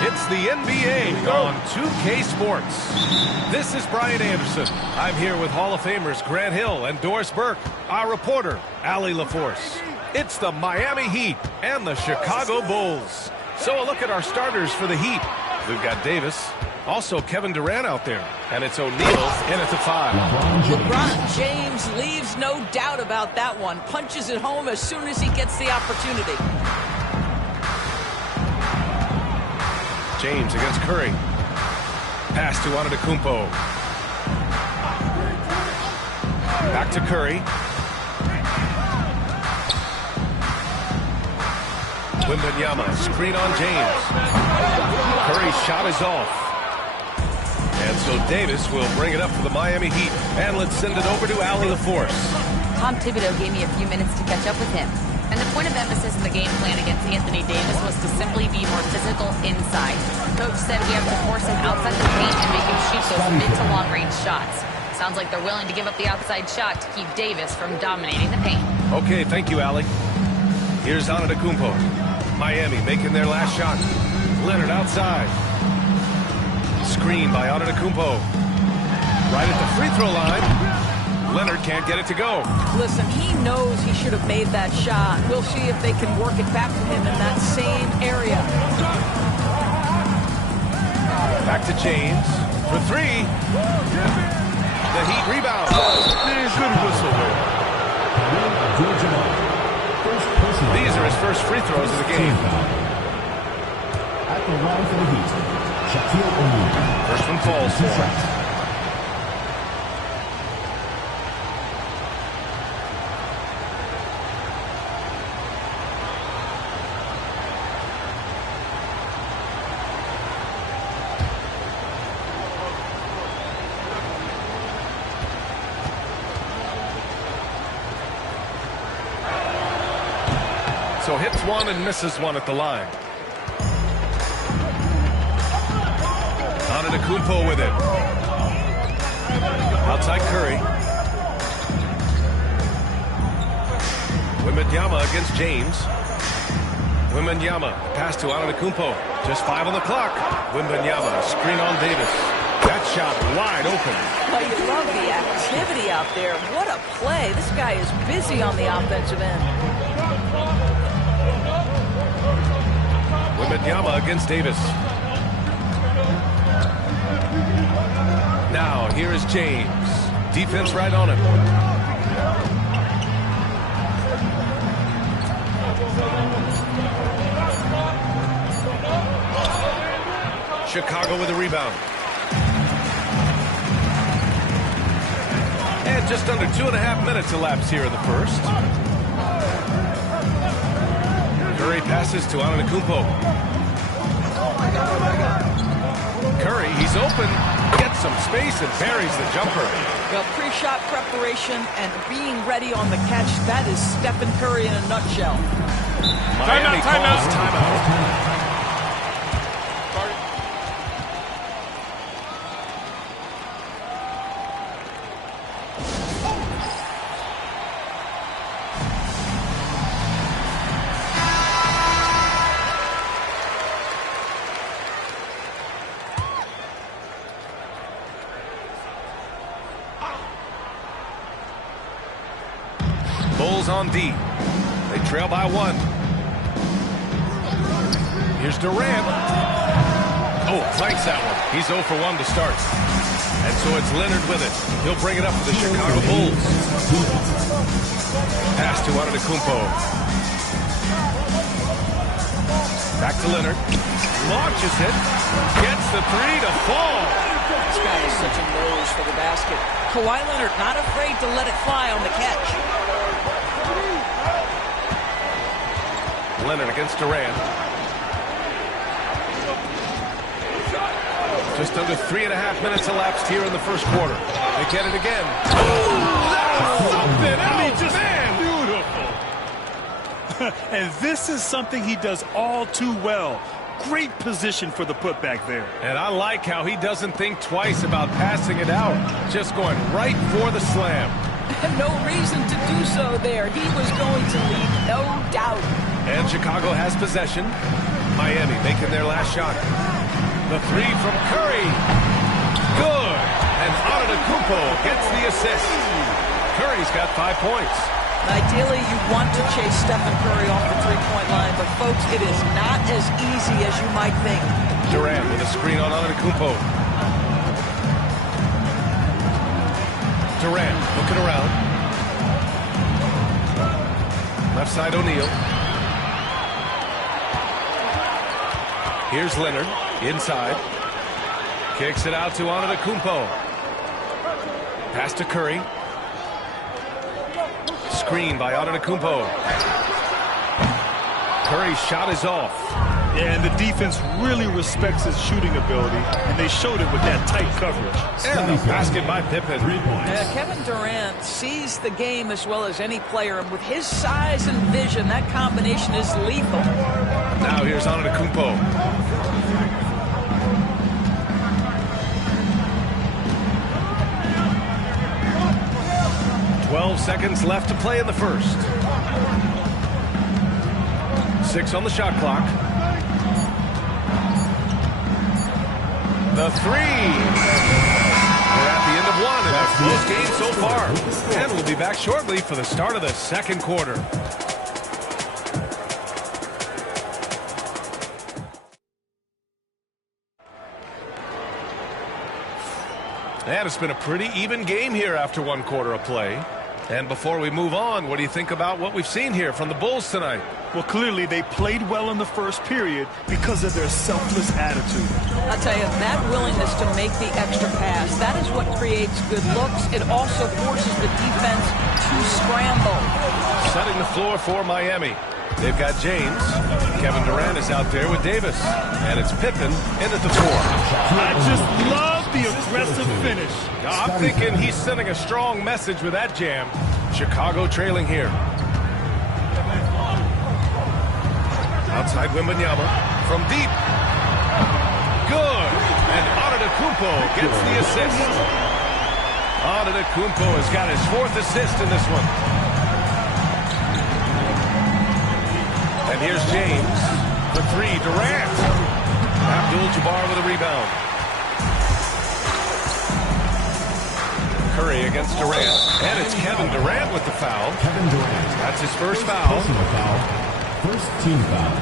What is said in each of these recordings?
It's the NBA on 2K Sports. This is Brian Anderson. I'm here with Hall of Famers Grant Hill and Doris Burke, our reporter, Allie LaForce. It's the Miami Heat and the Chicago Bulls. So a look at our starters for the Heat. We've got Davis, also Kevin Durant out there, and it's O'Neal in at the 5. LeBron James leaves no doubt about that one. Punches it home as soon as he gets the opportunity. James against Curry. Pass to Antetokounmpo. Back to Curry. Wembanyama, screen on James. Curry's shot is off. And so Davis will bring it up for the Miami Heat. And let's send it over to Allie LaForce. Tom Thibodeau gave me a few minutes to catch up with him. And the point of emphasis in the game plan against Anthony Davis was to simply be more physical inside. Coach said we have to force him outside the paint and make him shoot those mid to long range shots. Sounds like they're willing to give up the outside shot to keep Davis from dominating the paint. Okay, thank you, Allie. Here's Antetokounmpo. Miami making their last shot. Leonard outside. Screen by Antetokounmpo. Right at the free throw line. Leonard can't get it to go. Listen, he knows he should have made that shot. We'll see if they can work it back to him in that same area. Back to James for 3. The Heat rebound. Good whistle there. These are his first free throws of the game. At the line for the Heat, Shaquille O'Neal. First one falls for him. so hits one and misses one at the line. Antetokounmpo with it. Outside Curry. Wembanyama against James. Wembanyama, pass to Antetokounmpo. Just 5 on the clock. Wembanyama, screen on Davis. That shot wide open. Well, you love the activity out there. What a play. This guy is busy on the offensive end. Wembanyama against Davis. Now, here is James. Defense right on him. Chicago with a rebound. And just under 2.5 minutes elapsed here in the first. Curry passes to Antetokounmpo. Curry, he's open, gets some space and buries the jumper. Well, pre-shot preparation and being ready on the catch, that is Stephen Curry in a nutshell. Miami calls timeout. Bulls on D. They trail by 1. Here's Durant. Oh, clanks that one. He's 0 for 1 to start. And so it's Leonard with it. He'll bring it up for the Chicago Bulls. Pass to Antetokounmpo. Back to Leonard. Launches it. Gets the 3 to fall. This guy is such a nose for the basket. Kawhi Leonard not afraid to let it fly on the catch. Leonard against Durant. Just under 3.5 minutes elapsed here in the first quarter. They get it again. Oh, something else, just beautiful. And this is something he does all too well. Great position for the putback there. And I like how he doesn't think twice about passing it out. Just going right for the slam. No reason to do so there. He was going to lead, no doubt. And Chicago has possession. Miami making their last shot. The 3 from Curry. Good. And Antetokounmpo gets the assist. Curry's got 5 points. Ideally, you want to chase Stephen Curry off the three-point line, but folks, it is not as easy as you might think. Durant with a screen on Antetokounmpo. Durant looking around. Left side O'Neal. Here's Leonard inside. Kicks it out to Antetokounmpo. Pass to Curry. Screen by Antetokounmpo. Curry's shot is off. Yeah, and the defense really respects his shooting ability, and they showed it with that tight coverage. And the basket by Pippen. Kevin Durant sees the game as well as any player, and with his size and vision, that combination is lethal. Now here's Antetokounmpo. 12 seconds left to play in the first. 6 on the shot clock. The 3. We're at the end of 1 in a close game so far. And we'll be back shortly for the start of the second quarter. And it's been a pretty even game here after 1 quarter of play. And before we move on, what do you think about what we've seen here from the Bulls tonight? Well, clearly they played well in the first period because of their selfless attitude. I'll tell you, that willingness to make the extra pass, that is what creates good looks. It also forces the defense to scramble. Setting the floor for Miami. They've got James. Kevin Durant is out there with Davis. And it's Pippen in at the 4. I just love the aggressive finish. I'm thinking he's sending a strong message with that jam. Chicago trailing here. Outside Wembanyama from deep. Good. And Antetokounmpo gets the assist. Antetokounmpo has got his 4th assist in this one. And here's James. The 3, Durant. Abdul-Jabbar with a rebound. Curry against Durant. And it's Kevin Durant with the foul. Kevin Durant. That's his first foul. Personal foul. First team foul.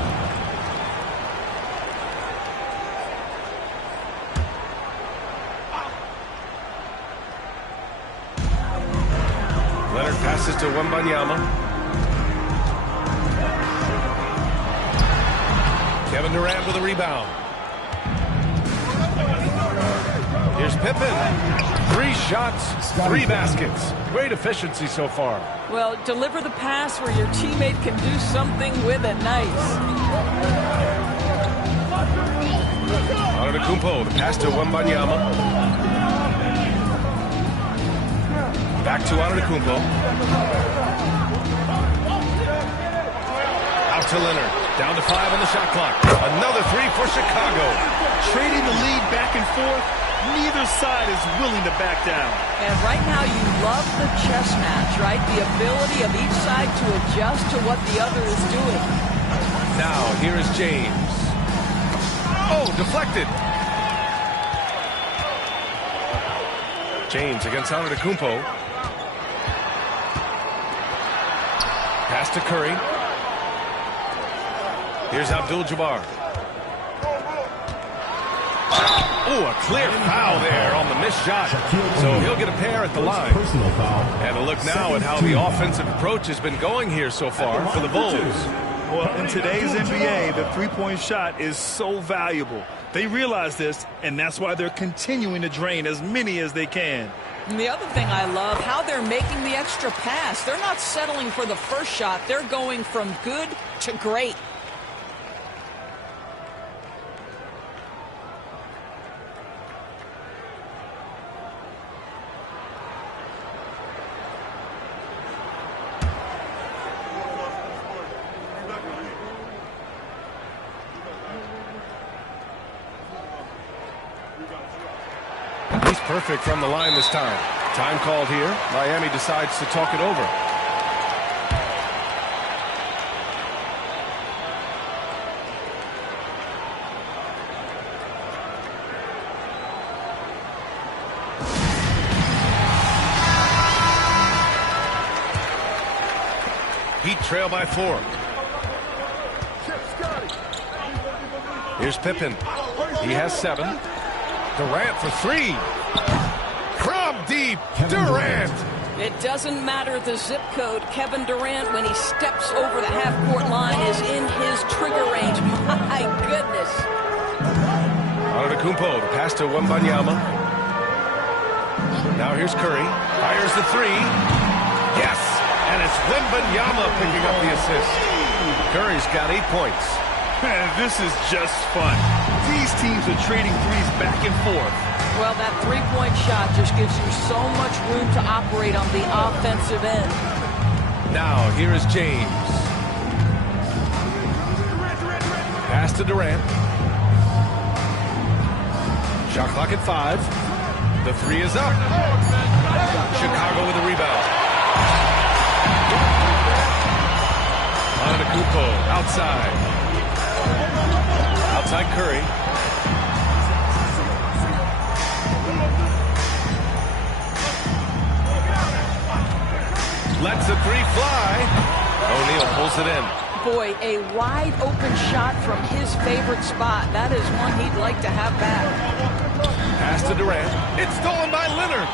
Leonard passes to Wembanyama. Kevin Durant with a rebound. Here's Pippen. 3 shots, 3 baskets. Great efficiency so far. Well, deliver the pass where your teammate can do something with it. Nice. Antetokounmpo, the pass to Wembanyama. Back to Antetokounmpo. Out to Leonard. Down to 5 on the shot clock. Another 3 for Chicago. Trading the lead back and forth. Neither side is willing to back down. And right now you love the chess match, right? The ability of each side to adjust to what the other is doing. Now, here is James. Oh, deflected. James against Antetokounmpo. Pass to Curry. Here's Abdul-Jabbar. Oh, a clear foul there on the missed shot. So he'll get a pair at the line. Personal foul. And a look now at how the offensive approach has been going here so far for the Bulls. Well, in today's NBA, the three-point shot is so valuable. They realize this, and that's why they're continuing to drain as many as they can. And the other thing I love, how they're making the extra pass. They're not settling for the first shot. They're going from good to great. He's perfect from the line this time. Time called here. Miami decides to talk it over. Heat trail by 4. Here's Pippen. He has 7. Durant for 3. From deep, Durant. It doesn't matter the zip code. Kevin Durant, when he steps over the half-court line, is in his trigger range. My goodness. Antetokounmpo, the pass to Wembanyama. Now here's Curry. Fires the 3. Yes! And it's Wembanyama picking up the assist. Curry's got 8 points. Man, this is just fun. These teams are trading threes back and forth. Well, that three-point shot just gives you so much room to operate on the offensive end. Now, here is James. Pass to Durant. Shot clock at 5. The 3 is up. Chicago with a rebound. Antetokounmpo outside. Outside Curry. Lets the 3 fly. O'Neal pulls it in. Boy, a wide open shot from his favorite spot. That is one he'd like to have back. Pass to Durant. It's stolen by Leonard.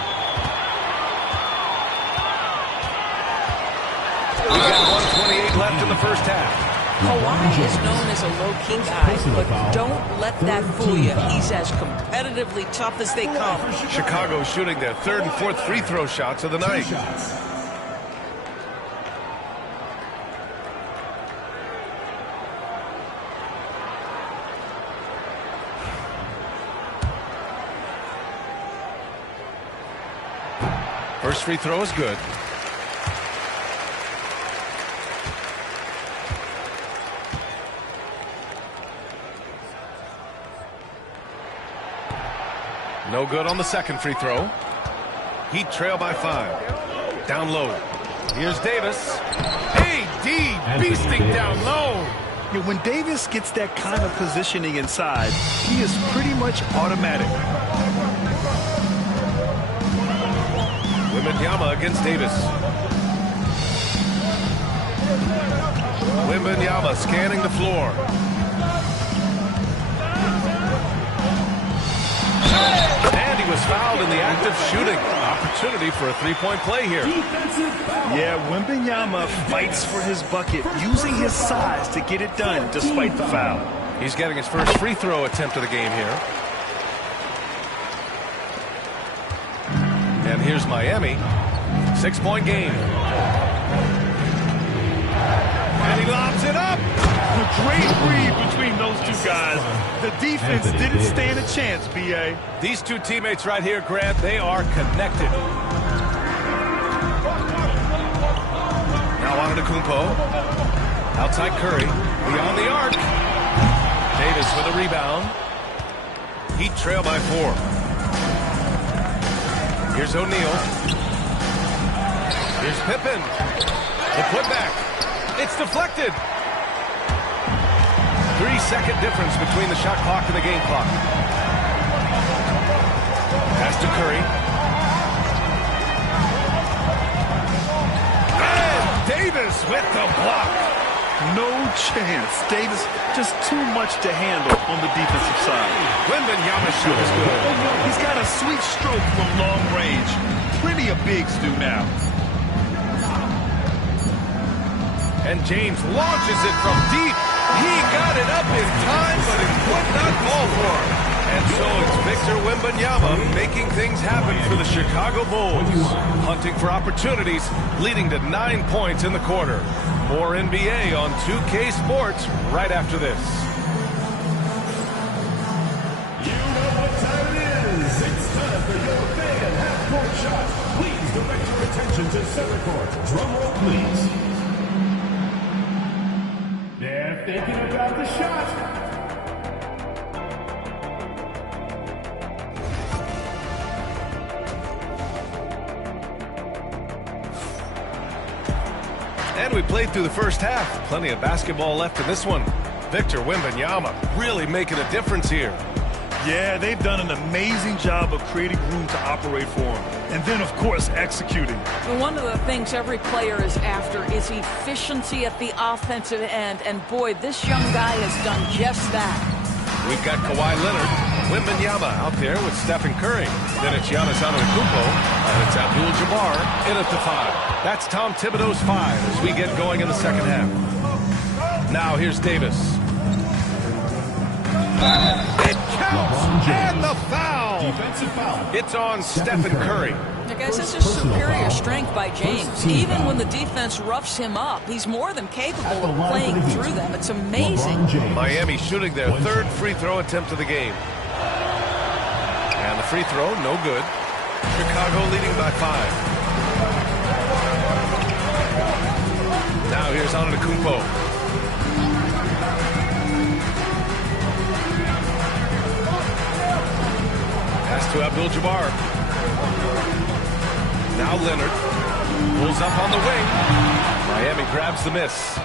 We got 1:28 left in the first half. Kawhi is known as a low-key guy, but don't let that fool you. He's as competitively tough as they come. Chicago shooting their 3rd and 4th free throw shots of the night. First free throw is good. No good on the second free throw. Heat trail by 5. Down low. Here's Davis. AD beasting down low. Yeah, when Davis gets that kind of positioning inside, he is pretty much automatic. Wembanyama against Davis. Wembanyama scanning the floor. And he was fouled in the act of shooting. Opportunity for a three-point play here. Yeah, Wembanyama fights for his bucket, using his size to get it done despite the foul. He's getting his first free throw attempt of the game here. And here's Miami. 6-point game. And he lobs it up. A great read between those two guys. The defense didn't stand a chance, B.A. These two teammates right here, Grant, they are connected. Now Antetokounmpo. Outside Curry. Beyond the arc. Davis with a rebound. Heat trail by 4. Here's O'Neal. Here's Pippen. The putback. It's deflected. 3-second difference between the shot clock and the game clock. Pass to Curry. And Davis with the block. No chance. Davis just too much to handle on the defensive side. Wembanyama's shot is good. He's got a sweet stroke from long range. Plenty of bigs do now. And James launches it from deep. He got it up in time, but it would not fall for him. And so it's Victor Wembanyama making things happen for the Chicago Bulls. Hunting for opportunities, leading to 9 points in the quarter. More NBA on 2K Sports right after this. You know what time it is. It's time for your fan half-court shot. Please direct your attention to center court. Drum roll, please. They're thinking about the shot. And we played through the first half. Plenty of basketball left in this one. Victor Wembanyama really making a difference here. Yeah, they've done an amazing job of creating room to operate for him. And then, of course, executing. One of the things every player is after is efficiency at the offensive end. And boy, this young guy has done just that. We've got Kawhi Leonard, Wembanyama out there with Stephen Curry. Then it's Giannis Antetokounmpo, and it's Abdul-Jabbar in at the 5. That's Tom Thibodeau's 5 as we get going in the second half. Now here's Davis. It counts, and the foul. Defensive foul. It's on Stephen Curry. Now, guys, this is superior strength by James. Even when the defense roughs him up, he's more than capable of playing through them. It's amazing. Miami shooting their third free throw attempt of the game. And the free throw, no good. Chicago leading by 5. Now here's Antetokounmpo. Pass to Abdul-Jabbar. Now Leonard pulls up on the wing. Miami grabs the miss.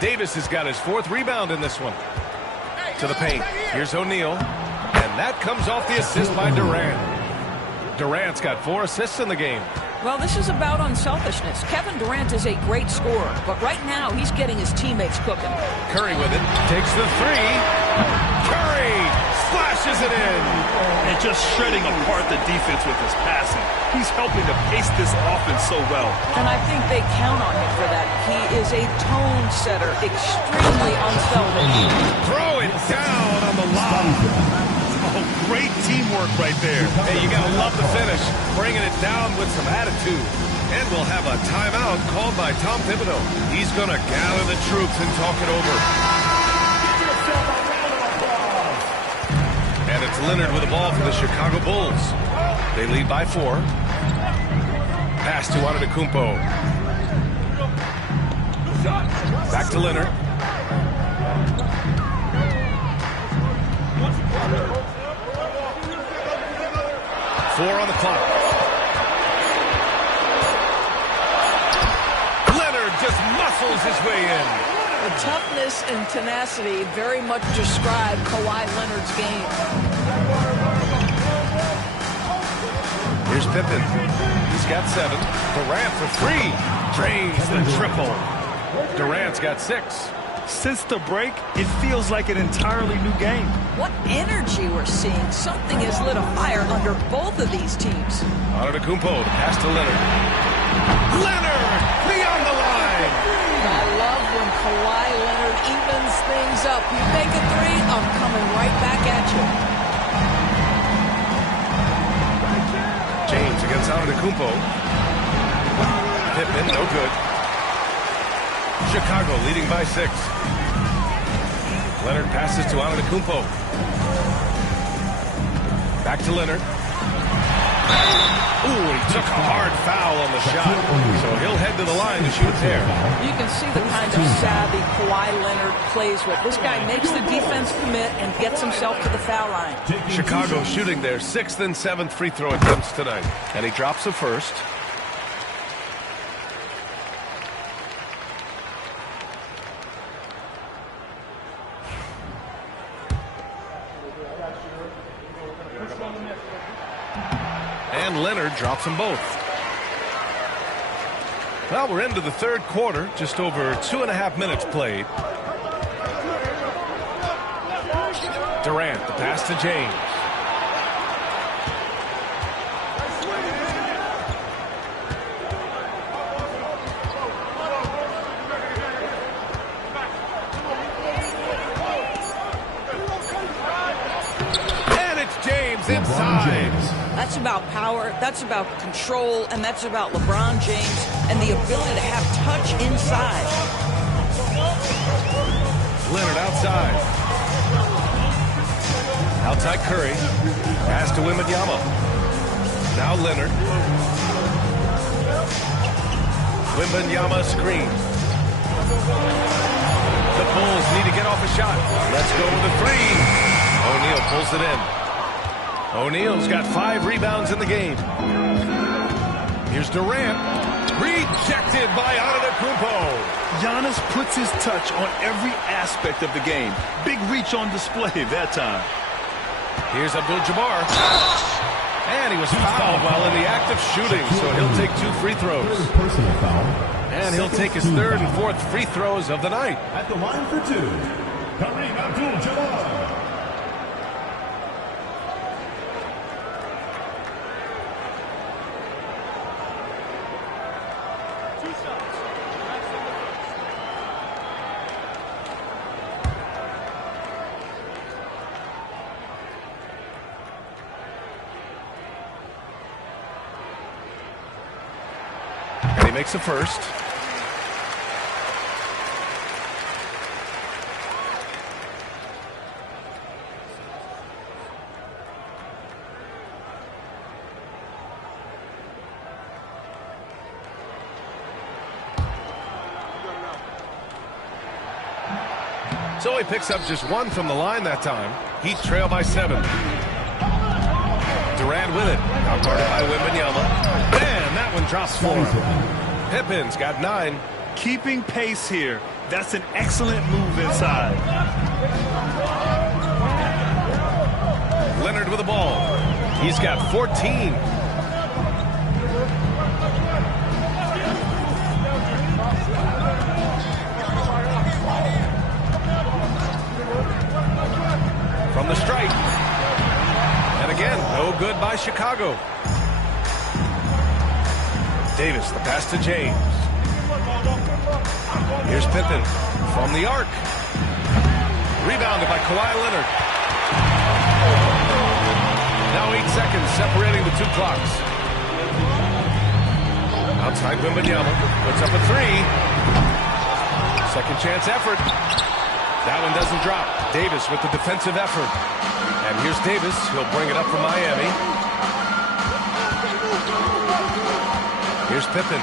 Davis has got his 4th rebound in this one. To the paint. Here's O'Neal. And that comes off the assist by Durant. Durant's got 4 assists in the game. Well, this is about unselfishness. Kevin Durant is a great scorer, but right now he's getting his teammates cooking. Curry with it. Takes the 3. Curry slashes it in. And just shredding apart the defense with his passing. He's helping to pace this offense so well. And I think they count on him for that. He is a tone setter, extremely unselfish. Throw it down on the lob. Oh, great teamwork right there. Hey, you gotta love the finish. Bringing it down with some attitude. And we'll have a timeout called by Tom Thibodeau. He's gonna gather the troops and talk it over. And it's Leonard with the ball for the Chicago Bulls. They lead by 4. Pass to Antetokounmpo. Back to Leonard. 4 on the clock. Leonard just muscles his way in. The toughness and tenacity very much describe Kawhi Leonard's game. Here's Pippen. He's got 7. Durant for 3. Drains the triple. Durant's got 6. Since the break, it feels like an entirely new game. What energy we're seeing. Something has lit a fire under both of these teams. Antetokounmpo, the pass to Leonard. Leonard beyond the line. I love when Kawhi Leonard evens things up. You make a 3, I'm coming right back at you. James against Antetokounmpo. Pippen, no good. Chicago leading by 6. Leonard passes to Antetokounmpo. Back to Leonard. Ooh, he took a hard foul on the shot. So he'll head to the line to shoot a pair. You can see the kind of savvy Kawhi Leonard plays with. This guy makes the defense commit and gets himself to the foul line. Chicago shooting their 6th and 7th free throw attempts tonight. And he drops the first. And Leonard drops them both. Well, we're into the 3rd quarter. Just over 2.5 minutes played. Durant, the pass to James. And it's James inside. That's about power, that's about control, and that's about LeBron James and the ability to have touch inside. Leonard outside. Outside Curry. Pass to Wembanyama. Now Leonard. Wembanyama screen. The Bulls need to get off a shot. Let's go with a 3. O'Neal pulls it in. O'Neal's got 5 rebounds in the game. Here's Durant. Rejected by Antetokounmpo. Giannis puts his touch on every aspect of the game. Big reach on display that time. Here's Abdul-Jabbar. And he was fouled while in the act of shooting, so he'll take 2 free throws. And he'll take his 3rd and 4th free throws of the night. At the line for 2, Kareem Abdul-Jabbar. Makes a first. So he picks up just 1 from the line that time. Heat trail by 7. Durant with it. Now guarded by Wembanyama. And that one drops for him. Pippen's got 9. Keeping pace here. That's an excellent move inside. Leonard with the ball. He's got 14. From the stripe. And again, no good by Chicago. Davis, the pass to James. Here's Pippen from the arc. Rebounded by Kawhi Leonard. Now 8 seconds separating the 2 clocks. Outside Wembanyama puts up a 3. Second chance effort. That one doesn't drop. Davis with the defensive effort. And here's Davis. He'll bring it up for Miami. Here's Pippen.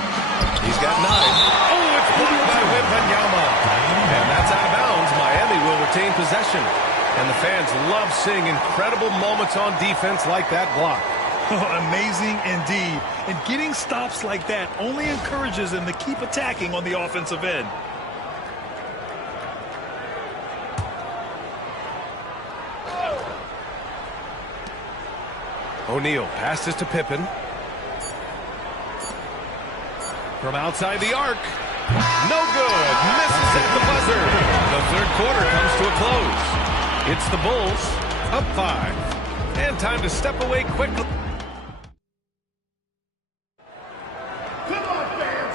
He's got 9. Oh, it's blocked by Wembanyama. And that's out of bounds. Miami will retain possession. And the fans love seeing incredible moments on defense like that block. Amazing indeed. And getting stops like that only encourages them to keep attacking on the offensive end. O'Neal passes to Pippen. From outside the arc. No good. Misses at the buzzer. The third quarter comes to a close. It's the Bulls up 5. And time to step away quickly.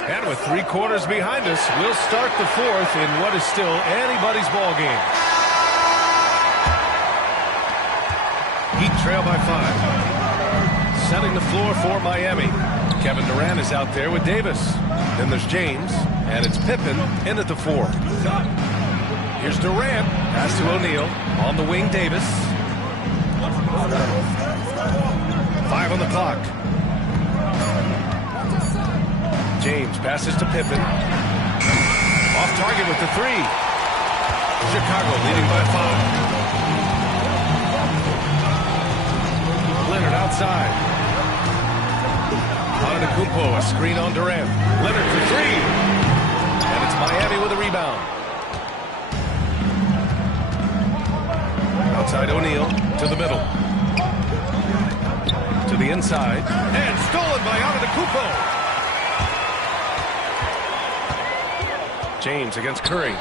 And with 3 quarters behind us, we'll start the fourth in what is still anybody's ball game. Heat trail by 5. Setting the floor for Miami. Kevin Durant is out there with Davis. Then there's James, and it's Pippen in at the 4. Here's Durant. Pass to O'Neal. On the wing, Davis. 5 on the clock. James passes to Pippen. Off target with the 3. Chicago leading by 5. Leonard outside. Antetokounmpo, a screen on Durant. Leonard for 3. And it's Miami with a rebound. Outside O'Neal to the middle. To the inside. And stolen by Antetokounmpo. James against Curry.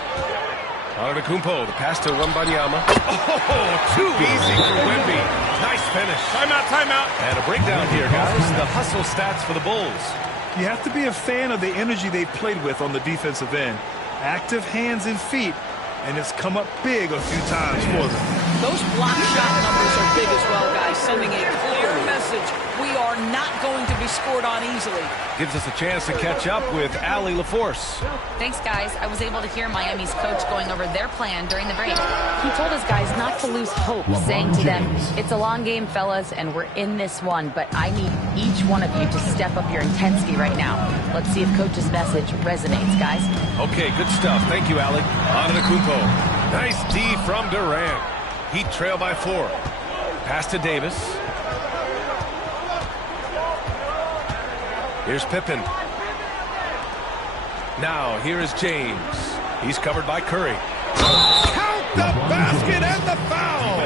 Antetokounmpo, the pass to Wembanyama. Oh, too easy for Wemby. Nice finish. Timeout. And a breakdown here, guys. The hustle stats for the Bulls. You have to be a fan of the energy they've played with on the defensive end. Active hands and feet, and it's come up big a few times for them. Those block shot numbers are big as well, guys, sending a clear message. We are not going to be scored on easily. Gives us a chance to catch up with Allie LaForce. Thanks, guys. I was able to hear Miami's coach going over their plan during the break. He told his guys not to lose hope, saying to them, it's a long game, fellas, and we're in this one, but I need each one of you to step up your intensity right now. Let's see if coach's message resonates, guys. Okay, good stuff. Thank you, Allie. Antetokounmpo. Nice D from Durant. Heat trail by 4. Pass to Davis. Here's Pippen. Now, here is James. He's covered by Curry. Count the basket and the foul!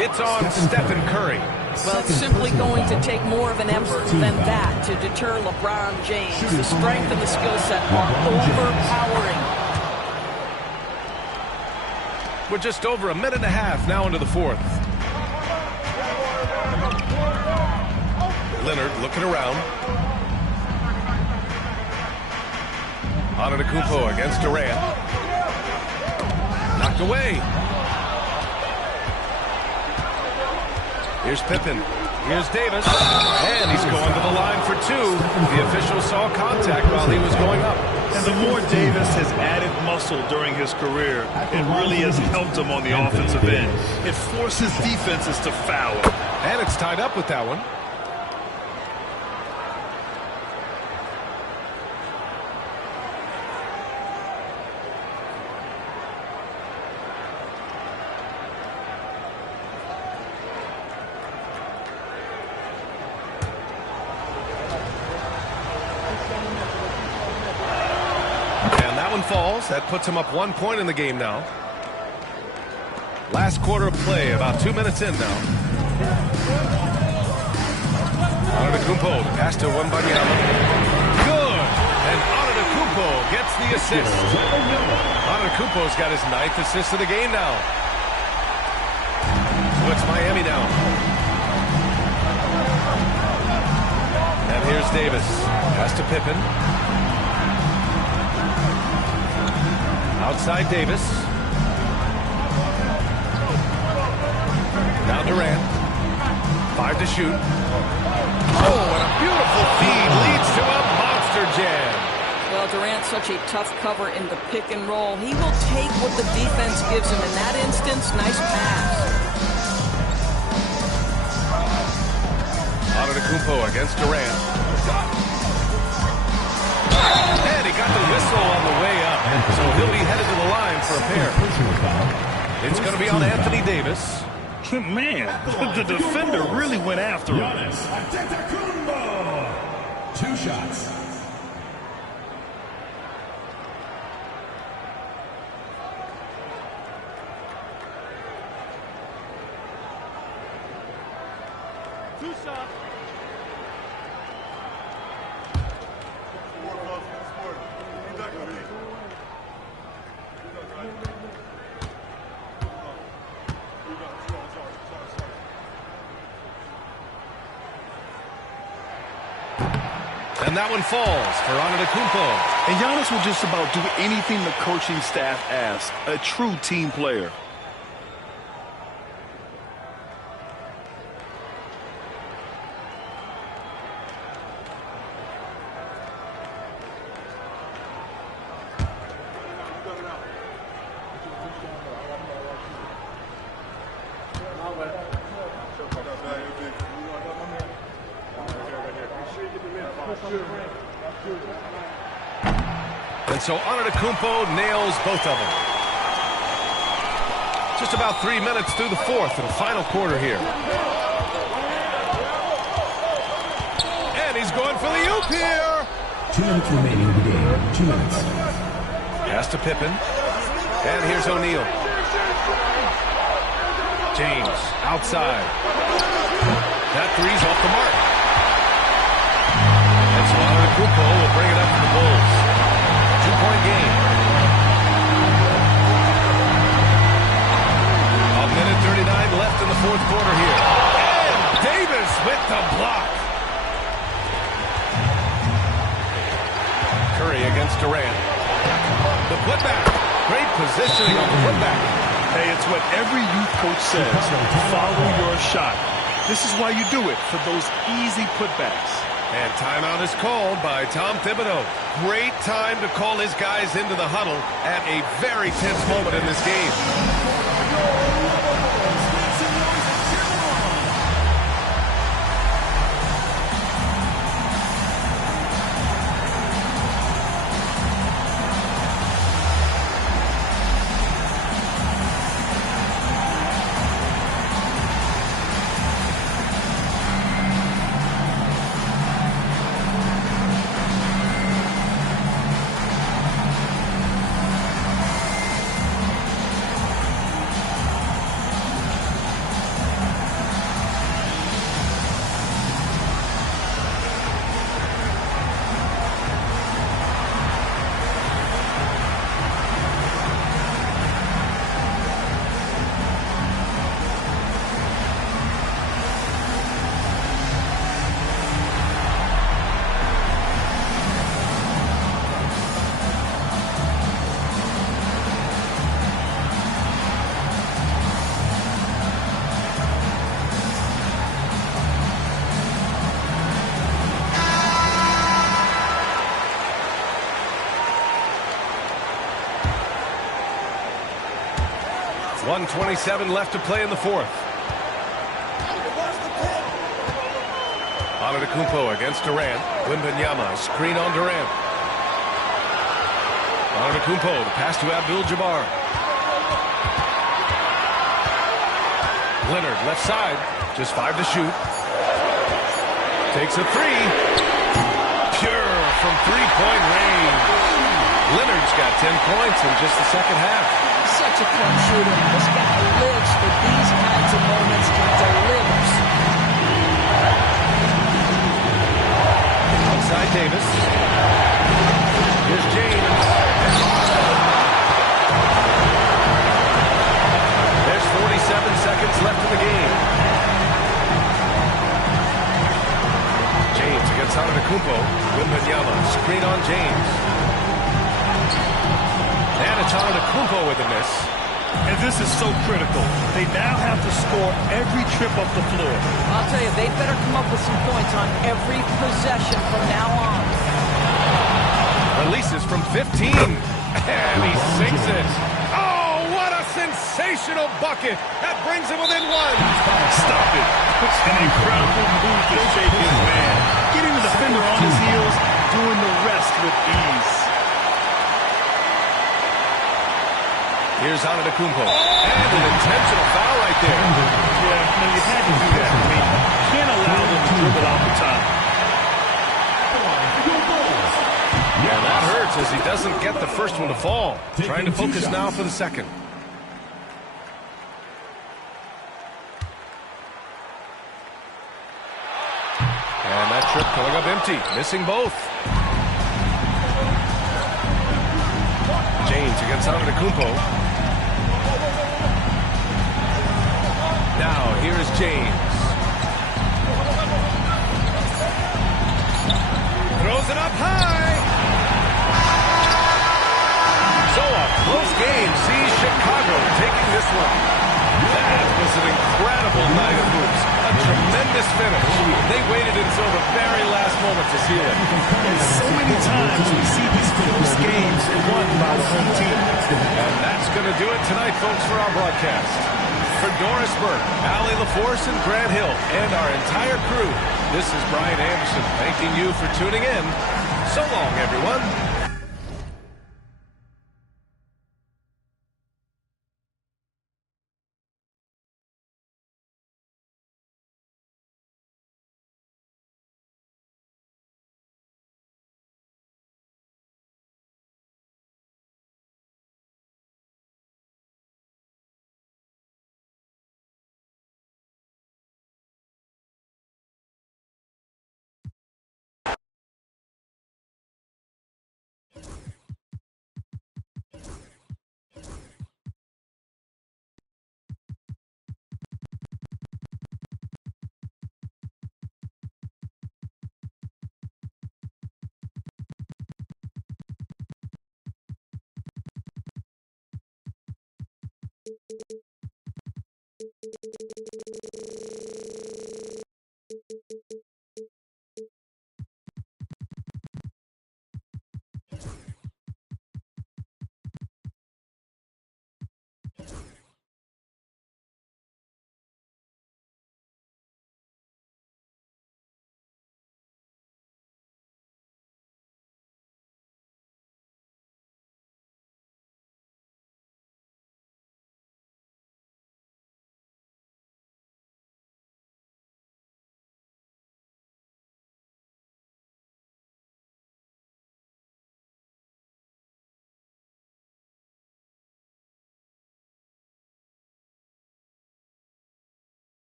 It's on Stephen Curry. Well, it's simply going to take more of an effort than that to deter LeBron James. The strength and the skill set are overpowering. We're just over a minute and a half now into the fourth. Leonard looking around. Antetokounmpo against Durant. Knocked away. Here's Pippen. Here's Davis. And he's going to the line for 2. The official saw contact while he was going up. And the more Davis has added muscle during his career, it really has helped him on the offensive end. It forces defenses to foul. And it's tied up with that one. Falls. That puts him up 1 point in the game now. Last quarter of play, about 2 minutes in now. Antetokounmpo, pass to Wembanyama. Good! And Antetokounmpo gets the assist. Antetokounmpo's got his 9th assist of the game now. So it's Miami now. And here's Davis. Pass to Pippen. Outside Davis. Now Durant. 5 to shoot. Oh, and a beautiful feed leads to a monster jam. Well, Durant's such a tough cover in the pick and roll. He will take what the defense gives him. In that instance, nice pass. Antetokounmpo against Durant. And he got the whistle on the way up. So he'll be headed to the line for a pair. It's going to be on Anthony Davis. Man, the defender really went after him. Giannis Antetokounmpo. 2 shots. And that one falls for Antetokounmpo. And Giannis will just about do anything the coaching staff asks. A true team player. And so Antetokounmpo nails both of them. Just about 3 minutes through the fourth and final quarter here. And he's going for the oop here. 2 minutes remaining in the game. 2 minutes. Pass to Pippen. And here's O'Neal. James outside. That three's off the mark. And so Antetokounmpo will bring it up for the Bulls. 2-point game. A minute 39 left in the fourth quarter here. And Davis with the block. Curry against Durant. The putback. Great positioning on the putback. Hey, it's what every youth coach says. Follow your shot. This is why you do it, for those easy putbacks. And timeout is called by Tom Thibodeau. Great time to call his guys into the huddle at a very tense moment in this game. .127 left to play in the fourth. Antetokounmpo against Durant. Wembanyama, screen on Durant. Antetokounmpo, the pass to Abdul-Jabbar. Leonard, left side, just 5 to shoot. Takes a three. Pure from three-point range. Leonard's got 10 points in just the second half. Such a clutch shooter. This guy lives for these kinds of moments and delivers. Outside Davis. Here's James. There's 47 seconds left in the game. James against Antetokounmpo. Wembanyama, screen on James. And it's Antetokounmpo with the miss. And this is so critical. They now have to score every trip up the floor. I'll tell you, they better come up with some points on every possession from now on. Releases from 15. And he sinks it. Oh, what a sensational bucket. That brings him within one. Stop it. An incredible move to shake his man. Getting the defender on his heels, doing the rest with ease. Here's Antetokounmpo. And an intentional foul right there. dribble out the top. Yeah, that hurts as he doesn't get the first one to fall. Trying to focus now for the second. And that trip coming up empty, missing both. James against Antetokounmpo. Now here is James. Throws it up high. So a close game sees Chicago taking this one. That was an incredible night of hoops. A tremendous finish. They waited until the very last moment to seal it. And so many times we see these close games won by the home team. And that's going to do it tonight, folks, for our broadcast. For Doris Burke, Allie LaForce, and Grant Hill, and our entire crew, this is Brian Anderson thanking you for tuning in. So long, everyone.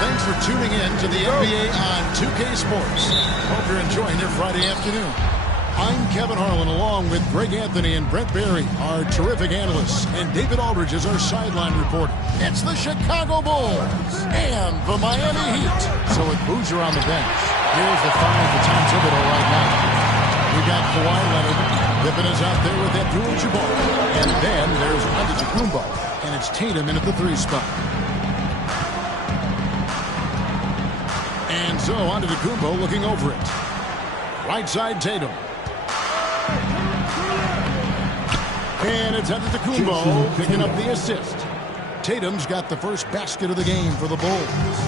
Thanks for tuning in to the NBA on 2K Sports. Hope you're enjoying your Friday afternoon. I'm Kevin Harlan along with Greg Anthony and Brent Barry, our terrific analysts, and David Aldridge is our sideline reporter. It's the Chicago Bulls and the Miami Heat. So with Boozer on the bench, here's the five for Tom Thibodeau right now. We got Kawhi Leonard. Pippen is out there with Abdul-Jabbar. And then there's Antetokounmpo. And it's Tatum in at the 3 spot. And so Antetokounmpo looking over it. Right side Tatum. And it's Antetokounmpo picking up the assist. Tatum's got the first basket of the game for the Bulls.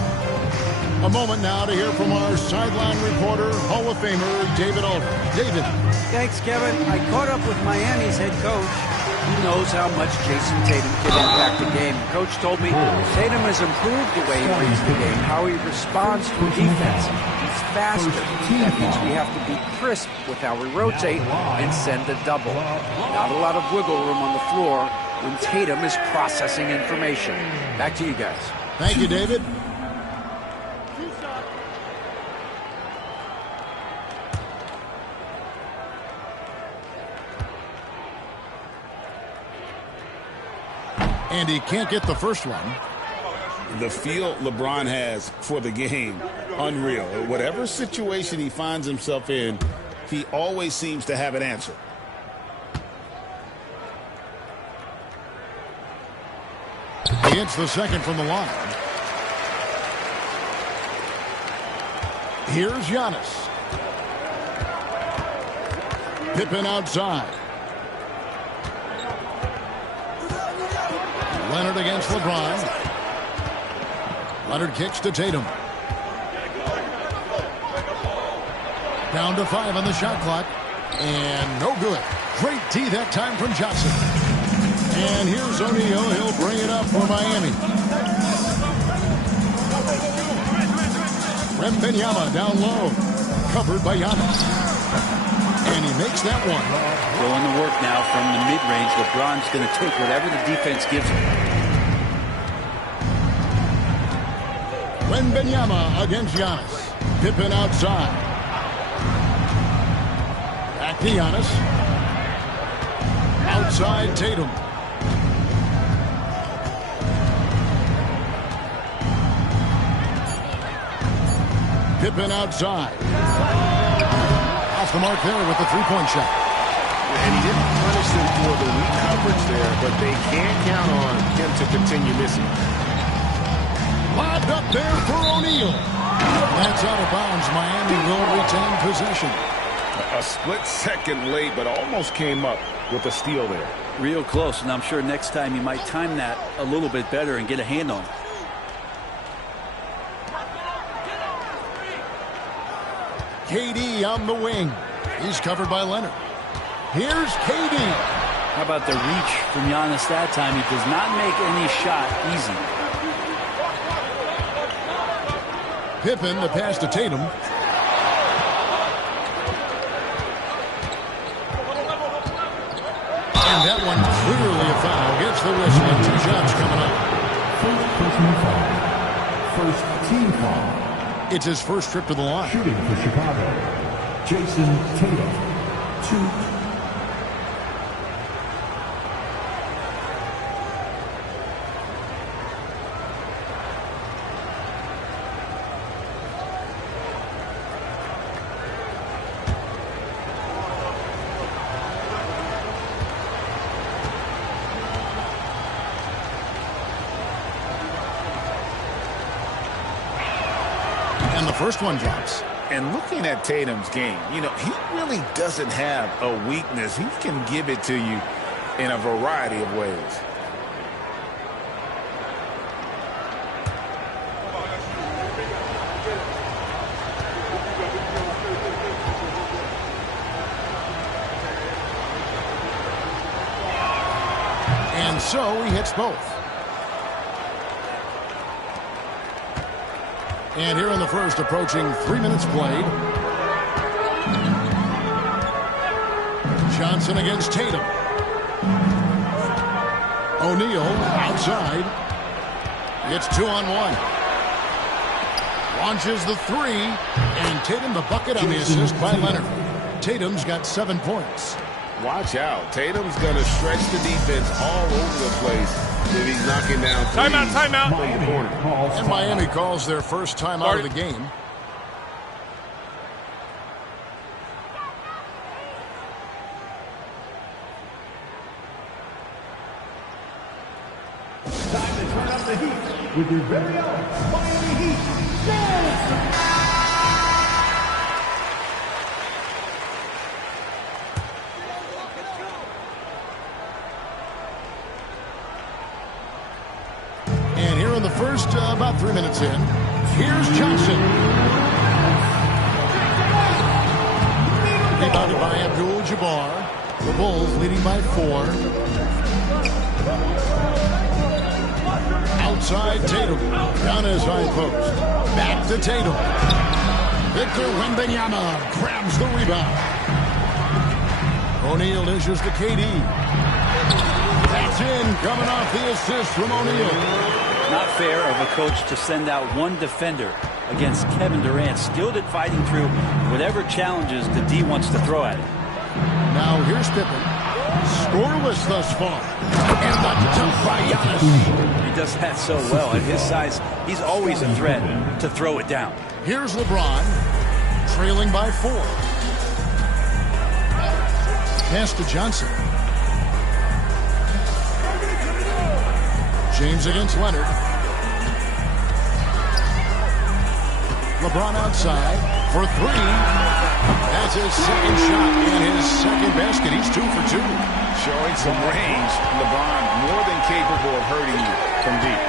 A moment now to hear from our sideline reporter, Hall of Famer David Aldridge. David. Thanks, Kevin. I caught up with Miami's head coach. He knows how much Jason Tatum can impact the game. Coach told me Tatum has improved the way he reads the game, how he responds to defense. He's faster. That means we have to be crisp with how we rotate and send a double. Not a lot of wiggle room on the floor when Tatum is processing information. Back to you guys. Thank you, David. And he can't get the first one. The feel LeBron has for the game, unreal. Whatever situation he finds himself in, he always seems to have an answer. He hits the second from the line. Here's Giannis. Pippen outside. Leonard against LeBron. Leonard kicks to Tatum. Down to 5 on the shot clock. And no good. Great D that time from Johnson. And here's O'Neal. He'll bring it up for Miami. Wembanyama down low. Covered by Giannis. And he makes that one. Throwing the work now from the mid-range. LeBron's going to take whatever the defense gives him. Wembanyama against Giannis. Pippen outside. Back to Giannis. Outside Tatum. Pippen outside. Off the mark there with the three-point shot. And he didn't punish them for the weak coverage there. but they can't count on him to continue missing. Lobbed up there for O'Neal. That's out of bounds. Miami will retain possession. A split second late, but almost came up with a steal there. Real close, and I'm sure next time you might time that a little bit better and get a hand on it. KD on the wing. He's covered by Leonard. Here's KD. How about the reach from Giannis that time? He does not make any shot easy. Pippen, the pass to Tatum. And that one clearly a foul. Gets the whistle and 2 shots coming up. First team foul. It's his first trip to the line. Shooting for Chicago, Jason Tatum. 2. And the first one drops. And looking at Tatum's game, he really doesn't have a weakness. He can give it to you in a variety of ways. And so he hits both. And here in the first, approaching 3 minutes played. Johnson against Tatum. O'Neal outside. It's 2-on-1. Launches the 3. And Tatum the bucket on the assist by Leonard. Tatum's got 7 points. Watch out. Tatum's going to stretch the defense all over the place if he's knocking down threes. Timeout. From the corner. And Miami calls their first timeout of the game. Time to turn up the heat with your very own Miami Heat. And here in the first, about 3 minutes in, here's Johnson. Rebounded by Abdul-Jabbar. The Bulls leading by 4. Outside Tatum. Down his high post. Back to Tatum. Victor Wembanyama grabs the rebound. O'Neal dishes to KD. That's in, coming off the assist from O'Neal. Not fair of a coach to send out one defender against Kevin Durant, skilled at fighting through whatever challenges the D wants to throw at him. Now here's Pippen. Scoreless thus far. And the dunk by Giannis. He does that so well. At his size, he's always a threat to throw it down. Here's LeBron, trailing by 4. Pass to Johnson. James against Leonard. LeBron outside for 3. That's his second shot and his second basket. He's 2 for 2. Showing some range. LeBron more than capable of hurting you from deep.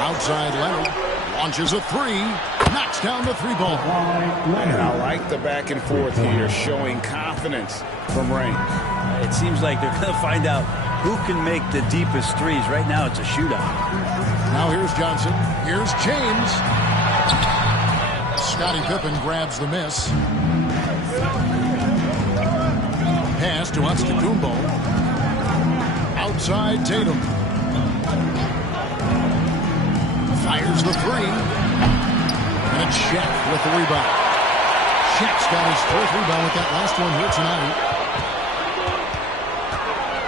Outside Leonard launches a 3. Knocks down the 3-ball. And I like the back and forth here, showing confidence from range. It seems like they're going to find out who can make the deepest threes. Right now, it's a shootout. Now here's Johnson. Here's James. Scottie Pippen grabs the miss. Pass to Antetokounmpo. Outside Tatum. Fires the 3. And Shaq with the rebound. Shaq's got his 4th rebound with that last one here tonight.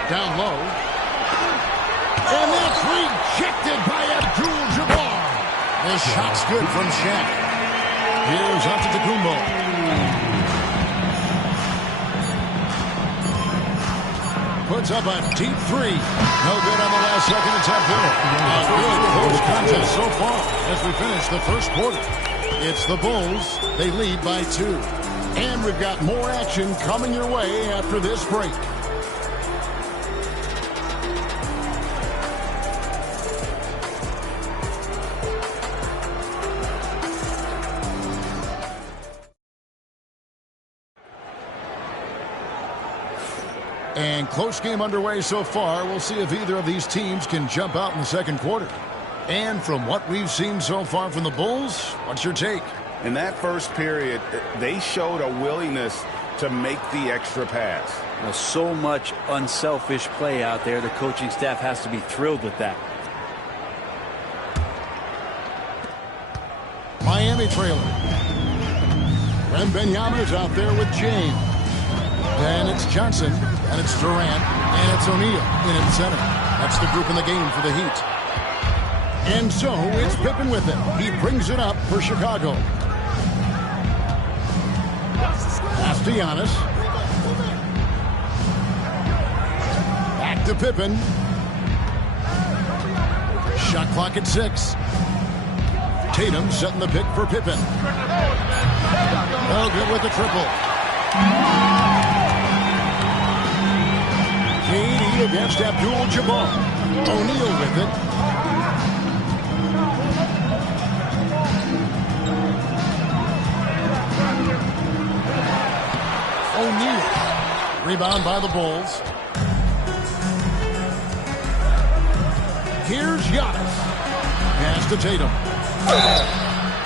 Down low. And that's rejected by Abdul-Jabbar. The shot's good from Shaq. Here's Antetokounmpo. puts up a deep three. No good on the last second attempt there. A good close contest so far as we finish the first quarter. It's the Bulls. They lead by 2. And we've got more action coming your way after this break. And close game underway so far. We'll see if either of these teams can jump out in the second quarter. And from what we've seen so far from the Bulls, what's your take? In that first period, they showed a willingness to make the extra pass. Well, so much unselfish play out there. The coaching staff has to be thrilled with that. Miami trailer. Wembanyama's out there with James. Then it's Johnson, and it's Durant, and it's O'Neal in at center. That's the group in the game for the Heat. And so it's Pippen with it. He brings it up for Chicago. Pass to Giannis. Back to Pippen. Shot clock at 6. Tatum setting the pick for Pippen. No good with the triple. KD against Abdul-Jabbar. O'Neal with it. O'Neal. Rebound by the Bulls. Here's Giannis. Pass to Tatum.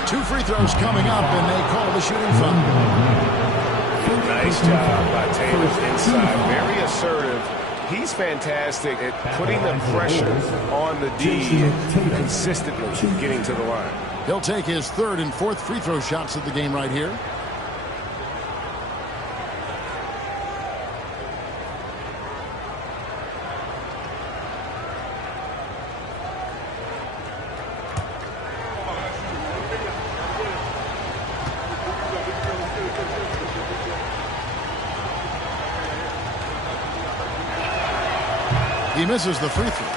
2 free throws coming up, and they call the shooting foul. Nice job by Tatum inside. Very assertive. He's fantastic at putting the pressure on the D and consistently getting to the line. He'll take his 3rd and 4th free throw shots of the game right here. He misses the free throw.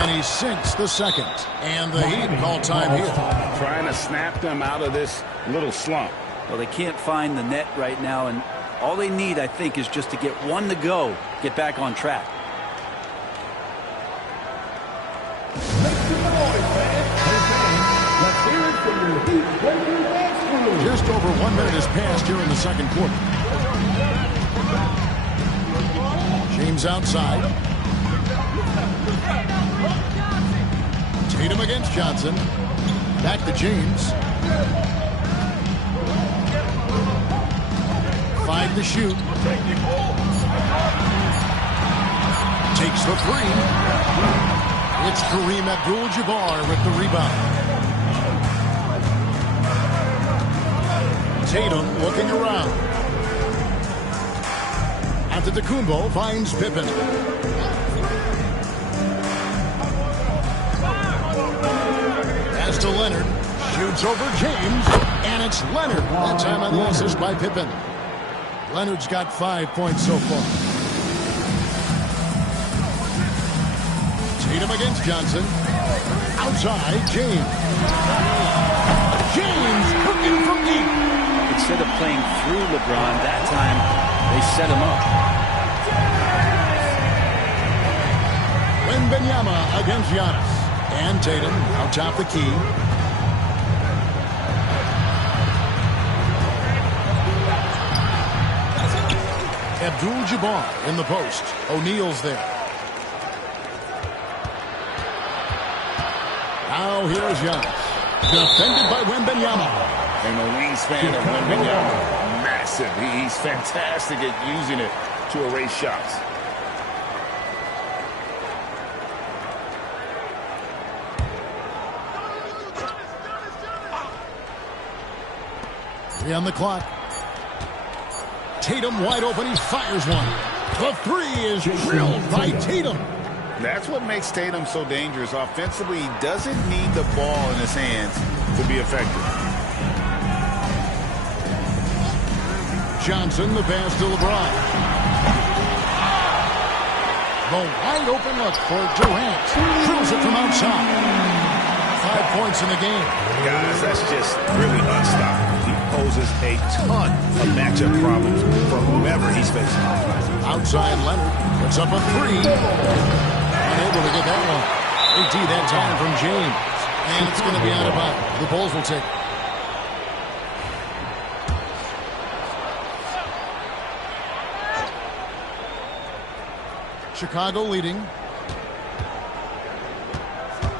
And he sinks the second. And the Heat call time here. Trying to snap them out of this little slump. Well, they can't find the net right now, and all they need, I think, is just to get one to go, get back on track. Just over 1 minute has passed here in the second quarter. James outside. Tatum against Johnson. Back to James. 5 to shoot. Takes the 3. It's Kareem Abdul-Jabbar with the rebound. Tatum looking around. Antetokounmpo finds Pippen. Pass to Leonard. Shoots over James. And it's Leonard. That time on the assist by Pippen. Leonard's got 5 points so far. Tatum against Johnson. Outside, James. James cooking from deep. Instead of playing through LeBron, that time they set him up. Wembanyama against Giannis. And Tatum out top the key. Abdul-Jabbar in the post. O'Neal's there. Now here's Giannis. Defended by Wembanyama. And the wingspan of Wembanyama, massive. He's fantastic at using it to erase shots. Three on the clock. Tatum wide open. He fires one. The 3 is drilled by Tatum. That's what makes Tatum so dangerous. Offensively, he doesn't need the ball in his hands to be effective. Johnson, the pass to LeBron. The wide open look for Durant. Throws it from outside. 5 points in the game. Guys, that's just really unstoppable. He poses a ton of matchup problems for whomever he's facing. Outside Leonard puts up a three. Unable to get that one. AT that time from James. And it's going to be out of bounds. The Bulls will take it. Chicago leading.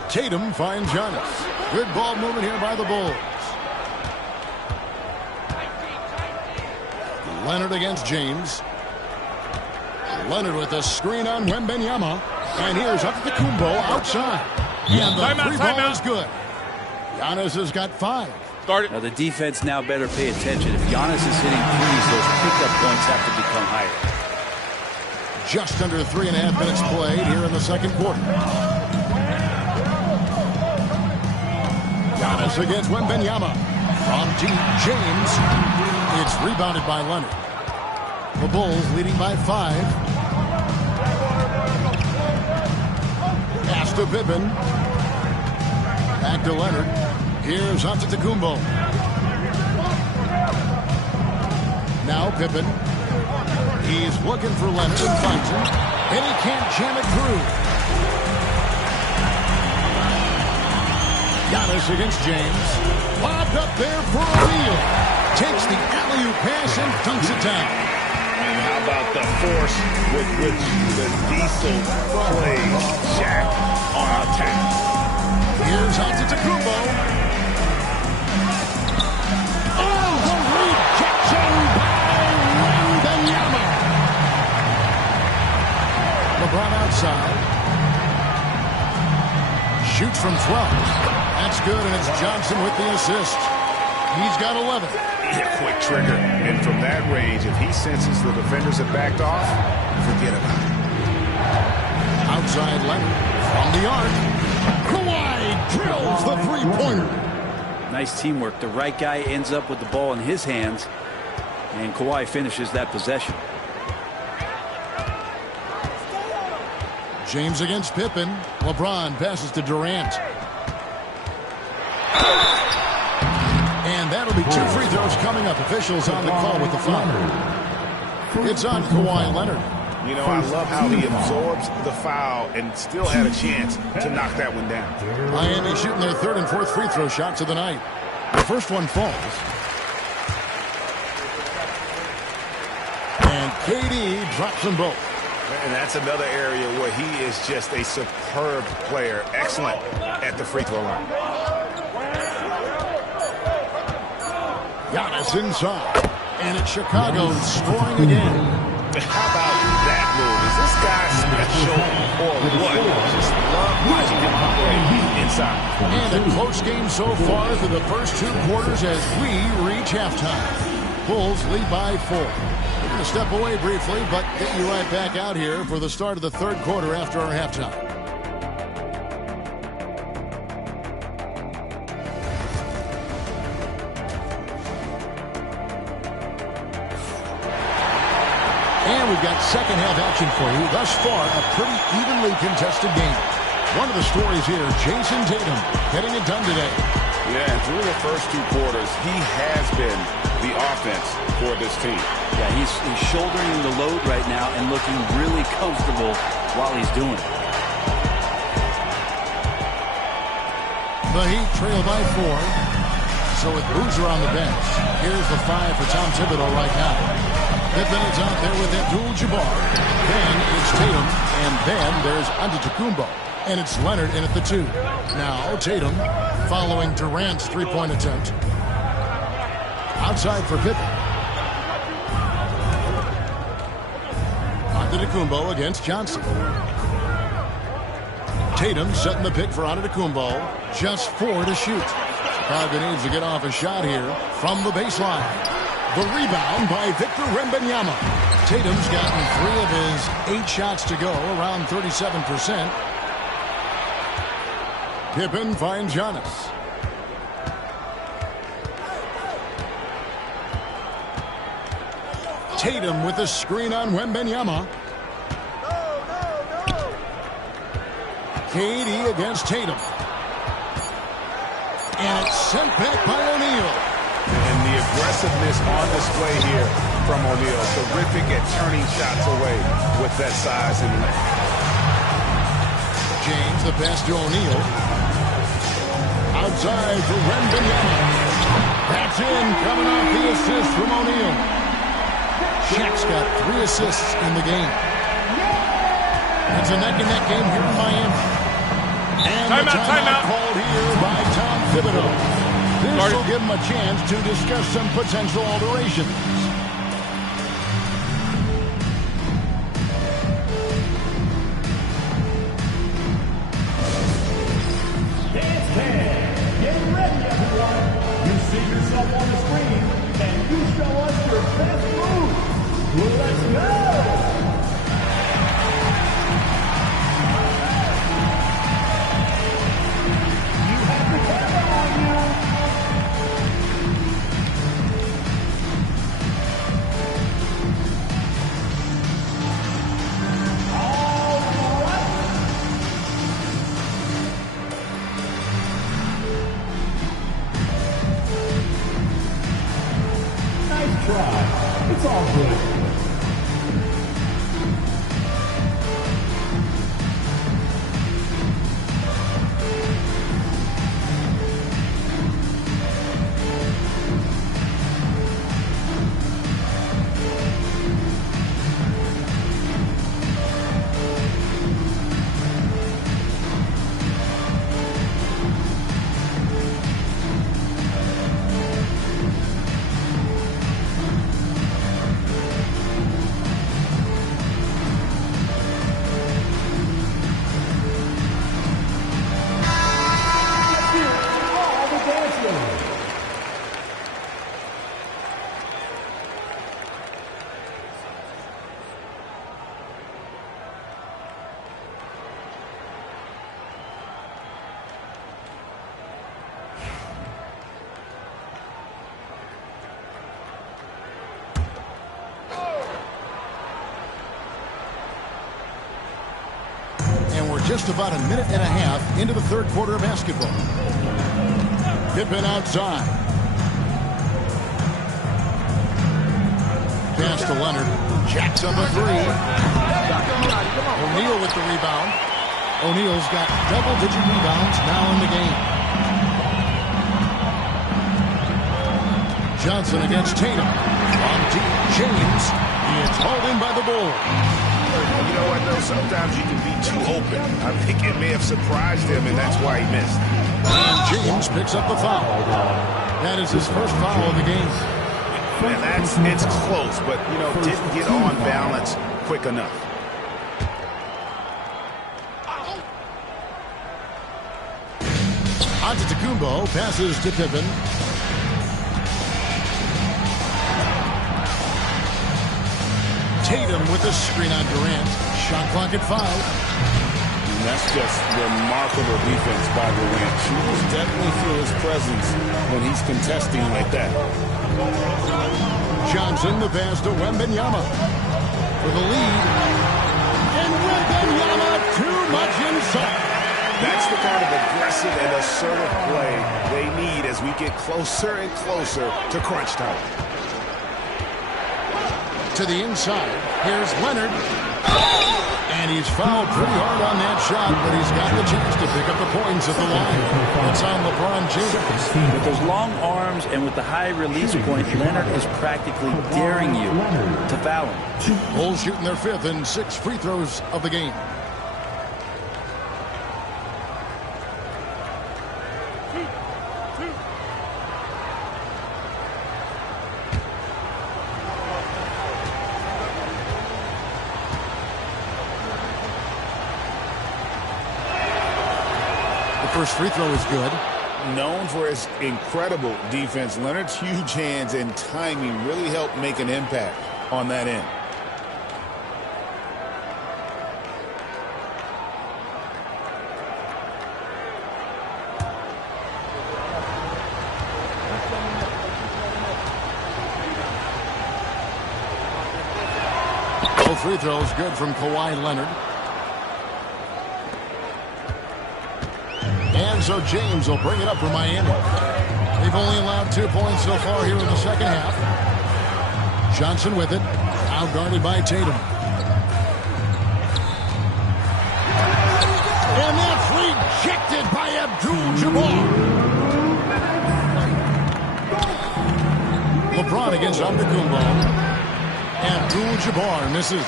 Tatum finds Giannis. Good ball movement here by the Bulls. Leonard against James. Leonard with a screen on Wembanyama. And here's Antetokounmpo outside. And the free ball is good. Giannis has got 5. Now the defense now better pay attention. If Giannis is hitting threes, those pickup points have to become higher. Just under 3.5 minutes played here in the second quarter. Giannis against Wembanyama. From deep, James. It's rebounded by Leonard. The Bulls leading by 5. Pass to Pippen. Back to Leonard. Here's Antetokounmpo. Now Pippen. He's looking for Leonard and finds him. And he can't jam it through. Giannis against James. Lobbed up there for a wheel. Takes the alley-oop pass and dunks it down. And how about the force with which the Diesel plays Shaq on attack? Here's Antetokounmpo. Oh, the rejection by Wembanyama. LeBron outside. Shoots from 12. That's good, and it's Johnson with the assist. He's got 11. Yeah, quick trigger. And from that range, if he senses the defenders have backed off, forget about it. Outside Leonard from the arc. Kawhi drills the three-pointer. Nice teamwork. The right guy ends up with the ball in his hands, and Kawhi finishes that possession. James against Pippen. LeBron passes to Durant. And that'll be 2 free throws coming up. Officials on the call with the foul. It's on Kawhi Leonard. You know, I love how he absorbs the foul and still had a chance to knock that one down. Miami shooting their 3rd and 4th free throw shots of the night. The first one falls. And KD drops them both. And that's another area where he is just a superb player. Excellent at the free throw line. Giannis inside. And it's Chicago scoring again. How about that move? Is this guy special or what? Just love watching him operate inside. And a close game so far through the first 2 quarters as we reach halftime. Bulls lead by 4. We're going to step away briefly, but get you right back out here for the start of the 3rd quarter after our halftime. And we've got second half action for you. Thus far, a pretty evenly contested game. One of the stories here, Jason Tatum getting it done today. Yeah, and through the first 2 quarters, he has been the offense for this team. Yeah, he's shouldering the load right now and looking really comfortable while he's doing it. The Heat trail by 4. So with Boozer on the bench, here's the 5 for Tom Thibodeau right now. Pippen is out there with Abdul-Jabbar. Then it's Tatum, and then there's Antetokounmpo. And it's Leonard in at the 2. Now Tatum following Durant's 3-point attempt. Outside for Pippen. Antetokounmpo against Johnson. Tatum setting the pick for Antetokounmpo. Just 4 to shoot. Chicago needs to get off a shot here from the baseline. The rebound by Victor Wembanyama. Tatum's gotten 3 of his 8 shots to go, around 37%. Pippen finds Giannis. Tatum with a screen on Wembanyama. KD against Tatum. And it's sent back by O'Neal. And the aggressiveness on display here from O'Neal. Terrific at turning shots away with that size and length. James, the pass to O'Neal. Outside for Wembanyama. That's in, coming off the assist from O'Neal. Shaq's got 3 assists in the game. It's a neck-and-neck game here in Miami. And timeout called here by Tom Thibodeau. This will give him a chance to discuss some potential alterations. Dance Cam. Get ready, everyone. You see yourself on the screen, and you show us your best move. Let's go! It's all good. Just about a minute and a half into the third quarter of basketball. Pippen outside. Pass to Leonard. Jacks up a 3. O'Neal with the rebound. O'Neal's got double-digit rebounds now in the game. Johnson against Tatum. On deep. James. He is hauled in by the Bulls. You know what, though? Sometimes you can be too open. I think it may have surprised him, and that's why he missed. And James picks up the foul. That is his first foul of the game. And it's close, but, you know, didn't get on balance quick enough. Antetokounmpo passes to Pippen. Tatum with a screen on Durant. Shot clock at 5. And that's just remarkable defense by Durant. Shooters definitely feel his presence when he's contesting like that. Johnson, the pass to Wembanyama for the lead. And Wembanyama too much inside. That's the kind of aggressive and assertive play they need as we get closer and closer to crunch time. To the inside. Here's Leonard. And he's fouled pretty hard on that shot, but he's got the chance to pick up the points at the line. That's on LeBron James. With those long arms and with the high release point, Leonard is practically daring you to foul him. Bulls shooting their 5th and 6 free throws of the game. First free throw is good. Known for his incredible defense, Leonard's huge hands and timing really helped make an impact on that end. free throws good from Kawhi Leonard. And so James will bring it up for Miami. They've only allowed 2 points so far here in the second half. Johnson with it. Out guarded by Tatum. And that's rejected by Abdul-Jabbar. LeBron against Antetokounmpo. Abdul-Jabbar misses.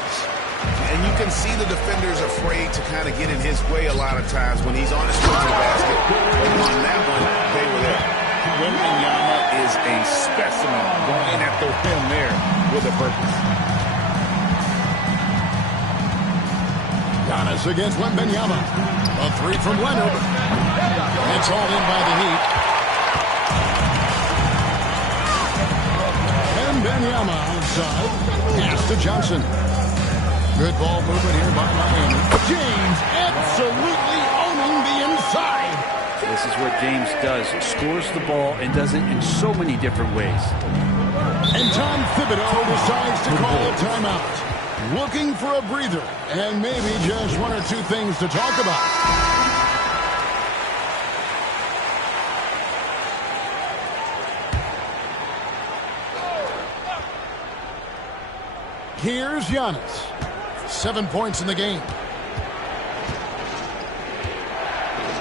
And you can see the defenders afraid to kind of get in his way a lot of times when he's on his way to the basket. But on that one, they were there. Wembanyama is a specimen going at the rim there with a purpose. Giannis against Wembanyama. A three from Leonard. It's all in by the Heat. Wembanyama outside. Pass to Johnson. Good ball movement here by Miami. James absolutely owning the inside. This is what James does. Scores the ball and does it in so many different ways. And Tom Thibodeau decides to call a timeout. Looking for a breather and maybe just one or two things to talk about. Here's Giannis. 7 points in the game.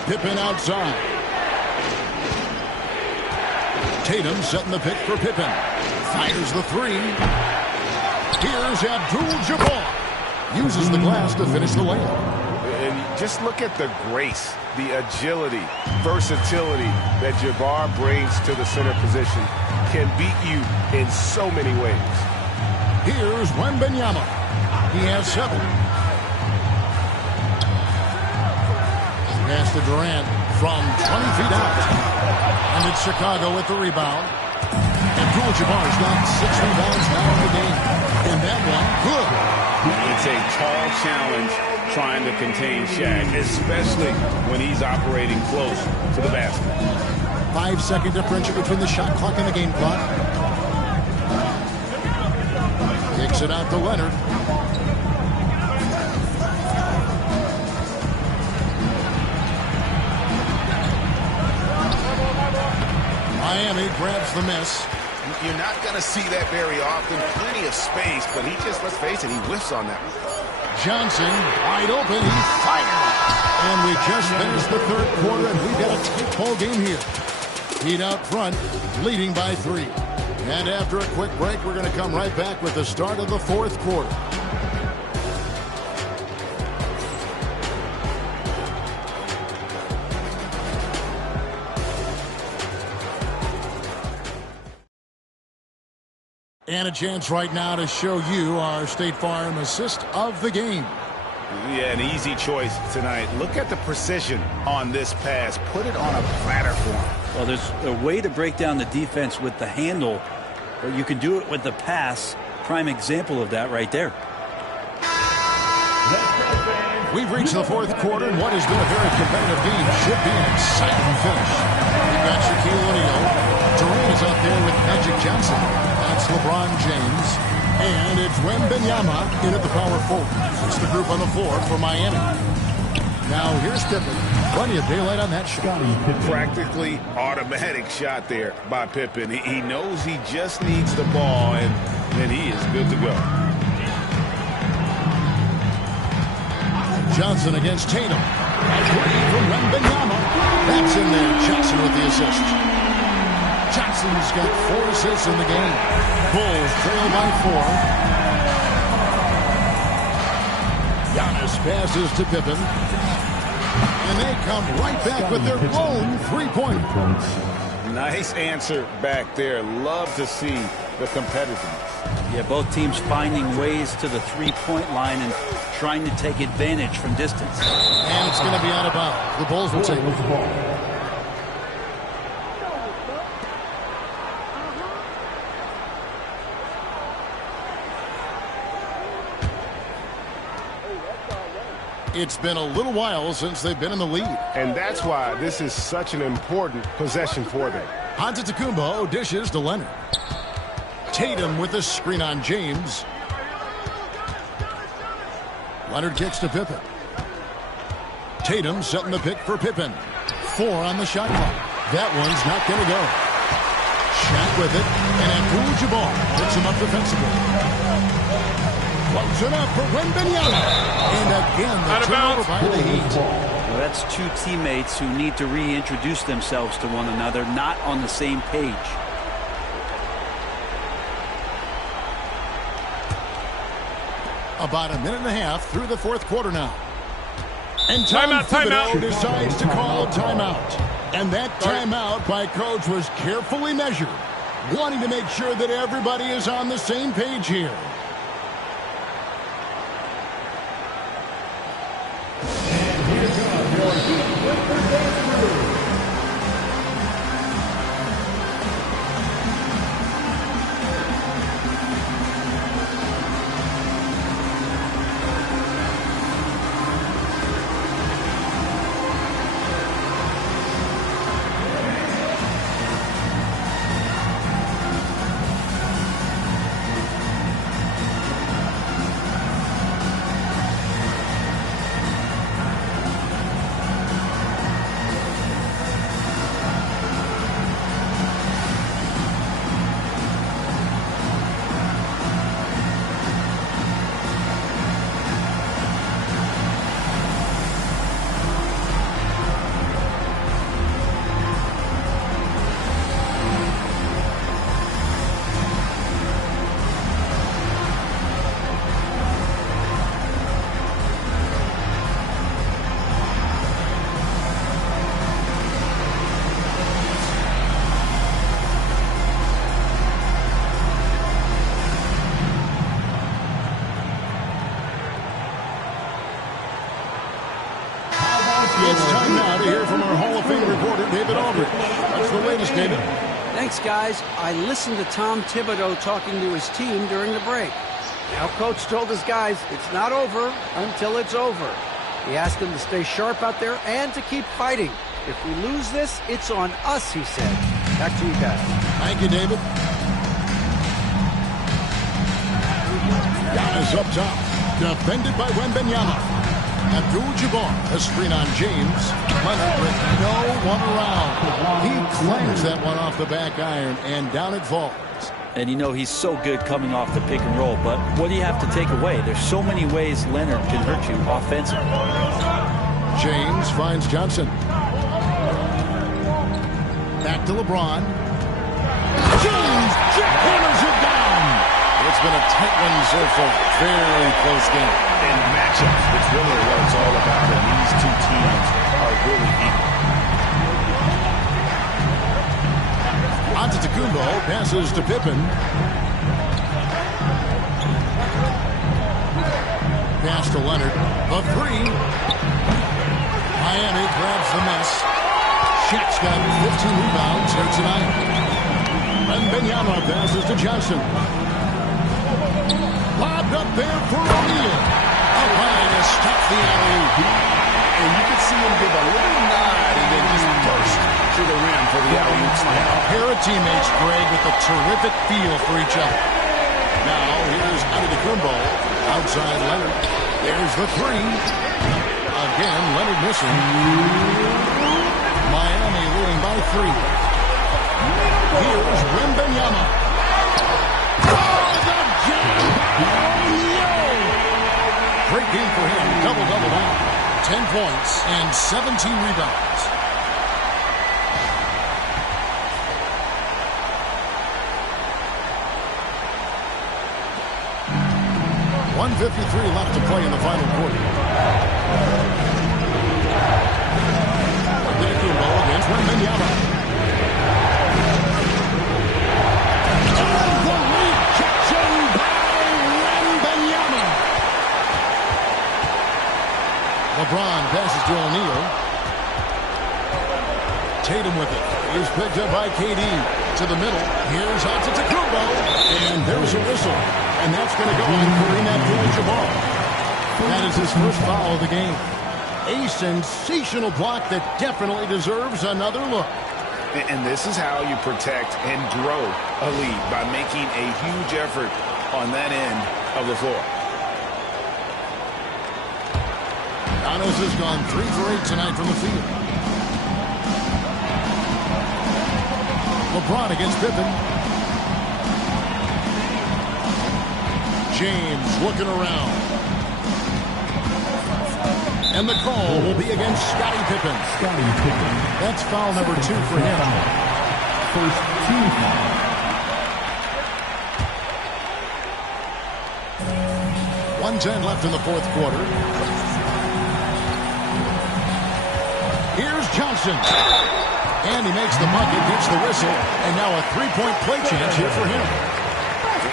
Pippen outside. Tatum setting the pick for Pippen. Fires the three. Here's Abdul-Jabbar. Uses the glass to finish the layup. And just look at the grace, the agility, versatility that Jabbar brings to the center position. Can beat you in so many ways. Here's Wembanyama. He has 7. Pass to Durant from 20 feet out. And it's Chicago with the rebound. Abdul-Jabbar's got 6 rebounds now in the game. And that one, good. It's a tall challenge trying to contain Shaq, especially when he's operating close to the basket. 5-second differential between the shot clock and the game clock. Kicks it out to Leonard. Miami grabs the miss. You're not going to see that very often. Plenty of space, but he just, let's face it, he whiffs on that. Johnson, wide open, he fires. And we just finished the third quarter, and we've got a tight ball game here. Heat out front, leading by 3. And after a quick break, we're going to come right back with the start of the fourth quarter. And a chance right now to show you our State Farm assist of the game. Yeah, an easy choice tonight. Look at the precision on this pass. Put it on a platter for him. Well, there's a way to break down the defense with the handle, but you can do it with the pass. Prime example of that right there. We've reached the fourth quarter, and what has been a very competitive game should be an exciting finish. We've got Shaquille O'Neal. Durant is out there with Magic Johnson. That's LeBron James. And it's Wembanyama in at the power forward. It's the group on the floor for Miami. Now here's Pippen. Plenty of daylight on that shot. Practically automatic shot there by Pippen. He knows he just needs the ball, and then he is good to go. Johnson against Tatum. Three from Wembanyama. That's in there. Johnson with the assist. Johnson's got 4 assists in the game. Bulls trail by 4. Giannis passes to Pippen. And they come right back with their own 3-pointer. Nice answer back there. Love to see the competitiveness. Yeah, both teams finding ways to the three-point line and trying to take advantage from distance. And it's going to be out of bounds. The Bulls will take it. It's been a little while since they've been in the lead. And that's why this is such an important possession for them. Antetokounmpo dishes to Leonard. Tatum with a screen on James. Leonard kicks to Pippen. Tatum setting the pick for Pippen. 4 on the shot clock. That one's not going to go. Shaq with it, and Abdul-Jabbar picks him up defensively. Close it up for Wembanyama. And again, the turnover by the Heat. Well, that's two teammates who need to reintroduce themselves to one another, not on the same page. About a minute and a half through the fourth quarter now. And Tom Thibodeau decides to call a timeout. And that timeout by Coach was carefully measured, wanting to make sure that everybody is on the same page here. And here comes your Heat Clippers dance crew. It's time now to hear from our Hall of Fame reporter, David Aldridge. What's the latest, David? Thanks, guys. I listened to Tom Thibodeau talking to his team during the break. Now, Coach told his guys it's not over until it's over. He asked them to stay sharp out there and to keep fighting. If we lose this, it's on us, he said. Back to you guys. Thank you, David. Giannis up top. Defended by Wembanyama. Abdul-Jabbar, a screen on James. Leonard with no one around. He clangs that one off the back iron, and down it falls. And you know he's so good coming off the pick and roll, but what do you have to take away? There's so many ways Leonard can hurt you offensively. James finds Johnson. Back to LeBron. James hammers it down. It's been a tight one so far. Very close game. And matchups, it's really what it's all about, and these two teams are really equal. Antetokounmpo passes to Pippen. Pass to Leonard. The three. Miami grabs the miss. Shaq's got 15 rebounds here tonight. Wembanyama passes to Johnson. Lobbed up there for O'Neal. Up high to stop the alley. And you can see him give a little nod and then just burst to the rim for the alley-oop slam. A pair of teammates, Greg, with a terrific feel for each other. Now, here's Antetokounmpo. Outside Leonard. There's the three. Again, Leonard missing. Miami leading by 3. Here's Wembanyama. Oh, the jam! Great game for him. Double-double now. 10 points and 17 rebounds. .153 left to play in the final quarter. Antetokounmpo against Wembanyama. The rejection by Wembanyama. LeBron passes to O'Neal. Tatum with it. He's picked up by KD. To the middle. Here's Antetokounmpo. And there's a whistle. And that's going to go on Kareem Abdul-Jabbar. That is his first foul of the game. A sensational block that definitely deserves another look. And this is how you protect and grow a lead, by making a huge effort on that end of the floor. Giannis has gone 3 for 8 tonight from the field. LeBron against Pippen. James looking around. And the call will be against Scottie Pippen. That's foul number 2 for him. First team foul. 1:10 left in the fourth quarter. Here's Johnson. And he makes the bucket, gets the whistle, and now a three-point play chance here for him.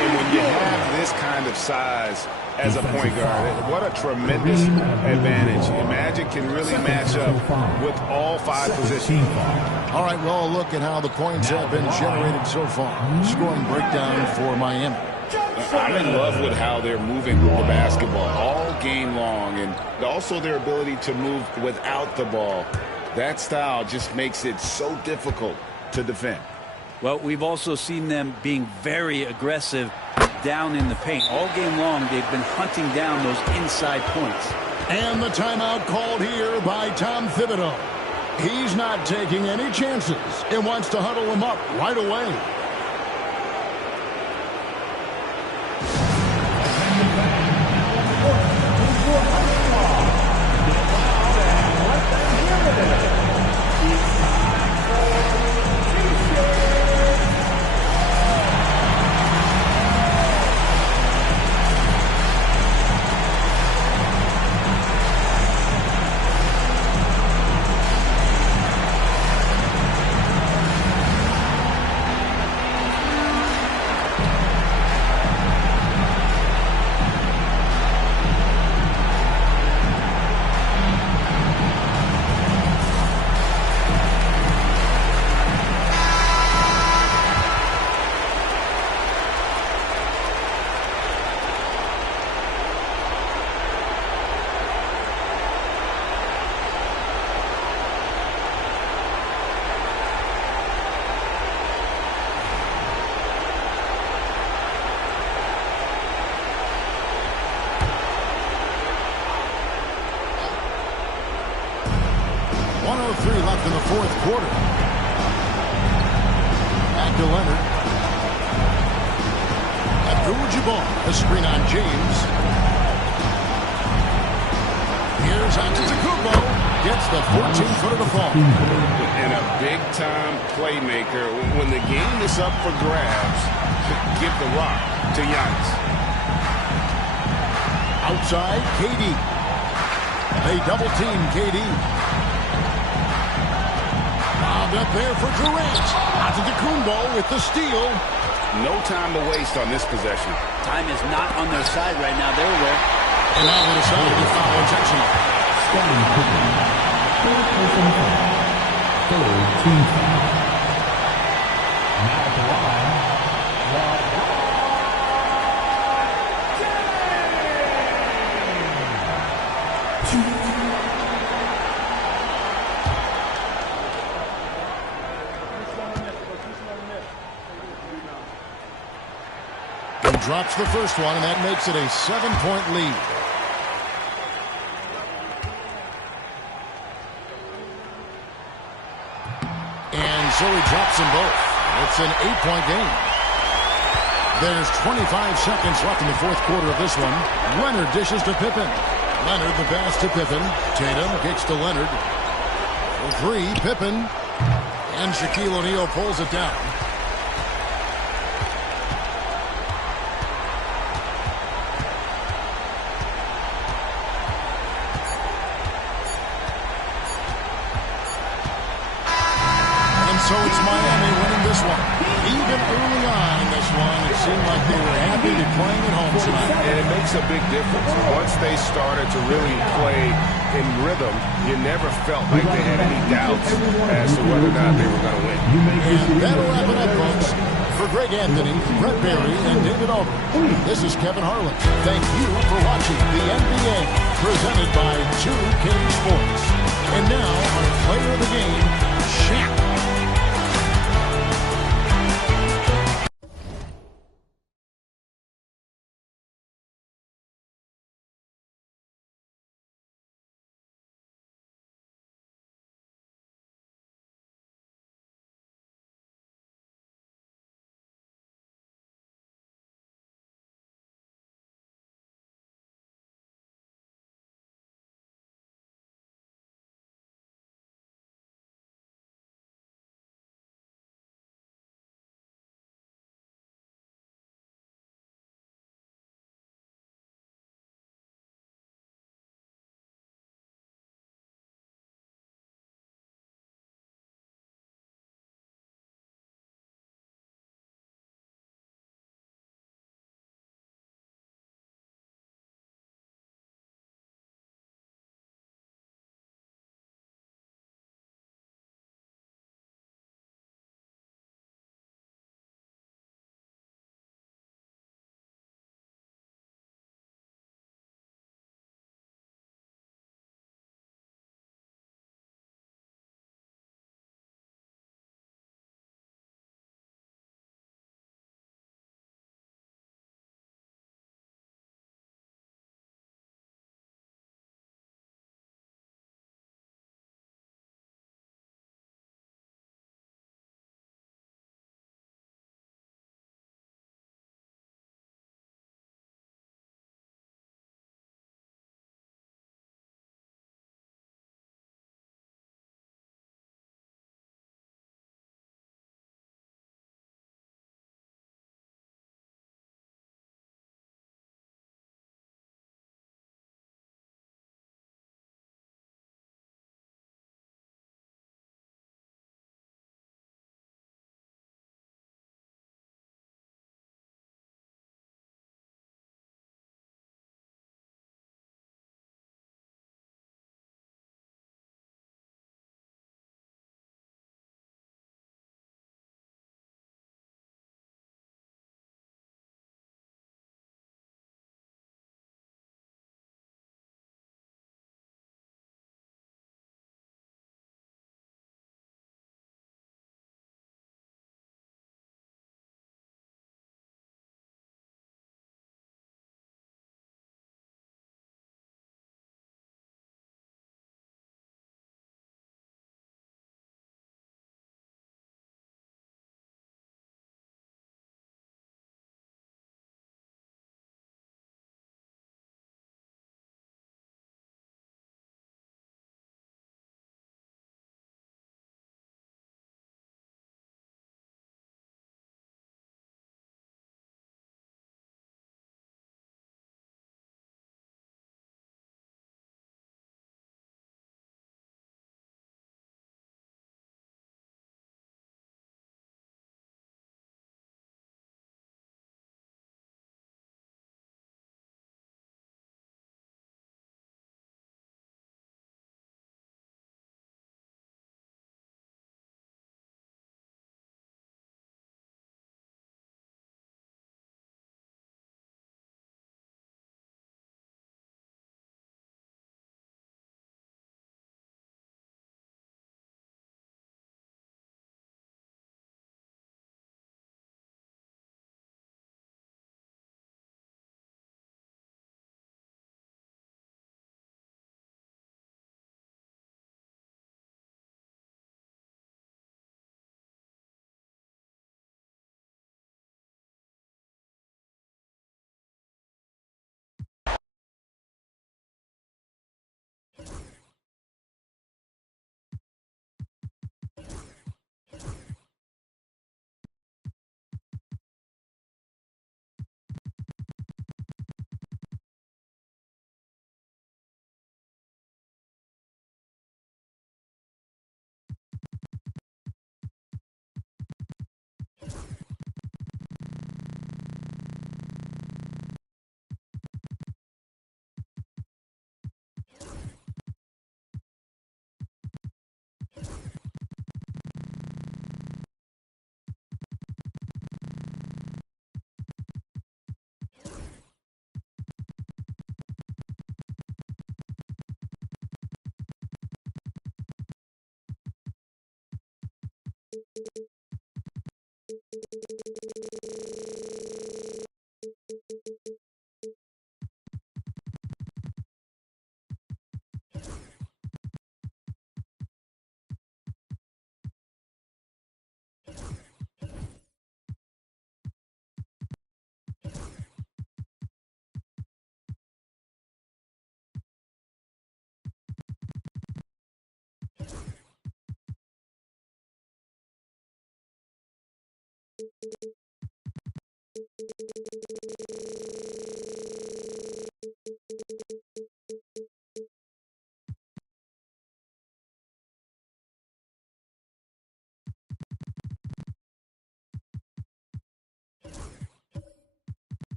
And when you have this kind of size as a point guard, what a tremendous advantage. Magic can really match up with all 5 positions. All right, well, look at how the points have been generated so far. Scoring breakdown for Miami. I'm in love with how they're moving the basketball all game long, and also their ability to move without the ball. That style just makes it so difficult to defend. Well, we've also seen them being very aggressive down in the paint. All game long, they've been hunting down those inside points. And the timeout called here by Tom Thibodeau. He's not taking any chances and wants to huddle them up right away. Left in the fourth quarter. Back to Leonard. Abdul-Jabbar, a screen on James. Here's Antetokounmpo. Gets the 14-footer to fall. And a big-time playmaker. When the game is up for grabs, give the rock to Giannis. Outside, KD. They double-team KD. Up there for Durant. Antetokounmpo with the steal. No time to waste on this possession. Time is not on their side right now. They're aware. And now they decided to foul intentional. Scottie Pippen. Third personal foul. Third team foul. Now at the line. Drops the first one, and that makes it a 7-point lead. And so he drops them both. It's an 8-point game. There's 25 seconds left in the fourth quarter of this one. Leonard dishes to Pippen. Leonard the pass to Pippen. Tatum kicks to Leonard. For 3, Pippen. And Shaquille O'Neal pulls it down. So it's Miami winning this one. Even early on in this one, it seemed like they were happy to playing at home tonight. And it makes a big difference. Once they started to really play in rhythm, you never felt like they had any doubts as to whether or not they were going to win. And that'll wrap it up, folks. For Greg Anthony, Brett Barry, and David Aldridge, this is Kevin Harlan. Thank you for watching the NBA, presented by 2K Sports. And now, our player of the game, Shaq.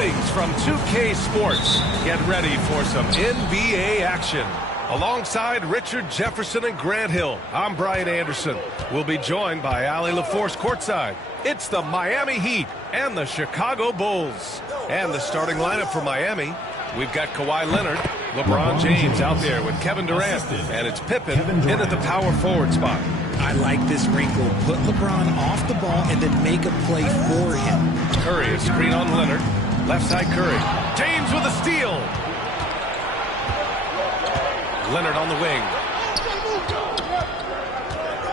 Greetings from 2K Sports. Get ready for some NBA action. Alongside Richard Jefferson and Grant Hill, I'm Brian Anderson. We'll be joined by Allie LaForce courtside. It's the Miami Heat and the Chicago Bulls. And the starting lineup for Miami, we've got Kawhi Leonard, LeBron James out there with Kevin Durant, and it's Pippen in at the power forward spot. I like this wrinkle. Put LeBron off the ball and then make a play for him. Curry, a screen on Leonard. Left side Curry. James with a steal. Leonard on the wing.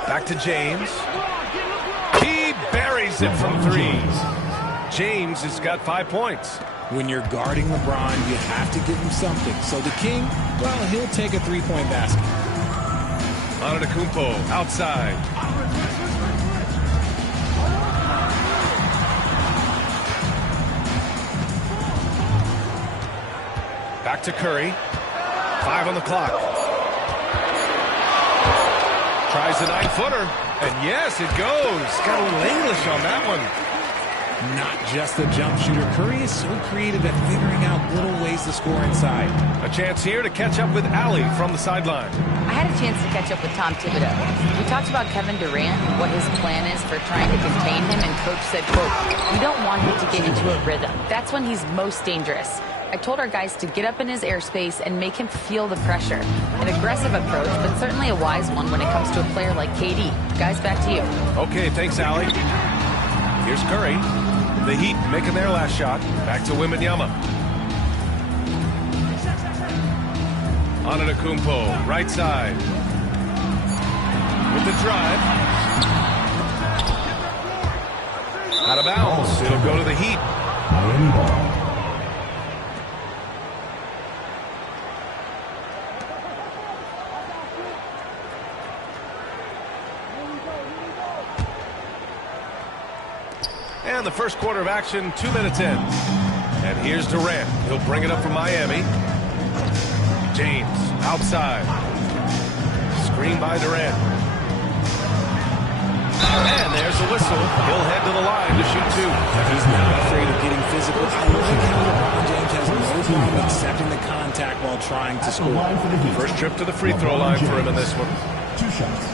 Back to James. He buries it from three. James has got 5 points. When you're guarding LeBron, you have to give him something. So the King, well, he'll take a three-point basket. Antetokounmpo outside. Back to Curry. 5 on the clock. Tries a 9-footer. And yes, it goes. Got a little English on that one. Not just a jump shooter. Curry is so creative at figuring out little ways to score inside. A chance here to catch up with Allie from the sideline. I had a chance to catch up with Tom Thibodeau. We talked about Kevin Durant and what his plan is for trying to contain him, and Coach said, quote, "We don't want him to get into a rhythm. That's when he's most dangerous." I told our guys to get up in his airspace and make him feel the pressure. An aggressive approach, but certainly a wise one when it comes to a player like KD. Guys, back to you. Okay, thanks, Allie. Here's Curry. The Heat making their last shot. Back to Wembanyama. Antetokounmpo, right side. With the drive. Out of bounds. It'll go to the Heat. Miami ball. And the first quarter of action, 2 minutes in. And here's Durant. He'll bring it up from Miami. James, outside. Screen by Durant. And there's the whistle. He'll head to the line to shoot two. He's not afraid of getting physical. I like how LeBron James has no problem accepting the contact while trying to score. First trip to the free throw line for him in this one. 2 shots.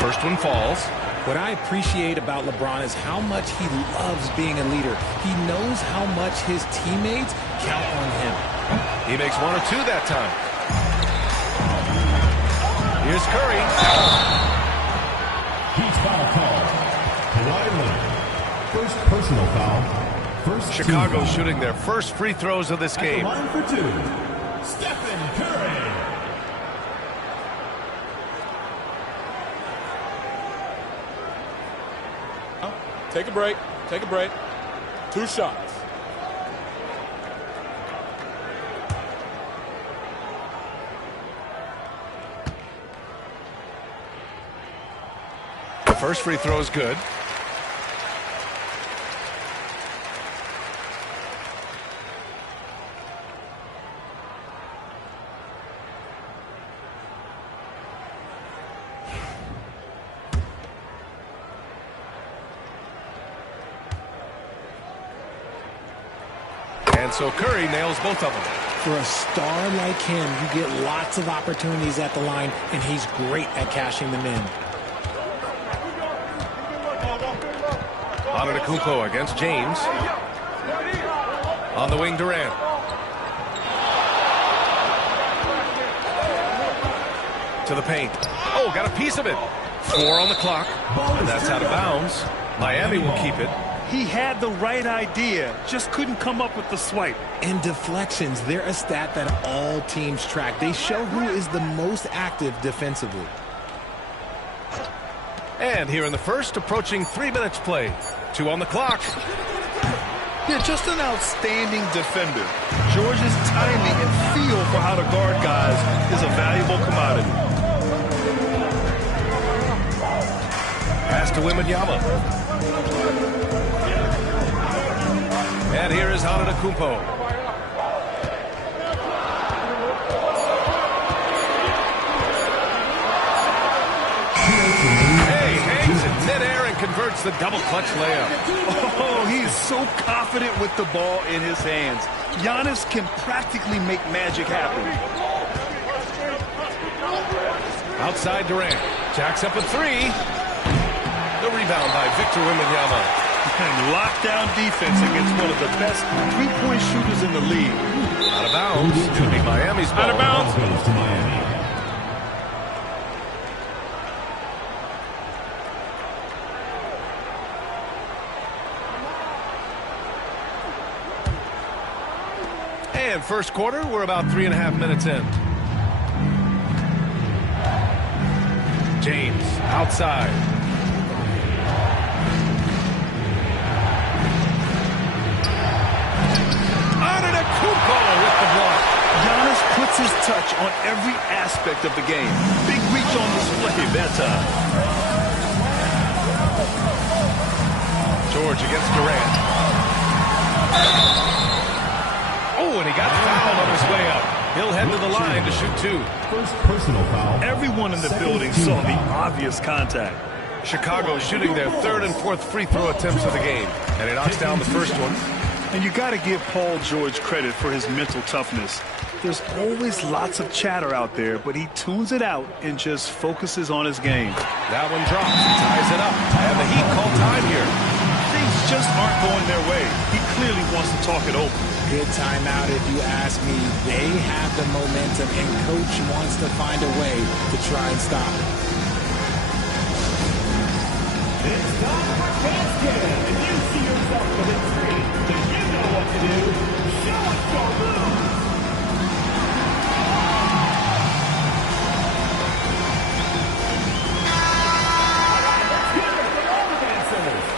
First one falls. What I appreciate about LeBron is how much he loves being a leader. He knows how much his teammates count on him. He makes 1 or 2 that time. Here's Curry. Heat foul call. Kawhi Leonard. First personal foul. First Chicago shooting their first free throws of this game. At the line for 2. Stephen Curry. Take a break. Take a break. 2 shots. The first free throw is good. And so Curry nails both of them. For a star like him, you get lots of opportunities at the line, and he's great at cashing them in. Antetokounmpo against James. On the wing, Durant. To the paint. Oh, got a piece of it. 4 on the clock. And that's out of bounds. Miami will keep it. He had the right idea, just couldn't come up with the swipe. And deflections, they're a stat that all teams track. They show who is the most active defensively. And here in the first, approaching 3 minutes play. 2 on the clock. Yeah, just an outstanding defender. George's timing and feel for how to guard guys is a valuable commodity. Pass to Wembanyama. And here is Antetokounmpo. Hey, hangs in midair and converts the double clutch layup. Oh, he's so confident with the ball in his hands. Giannis can practically make magic happen. Outside Durant. Jacks up a three. The rebound by Victor Wembanyama. And lockdown defense against one of the best three-point shooters in the league. Out of bounds. It's going to be Miami's ball. Out of bounds. Goes to Miami. And first quarter, we're about 3.5 minutes in. James outside. Antetokounmpo with the block. Giannis puts his touch on every aspect of the game. Big reach on display that time. George against Durant. Oh, and he got fouled on his way up. He'll head to the line to shoot two. First personal foul. Everyone in the building saw the obvious contact. Chicago shooting their third and fourth free throw attempts of the game. And he knocks down the first one. And you got to give Paul George credit for his mental toughness. There's always lots of chatter out there, but he tunes it out and just focuses on his game. That one drops, ties it up, and the Heat call time here. Things just aren't going their way. He clearly wants to talk it over. Good timeout if you ask me. They have the momentum, and Coach wants to find a way to try and stop it. It's time for basket. If you see yourself within three, then you know what to do. Show us your moves. All right, let's hear it for all the dancers.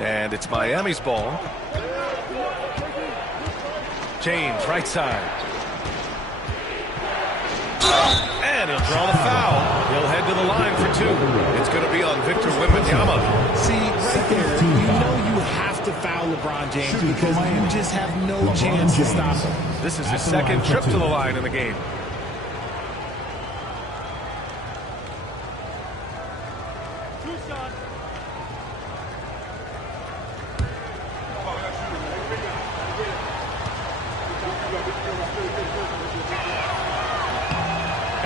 And it's Miami's ball. James, right side. And he'll draw the foul. He'll head to the line for two. It's going to be on Victor Wembanyama. See, right there, you know you have to foul LeBron James because you just have no chance to stop him. This is his second trip to the line in the game.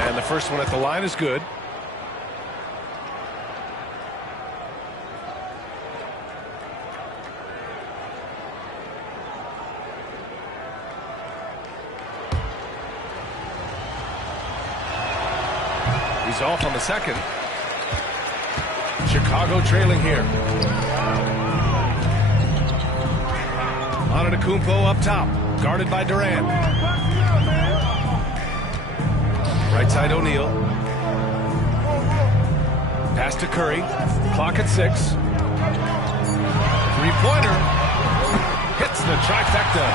And the first one at the line is good. He's off on the second. Chicago trailing here. Antetokounmpo up top, guarded by Durant. Right side O'Neal. Pass to Curry. Clock at 6. Three-pointer. Hits the trifecta.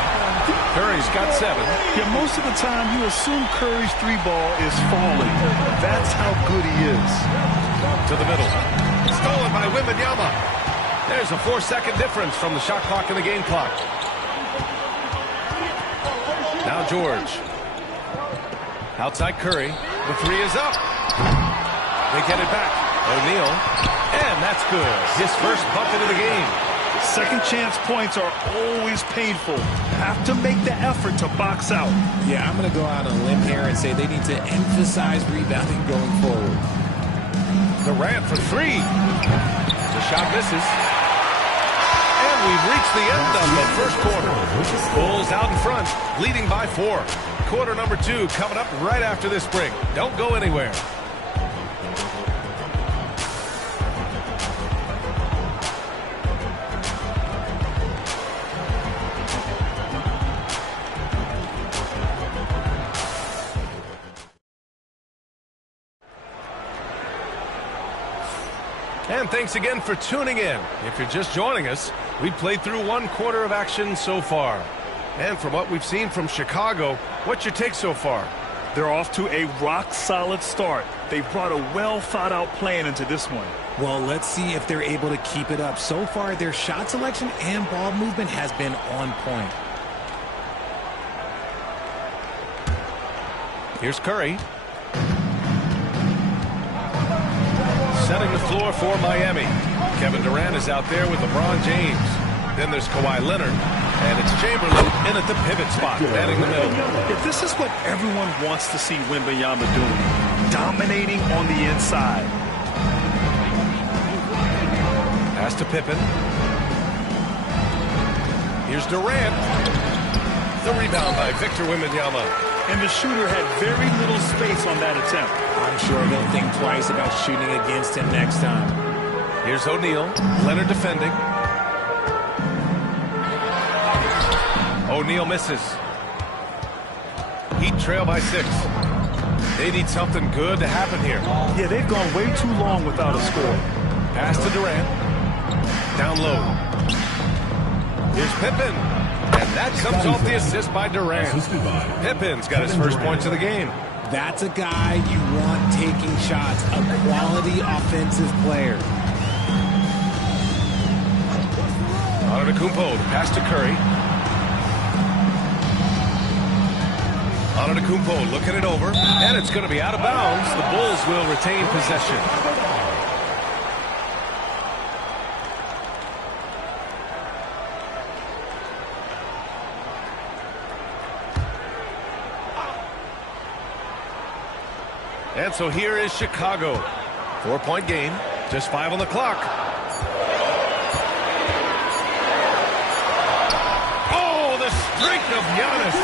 Curry's got 7. Yeah, most of the time you assume Curry's three ball is falling. That's how good he is. To the middle. Stolen by Wembanyama. There's a 4-second difference from the shot clock and the game clock. Now George. Outside Curry. The three is up. They get it back. O'Neal. And that's good. His first bucket of the game. Second chance points are always painful. Have to make the effort to box out. Yeah, I'm going to go out on a limb here and say they need to emphasize rebounding going forward. Durant for three. The shot misses. And we've reached the end of the first quarter. Bulls out in front, leading by 4. Quarter number 2 coming up right after this break. Don't go anywhere. And thanks again for tuning in. If you're just joining us, we've played through 1 quarter of action so far. And from what we've seen from Chicago, what's your take so far? They're off to a rock-solid start. They've brought a well-thought-out plan into this one. Well, let's see if they're able to keep it up. So far, their shot selection and ball movement has been on point. Here's Curry. Setting the floor for Miami. Kevin Durant is out there with LeBron James. Then there's Kawhi Leonard. And it's Chamberlain in at the pivot spot, manning the middle. If this is what everyone wants to see Wembanyama doing, dominating on the inside. Pass to Pippen. Here's Durant. The rebound by Victor Wembanyama. And the shooter had very little space on that attempt. I'm sure he'll think twice about shooting against him next time. Here's O'Neal. Leonard defending. O'Neal misses. Heat trail by 6. They need something good to happen here. Yeah, they've gone way too long without a score. Pass to Durant. Down low. Here's Pippen. And that comes off the assist by Durant. Pippen's got his first points of the game. That's a guy you want taking shots, a quality offensive player. Antetokounmpo, the pass to Curry. Antetokounmpo looking it over, and it's going to be out of bounds. The Bulls will retain possession. And so here is Chicago. 4-point game, just 5 on the clock. Oh, the strength of Giannis.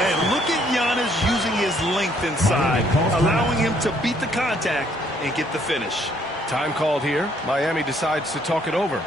And look at Giannis using his length inside, allowing him to beat the contact and get the finish. Time called here. Miami decides to talk it over.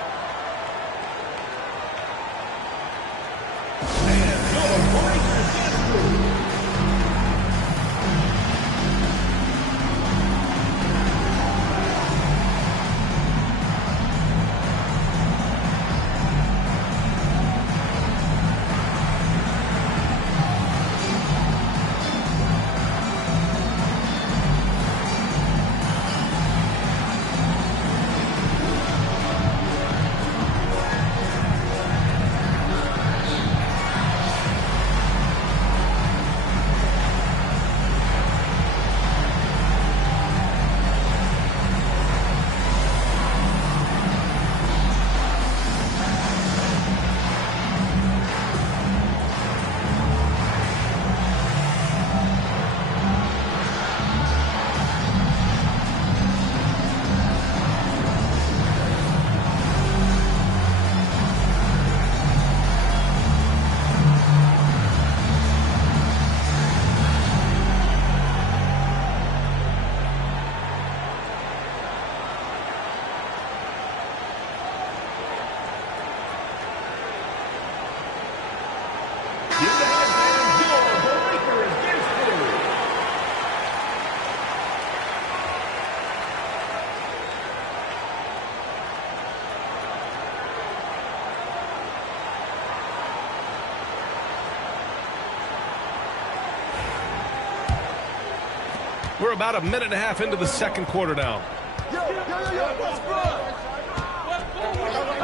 We're about a minute and a half into the second quarter now.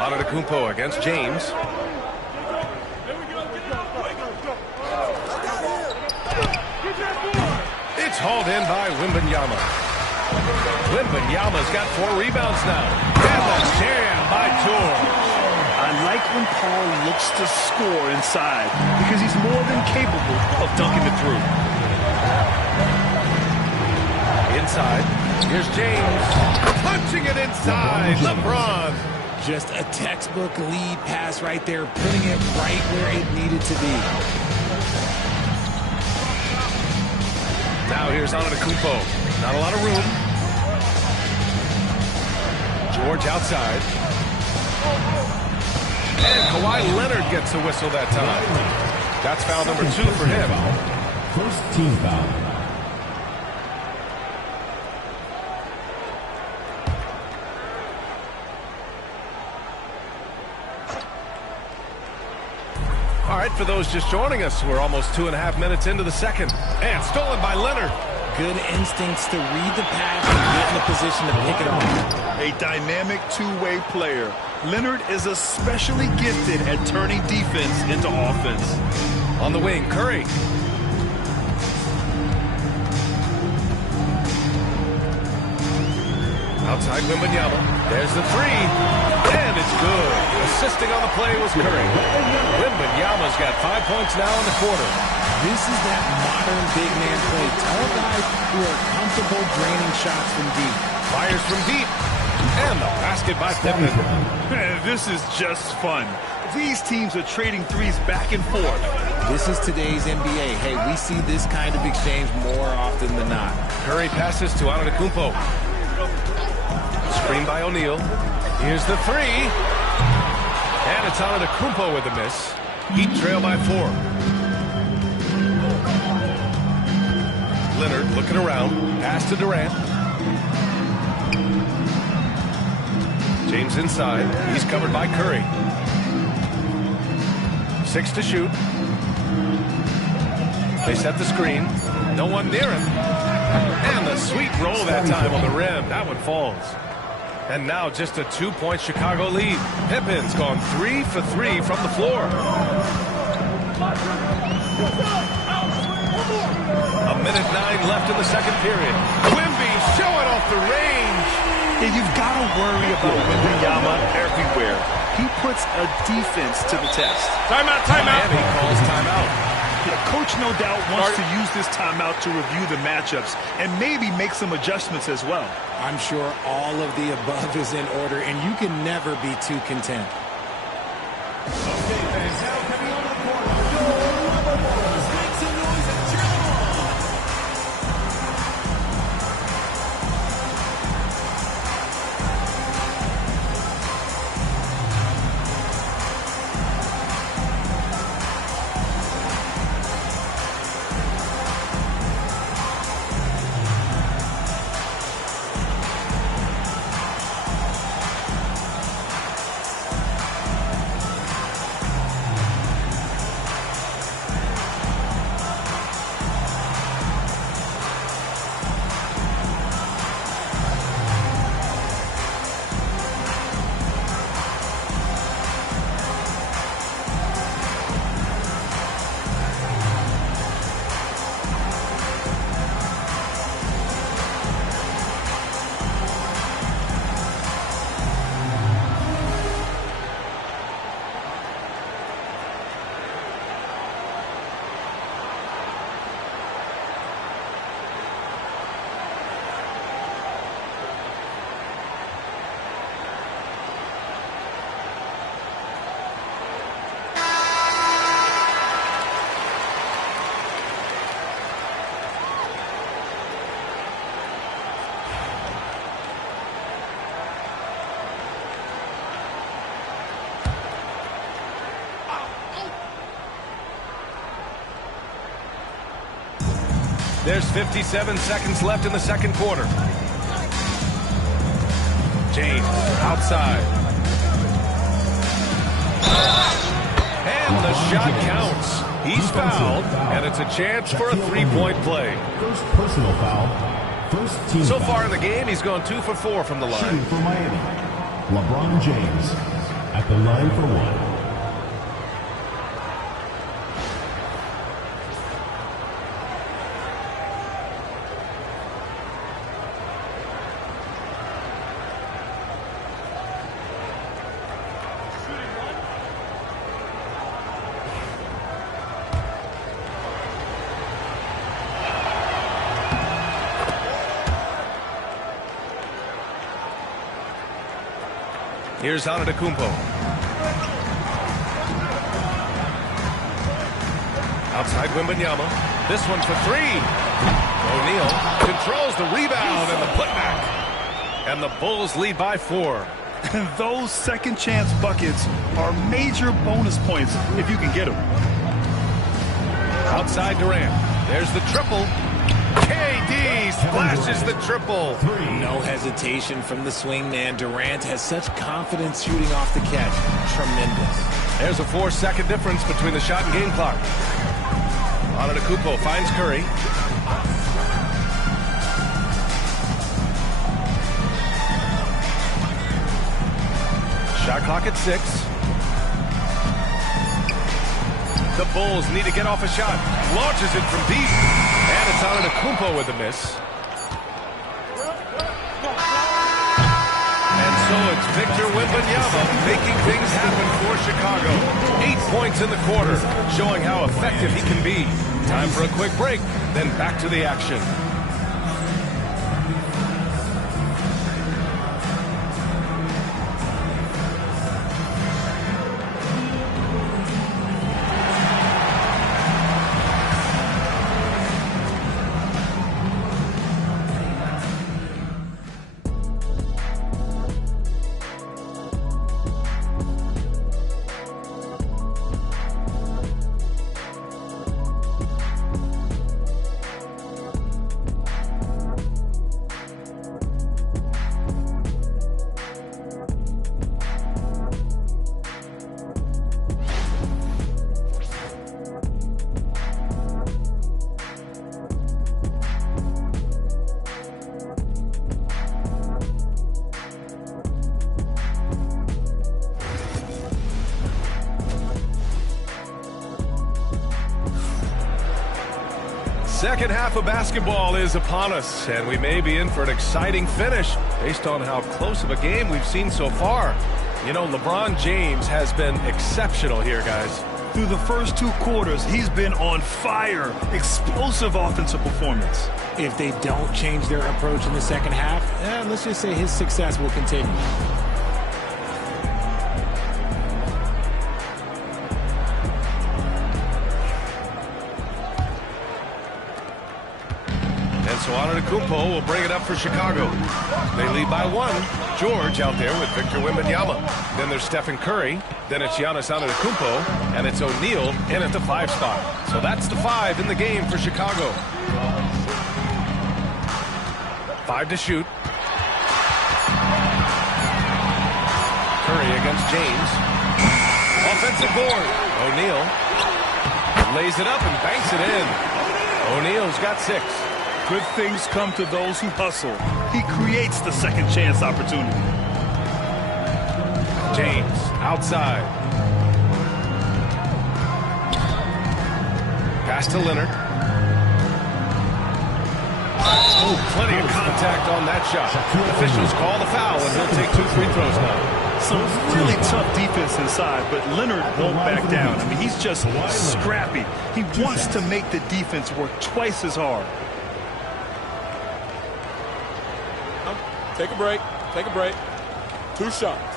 Antetokounmpo against James. It's hauled in by Wembanyama. Wembanyama's got 4 rebounds now. And the jam by George. I like when Paul looks to score inside because he's more than capable of dunking it through. Inside. Here's James. Punching it inside. LeBron. Just a textbook lead pass right there, putting it right where it needed to be. Now here's Antetokounmpo. Not a lot of room. George outside. And Kawhi Leonard gets a whistle that time. That's foul number 2 for him. First team foul. All right, for those just joining us, we're almost 2.5 minutes into the second. And stolen by Leonard. Good instincts to read the pass and get in the position to pick it up. A dynamic two-way player. Leonard is especially gifted at turning defense into offense. On the wing, Curry. Outside Wembanyama. There's the three. And it's good. Assisting on the play was Curry. Wembanyama's got 5 points now in the quarter. This is that modern big man play. Tall guys who are comfortable draining shots from deep. Fires from deep. And the basket by Pippen. Man, this is just fun. These teams are trading threes back and forth. This is today's NBA. Hey, we see this kind of exchange more often than not. Curry passes to Antetokounmpo. Screen by O'Neal. Here's the three. And it's Antetokounmpo with a miss. Heat trail by 4. Leonard looking around. Pass to Durant. James inside. He's covered by Curry. 6 to shoot. They set the screen. No one near him. And the sweet roll that time on the rim. That one falls. And now just a 2-point Chicago lead. Pippen's gone 3 for 3 from the floor. A minute 9 left in the second period. Wemby showing off the range. Yeah, you've got to worry about Wembanyama everywhere. He puts a defense to the test. Timeout, timeout. Miami calls timeout. Yeah, coach no doubt wants to use this timeout to review the matchups and maybe make some adjustments as well. I'm sure all of the above is in order, and you can never be too content. Okay, fans, now coming on the court, Joel Lumberwolves. Make some noise and cheer them on. There's 57 seconds left in the second quarter. James outside. And the shot counts. He's fouled, and it's a chance for a three-point play. First personal foul. First team So foul. far in the game, he's gone 2 for 4 from the line. Shooting for Miami, LeBron James at the line for one. Here's Antetokounmpo. Outside Wembanyama. This one for 3. O'Neal controls the rebound and the putback. And the Bulls lead by 4. And those second chance buckets are major bonus points if you can get them. Outside Durant. There's the triple. KD splashes the triple. No hesitation from the swingman. Durant has such confidence shooting off the catch. Tremendous. There's a 4-second difference between the shot and game clock. Antetokounmpo finds Curry. Shot clock at 6. The Bulls need to get off a shot. Launches it from deep. And it's Antetokounmpo with the miss. And so it's Victor Wembanyama making things happen for Chicago. 8 points in the quarter, showing how effective he can be. Time for a quick break, then back to the action. Second half of basketball is upon us, and we may be in for an exciting finish based on how close of a game we've seen so far. You know, LeBron James has been exceptional here, guys. Through the first 2 quarters, he's been on fire. Explosive offensive performance. If they don't change their approach in the second half, let's just say his success will continue. So Antetokounmpo will bring it up for Chicago. They lead by 1. George out there with Victor Wembanyama. Then there's Stephen Curry. Then it's Giannis Antetokounmpo. And it's O'Neal in at the 5 spot. So that's the 5 in the game for Chicago. 5 to shoot. Curry against James. Offensive board. O'Neal lays it up and banks it in. O'Neal's got 6. Good things come to those who hustle. He creates the second chance opportunity. James outside. Pass to Leonard. Oh, plenty of contact on that shot. Officials call the foul, and he'll take 2 free throws now. Some really tough defense inside, but Leonard won't back down. I mean, he's just scrappy. He wants to make the defense work twice as hard. Take a break. Take a break. 2 shots.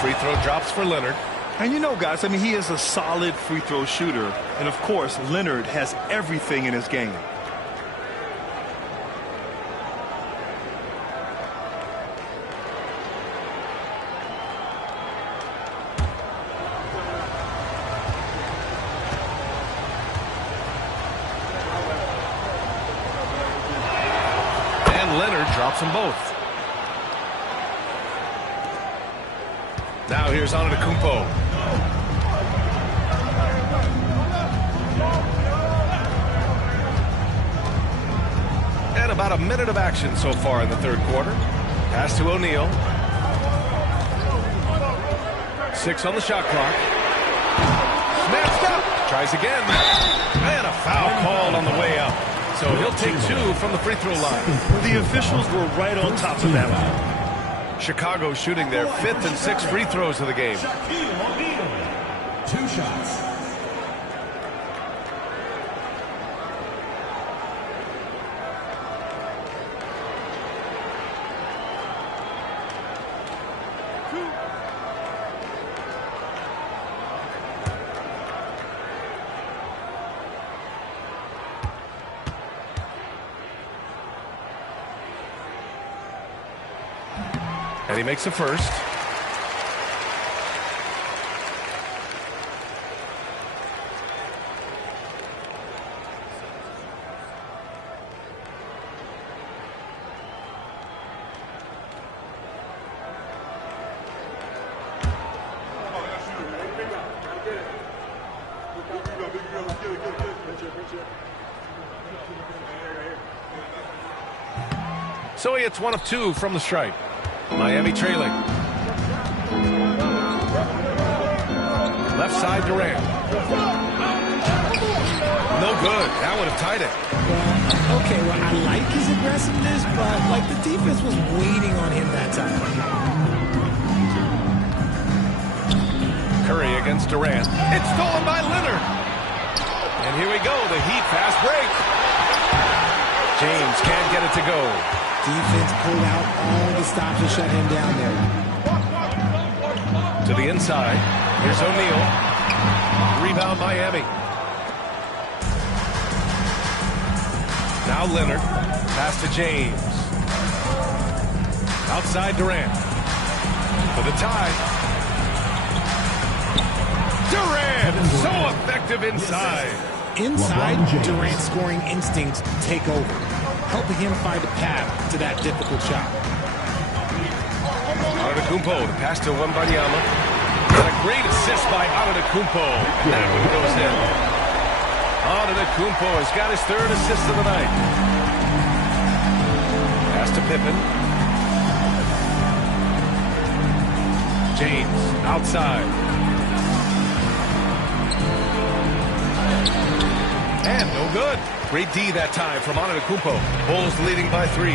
Free throw drops for Leonard. And you know, guys, I mean, he is a solid free throw shooter. And, of course, Leonard has everything in his game. Leonard drops them both. Now here's Antetokounmpo. And about a minute of action so far in the third quarter. Pass to O'Neal. 6 on the shot clock. Snatched up. Tries again. And a foul called on the way up. So he'll take 2 from the free throw line. The officials were right on top of that one. Chicago shooting their 5th and 6th free throws of the game. 2 shots. And he makes a first. So he hits 1 of 2 from the stripe. Miami trailing. Left side Durant. No good. That would have tied it. Well, okay, well, I like his aggressiveness, but like the defense was waiting on him that time. Curry against Durant. It's stolen by Leonard. And here we go. The Heat fast break. James can't get it to go. Defense pulled out all the stops to shut him down there. To the inside. Here's O'Neal. Rebound Miami. Now Leonard. Pass to James. Outside Durant. For the tie. Durant. So effective inside. Inside, Durant's scoring instincts take over, helping him find a path to that difficult shot. Antetokounmpo to pass to Wembanyama. And a great assist by Antetokounmpo. And that one goes in. Antetokounmpo has got his 3rd assist of the night. Pass to Pippen. James outside. And no good. Great D that time from Antetokounmpo. Bulls leading by 3.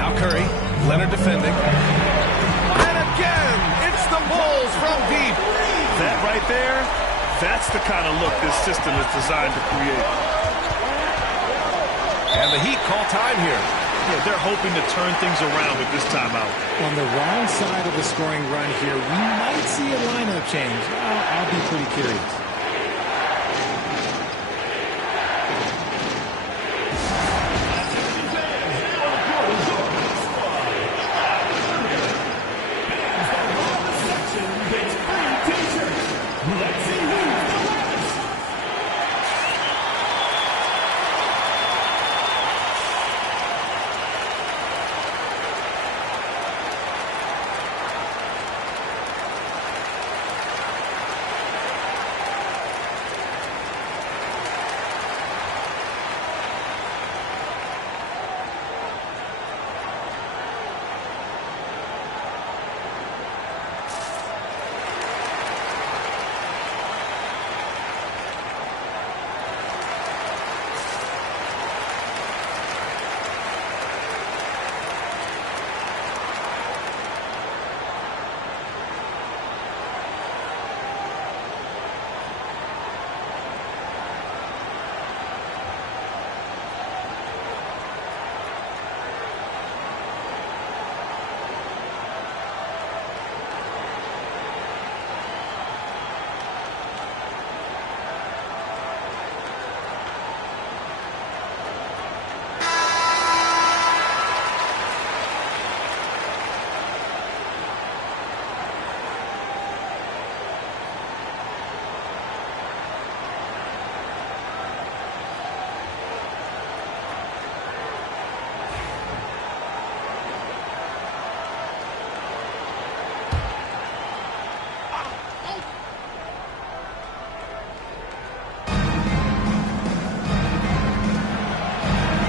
Now Curry. Leonard defending. And again, it's the Bulls from deep. That right there, that's the kind of look this system is designed to create. And the Heat call time here. Yeah, they're hoping to turn things around with this timeout. On the wrong side of the scoring run here, we might see a lineup change. I'll be pretty curious.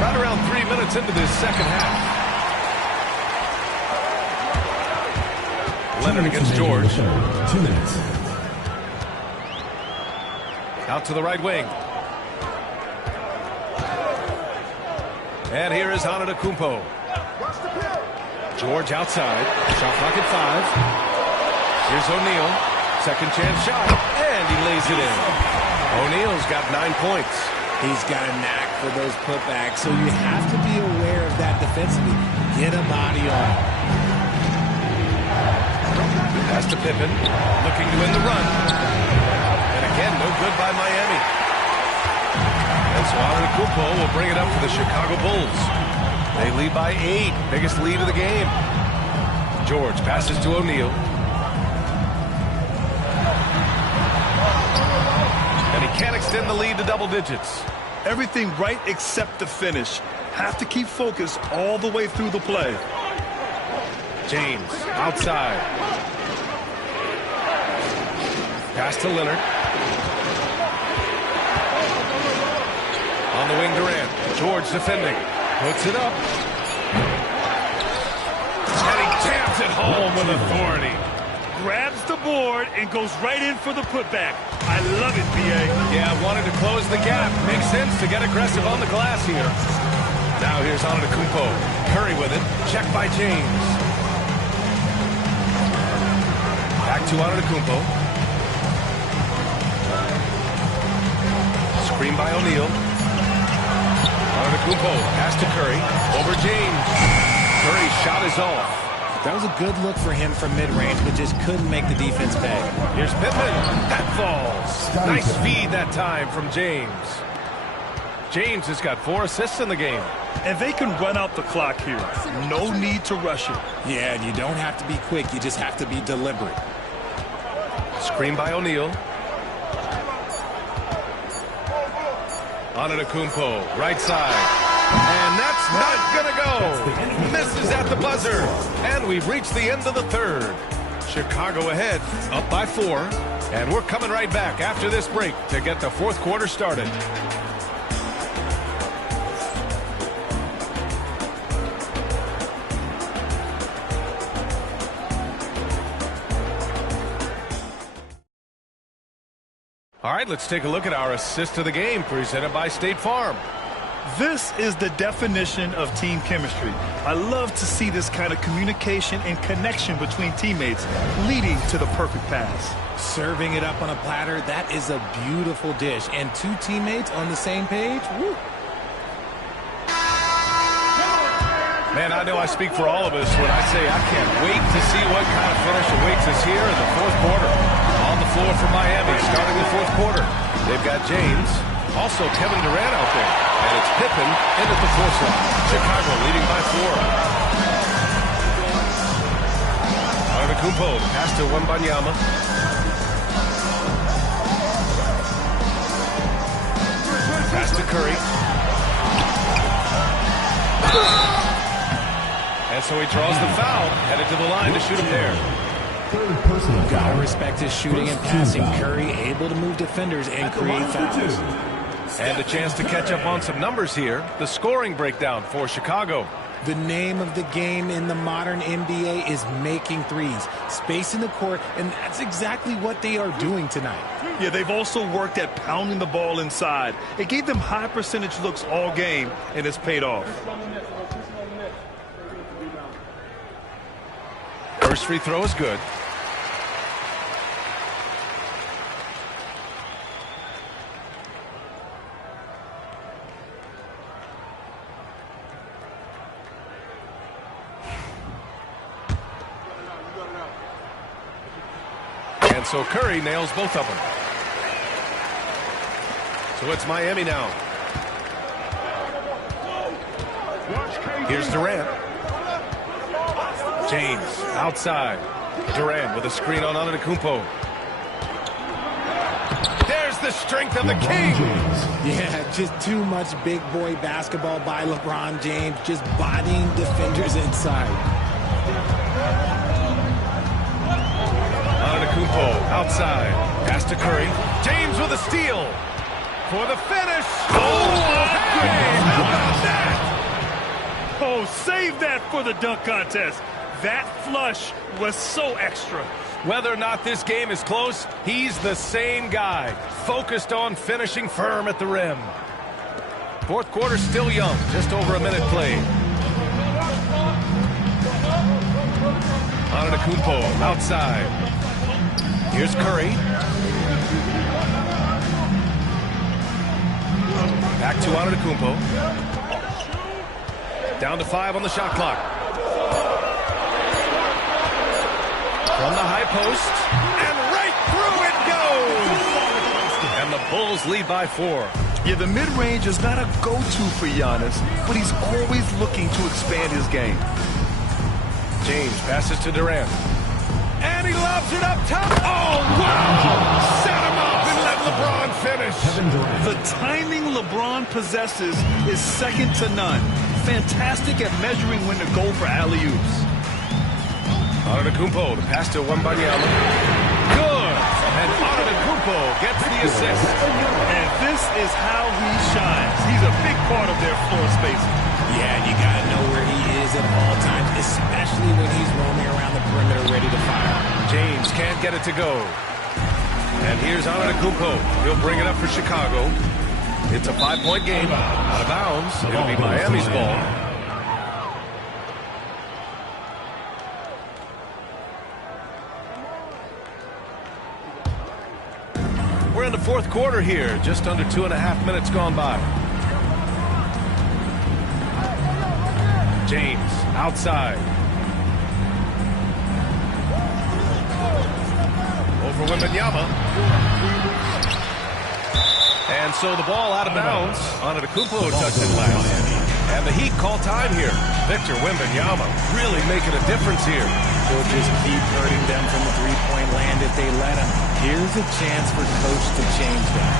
Right around 3 minutes into this second half. Leonard against George. 2 minutes. Out to the right wing. And here is Antetokounmpo. George outside. Shot clock at 5. Here's O'Neal. Second chance shot. And he lays it in. O'Neal's got 9 points. He's got a knack for those putbacks, so you have to be aware of that defensively. Get a body on it. Pass to Pippen, looking to win the run. And again, no good by Miami. And so Antetokounmpo will bring it up for the Chicago Bulls. They lead by 8, biggest lead of the game. George passes to O'Neal. And he can't extend the lead to double digits. Everything right except the finish. Have to keep focused all the way through the play. James outside. Pass to Leonard. On the wing, Durant. George defending. Puts it up. And he jams it home with authority. Grabs the board and goes right in for the putback. I love it, B.A. Yeah, wanted to close the gap. Makes sense to get aggressive on the glass here. Now here's Antetokounmpo. Curry with it. Check by James. Back to Antetokounmpo. Screen by O'Neal. Antetokounmpo pass to Curry. Over James. Curry's shot is off. That was a good look for him from mid-range, but just couldn't make the defense pay. Here's Pippen. That falls. Nice feed that time from James. James has got 4 assists in the game. And they can run out the clock here. No need to rush it. Yeah, and you don't have to be quick. You just have to be deliberate. Screen by O'Neal. Antetokounmpo, right side. And that's not going to go. Misses at the buzzer. And we've reached the end of the third. Chicago ahead, up by 4. And we're coming right back after this break to get the fourth quarter started. All right, let's take a look at our assist of the game presented by State Farm. This is the definition of team chemistry. I love to see this kind of communication and connection between teammates leading to the perfect pass. Serving it up on a platter, that is a beautiful dish. And 2 teammates on the same page, woo. Man, I know I speak for all of us when I say I can't wait to see what kind of finish awaits us here in the fourth quarter. On the floor for Miami, starting the fourth quarter. They've got James, also Kevin Durant out there. And it's Pippen in at the 4 slot. Chicago leading by 4. Antetokounmpo, pass to Wembanyama. Pass to Curry. And so he draws the foul, headed to the line to shoot a pair. Gotta respect his shooting and passing. Curry able to move defenders and create fouls. And a chance to catch up on some numbers here. The scoring breakdown for Chicago. The name of the game in the modern NBA is making threes. Space in the court, and that's exactly what they are doing tonight. Yeah, they've also worked at pounding the ball inside. It gave them high percentage looks all game, and it's paid off. First free throw is good. And so Curry nails both of them. So it's Miami now. Here's Durant. James outside. Durant with a screen on Antetokounmpo. There's the strength of the king. Yeah, just too much big boy basketball by LeBron James, just bodying defenders inside. Antetokounmpo outside. Pass to Curry. James with a steal. For the finish. Oh, hey, how about that? Oh, save that for the dunk contest. That flush was so extra. Whether or not this game is close, he's the same guy. Focused on finishing firm at the rim. Fourth quarter still young. Just over a minute played. Antetokounmpo outside. Here's Curry. Back to Antetokounmpo. Down to 5 on the shot clock. From the high post. And right through it goes! And the Bulls lead by 4. Yeah, the mid-range is not a go-to for Giannis, but he's always looking to expand his game. James passes to Durant. And he lobs it up top. Oh, wow! Set him up and let LeBron finish. The timing LeBron possesses is second to none. Fantastic at measuring when to go for alley-oops. Antetokounmpo, the pass to Wembanyama. Good! And Antetokounmpo gets the assist. And this is how he shines. He's a big part of their floor spacing. Yeah, you got to know where he is at all times, especially when he's roaming around the perimeter ready to fire. James can't get it to go. And here's Antetokounmpo. He'll bring it up for Chicago. It's a 5-point game. Out of bounds. It'll be Miami's ball. We're in the fourth quarter here. Just under 2.5 minutes gone by. James outside. Over Wembanyama. And so the ball out of bounds. Antetokounmpo touched it last. And the Heat call time here. Victor Wembanyama really making a difference here. They'll just keep hurting them from the three-point land if they let them. Here's a chance for Coach to change that.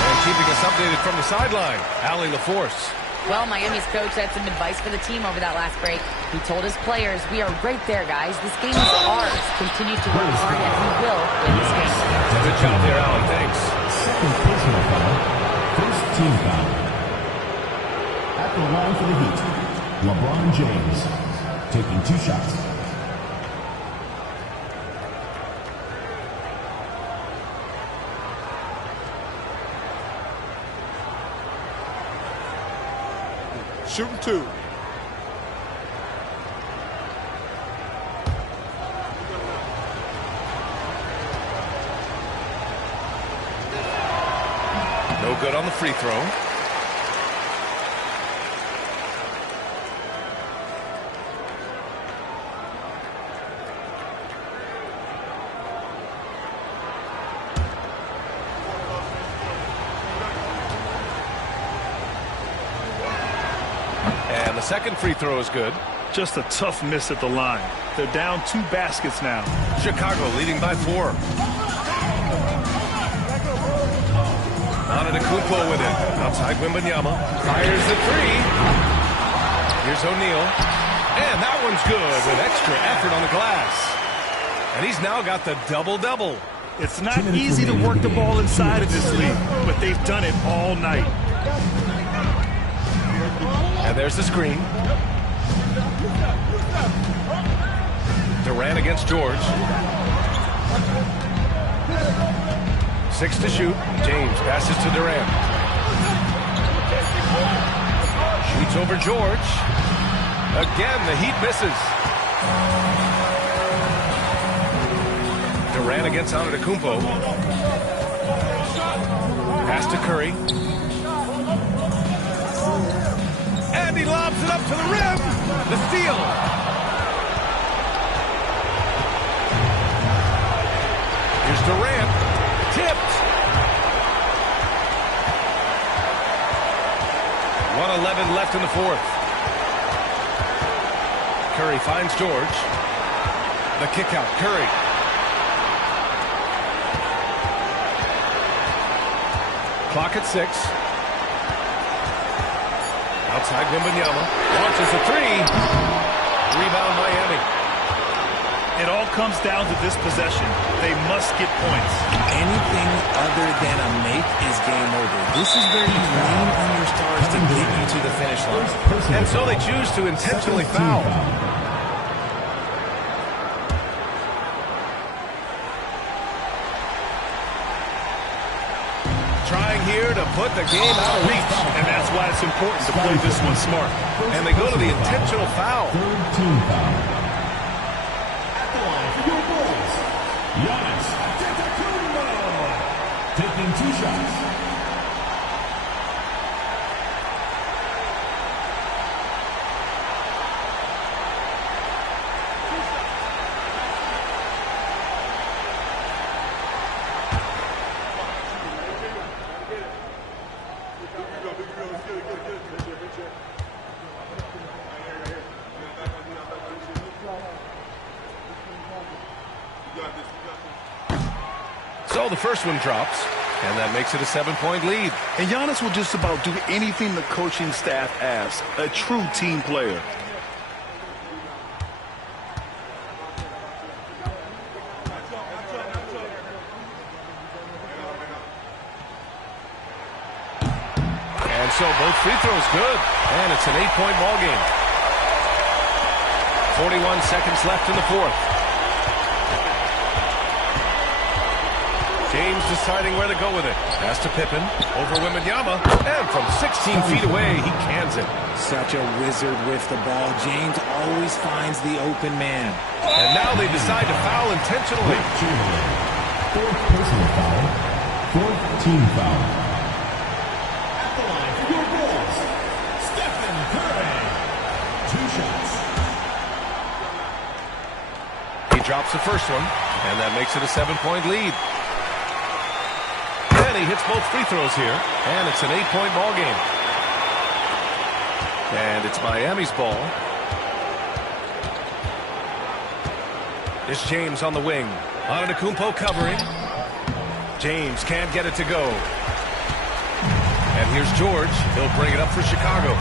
And keeping us updated from the sideline, Allie LaForce. Well, Miami's coach had some advice for the team over that last break. He told his players, we are right there, guys. This game is ours. Continue to work hard, and we will win this game. Good job there, Allie. Thanks. Second personal foul. First team foul. At the line for the Heat, LeBron James taking 2 shots. Shooting 2. No good on the free throw. And the second free throw is good. Just a tough miss at the line. They're down 2 baskets now. Chicago leading by 4. Antetokounmpo with it. Outside Wembanyama. Fires the 3. Here's O'Neal. And that one's good with extra effort on the glass. And he's now got the double-double. It's not easy to work the ball inside of this league, but they've done it all night. And there's the screen. Durant against George. 6 to shoot. James passes to Durant. Shoots over George. Again, the Heat misses. Durant against Antetokounmpo. Pass to Curry. And he lobs it up to the rim. The steal. Here's Durant. Tipped. 1:11 left in the fourth. Curry finds George. The kick out. Curry. Clock at 6. Outside Wembanyama. Launches a 3. Rebound Miami. It all comes down to this possession. They must get points. Anything other than a make is game over. This is where you lean on your stars to get you to the finish line. And so they choose to intentionally foul. Trying here to put the game out of reach. And that's why it's important to play this one smart. And they go to the intentional foul. Third team foul. At the line for your Bulls, Giannis Antetokounmpo taking 2 shots. the first one drops, and that makes it a 7-point lead. And Giannis will just about do anything the coaching staff asks. A true team player. And so both free throws good, and it's an 8-point ball game. 41 seconds left in the fourth. James deciding where to go with it. Pass to Pippen, over Wembanyama, and from 16 feet away, he cans it. Such a wizard with the ball. James always finds the open man. And now they decide to foul intentionally. Fourth personal foul. Fourth team foul. At the line for your Bulls, Stephen Curry. 2 shots. He drops the first one, and that makes it a 7-point lead. And he hits both free throws here, and it's an 8-point ball game. And it's Miami's ball. It's James on the wing. Antetokounmpo covering. James can't get it to go. And here's George. He'll bring it up for Chicago.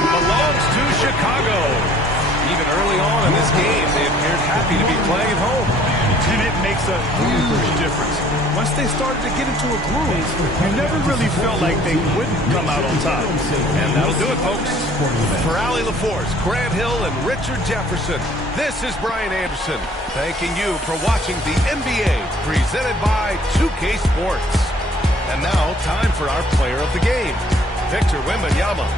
Belongs to Chicago. Even early on in this game, they appeared happy to be playing at home. And it makes a huge difference. Once they started to get into a groove, you never really felt like they wouldn't come out on top. And that'll do it, folks. For Allie LaForce, Grant Hill, and Richard Jefferson, this is Brian Anderson, thanking you for watching the NBA presented by 2K Sports. And now, time for our player of the game, Victor Wembanyama.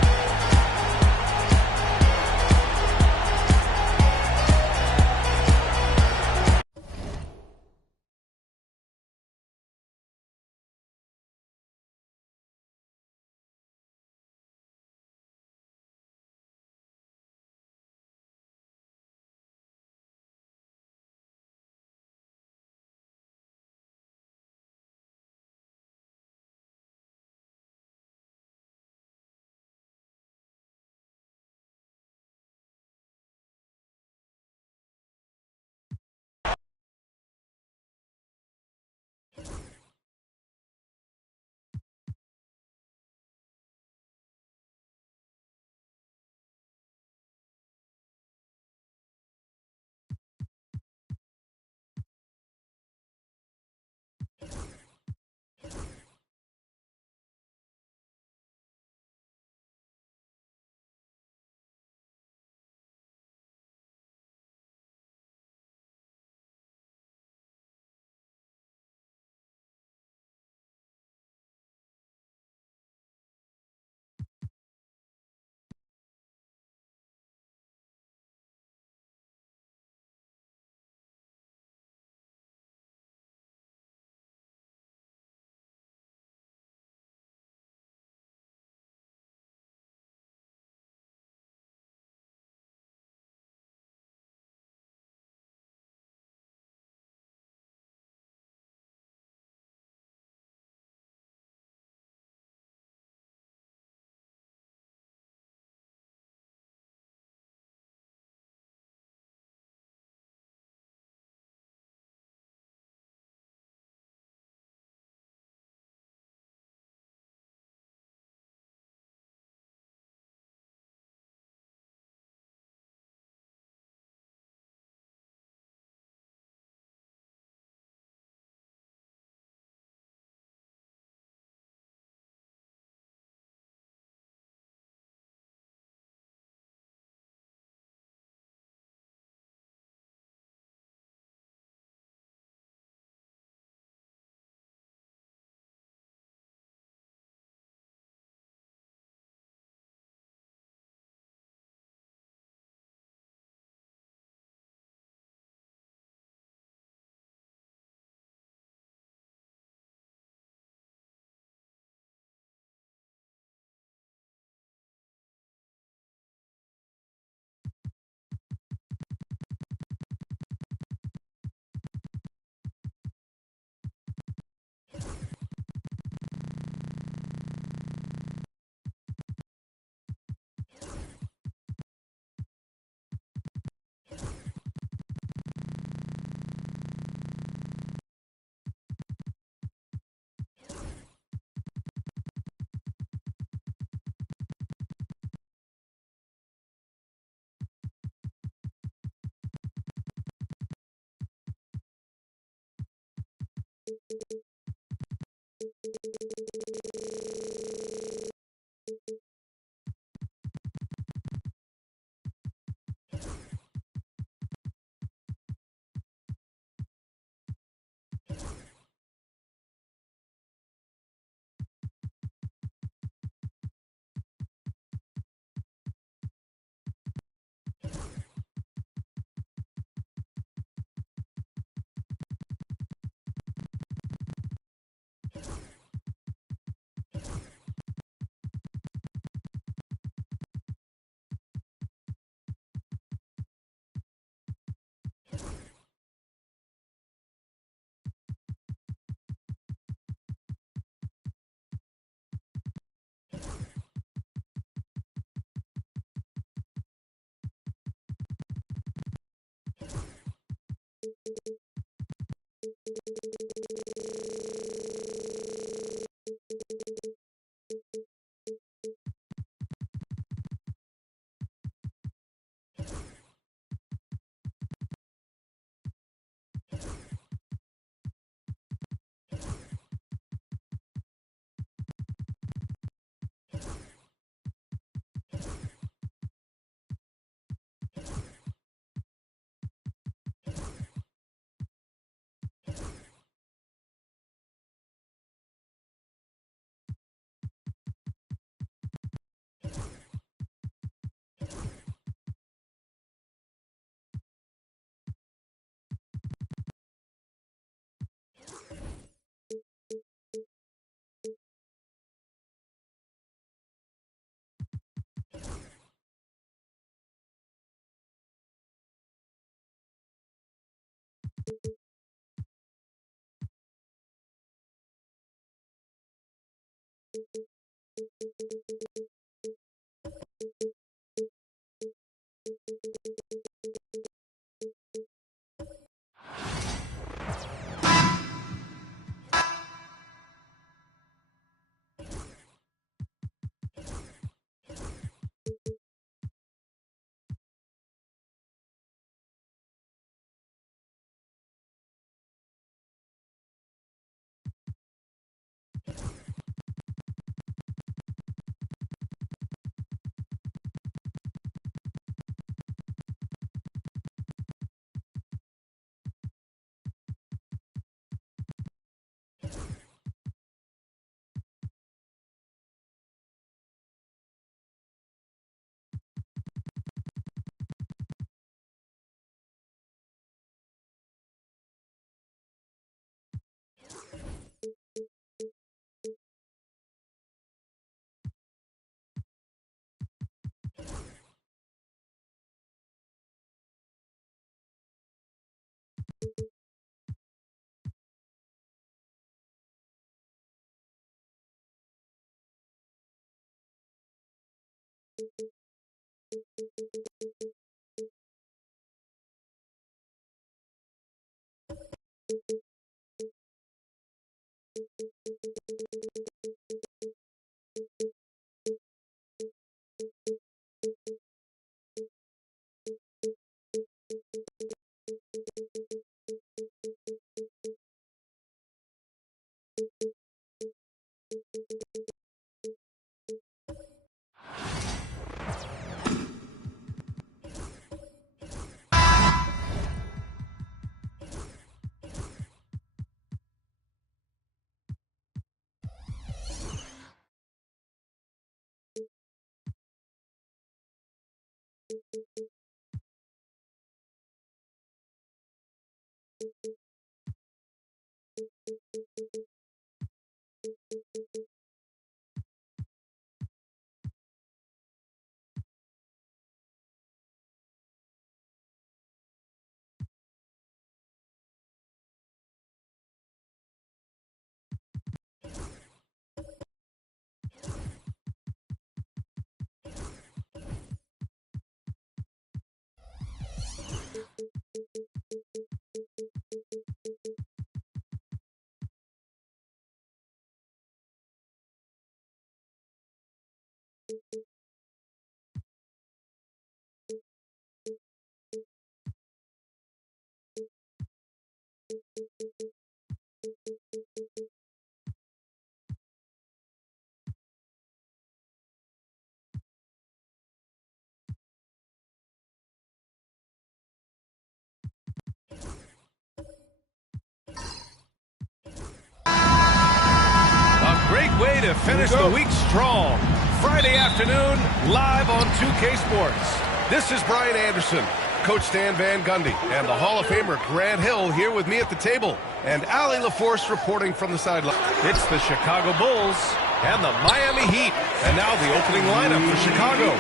to finish the week strong. Friday afternoon, live on 2K Sports. This is Brian Anderson, Coach Stan Van Gundy, and the Hall of Famer Grant Hill here with me at the table, and Allie LaForce reporting from the sideline. It's the Chicago Bulls and the Miami Heat. And now the opening lineup for Chicago.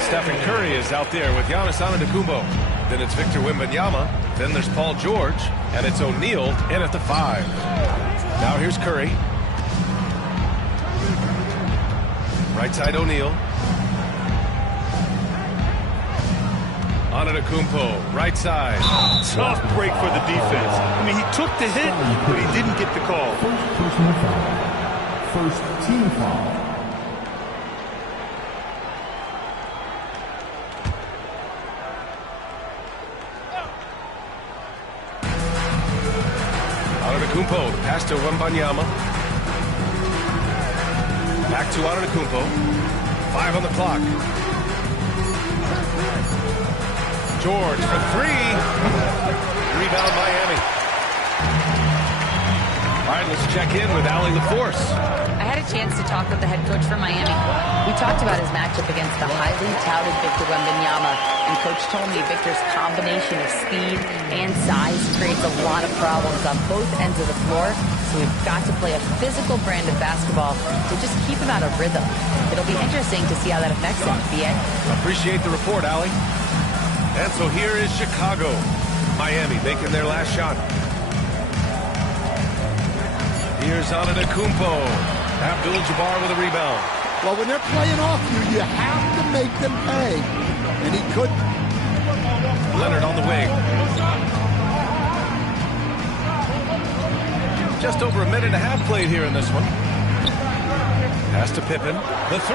Stephen Curry is out there with Giannis Antetokounmpo. Then it's Victor Wembanyama. Then there's Paul George. And it's O'Neal in at the 5. Now here's Curry. Right side O'Neal. Antetokounmpo, right side. Tough break for the defense. I mean, he took the hit, but he didn't get the call. First personal foul. First team foul. Antetokounmpo, pass to Wembanyama. Back to Antetokounmpo. 5 on the clock. George for 3. Rebound Miami. All right, let's check in with Allie LaForce. I had a chance to talk with the head coach for Miami. We talked about his matchup against the highly touted Victor Wembanyama, and Coach told me Victor's combination of speed and size creates a lot of problems on both ends of the floor, so we've got to play a physical brand of basketball to just keep him out of rhythm. It'll be interesting to see how that affects him, BA. Appreciate the report, Allie. And so here is Chicago. Miami making their last shot. Here's Antetokounmpo. Abdul-Jabbar with a rebound. Well, when they're playing off you, you have to make them pay. And he couldn't. Leonard on the wing. Just over a minute and a half played here in this one. Pass to Pippen. The 3.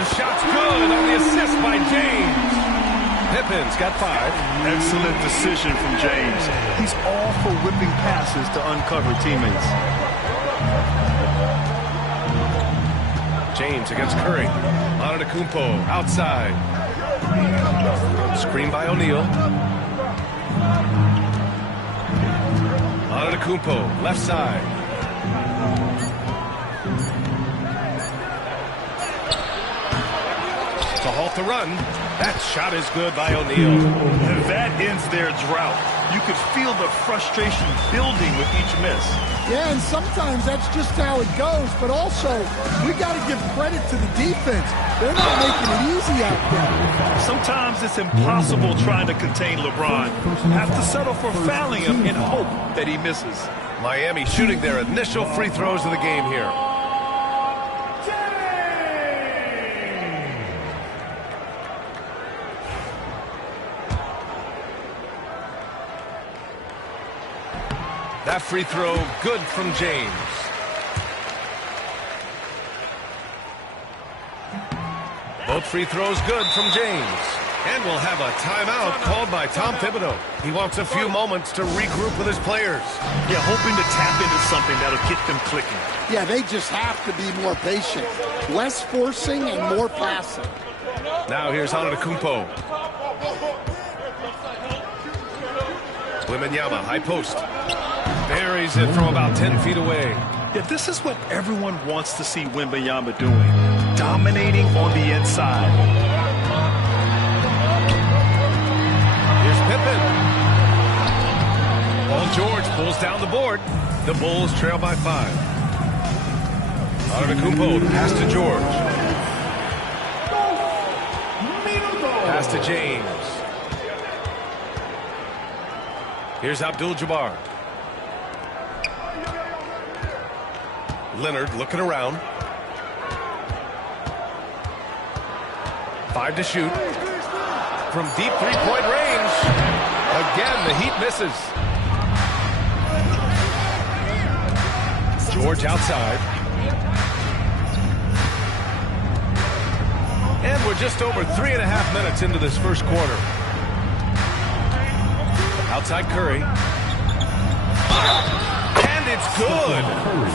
The shot's good on the assist by James. Pippen's got 5. Excellent decision from James. He's all for whipping passes to uncover teammates. James against Curry. Antetokounmpo outside. Screen by O'Neal. Antetokounmpo left side. To halt the run. That shot is good by O'Neal. And that ends their drought. You could feel the frustration building with each miss. Yeah, and sometimes that's just how it goes. But also, we got to give credit to the defense. They're not making it easy out there. Sometimes it's impossible trying to contain LeBron. Have to settle for fouling him in hope that he misses. Miami shooting their initial free throws of the game here. That free throw good from James. Both free throws good from James. And we'll have a timeout called by Tom Thibodeau. He wants a few moments to regroup with his players. Yeah, hoping to tap into something that'll get them clicking. Yeah, they just have to be more patient. Less forcing and more passing. Now here's Antetokounmpo. Wembanyama, high post. Buries it from about 10 feet away. Yeah, this is what everyone wants to see Wembanyama doing. Dominating on the inside. Here's Pippen. Paul George pulls down the board. The Bulls trail by 5. Antetokounmpo, pass to George. Pass to James. Here's Abdul-Jabbar. Leonard looking around. 5 to shoot. From deep three-point range. Again, the Heat misses. George outside. And we're just over 3.5 minutes into this first quarter. Outside Curry. And it's good.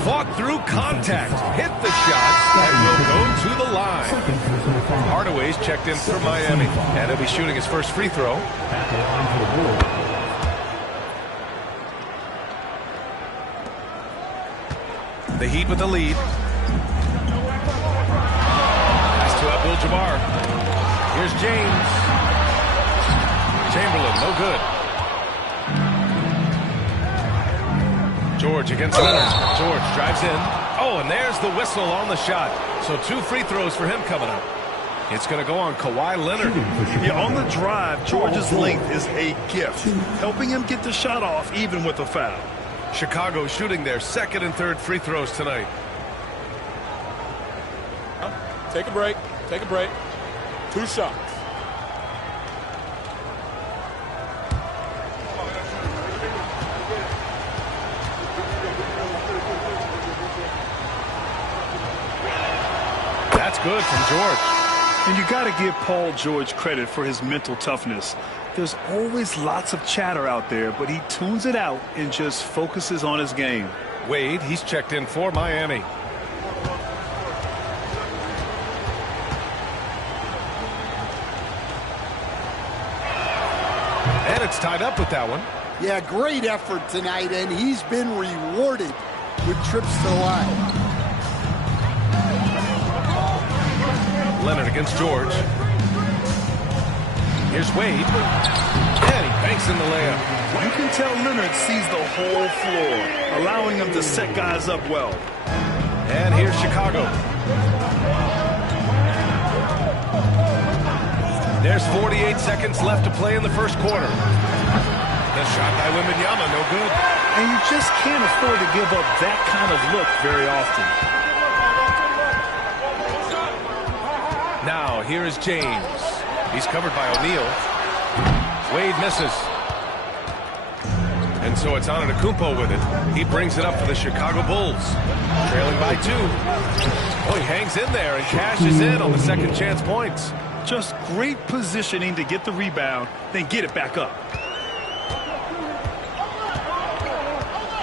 Fought through contact. Hit the shot and will go to the line. Hardaway's checked in for Miami. And he'll be shooting his first free throw. The Heat with the lead. Abdul-Jabbar. Here's James. Chamberlain, no good. George against Leonard. George drives in. Oh, and there's the whistle on the shot. So 2 free throws for him coming up. It's going to go on Kawhi Leonard. Yeah, on the drive, George's length is a gift, helping him get the shot off even with a foul. Chicago shooting their 2nd and 3rd free throws tonight. Take a break. Take a break. 2 shots. That's good from George. And you got to give Paul George credit for his mental toughness. There's always lots of chatter out there, but he tunes it out and just focuses on his game. Wade, he's checked in for Miami. And it's tied up with that one. Yeah, great effort tonight, and he's been rewarded with trips to the line. Leonard against George. Here's Wade. And he banks in the layup. You can tell Leonard sees the whole floor, allowing him to set guys up well. And here's Chicago. There's 48 seconds left to play in the first quarter. The shot by Wembanyama, no good. And you just can't afford to give up that kind of look very often. Now, here is James. He's covered by O'Neal. Wade misses. And so it's Antetokounmpo with it. He brings it up for the Chicago Bulls. Trailing by 2. Oh, he hangs in there and cashes in on the second chance points. Just great positioning to get the rebound, then get it back up.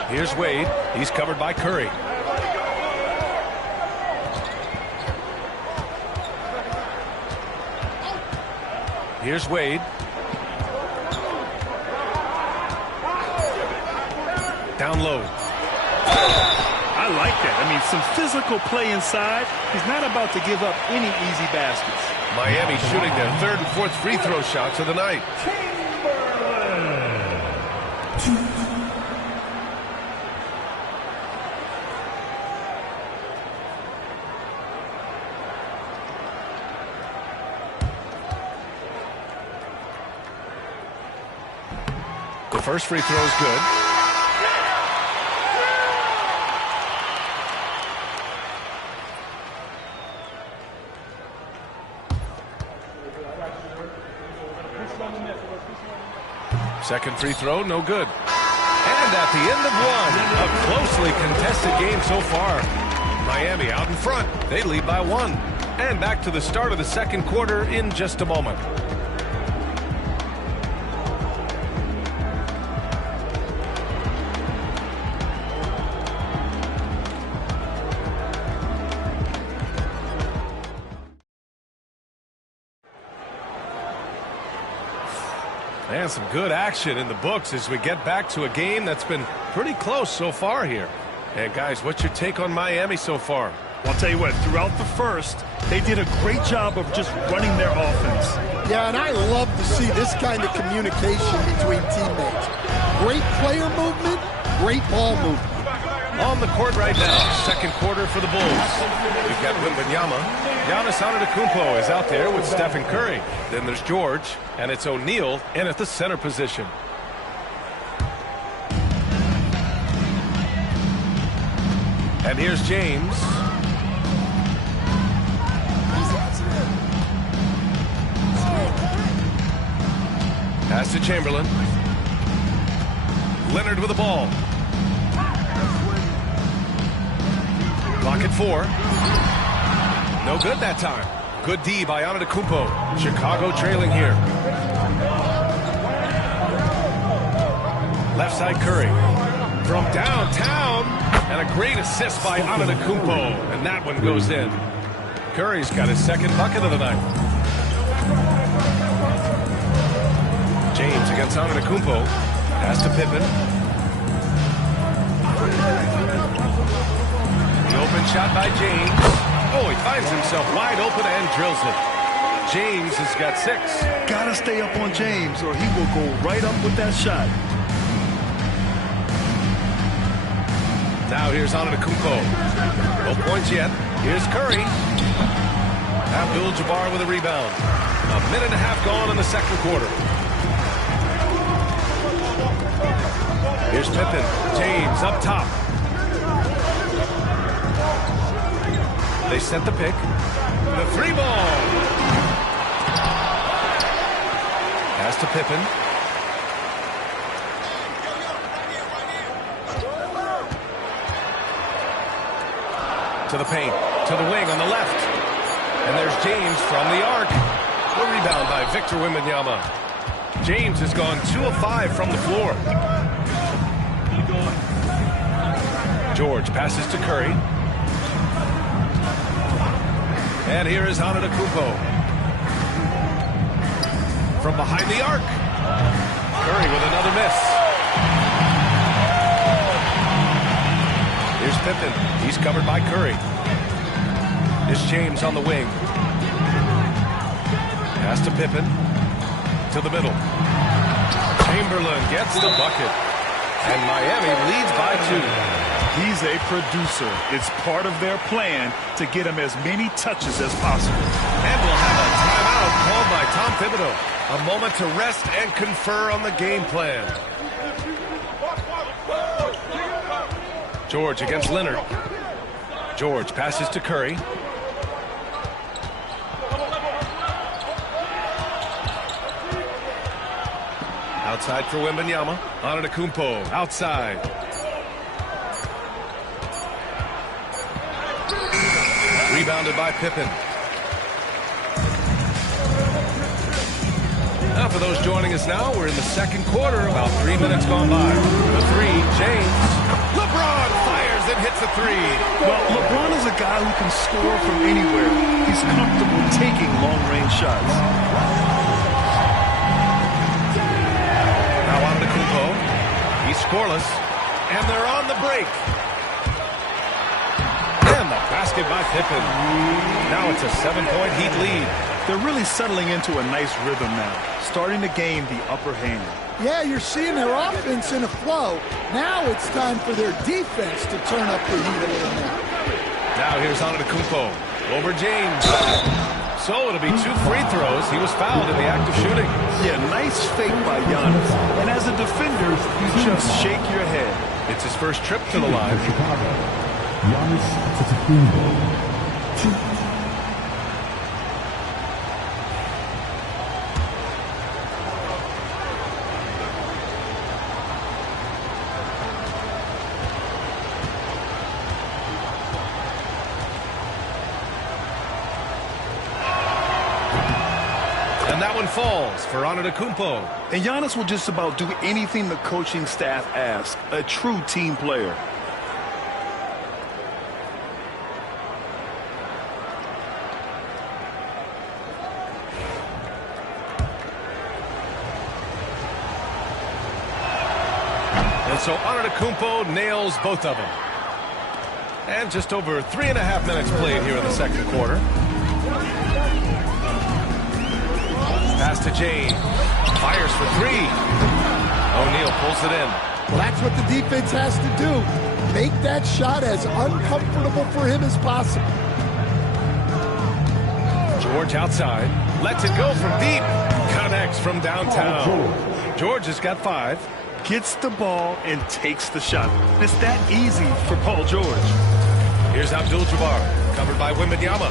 Here's Wade. He's covered by Curry. Here's Wade. Down low. I like that. I mean, some physical play inside. He's not about to give up any easy baskets. Miami shooting their 3rd and 4th free throw shots of the night. The first free throw is good. Second free throw, no good. And at the end of one, a closely contested game so far. Miami out in front. They lead by 1. And back to the start of the second quarter in just a moment. And some good action in the books as we get back to a game that's been pretty close so far here. And guys, what's your take on Miami so far? I'll tell you what, throughout the first, they did a great job of just running their offense. Yeah, and I love to see this kind of communication between teammates. Great player movement, great ball movement. On the court right now, second quarter for the Bulls. We've got Wembanyama. Giannis Antetokounmpo is out there with Stephen Curry. Then there's George, and it's O'Neal in at the center position. And here's James. Pass to Chamberlain. Leonard with the ball. Clock at 4. No good that time. Good D by Antetokounmpo. Chicago trailing here. Left side Curry. From downtown. And a great assist by Antetokounmpo. And that one goes in. Curry's got his second bucket of the night. James against Antetokounmpo. Pass to Pippen. The open shot by James. Oh, he finds himself wide open and drills it. James has got 6. Gotta stay up on James or he will go right up with that shot. Now here's Antetokounmpo. No points yet. Here's Curry. Abdul-Jabbar with a rebound. A minute and a half gone in the second quarter. Here's Pippen. James up top. They set the pick. The 3-ball. Pass to Pippen. To the paint. To the wing on the left. And there's James from the arc. The rebound by Victor Wembanyama. James has gone 2 of 5 from the floor. George passes to Curry. And here is Antetokounmpo. From behind the arc. Curry with another miss. Here's Pippen. He's covered by Curry. Here's James on the wing. Pass to Pippen. To the middle. Chamberlain gets the bucket. And Miami leads by 2. He's a producer. It's part of their plan to get him as many touches as possible. And we'll have a timeout called by Tom Thibodeau. A moment to rest and confer on the game plan. George against Leonard. George passes to Curry. Outside for Wembanyama. Antetokounmpo outside. Rebounded by Pippen. Now for those joining us now, we're in the second quarter, about 3 minutes gone by. The 3, James. LeBron fires and hits a 3. Well, LeBron is a guy who can score from anywhere. He's comfortable taking long-range shots. Now Antetokounmpo. He's scoreless. And they're on the break. And the basket by Pippen. Now it's a 7-point Heat lead. They're really settling into a nice rhythm now, starting to gain the upper hand. Yeah, you're seeing their offense in a flow. Now it's time for their defense to turn up the heat a little more. Now here's Antetokounmpo over James. So it'll be 2 free throws. He was fouled in the act of shooting. Yeah, nice fake by Giannis. And as a defender, you just shake your head. It's his first trip to the line. Giannis Antetokounmpo. And that one falls for Antetokounmpo. And Giannis will just about do anything the coaching staff asks. A true team player. And so Antetokounmpo nails both of them. And just over 3.5 minutes played here in the second quarter. Pass to James. Fires for 3. O'Neal pulls it in. Well, that's what the defense has to do. Make that shot as uncomfortable for him as possible. George outside. Lets it go from deep. Connects from downtown. George has got 5. Gets the ball and takes the shot. It's that easy for Paul George. Here's Abdul-Jabbar. Covered by Wembanyama.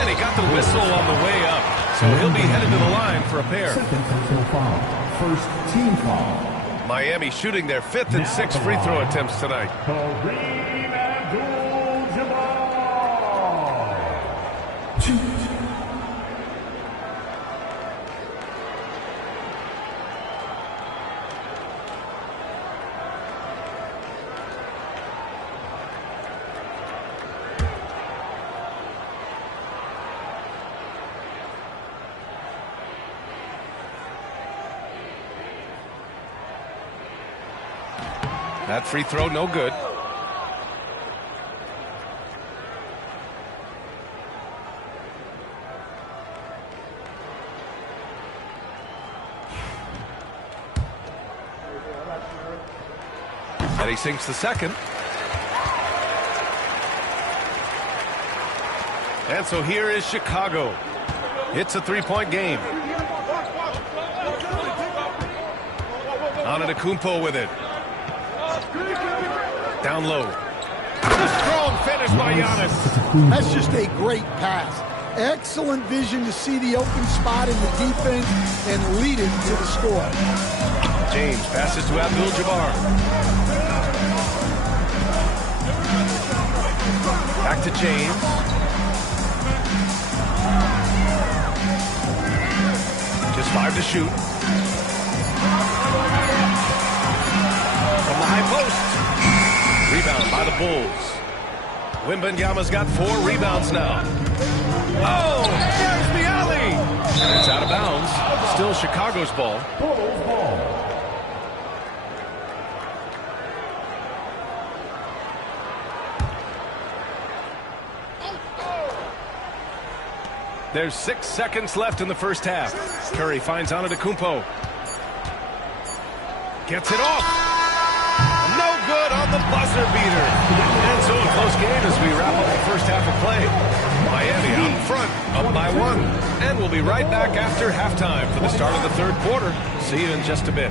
And he got the whistle on the way up. So he'll be headed to the line for a pair. Second personal foul. First team foul. Miami shooting their 5th and 6th free throw attempts tonight. Kareem Abdul-Jabbar. 2. That free throw, no good. And he sinks the second. And so here is Chicago. It's a three-point game. Antetokounmpo with it. Down low. A strong finish by Giannis. That's just a great pass. Excellent vision to see the open spot in the defense and lead it to the score. James passes to Abdul-Jabbar. Back to James. Just 5 to shoot. From the high post. Rebound by the Bulls. Wembanyama's got 4 rebounds now. Oh, there's the alley. It's out of bounds. Still Chicago's ball. There's 6 seconds left in the first half. Curry finds Antetokounmpo. Gets it off. No good on the buzzer beater. And so a close game as we wrap up the first half of play. Miami out in front, up by 1. And we'll be right back after halftime for the start of the third quarter. See you in just a bit.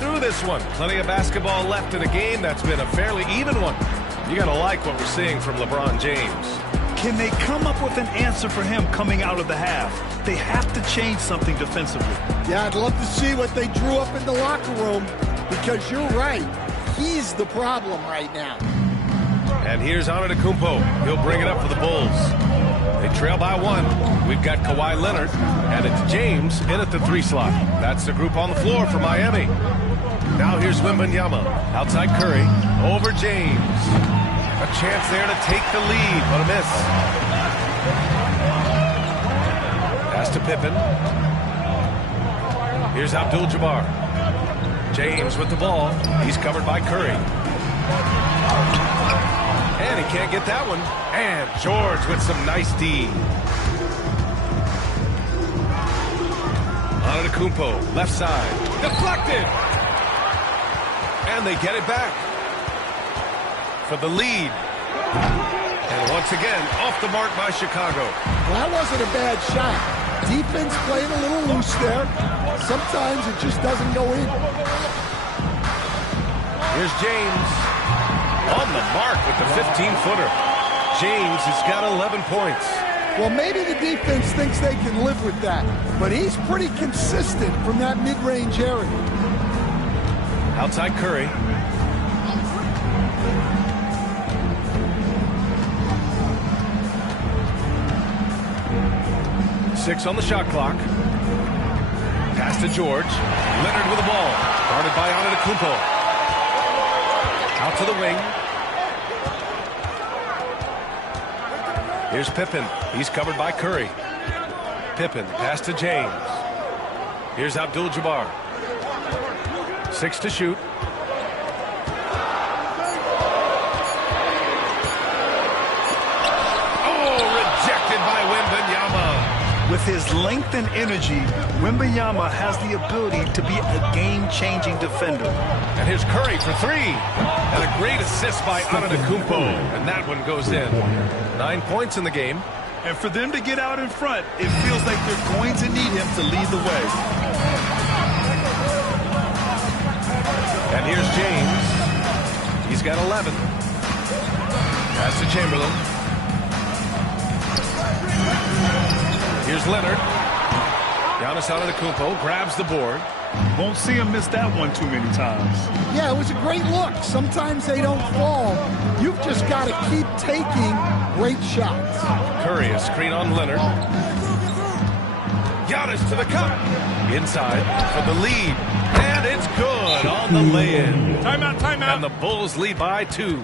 Through this one. Plenty of basketball left in a game that's been a fairly even one. You got to like what we're seeing from LeBron James. Can they come up with an answer for him coming out of the half? They have to change something defensively. Yeah, I'd love to see what they drew up in the locker room because you're right. He's the problem right now. And here's Antetokounmpo. He'll bring it up for the Bulls. They trail by 1. We've got Kawhi Leonard, and it's James in at the 3 slot. That's the group on the floor for Miami. Now here's Wembanyama. Outside Curry. Over James. A chance there to take the lead, but a miss. Pass to Pippen. Here's Abdul-Jabbar. James with the ball. He's covered by Curry. And he can't get that one. And George with some nice D. Antetokounmpo, left side. Deflected. And they get it back for the lead. And once again, off the mark by Chicago. Well, that wasn't a bad shot. Defense playing a little loose there. Sometimes it just doesn't go in. Here's James. On the mark with the 15-footer. James has got 11 points. Well, maybe the defense thinks they can live with that, but he's pretty consistent from that mid-range area. Outside Curry. Six on the shot clock. Pass to George. Leonard with the ball. Guarded by Antetokounmpo. Out to the wing. Here's Pippen. He's covered by Curry. Pippen, pass to James. Here's Abdul-Jabbar. 6 to shoot. Oh, rejected by Wembanyama. With his length and energy, Wembanyama has the ability to be a game-changing defender. And here's Curry for 3. And a great assist by Antetokounmpo. And that one goes in. 9 points in the game. And for them to get out in front, it feels like they're going to need him to lead the way. And here's James. He's got 11. Pass to Chamberlain. Here's Leonard. Giannis Antetokounmpo grabs the board. Won't see him miss that one too many times. Yeah, it was a great look. Sometimes they don't fall. You've just got to keep taking great shots. Curry, a screen on Leonard. Giannis to the cup. Inside for the lead. And it's good on the lay-in. Timeout, timeout. And the Bulls lead by 2.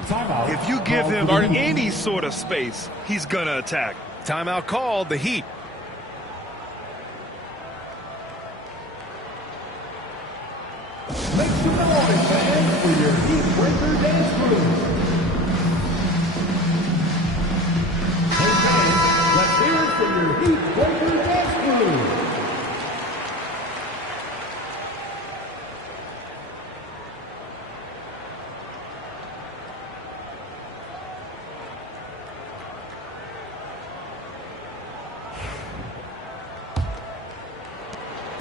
If you give him any sort of space, he's going to attack. Timeout called, the Heat. Make some noise, fans, for your Heat Breaker dance crew. Hey, fans, let's hear it for your Heat Breaker dance crew.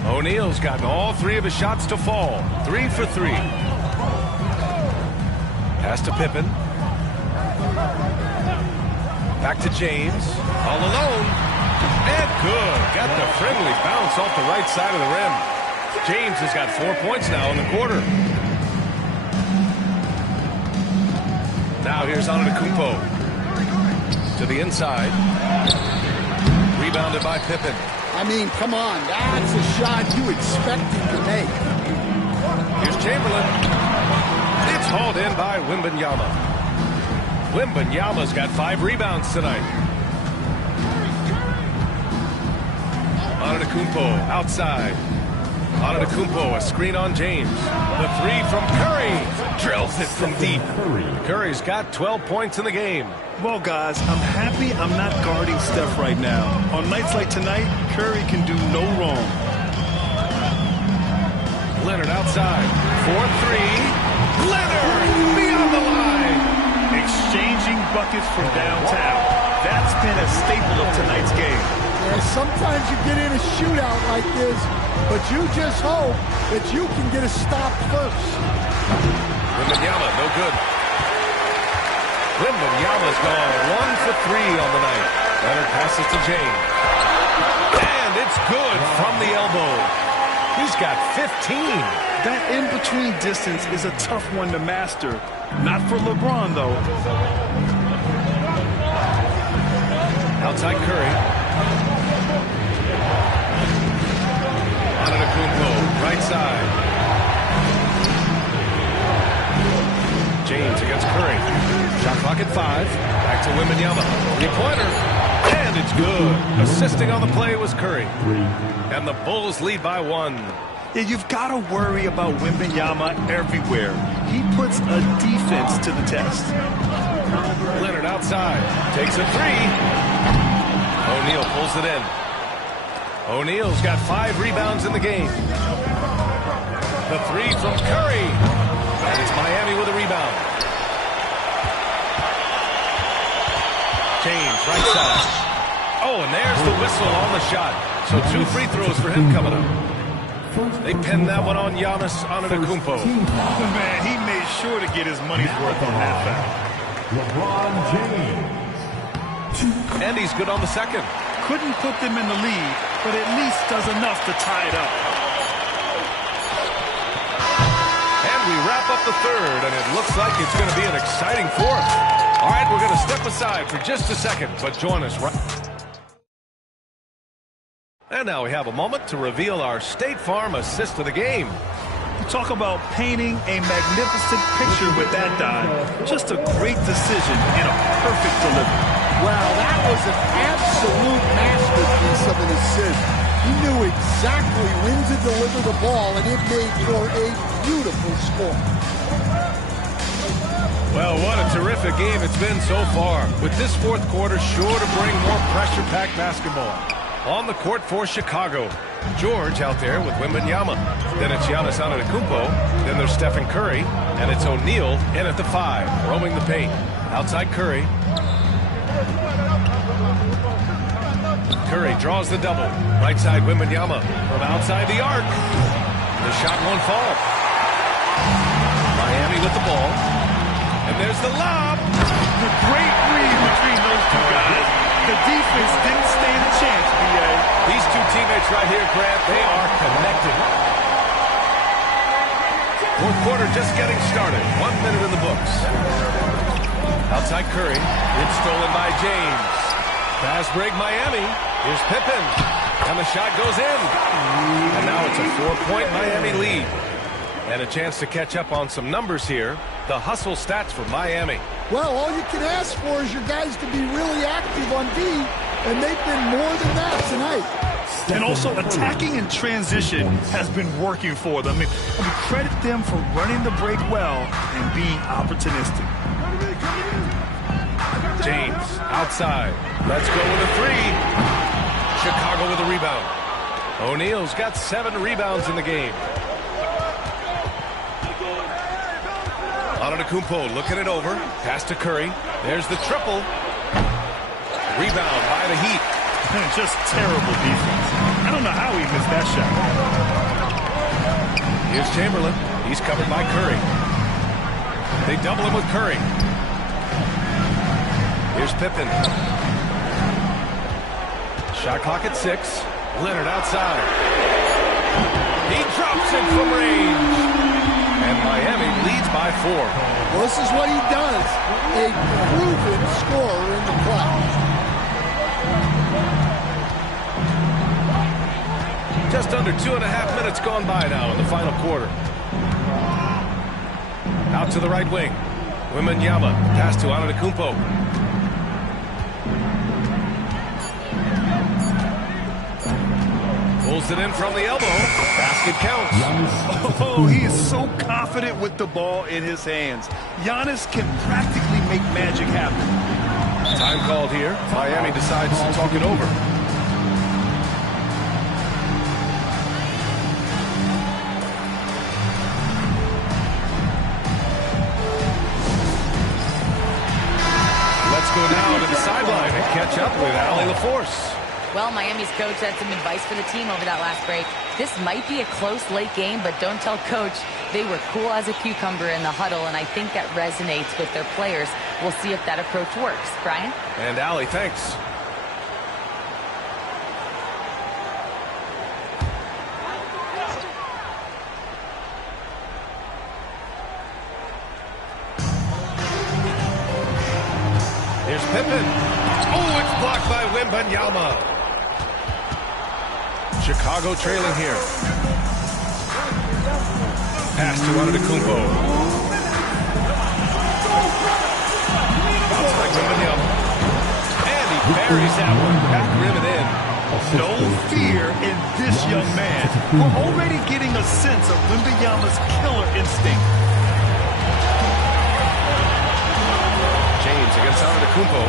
O'Neal's gotten all 3 of his shots to fall. 3 for 3. Pass to Pippen. Back to James. All alone. And good. Got the friendly bounce off the right side of the rim. James has got 4 points now in the quarter. Now here's Antetokounmpo. To the inside. Rebounded by Pippen. I mean, come on, that's a shot you expect him to make. Here's Chamberlain. It's hauled in by Wembanyama. Wembanyama's got 5 rebounds tonight. Antetokounmpo outside. Antetokounmpo, a screen on James. The 3 from Curry. Drills it from deep. Curry's got 12 points in the game. Well, guys, I'm happy I'm not guarding Steph right now. On nights like tonight, Curry can do no wrong. Leonard outside. 4-3. Leonard beyond the line. Exchanging buckets from downtown. That's been a staple of tonight's game. Yeah, sometimes you get in a shootout like this, but you just hope that you can get a stop first. Wembanyama, no good. Wembanyama's gone 1 for 3 on the night. Leonard passes to James. And it's good from the elbow. He's got 15. That in-between distance is a tough one to master. Not for LeBron, though. Outside Curry. Antetokounmpo, right side. James against Curry. Shot clock at 5. Back to Wembanyama. 3-pointer. And it's good. Assisting on the play was Curry. And the Bulls lead by 1. Yeah, you've got to worry about Wembanyama everywhere. He puts a defense to the test. Leonard outside. Takes a 3. O'Neal pulls it in. O'Neal's got 5 rebounds in the game. The 3 from Curry. And it's Miami with a rebound. James, right side. Oh, and there's the whistle on the shot. So 2 free throws for him coming up. They pinned that one on Giannis Antetokounmpo. Man, he made sure to get his money's worth on that foul. LeBron James. And he's good on the second. Couldn't put them in the lead, but at least does enough to tie it up. And we wrap up the third, and it looks like it's going to be an exciting fourth. All right, we're going to step aside for just a second, but join us right. And now we have a moment to reveal our State Farm assist of the game. Talk about painting a magnificent picture with that dive. Just a great decision and a perfect delivery. Wow, that was an absolute masterpiece of an assist. He knew exactly when to deliver the ball, and it made for a beautiful score. Well, what a terrific game it's been so far, with this fourth quarter sure to bring more pressure-packed basketball. On the court for Chicago, George out there with Wembanyama. Then it's Giannis Antetokounmpo. Then there's Stephen Curry. And it's O'Neal in at the 5, roaming the paint. Outside Curry. Curry draws the double. Right side Wembanyama from outside the arc. The shot won't fall. Miami with the ball. And there's the lob. The great read right here, Grant. They are connected. Fourth quarter just getting started. 1 minute in the books. Outside Curry. It's stolen by James. Fast break Miami. Here's Pippen. And the shot goes in. And now it's a 4-point Miami lead. And a chance to catch up on some numbers here. The hustle stats for Miami. Well, all you can ask for is your guys to be really active on D, and they've been more than that tonight. And also attacking in transition has been working for them. I mean, credit them for running the break well and being opportunistic. James outside. Let's go with a three. Chicago with a rebound. O'Neal's got 7 rebounds in the game. Antetokounmpo looking it over. Pass to Curry. There's the triple. Rebound by the Heat. Just terrible defense. I don't know how he missed that shot. Here's Chamberlain. He's covered by Curry. They double him with Curry. Here's Pippen. Shot clock at 6. Leonard outside. He drops it from range. And Miami leads by 4. Well, this is what he does. A proven scorer in the clutch. Just under 2.5 minutes gone by now in the final quarter. Out to the right wing. Wembanyama. Pass to Antetokounmpo. Pulls it in from the elbow. Basket counts. Oh, he is so confident with the ball in his hands. Giannis can practically make magic happen. Time called here. Miami decides to talk it over. Let's go now to the sideline and catch up with Allie LaForce. Well, Miami's coach had some advice for the team over that last break. This might be a close late game, but don't tell coach. They were cool as a cucumber in the huddle, and I think that resonates with their players. We'll see if that approach works. Brian? And Allie, thanks. Here's Pippen. Oh, it's blocked by Wembanyama. Chicago trailing here. Pass to Antetokounmpo. Outside Wembanyama. And he buries that one. Back rim and in. No fear in this young man. We're already getting a sense of Wembanyama's killer instinct. James against Antetokounmpo.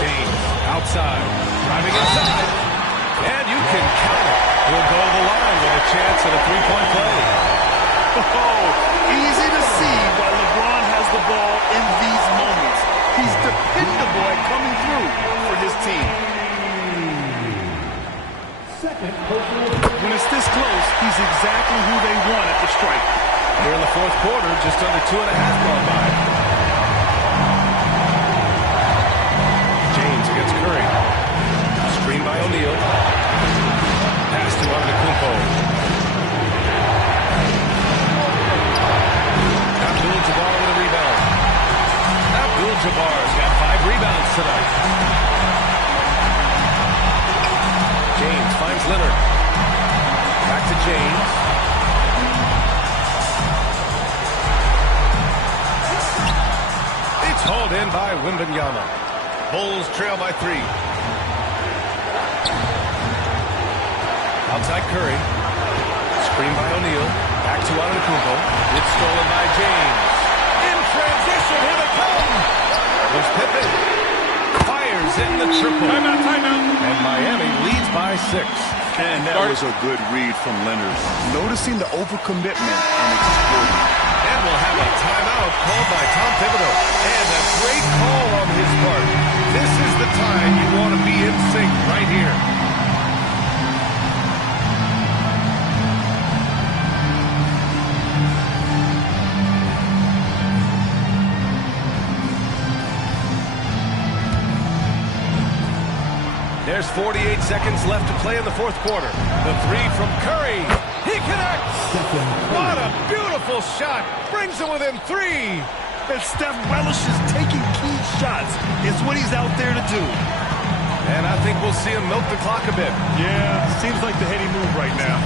James outside, driving inside, and you can count it. He'll go to the line with a chance at a three-point play. Oh, easy to see why LeBron has the ball in these moments. He's dependable at coming through for his team. When it's this close, he's exactly who they want at the stripe. We're in the fourth quarter, just under 2.5 gone by. James against Curry. Screen by O'Neal. Pass to Antetokounmpo. Abdul-Jabbar with a rebound. Abdul-Jabbar's got 5 rebounds tonight. James finds Leonard. Back to James. Hauled in by Wembanyama. Bulls trail by 3. Outside Curry. Screen by O'Neal. Back to Antetokounmpo. It's stolen by James. In transition, here they come. There's Pippen. Fires in the triple. Timeout. And Miami leads by 6. And that was a good read from Leonard. Noticing the overcommitment and exploding. And we'll have a timeout called by Tom Thibodeau. And a great call on his part. This is the time you want to be in sync right here. There's 48 seconds left to play in the fourth quarter. The three from Curry. He connects. What a beautiful shot. Brings him within 3. And Steph relishes taking key shots. It's what he's out there to do. And I think we'll see him milk the clock a bit. Yeah, seems like the heady move right now.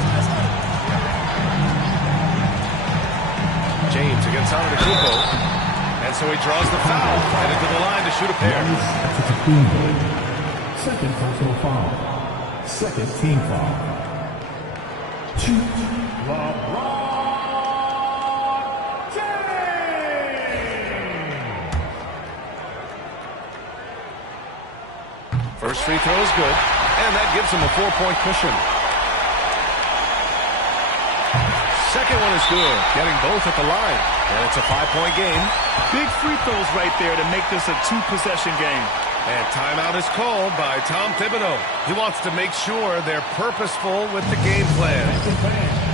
James against Antetokounmpo. And so he draws the foul. Headed to the line to shoot a pair. Second personal foul. Second team foul. 2. LeBron James. First free throw is good. And that gives him a 4-point cushion. Second one is good. Getting both at the line. And it's a 5-point game. Big free throws right there to make this a 2-possession game. And timeout is called by Tom Thibodeau. He wants to make sure they're purposeful with the game plan.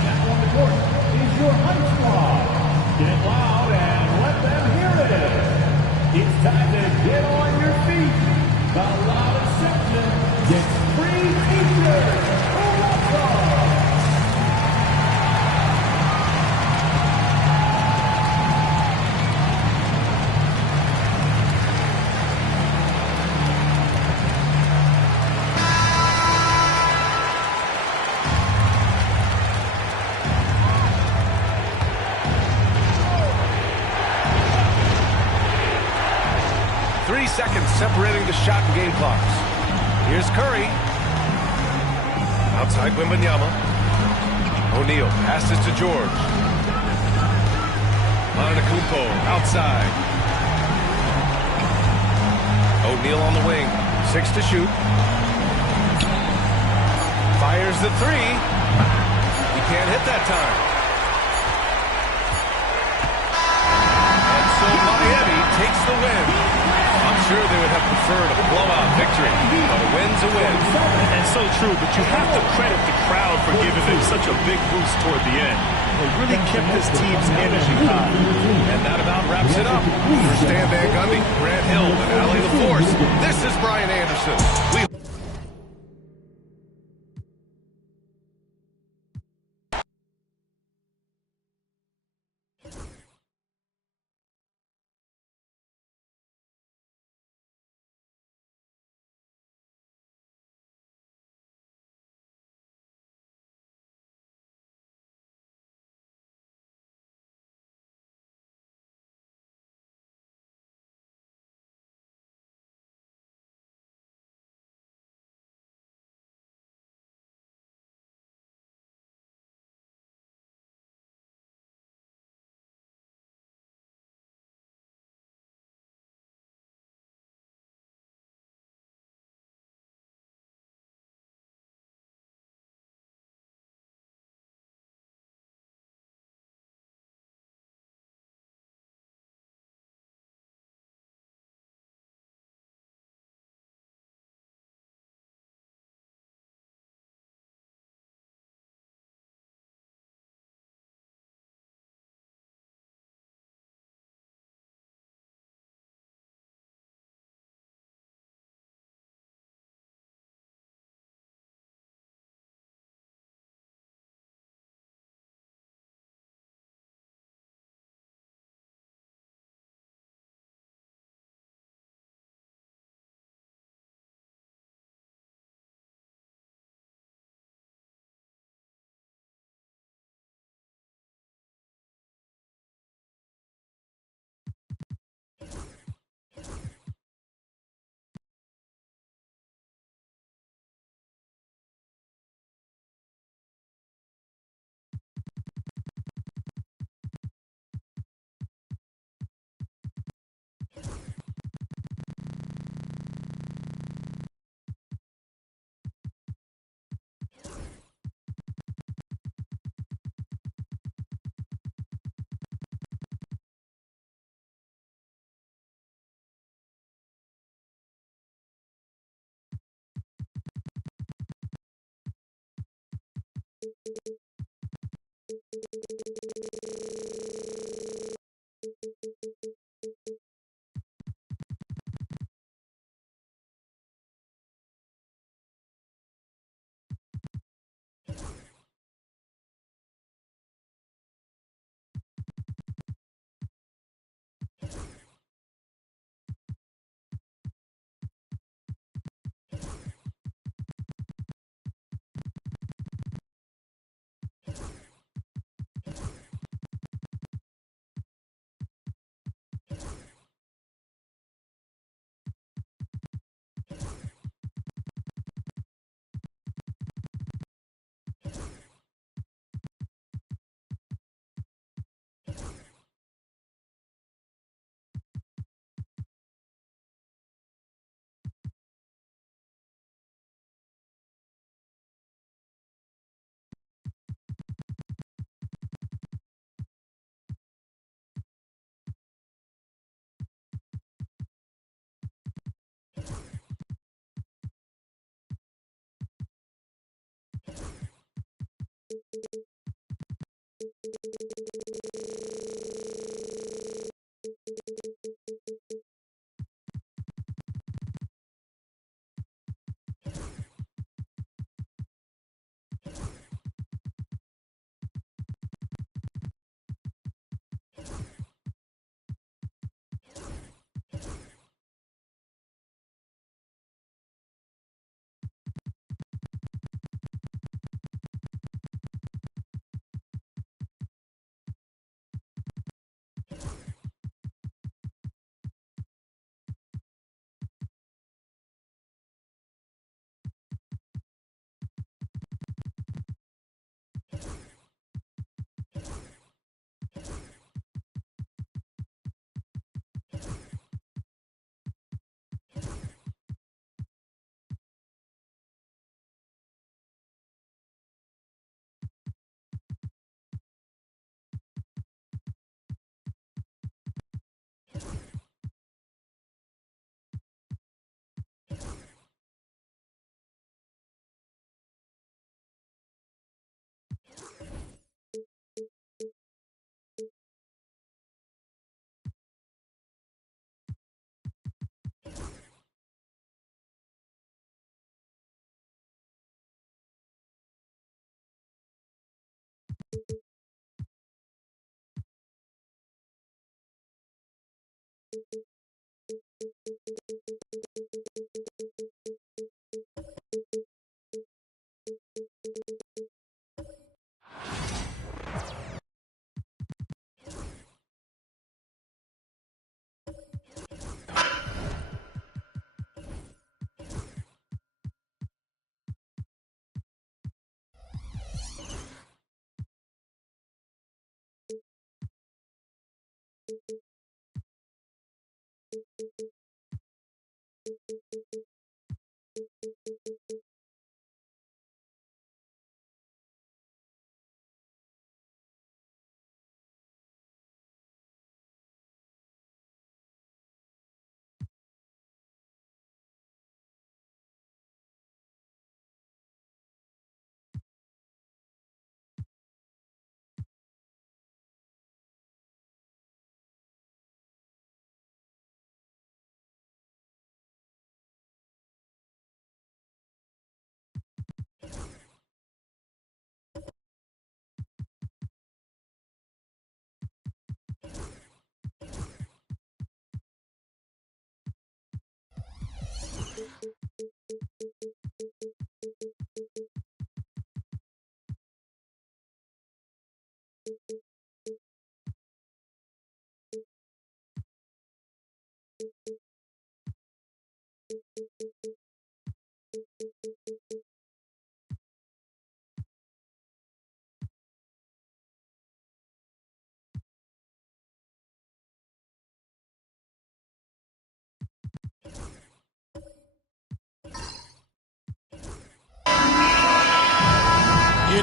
Now on the court is your Hype Squad. Get loud and let them hear it. It's time to get on your feet. The loudest section gets free t-shirts. Welcome. 3 seconds separating the shot and game clocks. Here's Curry. Outside Wembanyama. O'Neal passes to George. Antetokounmpo outside. O'Neal on the wing. 6 to shoot. Fires the 3. He can't hit that time. And so Miami takes the win. I'm sure they would have preferred a blowout victory, but a win's a win. And so true, but you have to credit the crowd for giving them such a big boost toward the end. They really kept this team's energy high. And that about wraps it up. For Stan Van Gundy, Grant Hill, and Allie LaForce, this is Brian Anderson. We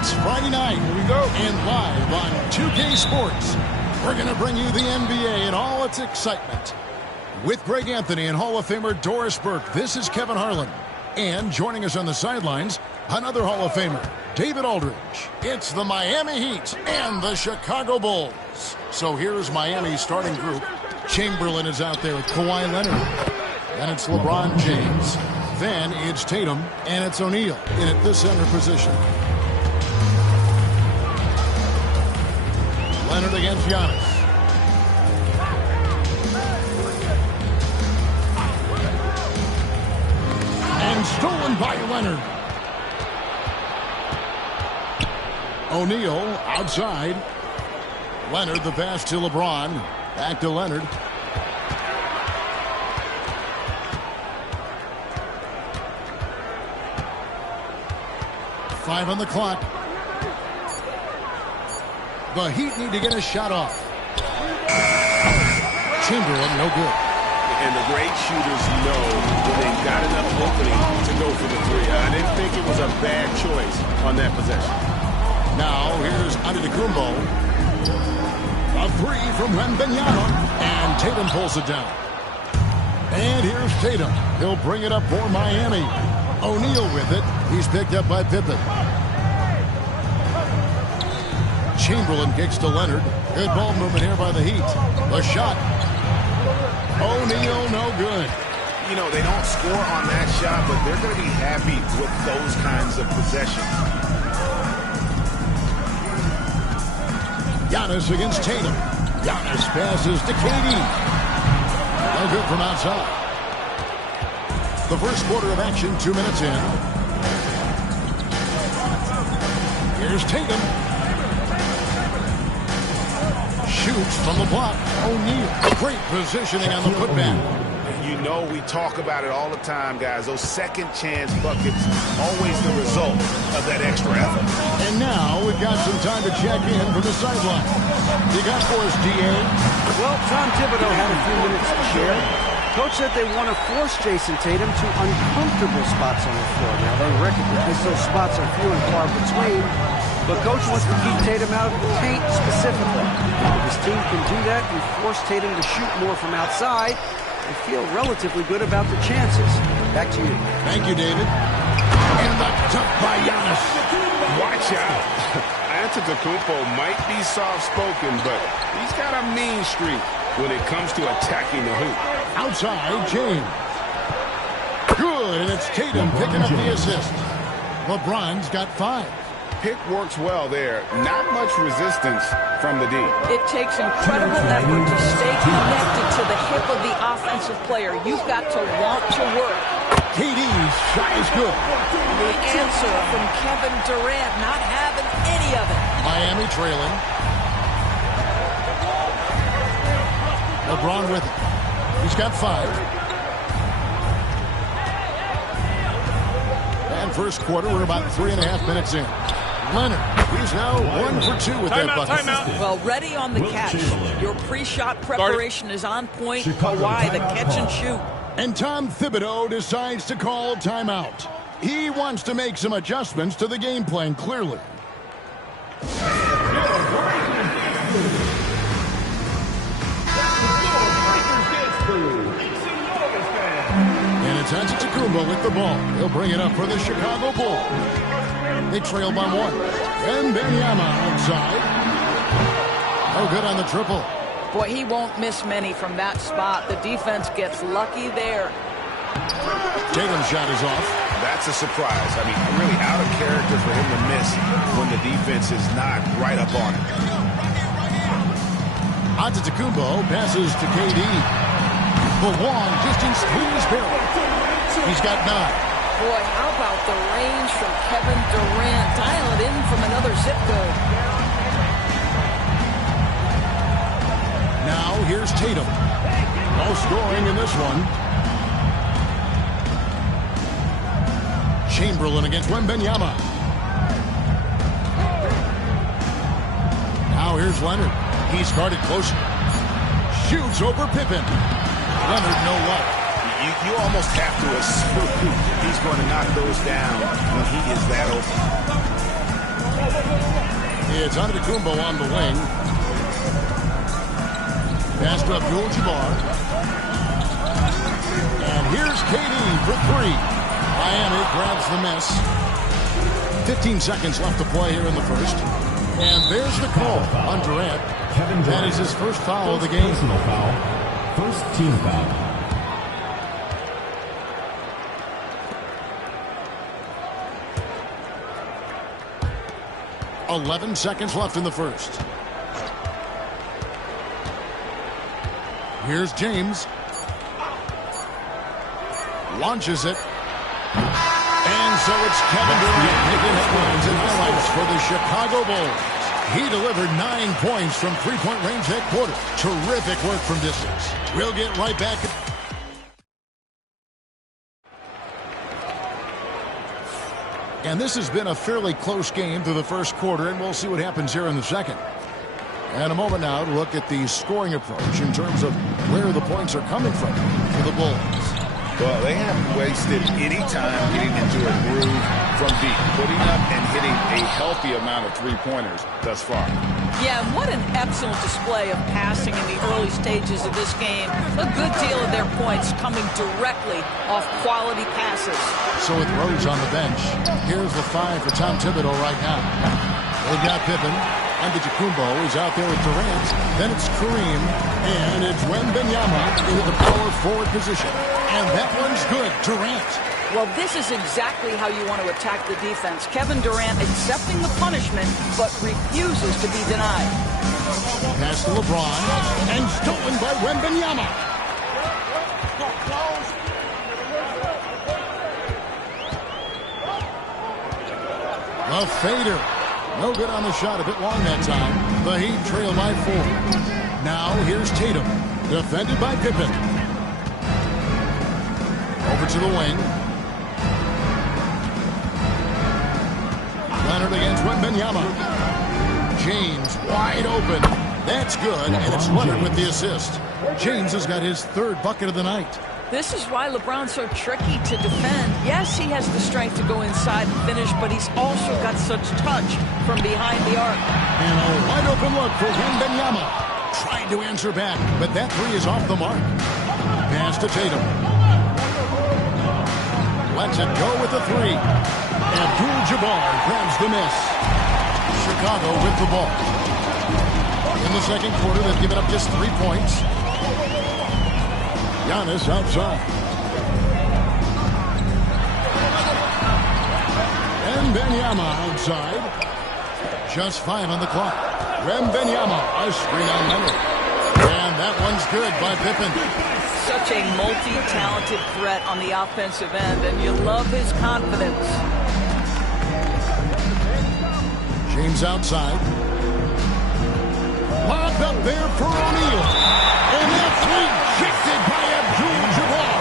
It's Friday night. Here we go. And live on 2K Sports, we're going to bring you the NBA in all its excitement. With Greg Anthony and Hall of Famer Doris Burke, this is Kevin Harlan. And joining us on the sidelines, another Hall of Famer, David Aldridge. It's the Miami Heat and the Chicago Bulls. So here's Miami's starting group. Chamberlain is out there with Kawhi Leonard. Then it's LeBron James. Then it's Tatum, and it's O'Neal in at the center position. Leonard against Giannis. And stolen by Leonard. O'Neal outside. Leonard the pass to LeBron. Back to Leonard. Five on the clock. The Heat need to get a shot off. Chamberlain, no good. And the great shooters know when they've got enough opening to go for the three. I didn't think it was a bad choice on that possession. Now, here's Antetokounmpo. A three from Wembanyama. And Tatum pulls it down. And here's Tatum. He'll bring it up for Miami. O'Neal with it. He's picked up by Pippen. Chamberlain kicks to Leonard. Good ball movement here by the Heat. The shot. O'Neal, no good. You know, they don't score on that shot, but they're going to be happy with those kinds of possessions. Giannis against Tatum. Giannis passes to KD. No good from outside. The first quarter of action, 2 minutes in. Here's Tatum. Shoots from the block. O'Neal. Great positioning on the putback. You know, we talk about it all the time, guys. Those second chance buckets, always the result of that extra effort. And now we've got some time to check in from the sideline. You got for us, D.A.? Well, Tom Thibodeau had a few minutes to share. Coach said they want to force Jason Tatum to uncomfortable spots on the floor. Now, they recognize those spots are few and far between, but Coach wants to keep Tatum out of the paint specifically. If his team can do that and force Tatum to shoot more from outside, they feel relatively good about the chances. Back to you. Thank you, David. And the dunk by Giannis. Watch out. Antetokounmpo might be soft-spoken, but he's got a mean streak when it comes to attacking the hoop. Outside, James. Good, and it's Tatum picking up the assist. LeBron's got 5. Pick works well there. Not much resistance from the D. It takes incredible effort to stay connected to the hip of the offensive player. You've got to want to work. KD's shot is good. The answer from Kevin Durant, not having any of it. Miami trailing. LeBron with it. He's got 5. And first quarter, we're about 3.5 minutes in. Leonard, he's now 1 for 2 with that bucket. Well, ready on the catch. Your pre-shot preparation is on point. Kawhi, the catch and shoot. And Tom Thibodeau decides to call timeout. He wants to make some adjustments to the game plan, clearly. And it's Antetokounmpo with the ball. He'll bring it up for the Chicago Bulls. They trail by 1. And Wembanyama outside. No good on the triple. Boy, he won't miss many from that spot. The defense gets lucky there. Tatum's shot is off. That's a surprise. I mean, really out of character for him to miss when the defense is not right up on him. Antetokounmpo passes to KD. The long distance squeeze barrel. He's got 9. Boy, how about the range from Kevin Durant? Dial it in from another zip code. Now here's Tatum. No scoring in this one. Chamberlain against Wembanyama. Now here's Leonard. He's guarded closer. Shoots over Pippen. Leonard, no luck. You almost have to assume he's going to knock those down when he is that open. It's Antetokounmpo on the wing. Pass to Abdul-Jabbar. And here's KD for three. Miami grabs the miss. 15 seconds left to play here in the first. And there's the call on Durant. That is his first foul of the game. Personal foul. First team foul. 11 seconds left in the first. Here's James. Launches it. And so it's Kevin Durant making headlines and highlights for the Chicago Bulls. He delivered 9 points from three-point range that quarter. Terrific work from distance. We'll get right back. And this has been a fairly close game through the first quarter, and we'll see what happens here in the second. And a moment now to look at the scoring approach in terms of where the points are coming from for the Bulls. Well, they haven't wasted any time getting into a groove from deep, putting up and hitting a healthy amount of three-pointers thus far. Yeah, what an excellent display of passing in the early stages of this game. A good deal of their points coming directly off quality passes. So with Rose on the bench, here's the five for Tom Thibodeau right now. They've got Pippen. Antetokounmpo is out there with Durant. Then it's Kareem. And it's Wembanyama into the power forward position. And that one's good. Durant. Well, this is exactly how you want to attack the defense. Kevin Durant accepting the punishment, but refuses to be denied. Pass to LeBron. And stolen by Wembanyama. A fader. No good on the shot. A bit long that time. The Heat trail by 4. Now here's Tatum. Defended by Pippen. Over to the wing. Leonard against Wembanyama. James wide open. That's good, and it's Leonard with the assist. James has got his third bucket of the night. This is why LeBron's so tricky to defend. Yes, he has the strength to go inside and finish, but he's also got such touch from behind the arc. And a wide open look for Wembanyama. Tried to answer back, but that three is off the mark. Pass to Tatum. Lets it go with the three. Abdul-Jabbar grabs the miss. Chicago with the ball. In the second quarter, they've given up just 3 points. Giannis outside. And Wembanyama outside. Just 5 on the clock. Wembanyama, a screen on Leonard. And that one's good by Pippen. Such a multi-talented threat on the offensive end, and you love his confidence. James outside. Lobbed up there for O'Neal. And that's rejected by Abdul-Jabbar.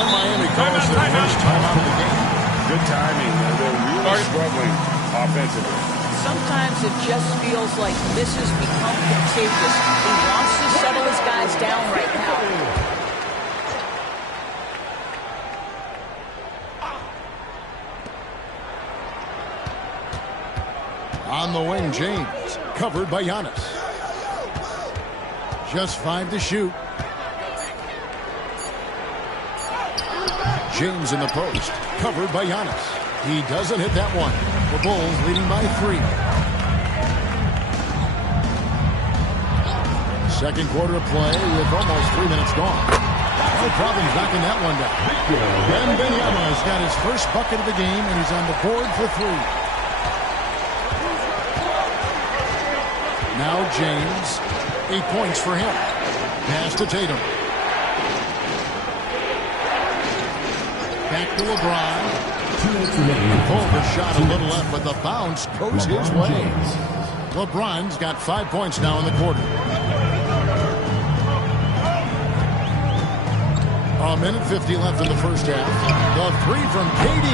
Miami calls their first timeout of the game. Good timing. They're really struggling offensively. Sometimes it just feels like this has become contagious. He wants to settle his guys down right now. On the wing, James. Covered by Giannis. Just 5 to shoot. James in the post. Covered by Giannis. He doesn't hit that one. The Bulls leading by 3. Second quarter of play with almost 3 minutes gone. No problem knocking that one down. Wembanyama has got his first bucket of the game, and he's on the board for 3. Now James, 8 points for him. Pass to Tatum. Back to LeBron. Pulled the shot a little left, but the bounce goes his way. LeBron's got 5 points now in the quarter. A minute 50 left in the first half. The three from KD.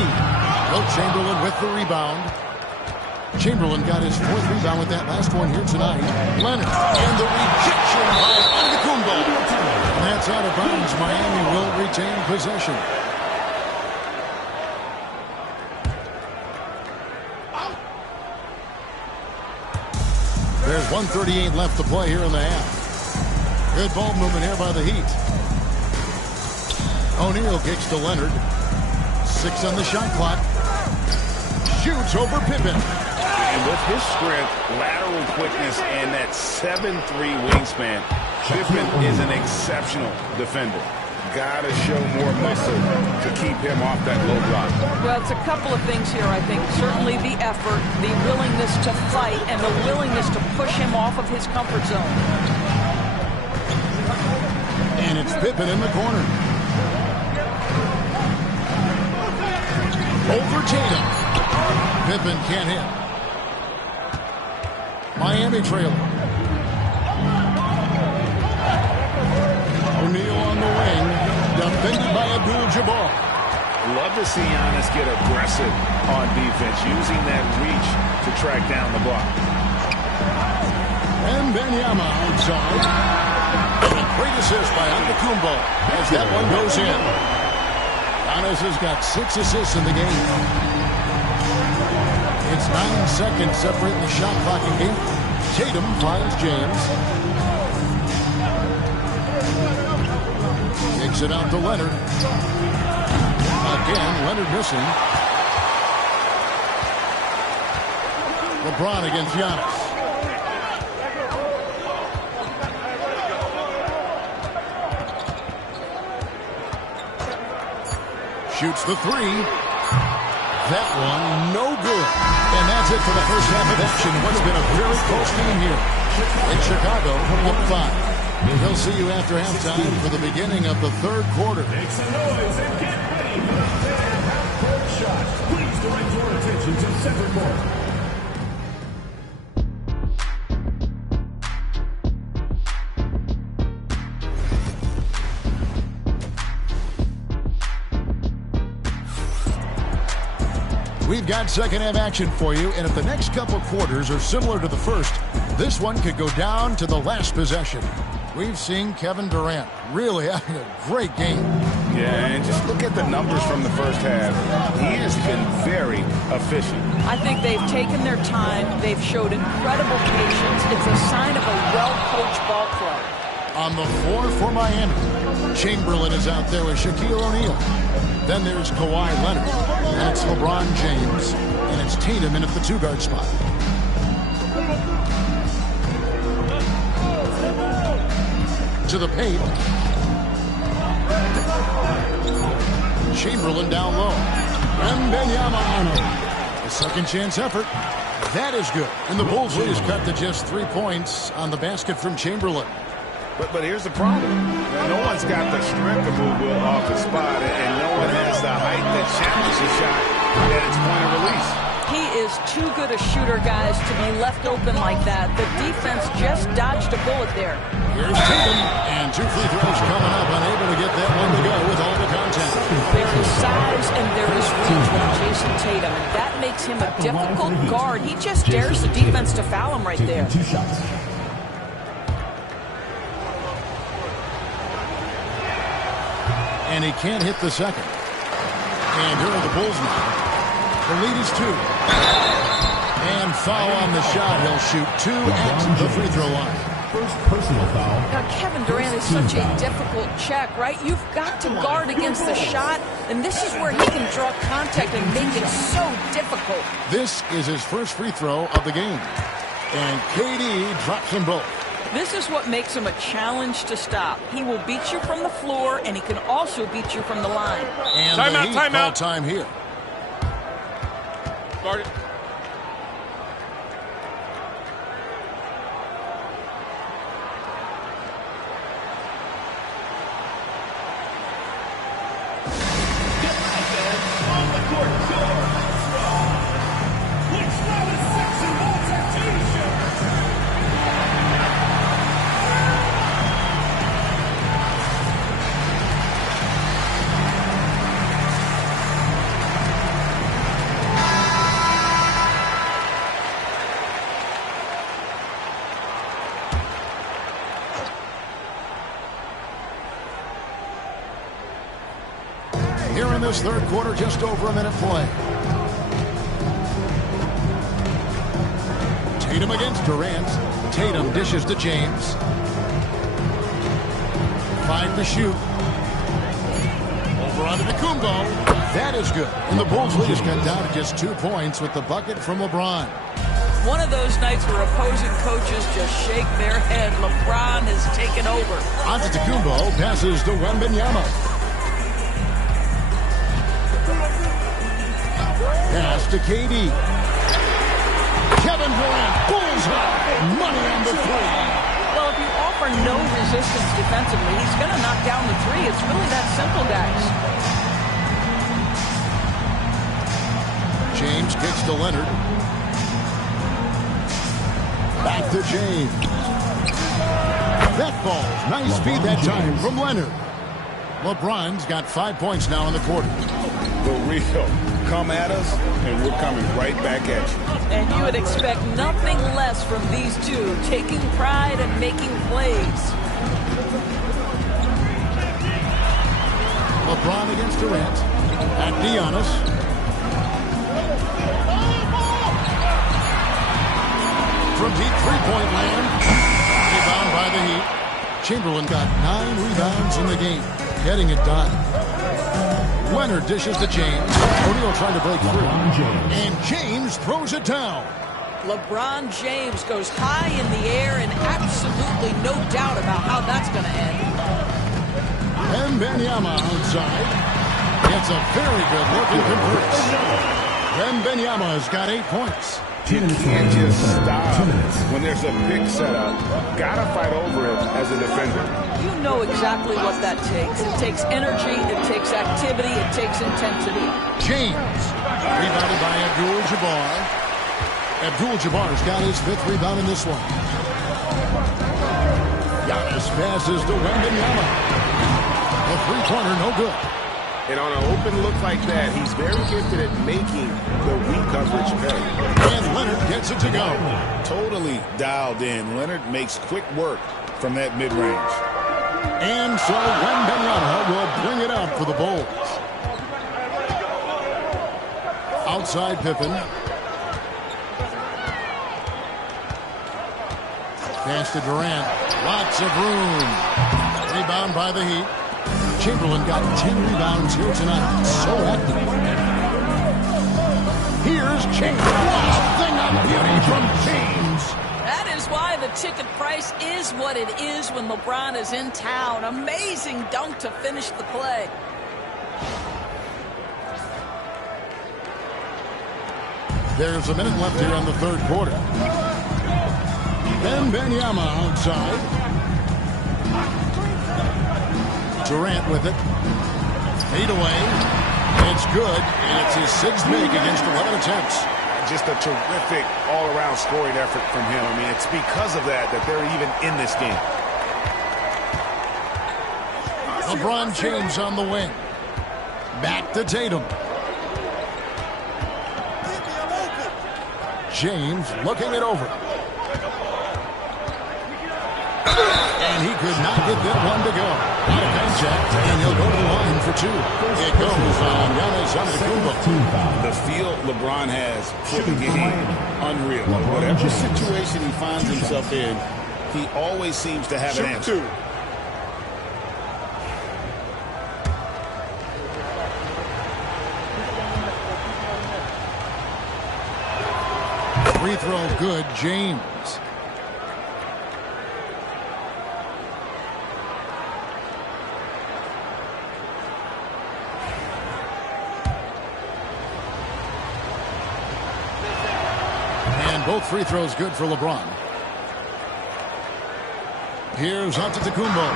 Wilt Chamberlain with the rebound. Chamberlain got his 4th rebound with that last one here tonight. Leonard and the rejection by Antetokounmpo. That's out of bounds. Miami will retain possession. 1:38 left to play here in the half. Good ball movement here by the Heat. O'Neal kicks to Leonard. 6 on the shot clock. Shoots over Pippen. And with his strength, lateral quickness, and that 7'3" wingspan, Pippen is an exceptional defender. Gotta show more muscle to keep him off that low block. Well, it's a couple of things here, I think. Certainly the effort, the willingness to fight, and the willingness to push him off of his comfort zone. And it's Pippen in the corner. Over Tatum. Pippen can't hit. Miami trailer. O'Neal on the wing. Defended by Abdul-Jabbar. Love to see Giannis get aggressive on defense, using that reach to track down the block. And Wembanyama outside. And a great assist by Antetokounmpo as that one goes in. Giannis has got 6 assists in the game. It's 9 seconds separating the shot clock and game. Tatum finds James. Takes it out to Leonard. Again, Leonard missing. LeBron against Giannis. Shoots the 3. That one, no good. And that's it for the first half of action. What's been a very close game here in Chicago, up 5. We'll see you after halftime for the beginning of the third quarter. Make some noise and get ready for the third half-court shot. Please direct your attention to center court. We've got second half action for you, and if the next couple quarters are similar to the first, this one could go down to the last possession. We've seen Kevin Durant really having a great game. Yeah, and just look at the numbers from the first half. He has been very efficient. I think they've taken their time. They've showed incredible patience. It's a sign of a well-coached ball club. On the floor for Miami, Chamberlain is out there with Shaquille O'Neal. Then there's Kawhi Leonard, and it's LeBron James, and it's Tatum in at the 2-guard spot. To the paint. Chamberlain down low. And Wembanyama. A second chance effort. That is good. And the Bulls lead is cut to just 3 points on the basket from Chamberlain. But here's the problem. No one's got the strength to move Will off the spot, and no one has the height that challenges the shot at its point of release. He is too good a shooter, guys, to be left open like that. The defense just dodged a bullet there. Here's Tatum, and 2 free throws coming up, unable to get that one to go with all the contact. There is size and there is reach with Jason Tatum, and that makes him a difficult guard. He just dares the defense to foul him right there. 2 shots. And he can't hit the second. And here are the Bulls now. The lead is 2. And foul on the shot. He'll shoot 2 at the free throw line. First personal foul. Now, Kevin Durant is such a difficult check, right? You've got to guard against the shot, and this is where he can draw contact and make it so difficult. This is his first free throw of the game. And KD drops them both. This is what makes him a challenge to stop. He will beat you from the floor, and he can also beat you from the line. And the Heat call time here. Guard it. Here in this third quarter, just over a minute play. Tatum against Durant. Tatum dishes to James. 5 to shoot. Over onto Kumbo. That is good. And the Bulls lead is cut down to just 2 points with the bucket from LeBron. One of those nights where opposing coaches just shake their head. LeBron has taken over. Antetokounmpo passes to Wembanyama. Pass to KD. Kevin Durant, bullseye, money on the three. Well, if you offer no resistance defensively, he's going to knock down the three. It's really that simple, guys. James kicks to Leonard. Back to James. That falls. Nice speed that time from Leonard. LeBron's got 5 points now in the quarter. The real. Come at us, and we're coming right back at you. And you would expect nothing less from these two, taking pride and making plays. LeBron against Durant. At Giannis. From deep three-point land. Rebound by the Heat. Chamberlain got 9 rebounds in the game, getting it done. Leonard dishes to James. O'Neal trying to break through. And James throws it down. LeBron James goes high in the air and absolutely no doubt about how that's going to end. Wembanyama outside. Gets a very good look and converts. Wembanyama's got 8 points. You can't just stop when there's a pick set up. Gotta fight over it as a defender. You know exactly what that takes. It takes energy, it takes activity, it takes intensity. James, rebounded by Abdul-Jabbar. Abdul-Jabbar's got his 5th rebound in this one. Giannis passes to Wembanyama. The three-pointer, no good. And on an open look like that, he's very gifted at making the weak coverage pay. And Leonard gets it to go. Totally dialed in. Leonard makes quick work from that mid-range. And so Wembanyama will bring it up for the Bulls. Outside Pippen. Pass to Durant. Lots of room. Rebound by the Heat. Chamberlain got 10 rebounds here tonight. So active. Here's James. Wow, thing on beauty from James. That is why the ticket price is what it is when LeBron is in town. Amazing dunk to finish the play. There's a minute left here on the third quarter. Wembanyama outside. Durant with it. Fade away. It's good, and it's his 6th make against 11 attempts. Just a terrific all-around scoring effort from him. I mean, it's because of that they're even in this game. LeBron James on the wing. Back to Tatum. James looking it over. And he could not get that one to go. Out of contact, and he'll go to the line for 2. It goes on Giannis Antetokounmpo. The feel LeBron has for the game, unreal. Whatever situation he finds himself in, he always seems to have an answer. Free throw good, James. Both free throws good for LeBron. Here's Antetokounmpo.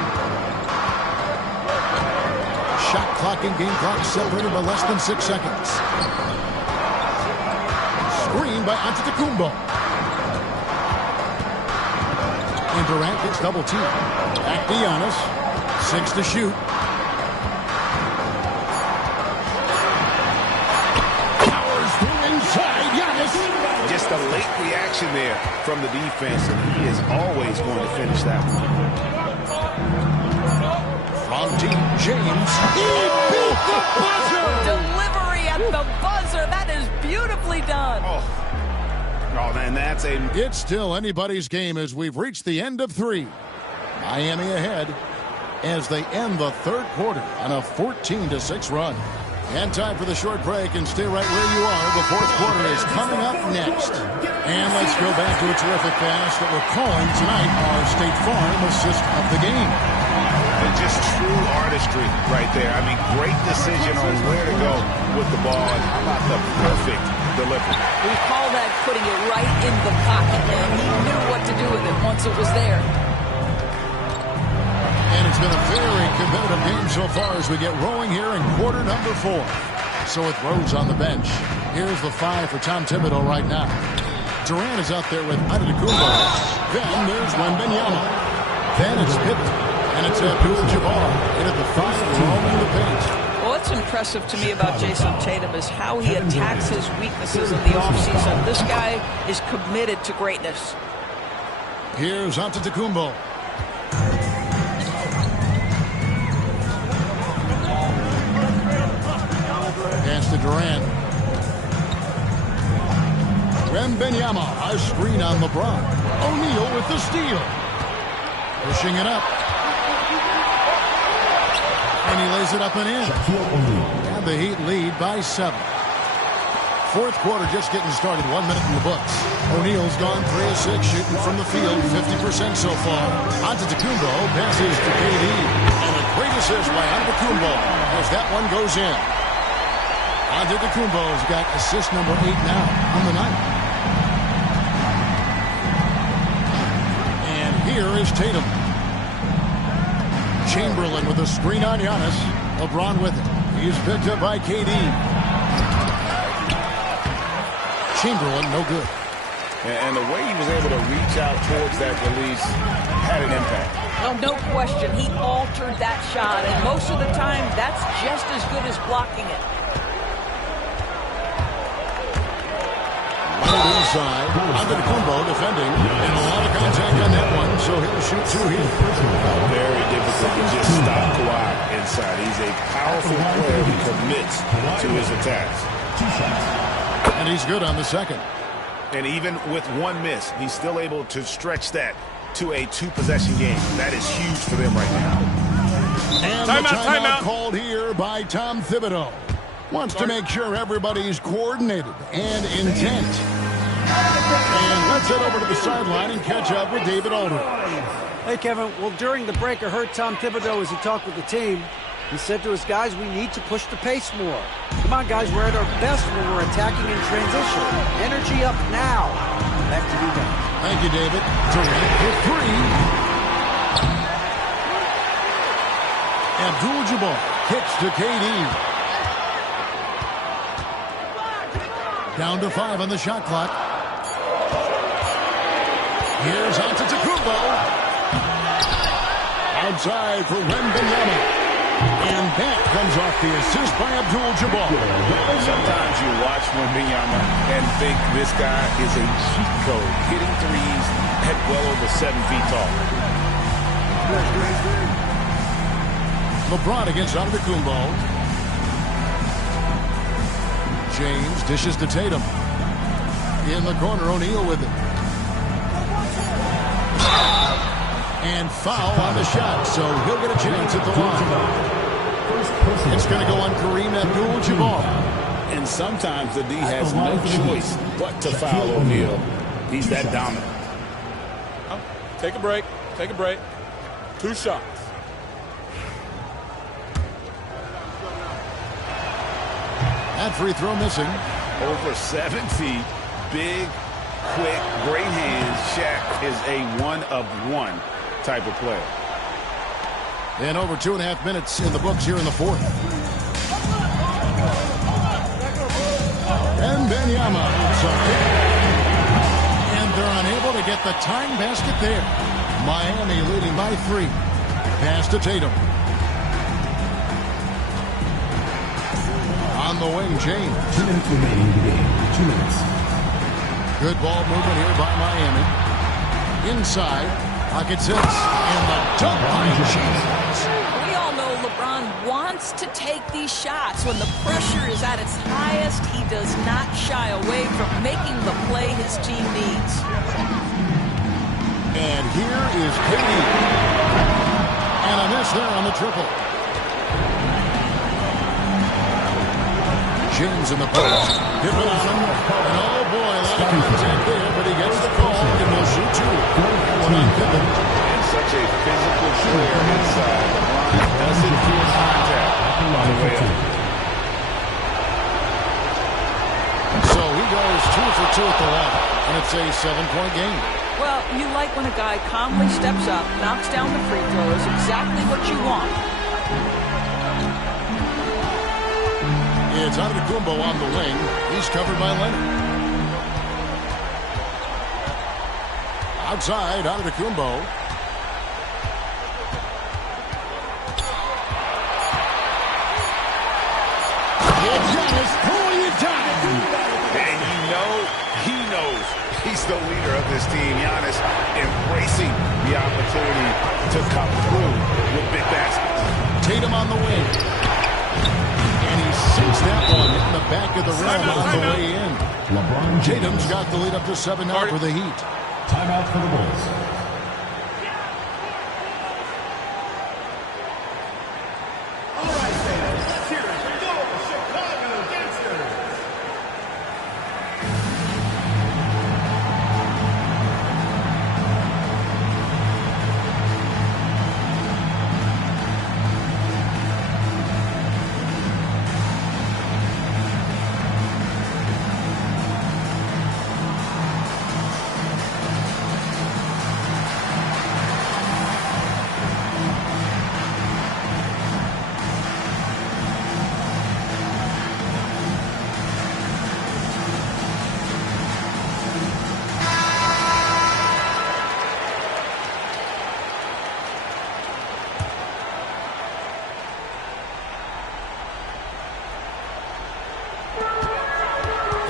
Shot clock and game clock separated by less than 6 seconds. Screen by Antetokounmpo. And Durant gets double teamed. Back to Giannis. 6 to shoot. Powers through inside. Giannis. Just a late reaction there from the defense, and he is always going to finish that one. From deep, James. He beat the buzzer! Delivery at the buzzer. That is beautifully done. Oh, Oh, man, that's a... It's still anybody's game as we've reached the end of 3. Miami ahead as they end the third quarter on a 14-6 run. And time for the short break, and stay right where you are. The fourth quarter is coming up next. And let's go back to a terrific pass that we're calling tonight our State Farm assist of the game. And just true artistry right there. I mean, great decision on where to go with the ball. And how about the perfect delivery? We call that putting it right in the pocket, and he knew what to do with it once it was there. And it's been a very competitive game so far as we get rolling here in quarter number 4. So with Rose on the bench, here's the 5 for Tom Thibodeau right now. Durant is out there with Antetokounmpo. Then there's Wembanyama. Then it's Pippen. And it's Abdul-Jabbar in at the 5, roaming the paint. Well, what's impressive to me about Jason Tatum is how he attacks his weaknesses in the offseason. This guy is committed to greatness. Here's Antetokounmpo. Pass to Durant. Wembanyama, a screen on LeBron. O'Neal with the steal. Pushing it up. And he lays it up and in. And the Heat lead by 7. Fourth quarter just getting started. 1 minute in the books. O'Neal's gone 3 of 6 shooting from the field. 50% so far. Antetokounmpo passes to KD. And a great assist by Antetokounmpo as that one goes in. Antetokounmpo's got assist number 8 now on the night. And here is Tatum. Chamberlain with a screen on Giannis. LeBron with it. He's picked up by KD. Chamberlain, no good. And the way he was able to reach out towards that release had an impact. No question. He altered that shot, and most of the time, that's just as good as blocking it. Inside, Antetokounmpo defending, and a lot of contact on that one, so he'll shoot 2 here. Very difficult to just stop Kawhi inside. He's a powerful player who commits to his attacks. And he's good on the second. And even with 1 miss, he's still able to stretch that to a 2-possession game. That is huge for them right now. And timeout called here by Tom Thibodeau. Wants to make sure everybody's coordinated and intent. And let's head over to the sideline and catch up with David Aldridge. Hey, Kevin. Well, during the break, I heard Tom Thibodeau as he talked with the team. He said to his guys, we need to push the pace more. Come on, guys, we're at our best when we're attacking in transition. Energy up now. Back to you guys. Thank you, David. Durant hit 3. Abdul-Jabbar kicks to KD. Down to 5 on the shot clock. Here's Antetokounmpo. Outside for Wembanyama. And that comes off the assist by Abdul-Jabbar. Sometimes you watch Wembanyama and think this guy is a cheat code, hitting threes at well over 7 feet tall. LeBron against Antetokounmpo. James dishes to Tatum. In the corner, O'Neal with it. And foul on the shot, so he'll get a chance at the line. It's going to go on Kareem Abdul-Jabbar. And sometimes the D has no choice but to foul O'Neal. He's that dominant. Take a break. Take a break. 2 shots. That free throw missing. Over 7 feet. Big, quick, great hands. Shaq is a one-of-one type of player. And over 2.5 minutes in the books here in the fourth. And Wembanyama. And they're unable to get the tying basket there. Miami leading by 3. Pass to Tatum. On the wing, James. 2 minutes remaining in the game. 2 minutes. Good ball movement here by Miami. Inside. Pocket sits. And the dunk by James. We all know LeBron wants wants to take these shots. When the pressure is at its highest, he does not shy away from making the play his team needs. And here is Katie. And a miss there on the triple. James in the post. Hit with his own. And oh boy, a lot of contact there, but he gets the call and will shoot two. One on Pippen. And such a physical player inside. LeBron doesn't feel contact on the way up. So he goes 2 for 2 at the line, and it's a 7-point game. Well, you like when a guy calmly steps up, knocks down the free throws, exactly what you want. It's Antetokounmpo on the wing. He's covered by Leonard. Outside, Antetokounmpo. It's Giannis pulling it down. And you know, he knows he's the leader of this team. Giannis embracing the opportunity to come through with big baskets. Tatum on the wing. And he sinks that one in the back of the rim on the way in. LeBron Tatum's got the lead up to 7 now for the Heat. Timeout for the Bulls.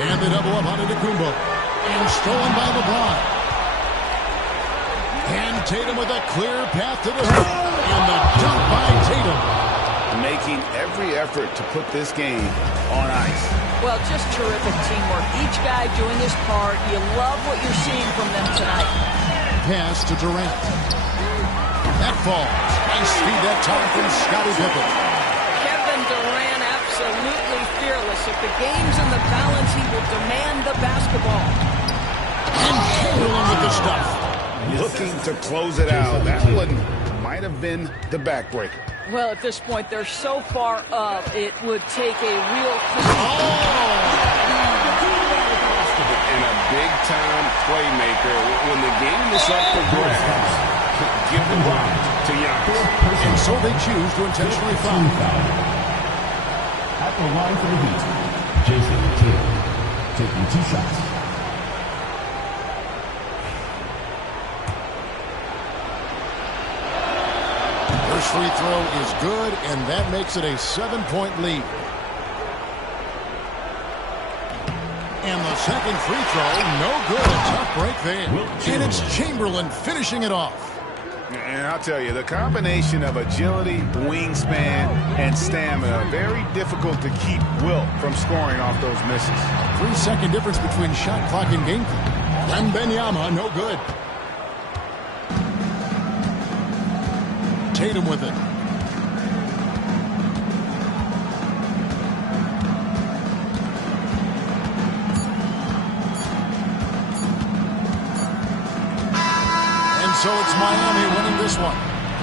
And they double up on Antetokounmpo. And stolen by LeBron. And Tatum with a clear path to the hoop. And the dunk by Tatum. Making every effort to put this game on ice. Well, just terrific teamwork. Each guy doing his part. You love what you're seeing from them tonight. Pass to Durant. That falls. Nice feed that time from Scottie Pippen. Kevin Durant absolutely fearless. If the game's in the balance, he will demand the basketball. And Chamberlain with the stuff. Looking to close it out. That one might have been the backbreaker. Well, at this point, they're so far up, it would take a real... And a big-time playmaker. When the game is up for grabs, give the ball to Giannis. And so they choose to intentionally foul. At the line for the Heat, Jason Tatum taking 2 shots. First free throw is good, and that makes it a 7-point lead. And the second free throw, no good. A tough break there. And it's Chamberlain finishing it off. And I'll tell you, the combination of agility, wingspan, and stamina, very difficult to keep Wilt from scoring off those misses. 3-second difference between shot clock and game clock. Wembanyama, no good. Tatum with it. And so it's Miami winning this one.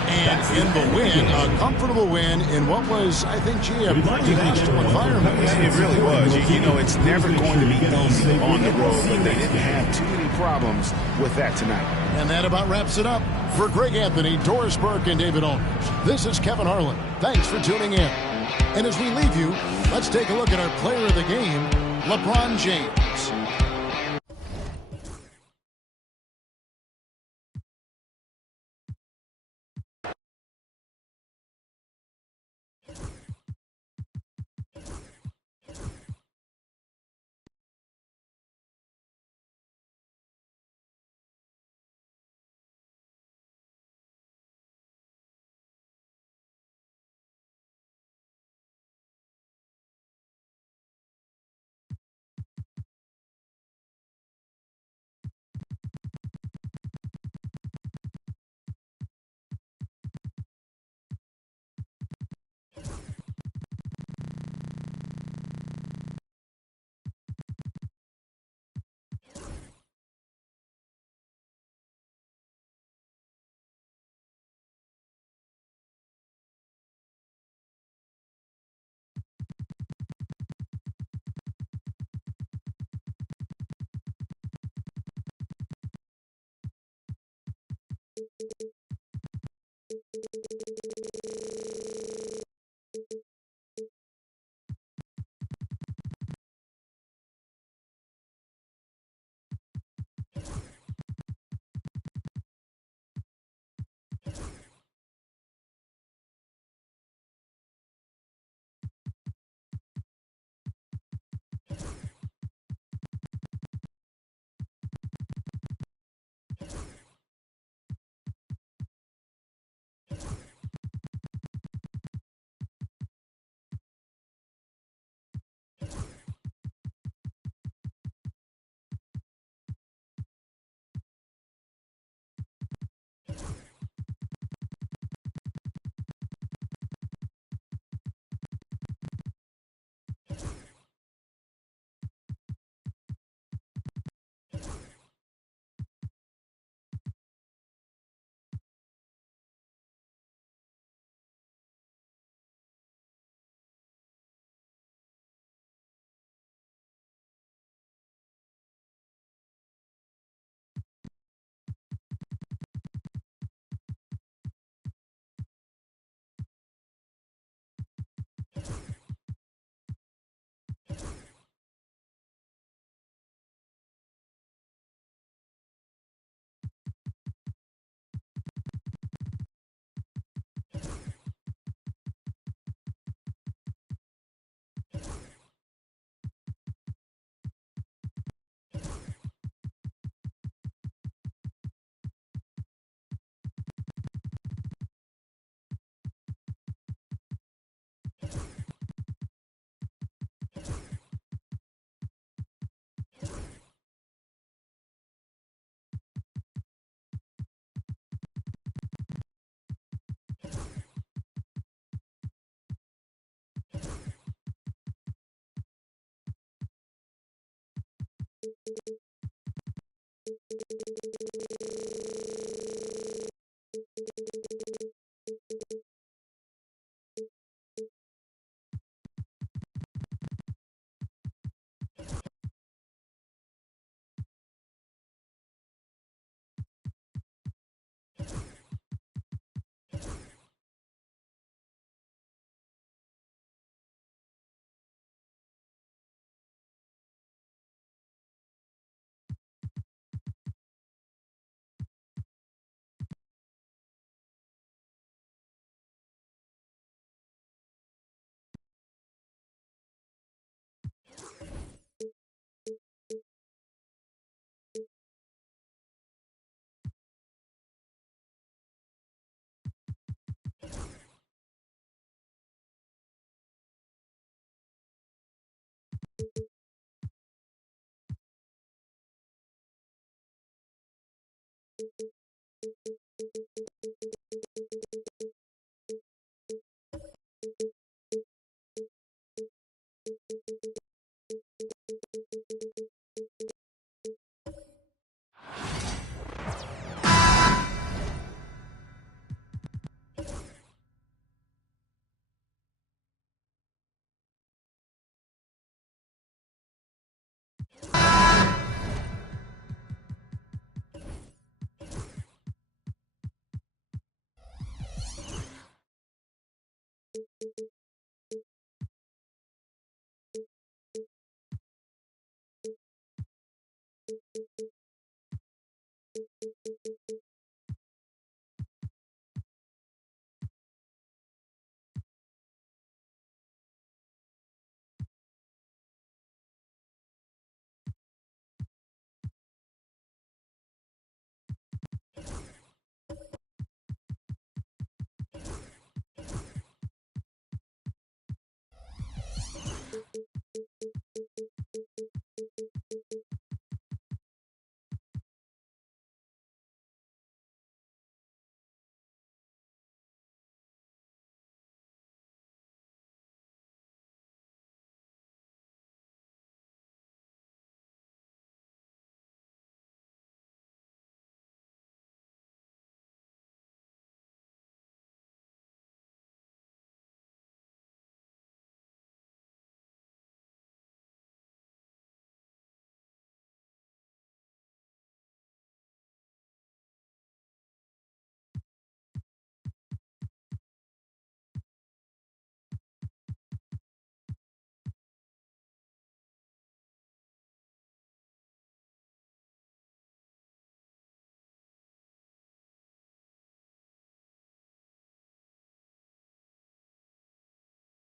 And in the win, a comfortable win in what was, I think, a pretty hostile environment. It really was. You know, it's never going to be easy on the road, but they didn't have too many problems with that tonight. And that about wraps it up. For Greg Anthony, Doris Burke, and David Aldridge, this is Kevin Harlan. Thanks for tuning in. And as we leave you, let's take a look at our player of the game, LeBron James.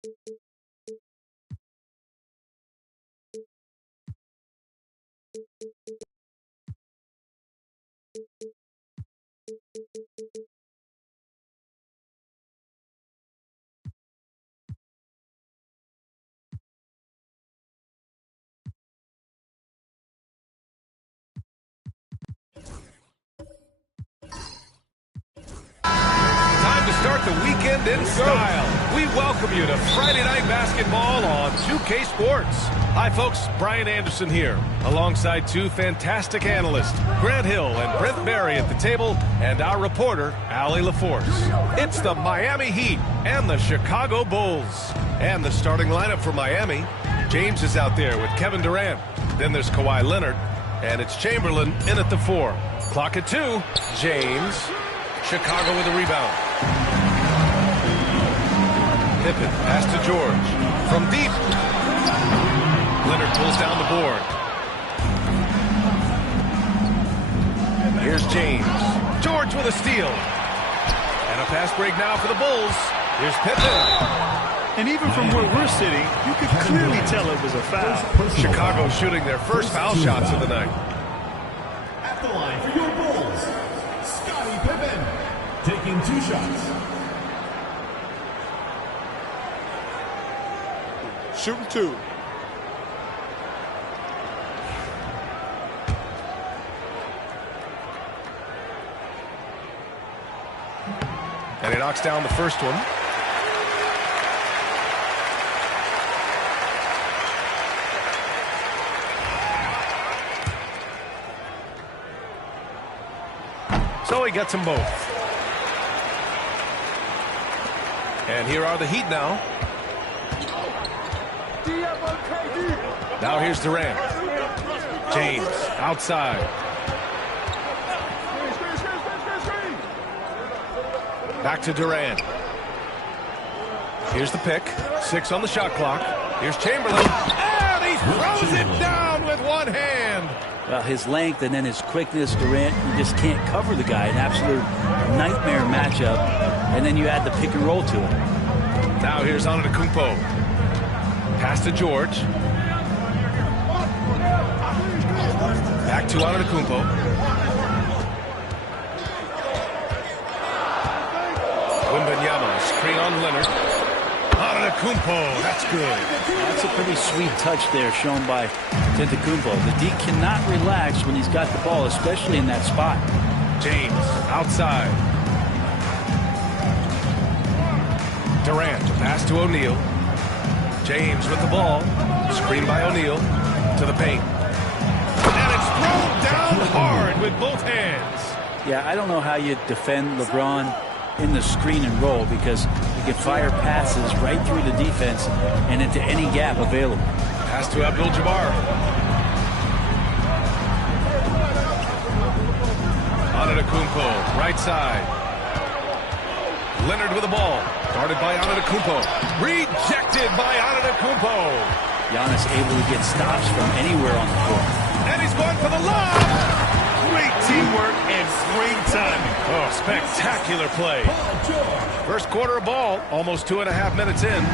Time to start the weekend in style. We welcome you to Friday Night Basketball on 2K Sports. Hi, folks. Brian Anderson here, alongside two fantastic analysts, Grant Hill and Brent Barry at the table, and our reporter, Allie LaForce. It's the Miami Heat and the Chicago Bulls. And the starting lineup for Miami. James is out there with Kevin Durant. Then there's Kawhi Leonard. And it's Chamberlain in at the 4. Clock at 2. James. Chicago with a rebound. Pippen, pass to George. From deep. Leonard pulls down the board. Here's James. George with a steal. And a fast break now for the Bulls. Here's Pippen. And even from where we're sitting, you could clearly tell it was a foul. Chicago shooting their first foul shots of the night. At the line for your Bulls, Scottie Pippen, taking 2 shots. Shooting 2. And he knocks down the first one. So he gets them both. And here are the Heat now. Now here's Durant. James outside. Back to Durant. Here's the pick. 6 on the shot clock. Here's Chamberlain. And he throws it down with one hand. His length and then his quickness, Durant, you just can't cover the guy. An absolute nightmare matchup. And then you add the pick and roll to it. Now here's Antetokounmpo. Pass to George. Back to Antetokounmpo. Wembanyama, screen on Leonard. Antetokounmpo, that's good. That's a pretty sweet touch there shown by Antetokounmpo. The D cannot relax when he's got the ball, especially in that spot. James outside. Durant, pass to O'Neal. James with the ball. Screen by O'Neal to the paint. And it's thrown down hard with both hands. Yeah, I don't know how you defend LeBron in the screen and roll because he can fire passes right through the defense and into any gap available. Pass to Abdul-Jabbar. Antetokounmpo, right side. Leonard with the ball. Guarded by Antetokounmpo. Rejected by Antetokounmpo. Giannis able to get stops from anywhere on the court. And he's going for the lob. Great teamwork and great timing. Oh, spectacular play. First quarter of ball, almost 2.5 minutes in.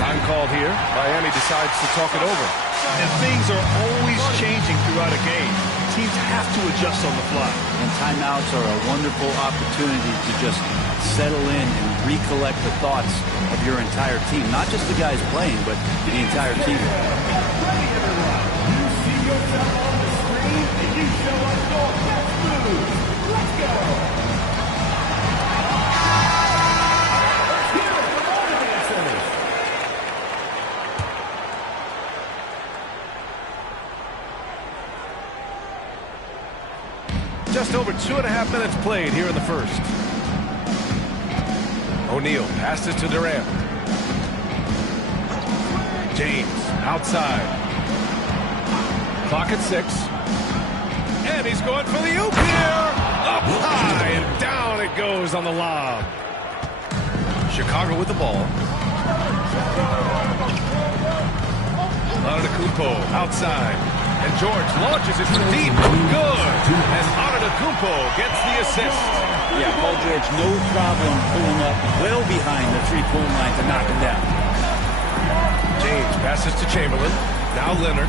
Time called here. Miami decides to talk it over. And things are always changing throughout a game. Teams have to adjust on the fly. And timeouts are a wonderful opportunity to just settle in and recollect the thoughts of your entire team. Not just the guys playing, but the entire team. You see yourself on the screen, and you show us your best moves. Let's go. Let's hear it from all the dancers. Just over 2.5 minutes played here in the first. O'Neal passes to Durant. James outside. Clock at 6. And he's going for the oop here. Up high and down it goes on the lob. Chicago with the ball. Antetokounmpo outside. And George launches it from deep. Good. And Antetokounmpo gets the assist. Yeah, Paul George, no problem pulling up well behind the three-point line to knock him down. James passes to Chamberlain. Now Leonard.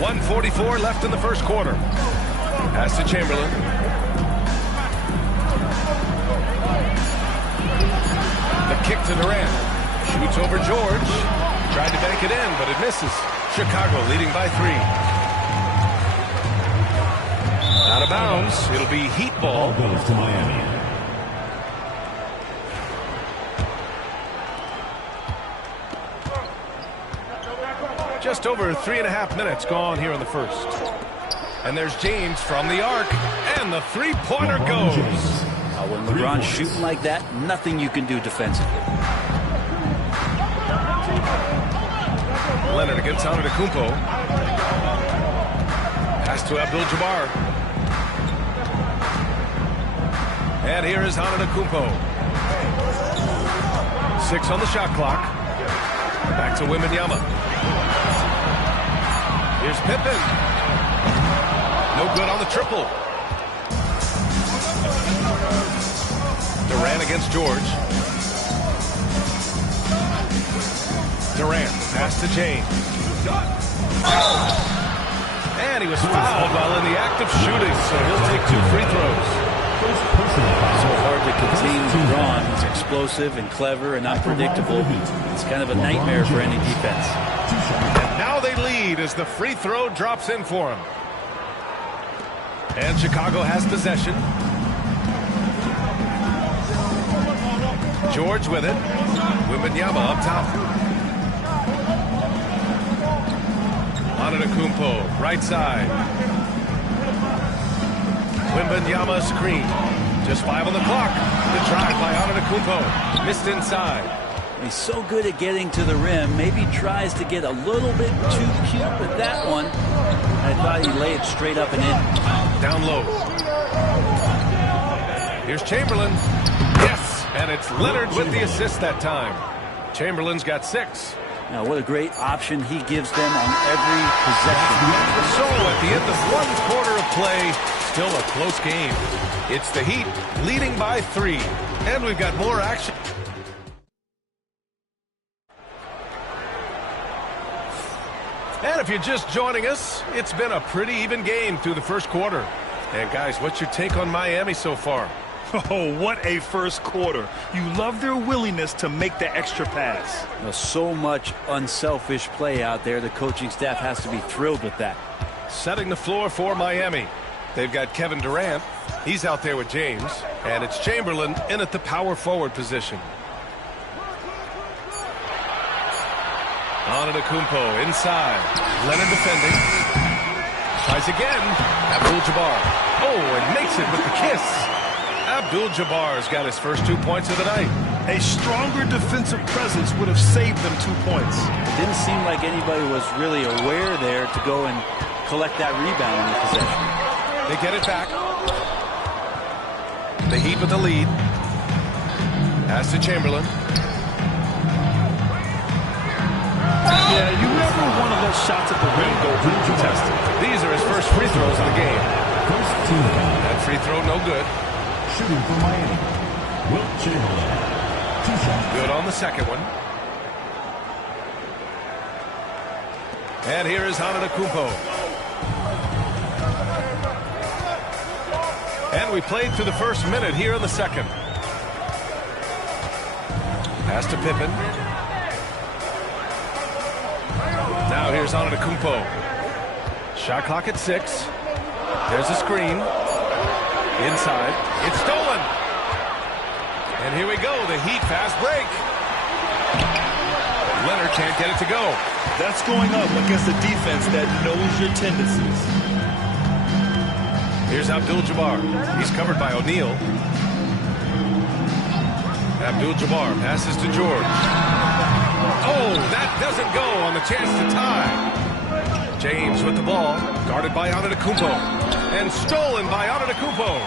1:44 left in the first quarter. Pass to Chamberlain. The kick to Durant. Shoots over George. Tried to bank it in, but it misses. Chicago leading by 3. Out of bounds. It'll be Heat ball. Goes to Miami. Just over 3.5 minutes gone here in the first. And there's James from the arc. And the three-pointer goes. When LeBron's shooting like that, nothing you can do defensively. Leonard against Antetokounmpo. Pass to Abdul-Jabbar. And here is Antetokounmpo. 6 on the shot clock. Back to Wembanyama. Here's Pippen. No good on the triple. Durant against George. Durant, pass to James. And he was fouled while in the act of shooting, so he'll take 2 free throws. So hard to contain LeBron. He's explosive and clever and unpredictable. It's kind of a nightmare for any defense. And now they lead as the free throw drops in for him. And Chicago has possession. George with it. Wembanyama up top. Antetokounmpo, right side. Wembanyama screen. Just 5 on the clock. The drive by Antetokounmpo. Missed inside. He's so good at getting to the rim. Maybe tries to get a little bit too cute with that one. I thought he'd lay it straight up and in. Down low. Here's Chamberlain. Yes, and it's Leonard with the assist that time. Chamberlain's got 6. Now, what a great option he gives them on every possession. So at the end of 1 quarter of play, still a close game. It's the Heat leading by 3. And we've got more action. And if you're just joining us, it's been a pretty even game through the first quarter. And guys, what's your take on Miami so far? Oh, what a first quarter. You love their willingness to make the extra pass. So much unselfish play out there. The coaching staff has to be thrilled with that. Setting the floor for Miami. They've got Kevin Durant. He's out there with James. And it's Chamberlain in at the power forward position. Antetokounmpo inside. Leonard defending. Tries again. Abdul-Jabbar. Oh, and makes it with the kiss. Abdul-Jabbar's got his first 2 points of the night. A stronger defensive presence would have saved them 2 points. It didn't seem like anybody was really aware there to go and collect that rebound in the possession. They get it back. The Heat with the lead. Pass to Chamberlain. Yeah, you never want to let shots at the rim go uncontested. These are his first free throws of the game. That free throw no good. Shooting for Miami, Wilt Chamberlain. 2 shots. Good on the second one. And here is Antetokounmpo. And we played through the first minute here in the second. Pass to Pippen. Now here's Antetokounmpo. Shot clock at 6. There's a screen. Inside. It's stolen. And here we go. The Heat fast break. Leonard can't get it to go. That's going up against a defense that knows your tendencies. Here's Abdul-Jabbar. He's covered by O'Neal. Abdul-Jabbar passes to George. Oh, that doesn't go on the chance to tie. James with the ball, guarded by Antetokounmpo, and stolen by Antetokounmpo.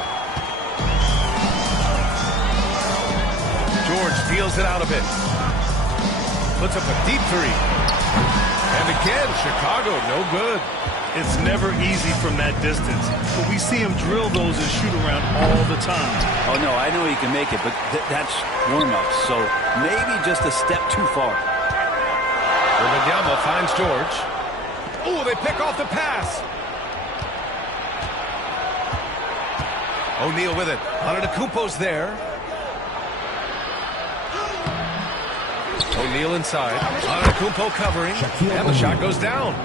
George peels it out a bit. Puts up a deep 3. And again, Chicago, no good. It's never easy from that distance, but we see him drill those and shoot around all the time. Oh, no, I know he can make it, but that's warm-up, so maybe just a step too far. Wembanyama finds George. Oh, they pick off the pass. O'Neal with it. Antetokounmpo's there. O'Neal inside. Antetokounmpo covering. And the shot goes down.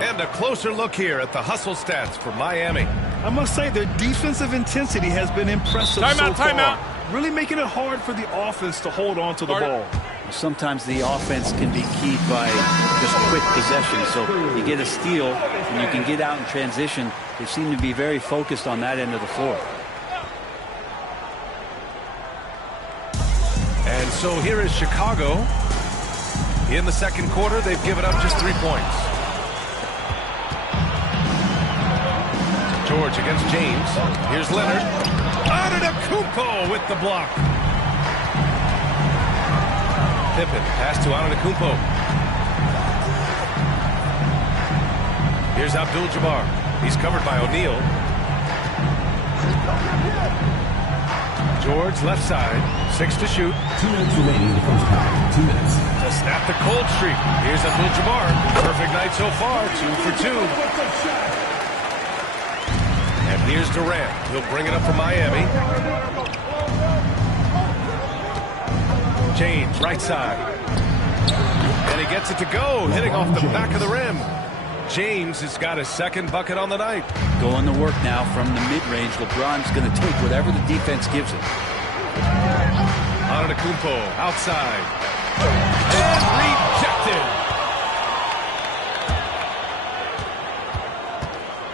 And a closer look here at the hustle stats for Miami. I must say their defensive intensity has been impressive so far. Timeout. Really making it hard for the offense to hold on to the ball. Sometimes the offense can be keyed by just quick possession. So you get a steal and you can get out in transition. They seem to be very focused on that end of the floor. And so here is Chicago. In the second quarter, they've given up just 3 points. George against James. Here's Leonard. Antetokounmpo with the block. Pippen, pass to Antetokounmpo. Here's Abdul-Jabbar. He's covered by O'Neal. George, left side. 6 to shoot. 2 minutes remaining in the first half. 2 minutes. To snap the cold streak. Here's Abdul-Jabbar. Perfect night so far. 2 for 2. And here's Durant. He'll bring it up for Miami. James, right side. And he gets it to go, hitting off the back of the rim. James has got his second bucket on the night. Going to work now from the mid-range. LeBron's going to take whatever the defense gives him. Antetokounmpo outside. And rejected.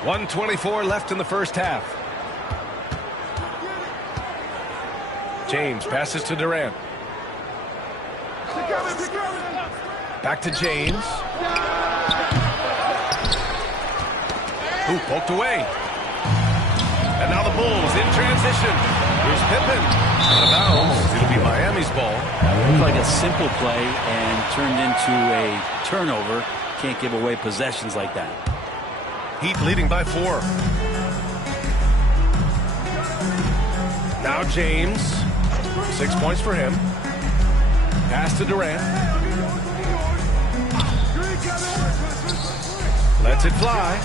1:24 left in the first half. James passes to Durant. Back to James. Ooh, poked away. And now the Bulls in transition. Here's Pippen. Out of bounds. It'll be Miami's ball. Looked like a simple play and turned into a turnover. Can't give away possessions like that. Heat leading by 4. Now James. 6 points for him. Pass to Durant. Lets it fly.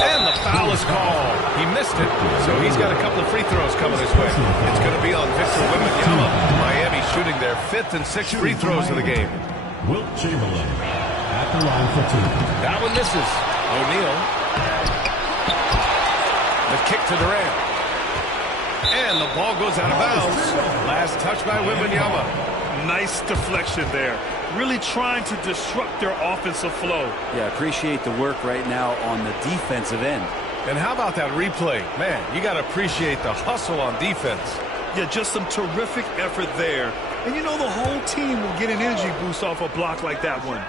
And the foul is called. He missed it, so he's got a couple of free throws coming his way. It's going to be on Victor Wembanyama. Miami shooting their 5th and 6th free throws of the game. Wilt Chamberlain at the line for 2. That one misses. O'Neal. The kick to Durant. And the ball goes out of bounds. Last touch by Wembanyama. Nice deflection there. Really trying to disrupt their offensive flow. Yeah, appreciate the work right now on the defensive end. And how about that replay? Man, you got to appreciate the hustle on defense. Yeah, just some terrific effort there. And you know the whole team will get an energy boost off a block like that one.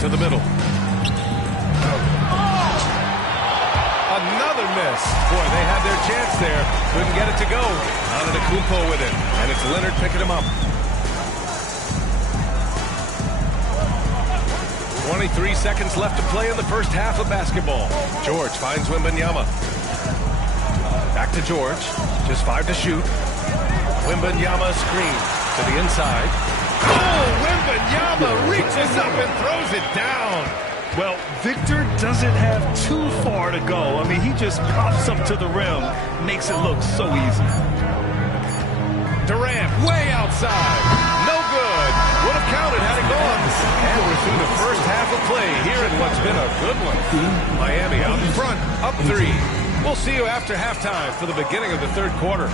To the middle. Another miss. Boy, they had their chance there. Couldn't get it to go. Antetokounmpo with it. And it's Leonard picking him up. 23 seconds left to play in the first half of basketball. George finds Wembanyama. Back to George. Just 5 to shoot. Wembanyama screen to the inside. Oh, Wembanyama reaches up and throws it down. Well, Victor doesn't have too far to go. I mean, he just pops up to the rim, makes it look so easy. Durant way outside. No good. Would have counted had it gone. And we're through the first half of play here in what's been a good one. Miami out in front, up 3. We'll see you after halftime for the beginning of the third quarter.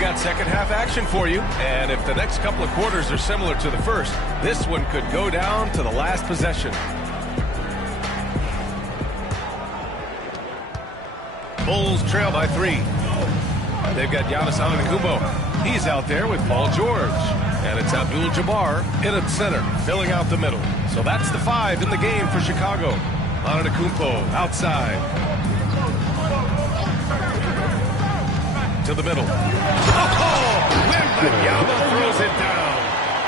got second half action for you. And if the next couple of quarters are similar to the first, this one could go down to the last possession. Bulls trail by 3. They've got Giannis Antetokounmpo. He's out there with Paul George. And it's Abdul-Jabbar in at center, filling out the middle. So that's the 5 in the game for Chicago. Antetokounmpo outside. To the middle. Wembanyama throws it down.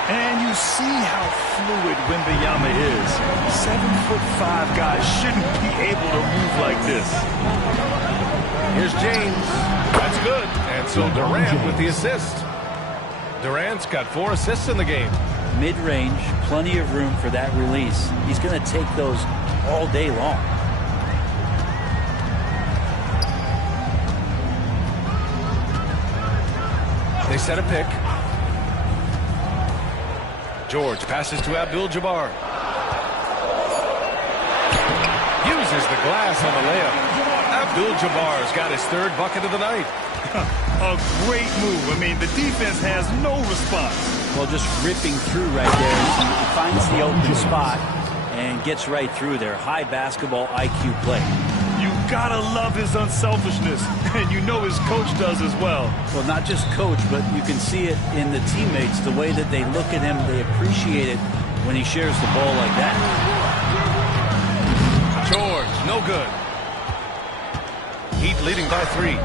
And you see how fluid Wembanyama is. 7'5" guys shouldn't be able to move like this. Here's James. That's good. And so Durant with the assist. Durant's got 4 assists in the game. Mid-range, plenty of room for that release. He's going to take those all day long. They set a pick. George passes to Abdul-Jabbar. Uses the glass on the layup. Abdul-Jabbar's got his 3rd bucket of the night. A great move. I mean, the defense has no response. Well, just ripping through right there. He finds the open spot and gets right through there. High basketball IQ play. You gotta love his unselfishness, and you know his coach does as well. Well, not just coach, but you can see it in the teammates, the way that they look at him. They appreciate it when he shares the ball like that. George, no good. Heat leading by 3.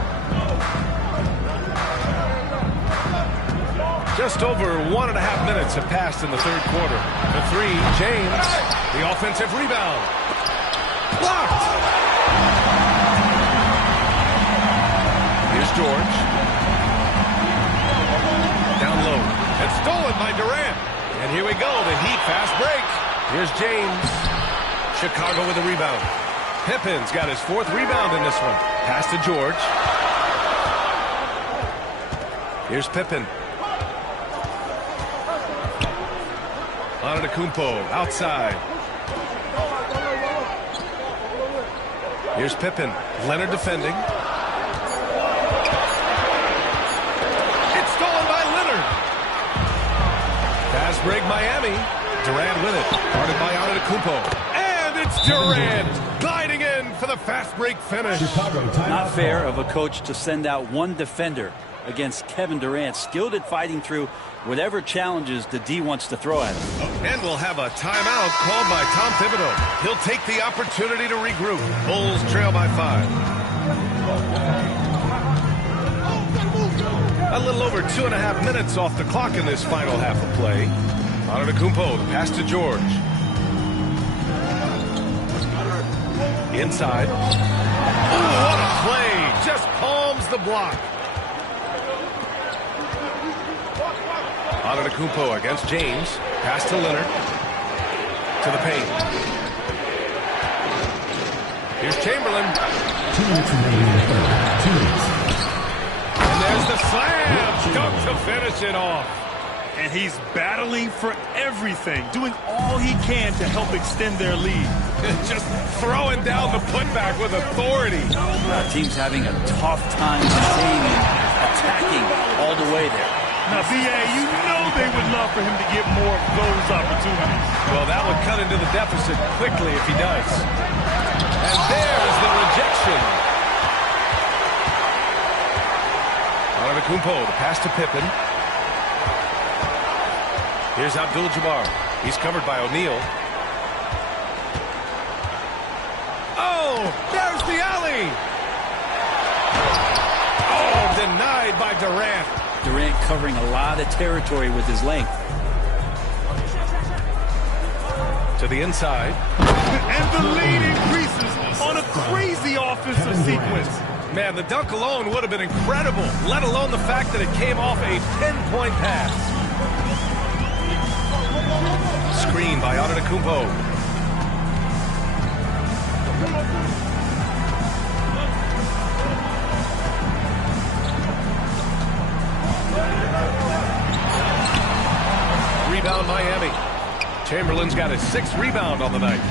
Just over 1.5 minutes have passed in the 3rd quarter. The 3, James, the offensive rebound. Blocked! Here's George. Down low. And stolen by Durant. And here we go, the Heat fast break. Here's James. Chicago with the rebound. Pippen's got his 4th rebound in this one. Pass to George. Here's Pippen. Antetokounmpo outside. Here's Pippen. Leonard defending. It's stolen by Leonard. Fast break Miami. Durant with it. Guarded by Antetokounmpo. And it's Durant gliding in for the fast break finish. Not fair of a coach to send out one defender against Kevin Durant, skilled at fighting through whatever challenges the D wants to throw at him. And we'll have a timeout called by Tom Thibodeau. He'll take the opportunity to regroup. Bulls trail by 5. A little over 2.5 minutes off the clock in this final half of play. Antetokounmpo, the pass to George. Inside. Oh, what a play! Just palms the block. Antetokounmpo against James. Pass to Leonard. To the paint. Here's Chamberlain. 2 minutes remaining in the third. 2 minutes. And there's the slam. Dunk to finish it off. And he's battling for everything, doing all he can to help extend their lead. Just throwing down the putback with authority. Team's having a tough time staying and attacking all the way there. Now, B.A., you know they would love for him to get more of those opportunities. Well, that would cut into the deficit quickly if he does. And there's the rejection. Antetokounmpo, the pass to Pippen. Here's Abdul-Jabbar. He's covered by O'Neal. Oh, there's the alley. Oh, denied by Durant. Durant covering a lot of territory with his length. To the inside. And the lead increases on a crazy offensive sequence. Man, the dunk alone would have been incredible, let alone the fact that it came off a 10-point pass. Screen by Antetokounmpo. Rebound Miami. Chamberlain's got his 6th rebound on the night.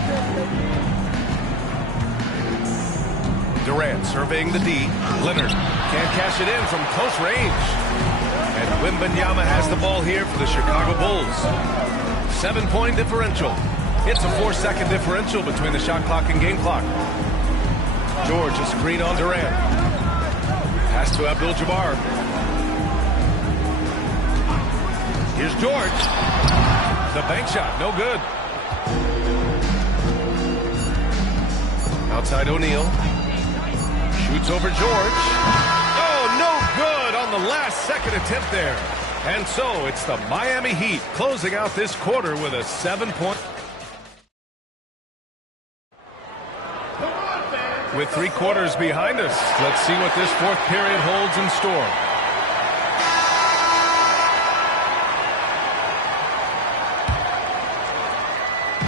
Durant surveying the D. Leonard can't cash it in from close range. And Wembanyama has the ball here for the Chicago Bulls. 7-point differential. It's a 4-second differential between the shot clock and game clock. George, a screen on Durant. Pass to Abdul-Jabbar. Here's George. The bank shot, no good. Outside O'Neal. Shoots over George. Oh, no good on the last second attempt there. And so it's the Miami Heat closing out this quarter with a 7-point. With 3 quarters behind us, let's see what this fourth period holds in store.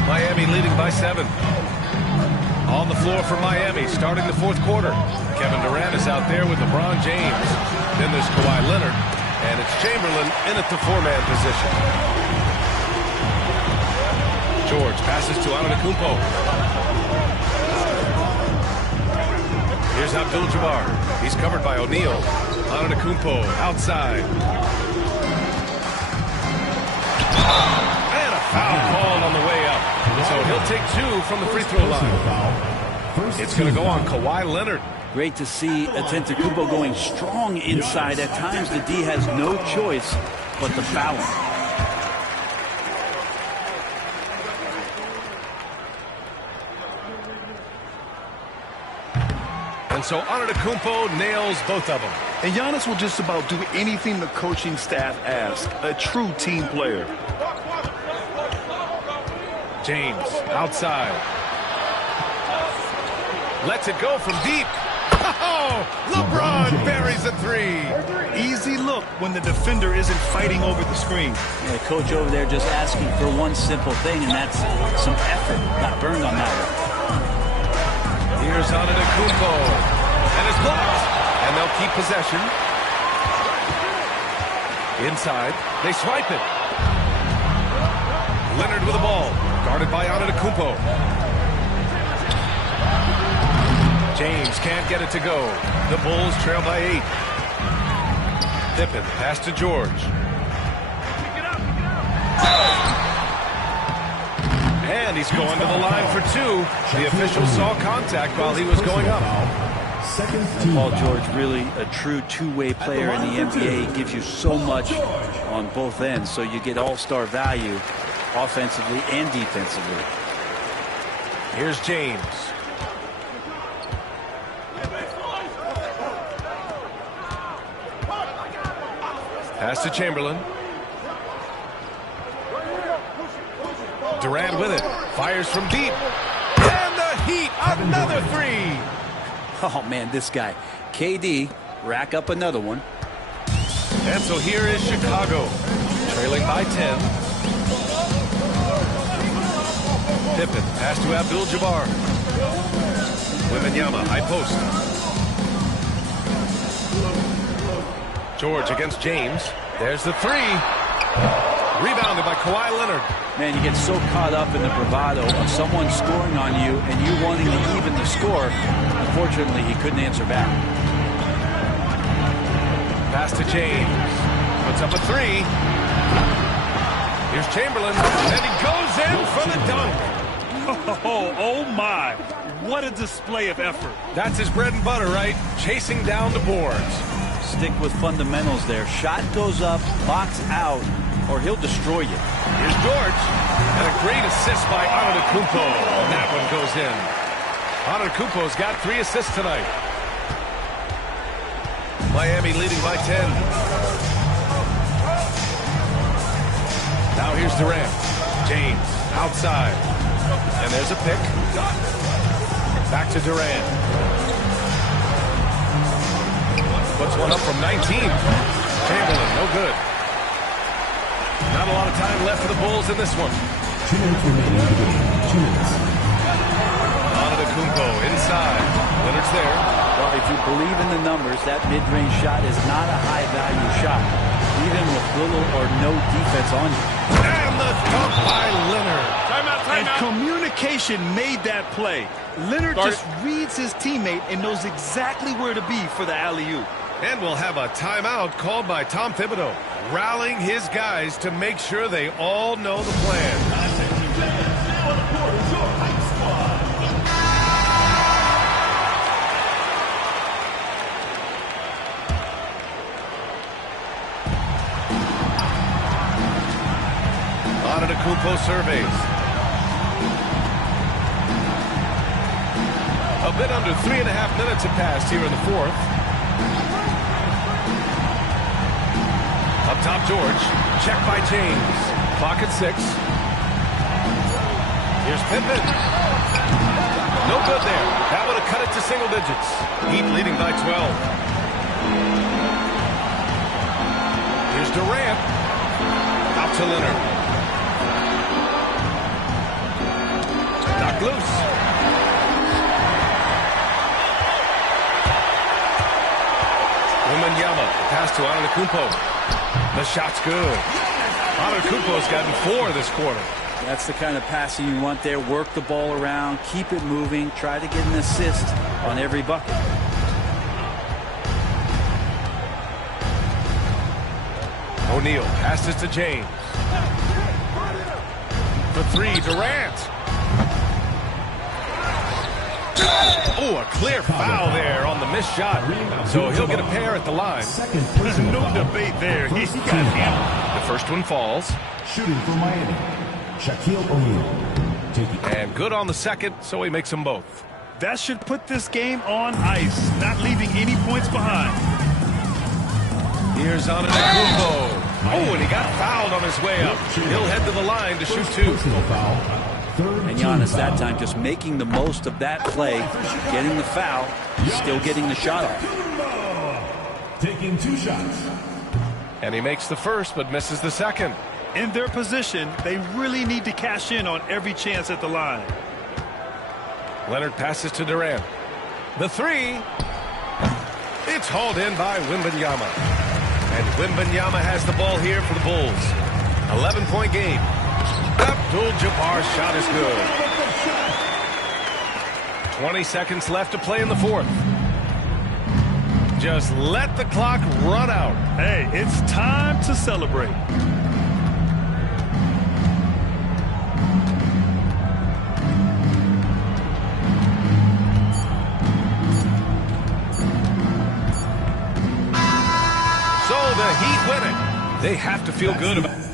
Miami leading by 7. On the floor for Miami, starting the fourth quarter. Kevin Durant is out there with LeBron James. Then there's Kawhi Leonard, and it's Chamberlain in at the 4-man position. George passes to Antetokounmpo. Here's Abdul-Jabbar. He's covered by O'Neal. Antetokounmpo outside. And a foul called on the way up. So he'll take 2 from the free throw line. It's going to go on Kawhi Leonard. Great to see Antetokounmpo going strong inside. At times the D has no choice but to foul him. And so Antetokounmpo nails both of them. And Giannis will just about do anything the coaching staff asks. A true team player. James outside. Lets it go from deep. Oh, LeBron buries a 3. Easy look when the defender isn't fighting over the screen. Yeah, the coach over there just asking for one simple thing, and that's some effort. Got burned on that one. Here's Antetokounmpo. And it's blocked. And they'll keep possession. Inside. They swipe it. Leonard with the ball. Guarded by Antetokounmpo. James can't get it to go. The Bulls trail by 8. Pippen, pass to George. And he's going to the line for 2. The official saw contact while he was going up. Paul George, really a true two-way player in the NBA. He gives you so much on both ends, so you get all-star value offensively and defensively. Here's James. Pass to Chamberlain. Durant with it. Fires from deep. And the Heat, another 3. Oh, man, this guy. KD, rack up another one. And so here is Chicago, trailing by 10. Pippen, pass to Abdul-Jabbar. Wembanyama, high post. George against James. There's the 3. Rebounded by Kawhi Leonard. Man, you get so caught up in the bravado of someone scoring on you and you wanting to even the score. Unfortunately, he couldn't answer back. Pass to James. Puts up a 3. Here's Chamberlain. And he goes in for the dunk. Oh my. What a display of effort. That's his bread and butter, right? Chasing down the boards. Stick with fundamentals there. Shot goes up, box out, or he'll destroy you. Here's George. And a great assist by Antetokounmpo. And that one goes in. Antetokounmpo's got 3 assists tonight. Miami leading by 10. Now here's Durant. James outside. And there's a pick. Back to Durant. Puts one up from 19. Chamberlain, no good. Not a lot of time left for the Bulls in this one. 2 minutes remaining in the game. 2 minutes. Antetokounmpo inside. Leonard's there. Well, if you believe in the numbers, that mid-range shot is not a high-value shot, even with little or no defense on you. And the dunk by Leonard. Timeout. Communication Communication made that play. Leonard just reads his teammate and knows exactly where to be for the alley-oop. And we'll have a timeout called by Tom Thibodeau, rallying his guys to make sure they all know the plan. Antetokounmpo surveys. A bit under 3.5 minutes have passed here in the fourth. Up top, George. Check by James. Clock at 6. Here's Pippen. No good there. That would have cut it to single digits. Heat leading by 12. Here's Durant. Out to Leonard. Knocked loose. Wembanyama. Pass to Antetokounmpo. The shot's good. Antetokounmpo's gotten 4 this quarter. That's the kind of passing you want there. Work the ball around, keep it moving, try to get an assist on every bucket. O'Neal passes to James. For 3, Durant. Oh, a clear foul there on the missed shot. So he'll get a pair at the line. There's no debate there. He got hammered. The first one falls. Shooting for Miami, Shaquille O'Neal. And good on the second, so he makes them both. That should put this game on ice, not leaving any points behind. Here's Antetokounmpo. Oh, and he got fouled on his way up. He'll head to the line to shoot 2. And Giannis that time just making the most of that play, getting the foul, still getting the shot off. Taking 2 shots. And he makes the first but misses the second. In their position, they really need to cash in on every chance at the line. Leonard passes to Durant. The 3. It's hauled in by Wembanyama. And Wembanyama has the ball here for the Bulls. 11-point game. Abdul-Jabbar's shot is good. 20 seconds left to play in the fourth. Just let the clock run out. Hey, it's time to celebrate. So the Heat win it. They have to feel good about it.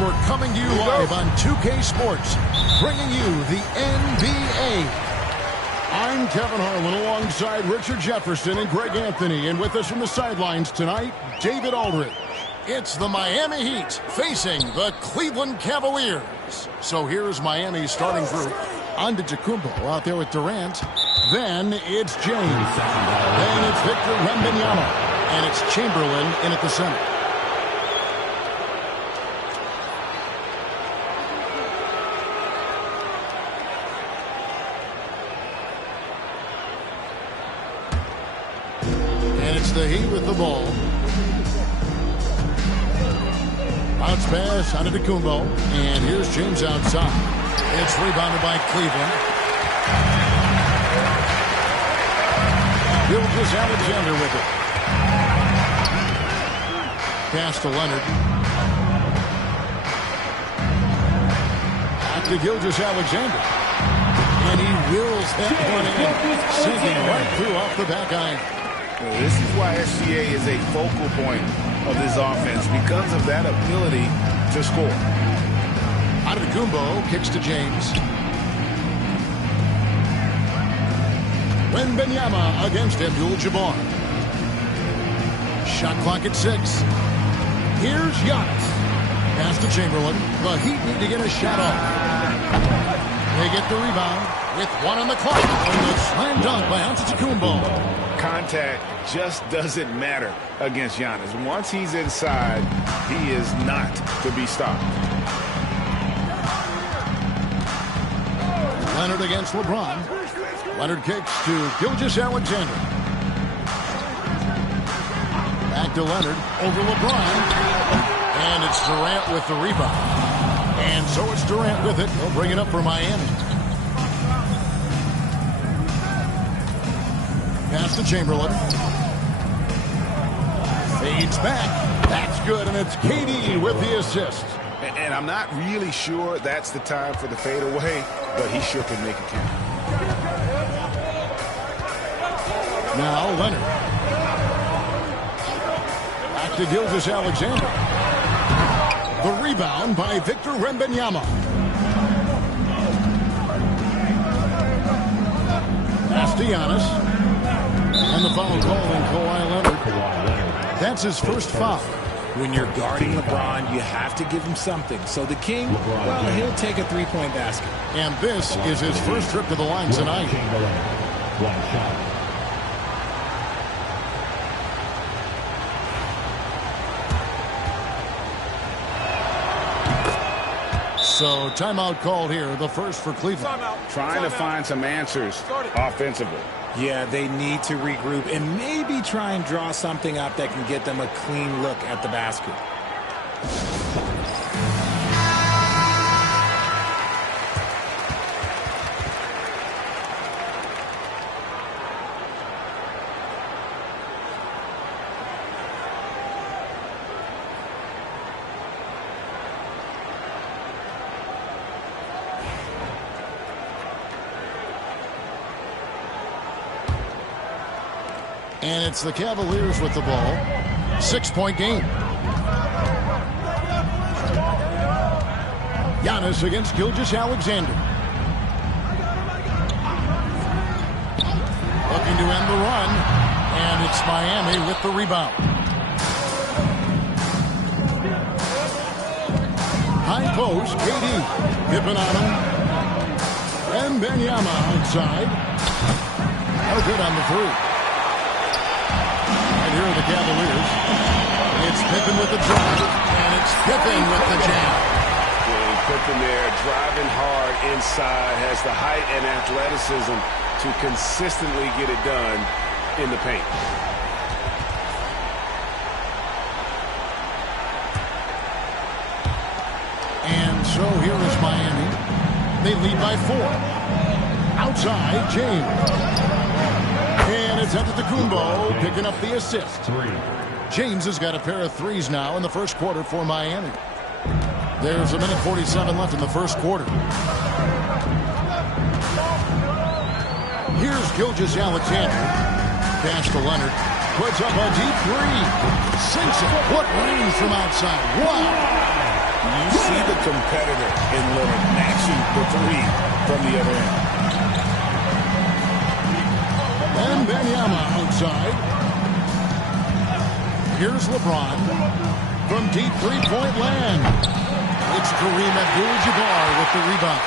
We're coming to you live on 2K Sports, bringing you the NBA. I'm Kevin Harlan alongside Richard Jefferson and Greg Anthony, and with us from the sidelines tonight, David Aldridge. It's the Miami Heat facing the Cleveland Cavaliers. So here's Miami's starting group. Antetokounmpo out there with Durant. Then it's James. Then it's Victor Wembanyama. And it's Chamberlain in at the center. The Heat with the ball. Bounce pass, Antetokounmpo, and here's James outside. It's rebounded by Cleveland. Gilgeous-Alexander with it. Pass to Leonard. Back to Gilgeous-Alexander. And he wills that one in, sinking right through off the back iron. This is why SGA is a focal point of this offense, because of that ability to score. Antetokounmpo kicks to James. Wembanyama against Abdul-Jabbar. Shot clock at 6. Here's Giannis. Pass to Chamberlain. The Heat need to get a shot off. They get the rebound with one on the clock. And the slam dunk by Antetokounmpo. Contact just doesn't matter against Giannis. Once he's inside, he is not to be stopped. Leonard against LeBron. Leonard kicks to Gilgeous-Alexander. Back to Leonard over LeBron. And it's Durant with the rebound. And so it's Durant with it. He'll bring it up for Miami. Pass to Chamberlain. Fades back. That's good, and it's KD with the assist. And I'm not really sure that's the time for the fadeaway, but he sure can make it count. Now Leonard. Back to Gilgeous-Alexander. The rebound by Victor Wembanyama. Pass to Giannis. And the foul call on Kawhi Leonard. That's his first foul. When you're guarding LeBron, you have to give him something. So the King, well, he'll take a three-point basket. And this is his first trip to the line tonight. One shot. So timeout called here, the first for Cleveland. Trying to find some answers offensively. Yeah, they need to regroup and maybe try and draw something up that can get them a clean look at the basket. And it's the Cavaliers with the ball. 6-point game. Giannis against Gilgeous-Alexander. Looking to end the run. And it's Miami with the rebound. High post, KD. Hipping on him. And Wembanyama outside. No good on the three. Here are the Cavaliers. It's Pippen with the drive, and it's Pippen with the jam. And Pippen there driving hard inside, has the height and athleticism to consistently get it done in the paint. And so here is Miami. They lead by 4. Outside, James. And it's Antetokounmpo picking up the assist. James has got a pair of threes now in the first quarter for Miami. There's 1:47 left in the first quarter. Here's Gilgeous-Alexander. Pass to Leonard. Puts up a deep three. Sinks it. What range from outside. Wow. You see the competitor in Leonard matching the three from the other end. And Wembanyama outside. Here's LeBron from deep three-point land. It's Kareem Abdul-Jabbar with the rebound.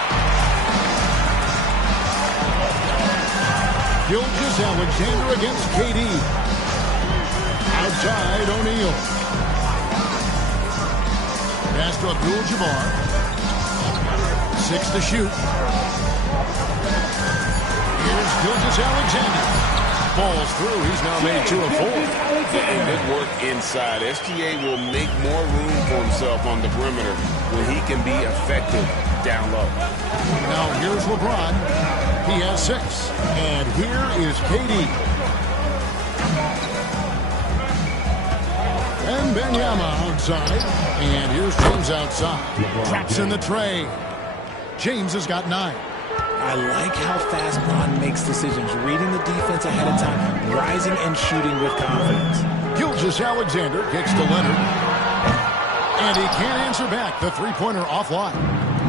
Gilgeous-Alexander against KD. Outside, O'Neal. Pass to Abdul-Jabbar. 6 to shoot. Here's Gilgeous-Alexander. Falls through. He's now made 2 of 4. And good work inside. SGA will make more room for himself on the perimeter when he can be effective down low. Now here's LeBron. He has 6. And here is KD. And Wembanyama outside. And here's James outside. Drops in the tray. James has got 9. I like how fast Bron makes decisions, reading the defense ahead of time, rising and shooting with confidence. Gilgeous-Alexander kicks to Leonard. And he can't answer back. The three-pointer offline.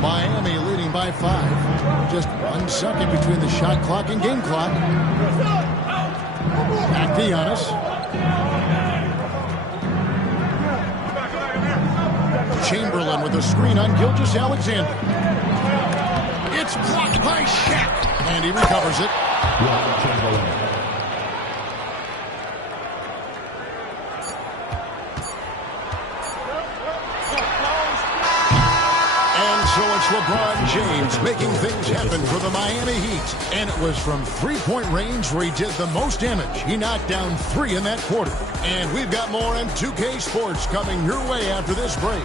Miami leading by 5. Just 1 second between the shot clock and game clock. Back to Giannis. Chamberlain with a screen on Gilgeous-Alexander. It's blocked by Shaq. And he recovers it. And so it's LeBron James making things happen for the Miami Heat. And it was from three-point range where he did the most damage. He knocked down 3 in that quarter. And we've got more on 2K Sports coming your way after this break.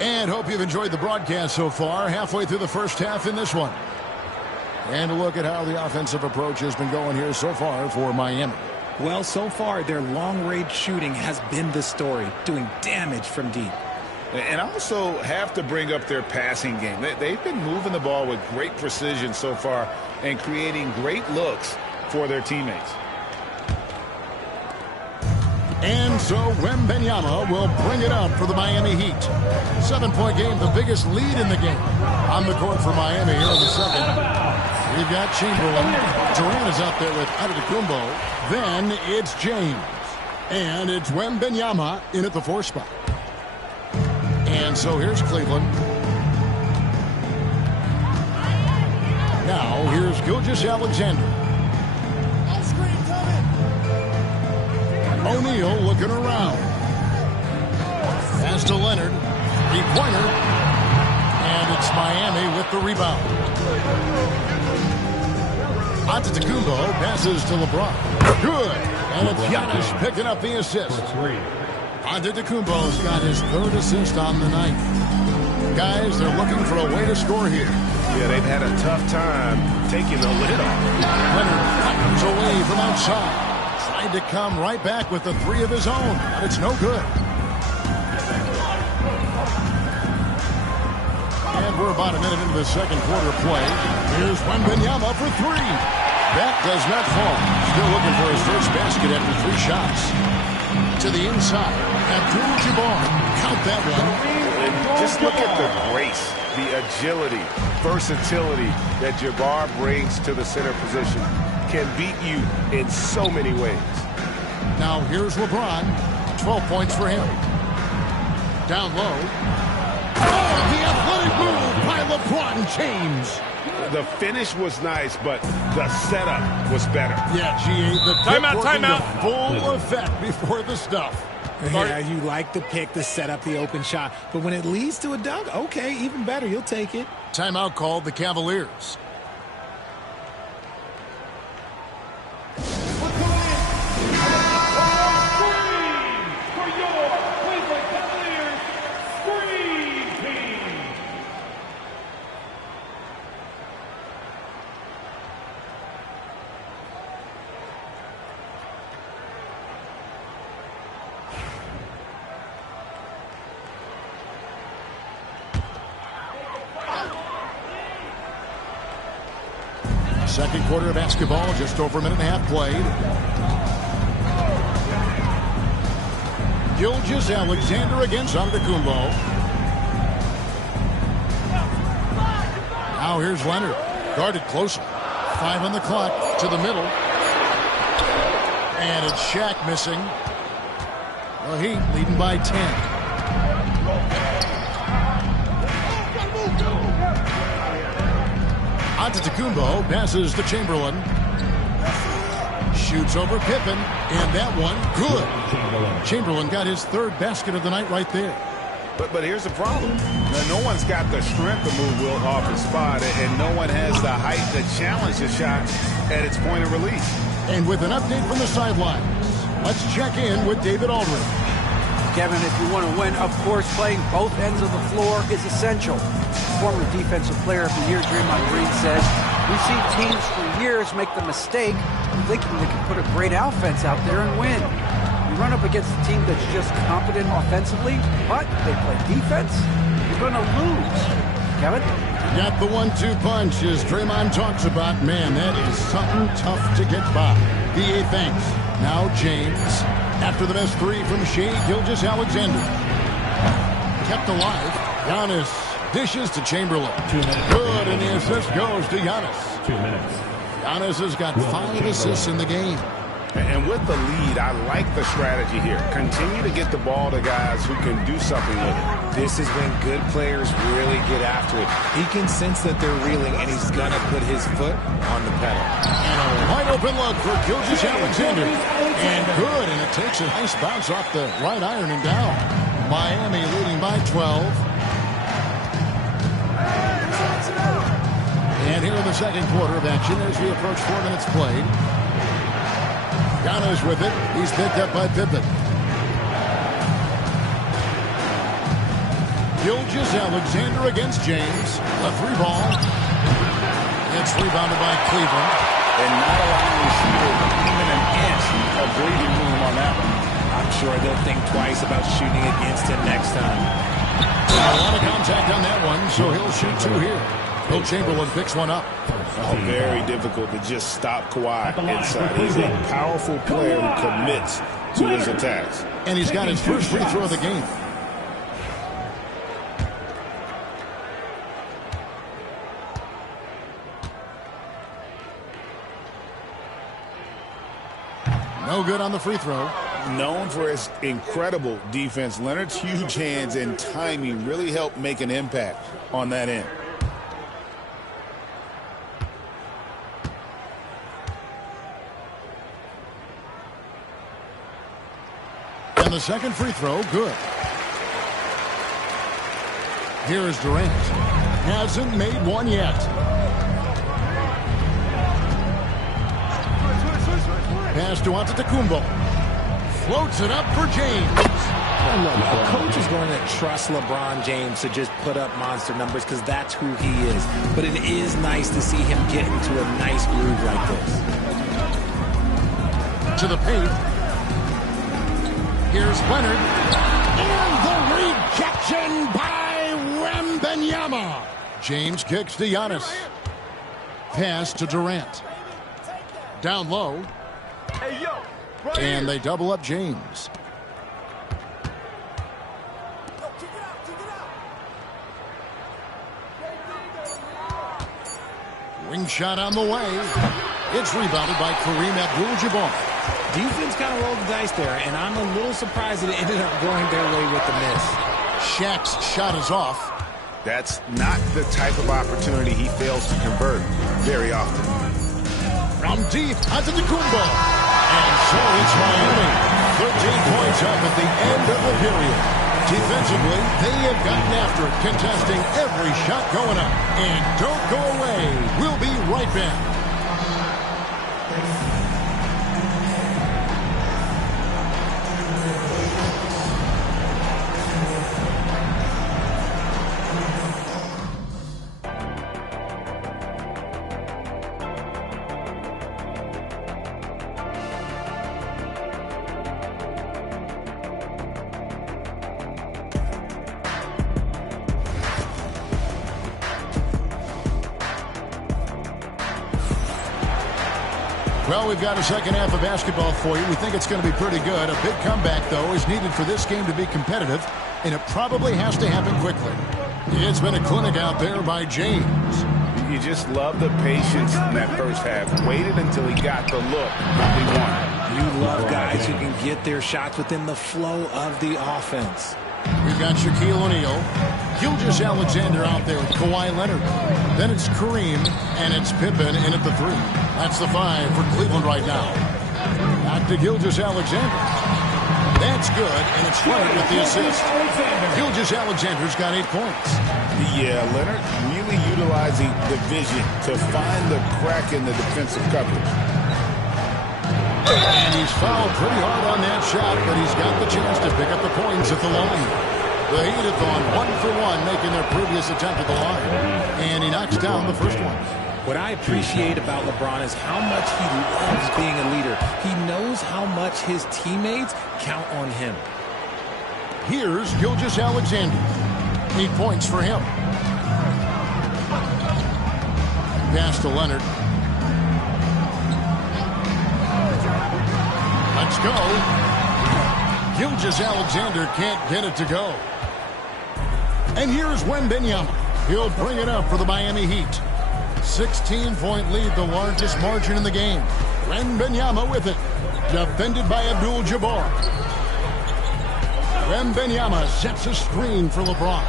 And hope you've enjoyed the broadcast so far. Halfway through the first half in this one. And a look at how the offensive approach has been going here so far for Miami. Well, so far, their long-range shooting has been the story, doing damage from deep. And I also have to bring up their passing game. They've been moving the ball with great precision so far and creating great looks for their teammates. And so Wembanyama will bring it up for the Miami Heat. 7-point game, the biggest lead in the game. On the court for Miami here in the second. We've got Chamberlain. Durant is out there with Antetokounmpo. Then it's James. And it's Wembanyama in at the 4 spot. And so here's Cleveland. Now here's Gilgeous-Alexander. O'Neal looking around. Pass to Leonard. 3-pointer. And it's Miami with the rebound. Antetokounmpo passes to LeBron. Good. And it's Giannis picking up the assist. Antetokounmpo's got his 3rd assist on the night. Guys, they're looking for a way to score here. Yeah, they've had a tough time taking the lid off. Leonard fires away from outside. Tried to come right back with the 3 of his own, but it's no good. And we're about a minute into the second quarter play. Here's Wembanyama for 3. That does not fall. Still looking for his first basket after 3 shots. To the inside. Abdul-Jabbar. Count that one. And just look at the grace, the agility, versatility that Jabbar brings to the center position. Can beat you in so many ways. Now here's LeBron. 12 points for him. Down low. Oh, the athletic move by LeBron James. The finish was nice, but the setup was better. Yeah, G.A., the timeout. Full effect before the stuff. Yeah, you like the pick to set up the open shot. But when it leads to a dunk, okay, even better. You'll take it. Timeout called the Cavaliers. Second quarter of basketball, just over a minute and a half played. Gilgeous-Alexander against Antetokounmpo. Now here's Leonard, guarded closer. 5 on the clock, to the middle. And it's Shaq missing. The Heat leading by 10. Antetokounmpo passes to Chamberlain. Shoots over Pippen, and that one, good. Chamberlain got his 3rd basket of the night right there. But here's the problem. No one's got the strength to move Wilt off his spot, and no one has the height to challenge the shot at its point of release. And with an update from the sidelines, let's check in with David Aldridge. Kevin, if you want to win, of course, playing both ends of the floor is essential. Former Defensive Player of the Year Draymond Green says, "We've seen teams for years make the mistake of thinking they can put a great offense out there and win. You run up against a team that's just competent offensively, but they play defense, you're going to lose." Kevin? Got the 1-2 punch as Draymond talks about. Man, that is something tough to get by. B.A. thanks. Now James. After the best 3 from Shai Gilgeous-Alexander. Kept alive. Giannis dishes to Chamberlain. 2 minutes. Good, and the assist goes to Giannis. 2 minutes. Giannis has got 5 assists in the game. And with the lead, I like the strategy here. Continue to get the ball to guys who can do something with it. This is when good players really get after it. He can sense that they're reeling, and he's going to put his foot on the pedal. And a wide open look for Gilgeous-Alexander. And good, and it takes a nice bounce off the right iron and down. Miami leading by 12. And here in the second quarter of action as we approach 4 minutes played. Giannis with it. He's picked up by Pippen. Gilgeous-Alexander against James. A 3 ball. It's rebounded by Cleveland. And not allowing the shooter even an inch of breathing room on that one. I'm sure they'll think twice about shooting against him next time. A lot of contact on that one, so he'll shoot 2 here. Will Chamberlain picks one up. Oh, very difficult to just stop Kawhi inside. He's a powerful player who commits to his attacks. And he's got his first free throw of the game. No good on the free throw. Known for his incredible defense, Leonard's huge hands and timing really helped make an impact on that end. And the second free throw, good. Here is Durant. Hasn't made one yet. Pass to Antetokounmpo. Floats it up for James. A coach is going to trust LeBron James to just put up monster numbers because that's who he is. But it is nice to see him get into a nice groove like this. To the paint. Here's Leonard. And the rejection by Wembanyama. James kicks to Giannis. Pass to Durant. Down low. And they double up James. Wing shot on the way. It's rebounded by Kareem Abdul-Jabbar. Defense kind of rolled the dice there, and I'm a little surprised that it ended up going their way with the miss. Shaq's shot is off. That's not the type of opportunity he fails to convert very often. From deep, Antetokounmpo. And so it's Miami. 13 points up at the end of the period. Defensively, they have gotten after it, contesting every shot going up. And don't go away. We'll be right back. Well, we've got a second half of basketball for you. We think it's going to be pretty good. A big comeback, though, is needed for this game to be competitive, and it probably has to happen quickly. It's been a clinic out there by James. You just love the patience in that first half. Waited until he got the look that he wanted. You love guys who can get their shots within the flow of the offense. We've got Shaquille O'Neal, Gilgeous-Alexander out there with Kawhi Leonard. Then it's Kareem, and it's Pippen in at the 3. That's the 5 for Cleveland right now. Back to Gilgeous-Alexander. That's good, and it's Leonard with the assist. Gilgeous-Alexander's got 8 points. Yeah, Leonard really utilizing the vision to find the crack in the defensive coverage. And he's fouled pretty hard on that shot, but he's got the chance to pick up the points at the line. The Heat have gone 1 for 1, making their previous attempt at the line. And he knocks down the first one. What I appreciate about LeBron is how much he loves being a leader. He knows how much his teammates count on him. Here's Gilgeous-Alexander. 8 points for him. Pass to Leonard. Let's go. Gilgeous-Alexander can't get it to go. And here's Wembanyama. He'll bring it up for the Miami Heat. 16-point lead, the largest margin in the game. Wembanyama with it. Defended by Abdul-Jabbar. Wembanyama sets a screen for LeBron.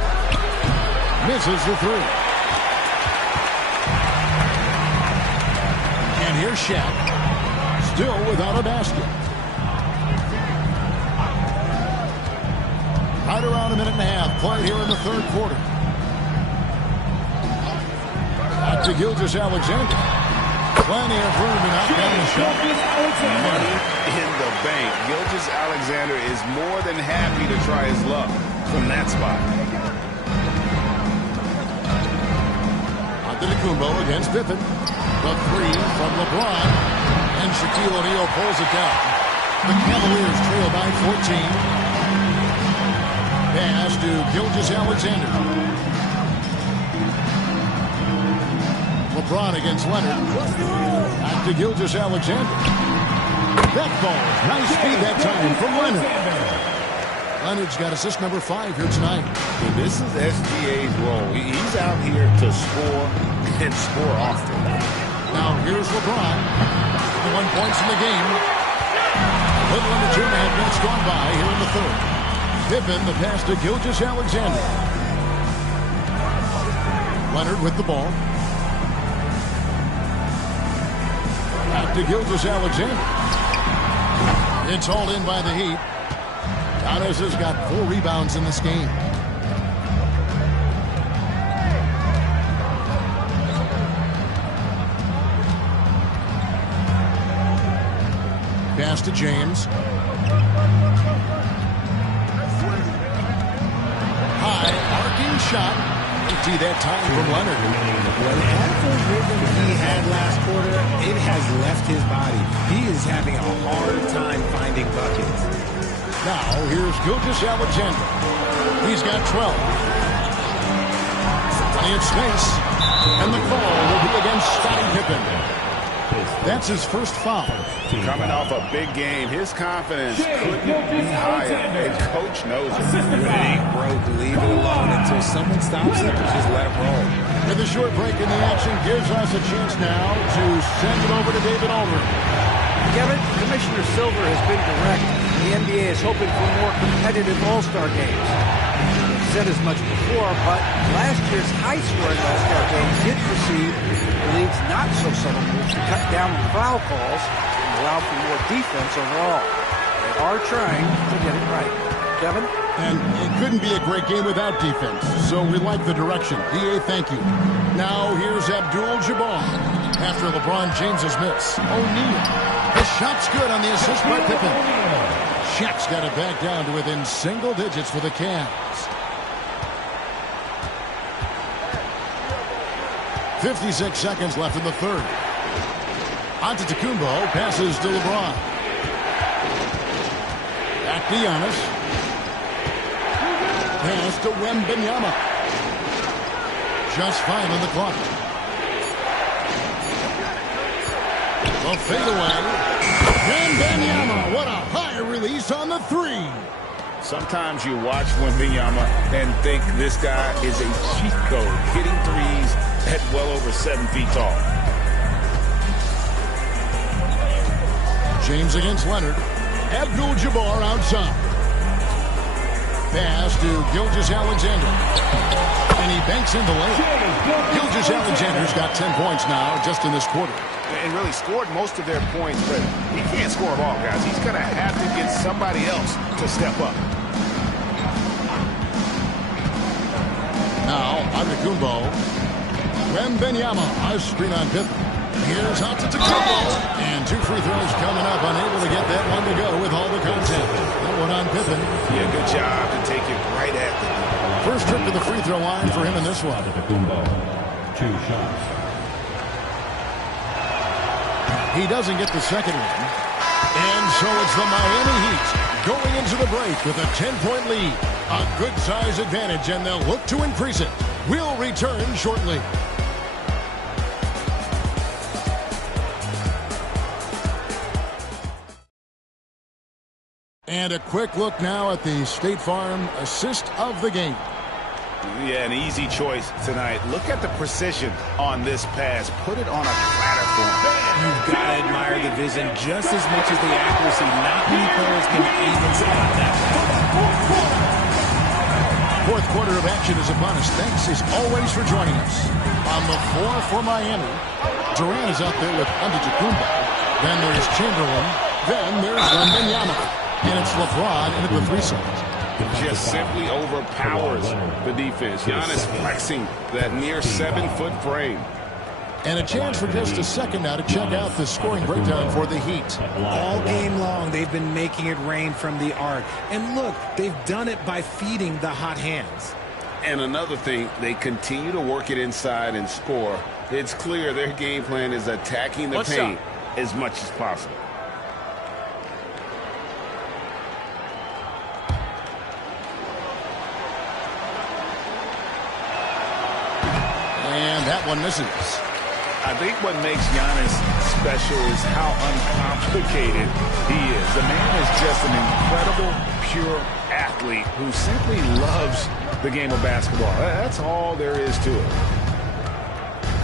Misses the 3. And here's Shaq. Still without a basket. Right around a minute and a half played here in the third quarter. Back to Gilgeous-Alexander. Plenty of room to knock down the shot. Money in the bank. Gilgeous-Alexander is more than happy to try his luck from that spot. Antetokounmpo against Pippen. The three from LeBron. And Shaquille O'Neal pulls it down. The Cavaliers trail by 14. Pass to Gilgeous-Alexander. LeBron against Leonard. Back to Gilgeous-Alexander. That ball. Nice feed that time from Leonard. Leonard's got assist number 5 here tonight. And this is SGA's role. He's out here to score and score often. Now here's LeBron. 1 points in the game. A little under 2.5 minutes gone by here in the third. Pippen, the pass to Gilgeous-Alexander. Leonard with the ball. Back to Gilgeous-Alexander. It's hauled in by the Heat. Giannis has got 4 rebounds in this game. Pass to James. High arcing shot. Empty that time from Leonard. Whatever rhythm he had last quarter, it has left his body. He is having a hard time finding buckets. Now here's Gilgeous-Alexander. He's got 12. Plenty of space. And the call will be against Scottie Pippen. That's his first foul. Coming off a big game, his confidence couldn't be higher, and coach knows it. When it ain't broke, leave it alone until someone stops it, just let it roll. And the short break in the action gives us a chance now to send it over to David Aldridge. Kevin, Commissioner Silver has been direct. The NBA is hoping for more competitive All-Star games. I've said as much before, but last year's high-scoring All-Star game did receive the league's not-so-subtle move to cut down on foul calls and allow for more defense overall. They are trying to get it right. Kevin? And it couldn't be a great game without defense, so we like the direction. DA, thank you. Now here's Abdul-Jabbar. After LeBron James's miss, O'Neal. The shot's good on the assist by Pippen. Shaq's got it back down to within single digits for the Cavs. 56 seconds left in the third. Antetokounmpo passes to LeBron. Back to Giannis. Pass to Wembanyama. Just 5 on the clock. The fadeaway. Wembanyama, what a high release on the 3. Sometimes you watch Wembanyama and think this guy is a cheat code, hitting threes at well over 7 feet tall. James against Leonard. Abdul-Jabbar outside. Pass to Gilgeous-Alexander. And he banks in the lane. Gilgeous-Alexander's got 10 points now just in this quarter. And really scored most of their points, but he can't score them all, guys. He's going to have to get somebody else to step up. Now, Antetokounmpo. Wembanyama, a screen on Pippen. Here's Antetokounmpo. And 2 free throws coming up. Unable to get that one to go with all the contact. That one on Pippen. Yeah, good job to take it right at the first trip to the free throw line for him in this one. 2 shots. He doesn't get the second one. And so it's the Miami Heat going into the break with a 10-point lead. A good size advantage, and they'll look to increase it. We'll return shortly. And a quick look now at the State Farm assist of the game. Yeah, an easy choice tonight. Look at the precision on this pass. Put it on a platter for him. You've got to admire the vision just as much as the accuracy. Not many players can even spot that. Fourth quarter of action is upon us. Thanks as always for joining us. On the floor for Miami, Durant is out there with Antetokounmpo. Then there's Chamberlain. Then there's Wembanyama. And it's LeBron into the threesome. Just simply overpowers the defense. Giannis flexing that near 7-foot frame. And a chance for just a second now to check out the scoring breakdown for the Heat. All game long, they've been making it rain from the arc. And look, they've done it by feeding the hot hands. And another thing, they continue to work it inside and score. It's clear their game plan is attacking the paint as much as possible. And that one misses. I think what makes Giannis special is how uncomplicated he is. The man is just an incredible, pure athlete who simply loves the game of basketball. That's all there is to it.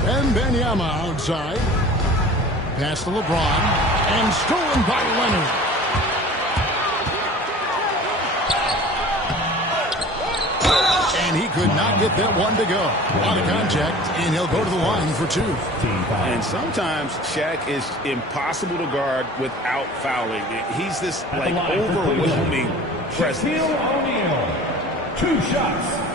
Wembanyama outside. Pass to LeBron. And stolen by Leonard. And he could not get that one to go. A lot of contact, and he'll go to the line for 2. And sometimes Shaq is impossible to guard without fouling. He's this, like, overwhelming presence. Shaquille O'Neal, 2 shots.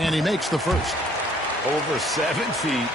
And he makes the first. Over 7 feet.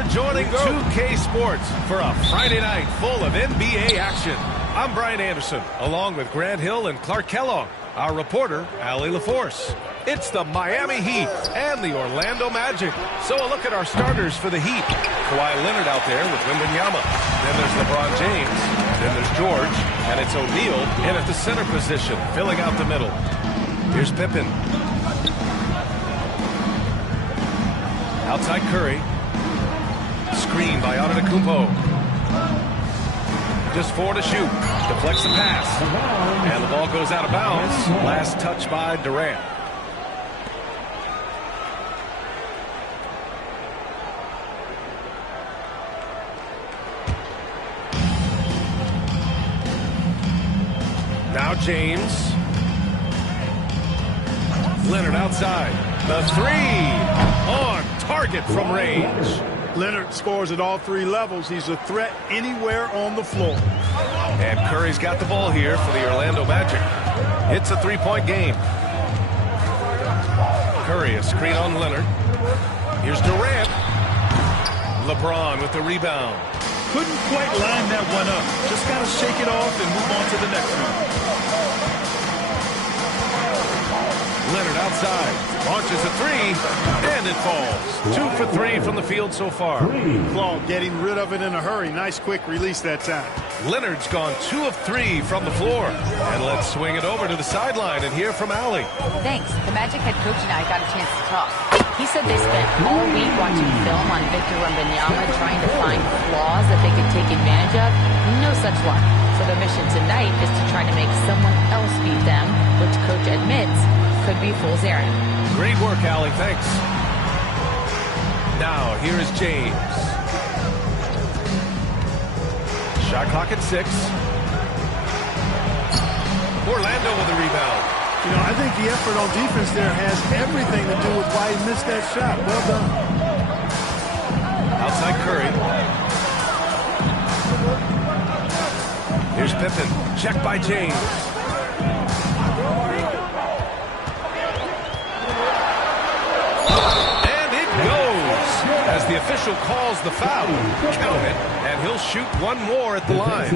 for joining 2K Sports for a Friday night full of NBA action. I'm Brian Anderson, along with Grant Hill and Clark Kellogg. Our reporter, Allie LaForce. It's the Miami Heat and the Orlando Magic. So a look at our starters for the Heat. Kawhi Leonard out there with Wembanyama. Then there's LeBron James. Then there's George. And it's O'Neal in at the center position, filling out the middle. Here's Pippen. Outside Curry. Screen by Antetokounmpo. Just 4 to shoot. Deflects the pass. And the ball goes out of bounds. Last touch by Durant. Now James. Leonard outside. The three. On target from range. Leonard scores at all 3 levels. He's a threat anywhere on the floor. And Curry's got the ball here for the Orlando Magic. It's a 3-point game. Curry, a screen on Leonard. Here's Durant. LeBron with the rebound. Couldn't quite line that one up. Just got to shake it off and move on to the next one. Leonard outside, launches a 3, and it falls. 2 for 3 from the field so far. Claude getting rid of it in a hurry. Nice quick release that time. Leonard's gone 2 of 3 from the floor. And let's swing it over to the sideline and hear from Allie. Thanks. The Magic head coach and I got a chance to talk. He said they spent all week watching film on Victor Wembanyama trying to find flaws that they could take advantage of. No such luck. So their mission tonight is to try to make someone else beat them, which coach admits could be fool's errand. Great work, Allie. Thanks. Now, here is James. Shot clock at 6. Orlando with a rebound. You know, I think the effort on defense there has everything to do with why he missed that shot. Well done. Outside Curry. Here's Pippen. Checked by James. As the official calls the foul, count it, and he'll shoot one more at the line.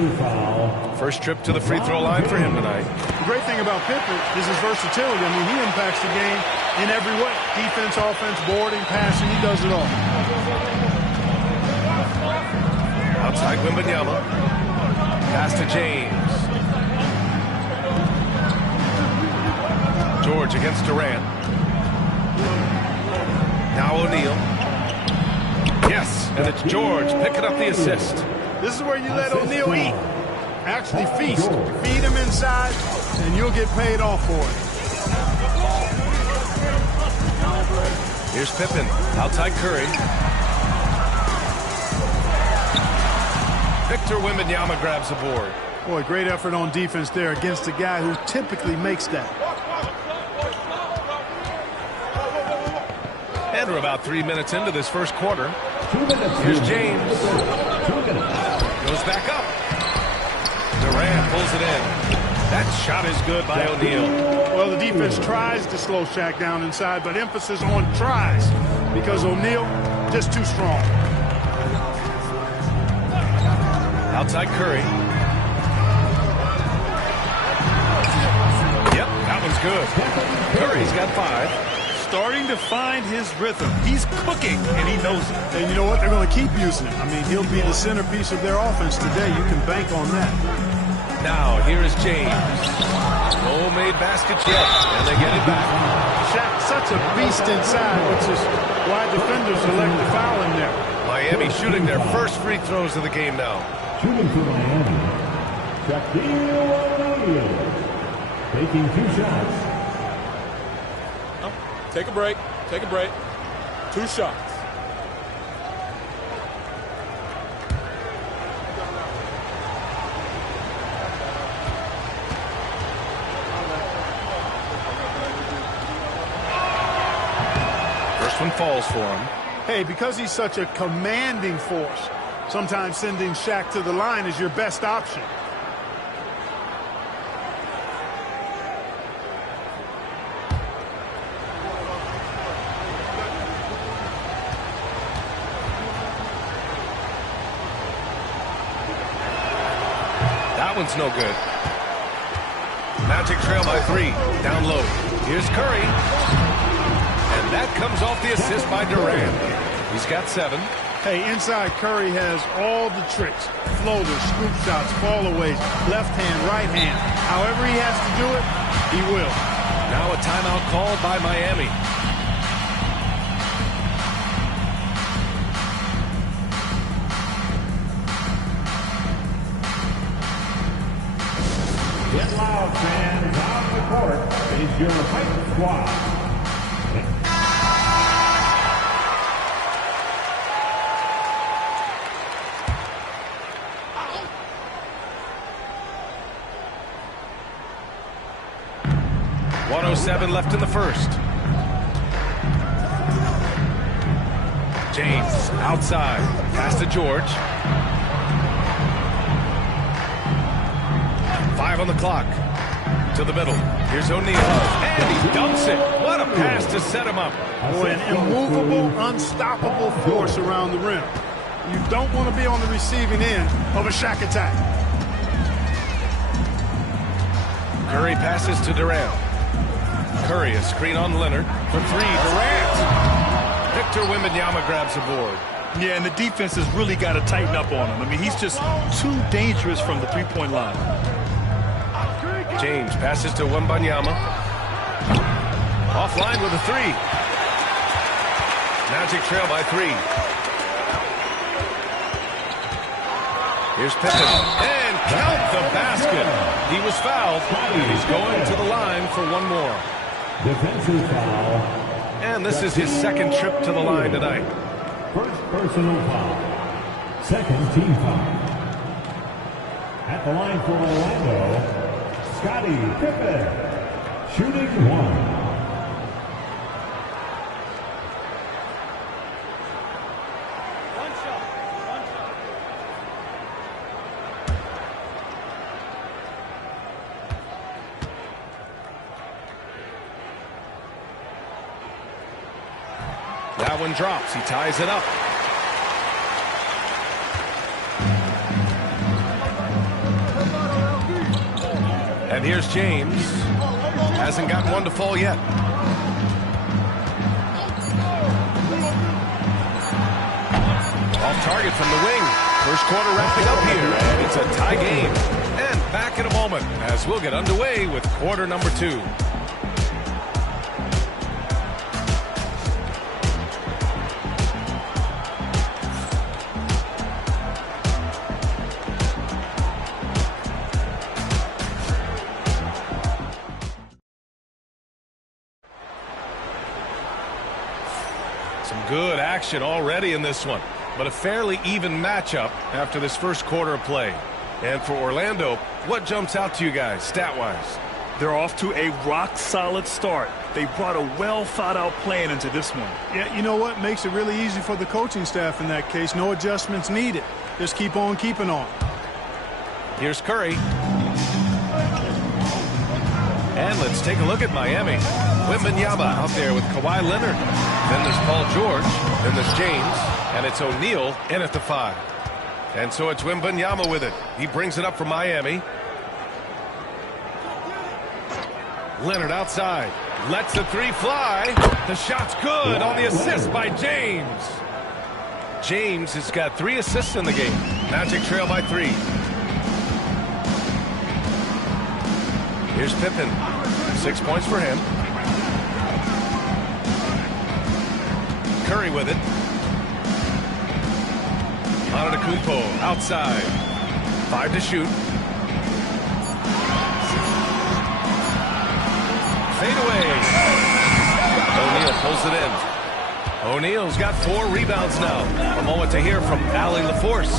First trip to the free throw line for him tonight. The great thing about Pippen is his versatility. I mean, he impacts the game in every way. Defense, offense, boarding, passing, he does it all. Outside Wembanyama. Pass to James. George against Durant. Now O'Neal. Yes, and it's George picking up the assist. This is where you let O'Neal eat. Actually feast. Feed him inside, and you'll get paid off for it. Here's Pippen. Outside Curry. Victor Wembanyama grabs the board. Boy, great effort on defense there against a guy who typically makes that. And we're about 3 minutes into this first quarter. Here's James. Goes back up. Durant pulls it in. That shot is good by O'Neal. Well, the defense tries to slow Shaq down inside, but emphasis on tries because O'Neal just too strong. Outside Curry. Yep, that one's good. Curry's got 5. Starting to find his rhythm. He's cooking, and he knows it. And you know what? They're going to keep using him. I mean, he'll be the centerpiece of their offense today. You can bank on that. Now, here is James. No made baskets yet, and they get it back. Shaq, such a beast inside, which is why defenders elect to foul him there. Miami shooting their first free throws of the game now. Shooting for Miami, Shaquille O'Neal. Taking 2 shots. Take a break. Take a break. 2 shots. First one falls for him. Hey, because he's such a commanding force, sometimes sending Shaq to the line is your best option. That one's no good. Magic trail by 3. Down low. Here's Curry. And that comes off the assist by Durant. He's got 7. Hey, inside Curry has all the tricks. Floaters, scoop shots, fallaways, left hand, right hand. However he has to do it, he will. Now a timeout called by Miami. Get loud, fans. On the court is your Hype Squad. .107 left in the first. James outside. Pass to George. 5 on the clock. To the middle. Here's O'Neal. And he dumps it. What a pass to set him up. Boy, an immovable, unstoppable force around the rim. You don't want to be on the receiving end of a Shaq attack. Curry passes to Durant. Curry, a screen on Leonard for 3. Durant. Victor Wembanyama grabs the board. Yeah, and the defense has really got to tighten up on him. I mean, he's just too dangerous from the three-point line. James passes to Wembanyama. Offline with a 3. Magic trail by 3. Here's Pippen. And count the basket. He was fouled. He's going to the line for one more. Defensive foul. And this is his second trip to the line tonight. First personal foul. Second team foul. At the line for Orlando, Scottie Pippen. Shooting 1. That one drops. He ties it up. And here's James. Hasn't gotten one to fall yet. Off target from the wing. First quarter wrapping up here. And it's a tie game. And back in a moment as we'll get underway with quarter number 2. Good action already in this one, but a fairly even matchup after this first quarter of play. And for Orlando, what jumps out to you guys stat-wise? They're off to a rock-solid start. They brought a well-thought-out plan into this one. Yeah, you know what? Makes it really easy for the coaching staff in that case. No adjustments needed. Just keep on keeping on. Here's Curry. And let's take a look at Miami. Wembanyama out there with Kawhi Leonard. Then there's Paul George. Then there's James. And it's O'Neal in at the 5. And so it's Wembanyama with it. He brings it up for Miami. Leonard outside. Lets the 3 fly. The shot's good on the assist by James. James has got 3 assists in the game. Magic trail by 3. Here's Pippen. 6 points for him. Curry with it. Antetokounmpo outside. 5 to shoot. Fade away. O'Neal pulls it in. O'Neal's got 4 rebounds now. A moment to hear from Allie LaForce.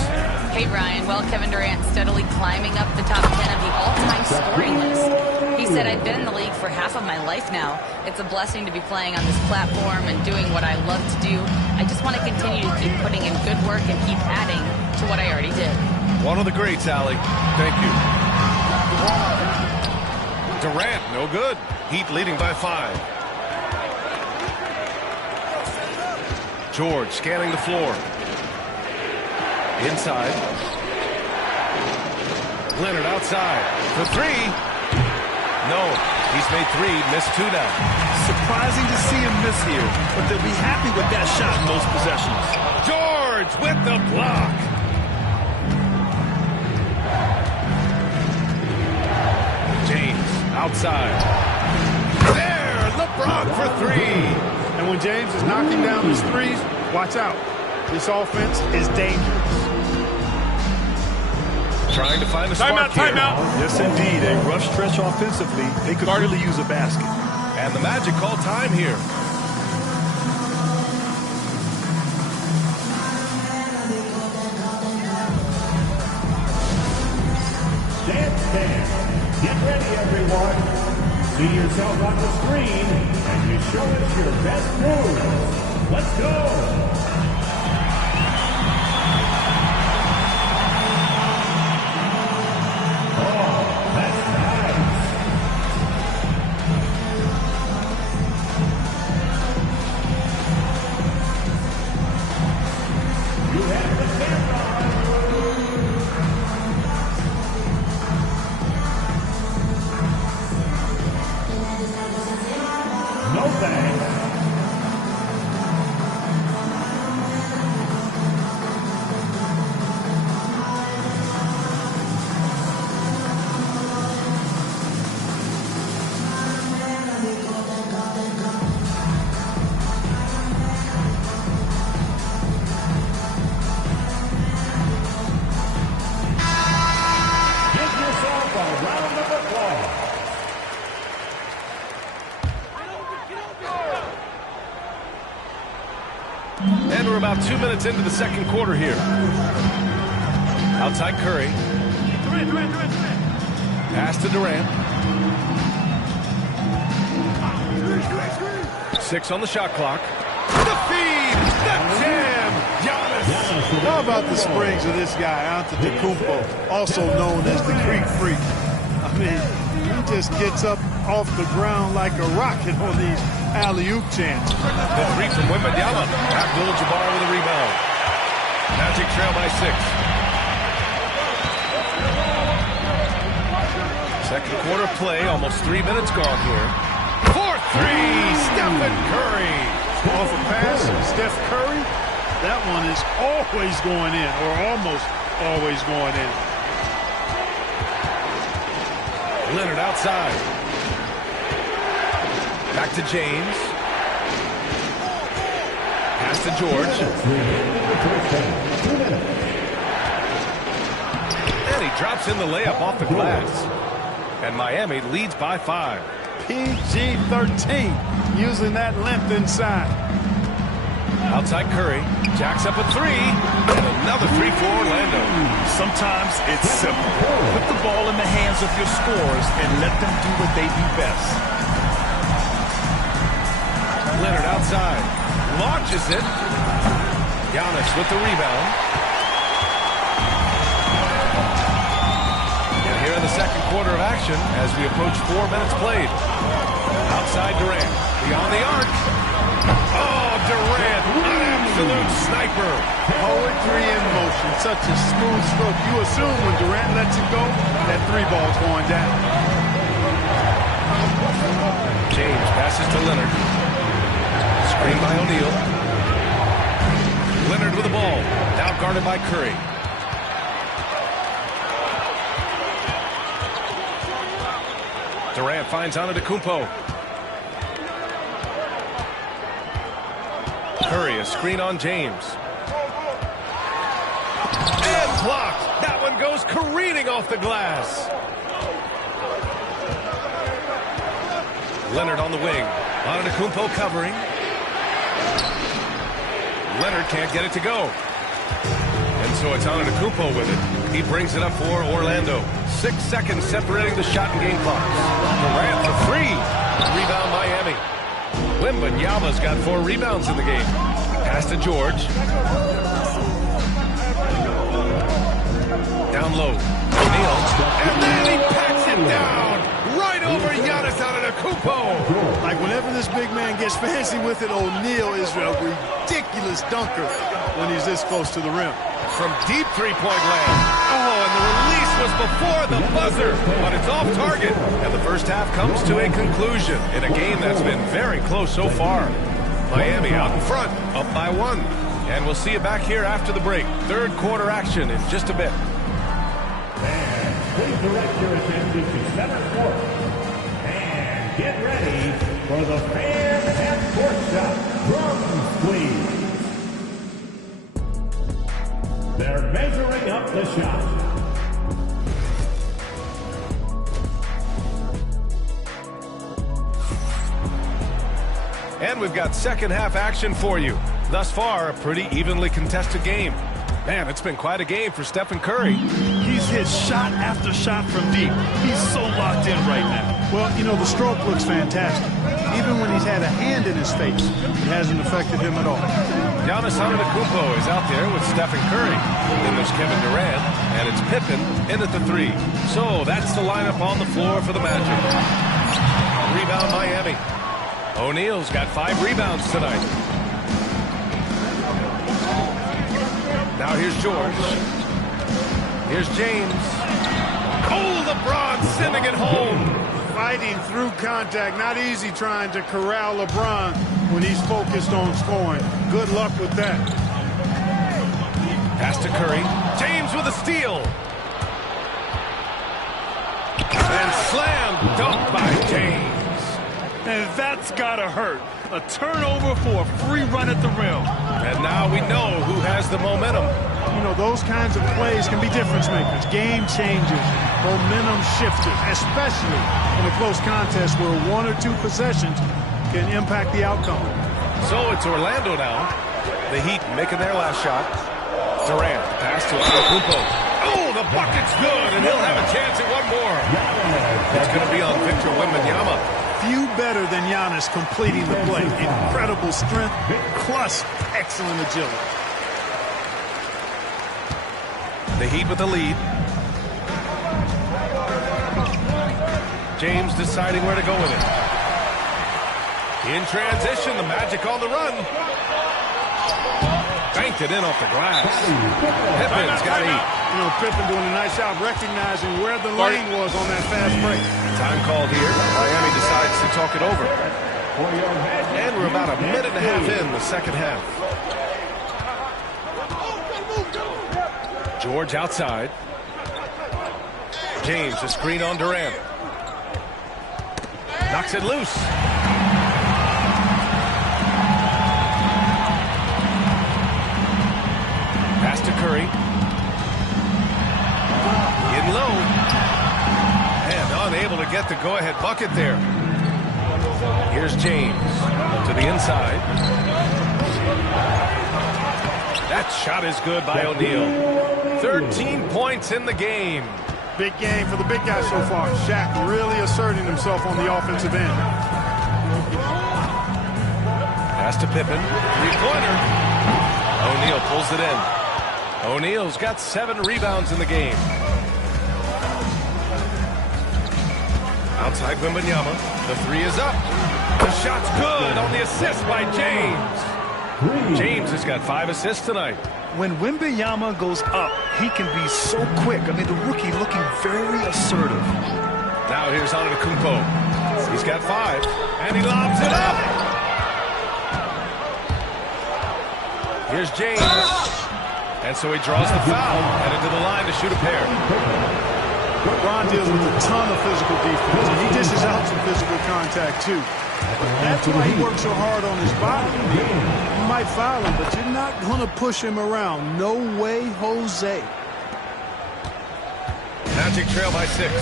Hey, Brian. Well, Kevin Durant steadily climbing up the top 10 of the all-time scoring list. He said, I've been in the league for half of my life now. It's a blessing to be playing on this platform and doing what I love to do. I just want to continue to keep putting in good work and keep adding to what I already did. One of the greats, Allie. Thank you. Durant, no good. Heat leading by 5. George scanning the floor. Inside. Leonard outside for three. No, he's made three, missed two now. Surprising to see him miss here, but they'll be happy with that shot in those possessions. George with the block. James outside. There, LeBron for three. And when James is knocking down his threes, watch out. This offense is dangerous. Trying to find a spark here. Timeout. Yes, indeed. A rough stretch offensively. They could really use a basket. And the Magic call time here. Dance. Get ready, everyone. See yourself on the screen, and you show us your best moves. Let's go. And we're about 2 minutes into the second quarter here. Outside Curry. Pass to Durant. 6 on the shot clock. The feed! The jam! Giannis! How about the springs of this guy, Antetokounmpo, also known as the Greek Freak? I mean, he just gets up off the ground like a rocket on these alley-oop chances. The three from Wembanyama. Abdul-Jabbar with a rebound. Magic trail by 6. Second quarter play, almost 3 minutes gone here. 4-3, Stephen Curry. Off a pass, Steph Curry, that one is always going in, or almost always going in. Leonard outside. Back to James. Pass to George. And he drops in the layup off the glass. And Miami leads by 5. PG-13, using that length inside. Outside Curry. Jacks up a 3. And another 3 for Orlando. Sometimes it's simple. Put the ball in the hands of your scorers and let them do what they do best. Leonard outside. Launches it. Giannis with the rebound. And here in the second quarter of action as we approach 4 minutes played. Outside Durant. Beyond the arc. Oh, Durant. An absolute sniper. Poetry in motion. Such a smooth stroke. You assume when Durant lets it go, that 3 ball's going down. James passes to Leonard. Screen by O'Neal. Leonard with the ball. Now guarded by Curry. Durant finds Antetokounmpo. Curry, a screen on James. And blocked. That one goes careening off the glass. Leonard on the wing. Antetokounmpo covering. Leonard can't get it to go. And so it's Antetokounmpo with it. He brings it up for Orlando. 6 seconds separating the shot and game clock. Durant for 3. Rebound Miami. Wembanyama's got 4 rebounds in the game. Pass to George. Down low. O'Neal. And then he packs it down. Right over Giannis Antetokounmpo. Like whenever this big man gets fancy with it, O'Neal is a ridiculous dunker when he's this close to the rim. From deep three-point land. Oh, and the release was before the buzzer, but it's off target. And the first half comes to a conclusion in a game that's been very close so far. Miami out in front, up by 1. And we'll see you back here after the break. Third quarter action in just a bit. And please direct your attention to center court. And get ready for the Fan and Court Shot drums, please. They're measuring up the shot. And we've got second half action for you. Thus far, a pretty evenly contested game. Man, it's been quite a game for Stephen Curry. He's hit shot after shot from deep. He's so locked in right now. Well, you know, the stroke looks fantastic. Even when he's had a hand in his face, it hasn't affected him at all. Giannis Antetokounmpo is out there with Stephen Curry. Then there's Kevin Durant, and it's Pippen in at the 3. So that's the lineup on the floor for the Magic. Rebound Miami. O'Neal's got 5 rebounds tonight. Now here's George. Here's James. Oh, LeBron sending it home. Fighting through contact. Not easy trying to corral LeBron when he's focused on scoring. Good luck with that. Pass to Curry. James with a steal. And slam dunk by James. And that's gotta hurt. A turnover for a free run at the rim. And now we know who has the momentum. You know, those kinds of plays can be difference makers, game changers, momentum shifters, especially in a close contest where 1 or 2 possessions can impact the outcome. So it's Orlando now. The Heat making their last shot. Durant, pass to Antetokounmpo. Oh, the bucket's good, and he'll have a chance at one more. It's going to be on Victor Wembanyama. Few better than Giannis completing the play. Incredible strength, plus excellent agility. The Heat with the lead. James deciding where to go with it. In transition, the Magic on the run. Banked it in off the glass. Pippen's got 8. You know, Pippen doing a nice job recognizing where the lane was on that fast break. Time called here. Miami decides to talk it over. And we're about a minute and a half in the second half. George outside. James, a screen on Durant. Knocks it loose. Pass to Curry. In low. And unable to get the go-ahead bucket there. Here's James to the inside. That shot is good by O'Neal. 13 points in the game. Big game for the big guy so far. Shaq really asserting himself on the offensive end. Pass to Pippen. Three-pointer. O'Neal pulls it in. O'Neal's got 7 rebounds in the game. Outside Wembanyama. The 3 is up. The shot's good on the assist by James. James has got 5 assists tonight. When Wembanyama goes up, he can be so quick. I mean, the rookie looking very assertive. Now here's Antetokounmpo. He's got 5, and he lobs it up. Here's James. And so he draws the foul, headed to the line to shoot a pair. LeBron deals with a ton of physical defense, and he dishes out some physical contact, too. That's why he works so hard on his body. You might foul him, but you're not going to push him around. No way, Jose. Magic trail by 6.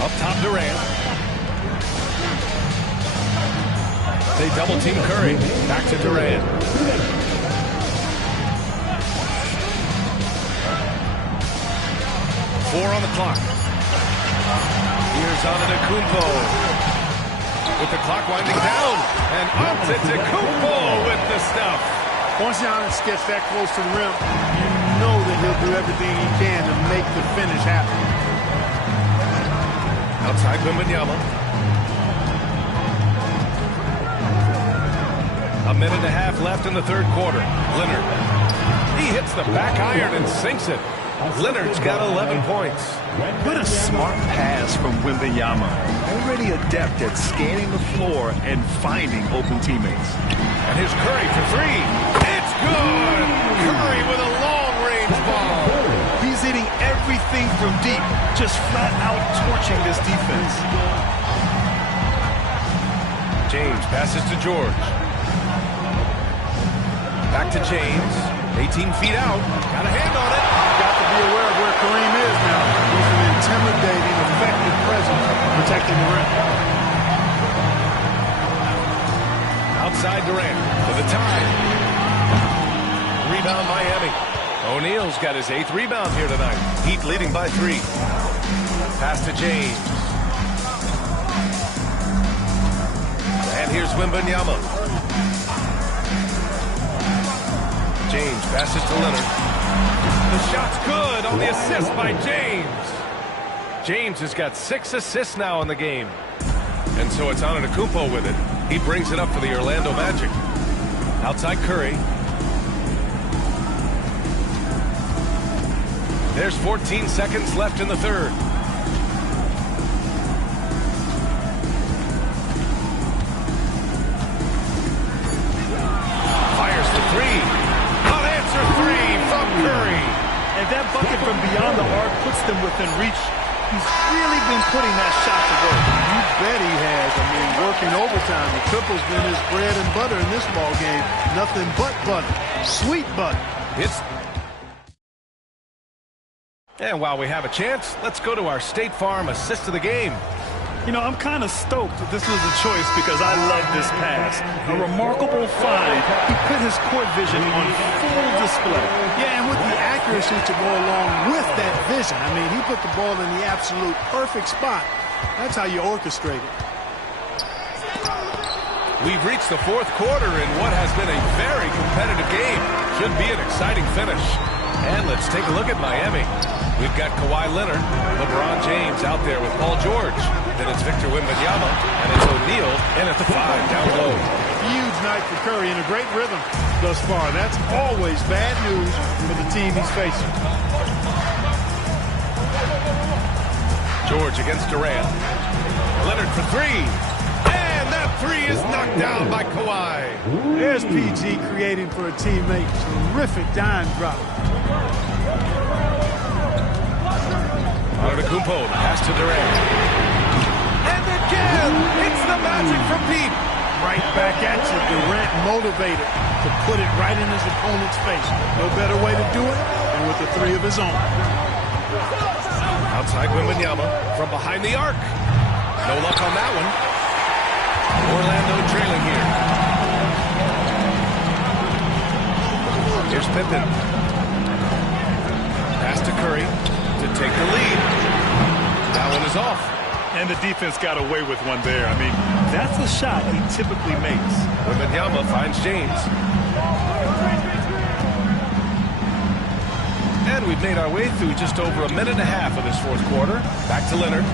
Up top, Durant. They double-team Curry. Back to Durant. Four on the clock. Here's Antetokounmpo. With the clock winding down. And Antetokounmpo with the stuff. Once Giannis gets that close to the rim, you know that he'll do everything he can to make the finish happen. Outside Wembanyama. A minute and a half left in the third quarter. Leonard. He hits the back iron and sinks it. Leonard's got 11 points. What a smart pass from Wembanyama. Already adept at scanning the floor and finding open teammates. And here's Curry for three. It's good! Curry with a long-range ball. He's hitting everything from deep, just flat out torching this defense. James passes to George. Back to James. 18 feet out. Got a hand on it. Got to be aware of where Kareem is now. He's an intimidating, effective presence protecting the rim. Outside Durant for the tie. Rebound Miami. O'Neal's got his 8th rebound here tonight. Heat leading by 3. Pass to James. And here's Wembanyama. James passes to Leonard. The shot's good on the assist by James. James has got 6 assists now in the game. And so it's Antetokounmpo with it. He brings it up for the Orlando Magic. Outside Curry. There's 14 seconds left in the third. Fires the three. Unanswered three from Curry. And that bucket from beyond the arc puts them within reach. He's really been putting that shot to work. You bet he has. I mean, working overtime. The triple's been his bread and butter in this ball game. Nothing but butter. Sweet butter. And while we have a chance, let's go to our State Farm assist of the game. You know, I'm kind of stoked that this was a choice because I love this pass. A remarkable find. He put his court vision on full display. Yeah, and with the accuracy to go along with that vision. I mean, he put the ball in the absolute perfect spot. That's how you orchestrate it. We've reached the fourth quarter in what has been a very competitive game. Should be an exciting finish. And let's take a look at Miami. We've got Kawhi Leonard, LeBron James out there with Paul George. Then it's Victor Wembanyama, and it's O'Neal in at the 5 down low. Huge night for Curry in a great rhythm thus far. That's always bad news for the team he's facing. George against Durant. Leonard for three. And that three is knocked down by Kawhi. There's PG creating for a teammate. Terrific dime drop. Antetokounmpo, pass to Durant. And again, it's the Magic from Pete. Right back at you. Durant motivated to put it right in his opponent's face. No better way to do it than with the three of his own. Outside Wembanyama from behind the arc. No luck on that one. Orlando trailing here. Here's Pippen. Pass to Curry to take the lead. That one is off. And the defense got away with one there. I mean, that's the shot he typically makes. Wembanyama finds James. And we've made our way through just over a minute and a half of this fourth quarter. Back to Leonard.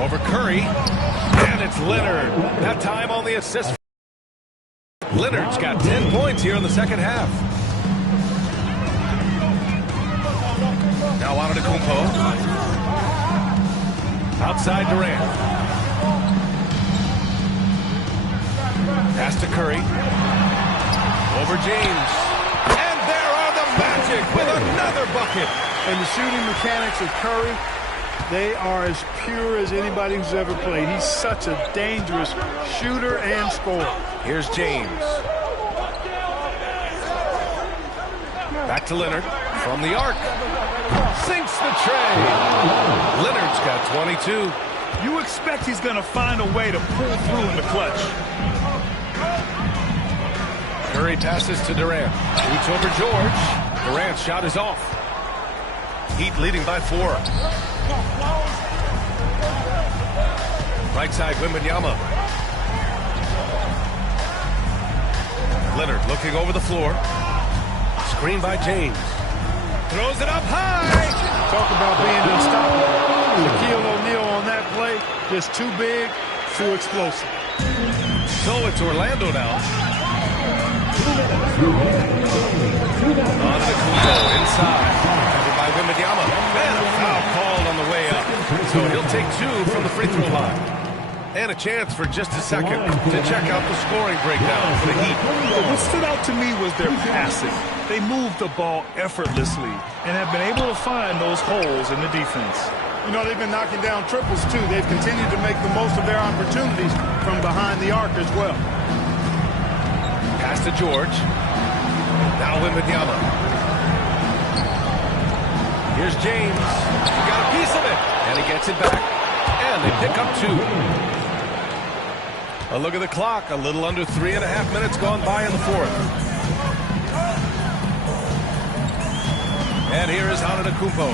Over Curry. And it's Leonard. That time on the assist. Leonard's got 10 points here in the second half. Now Antetokounmpo. Outside Durant. Pass to Curry. Over James. And there are the Magic with another bucket. And the shooting mechanics of Curry, they are as pure as anybody who's ever played. He's such a dangerous shooter and scorer. Here's James. Back to Leonard from the arc. Sinks the tray. Leonard's got 22. You expect he's going to find a way to pull through in the clutch. Curry passes to Durant. Shoots over George. Durant's shot is off. Heat leading by 4. Right side, Wembanyama. Leonard looking over the floor. Screen by James. Throws it up high. Talk about being unstoppable. Shaquille O'Neal on that play, just too big, too explosive. So it's Orlando now. Antetokounmpo inside. Covered by Wembanyama. And a foul called on the way up. So he'll take 2 from the free throw line. And a chance for just a second to check out the scoring breakdown for the Heat. What stood out to me was their passing. They moved the ball effortlessly and have been able to find those holes in the defense. You know, they've been knocking down triples, too. They've continued to make the most of their opportunities from behind the arc as well. Pass to George. Now Wembanyama. Here's James. He got a piece of it. And he gets it back. And they pick up 2. A look at the clock. A little under 3.5 minutes gone by in the fourth. And here is Antetokounmpo.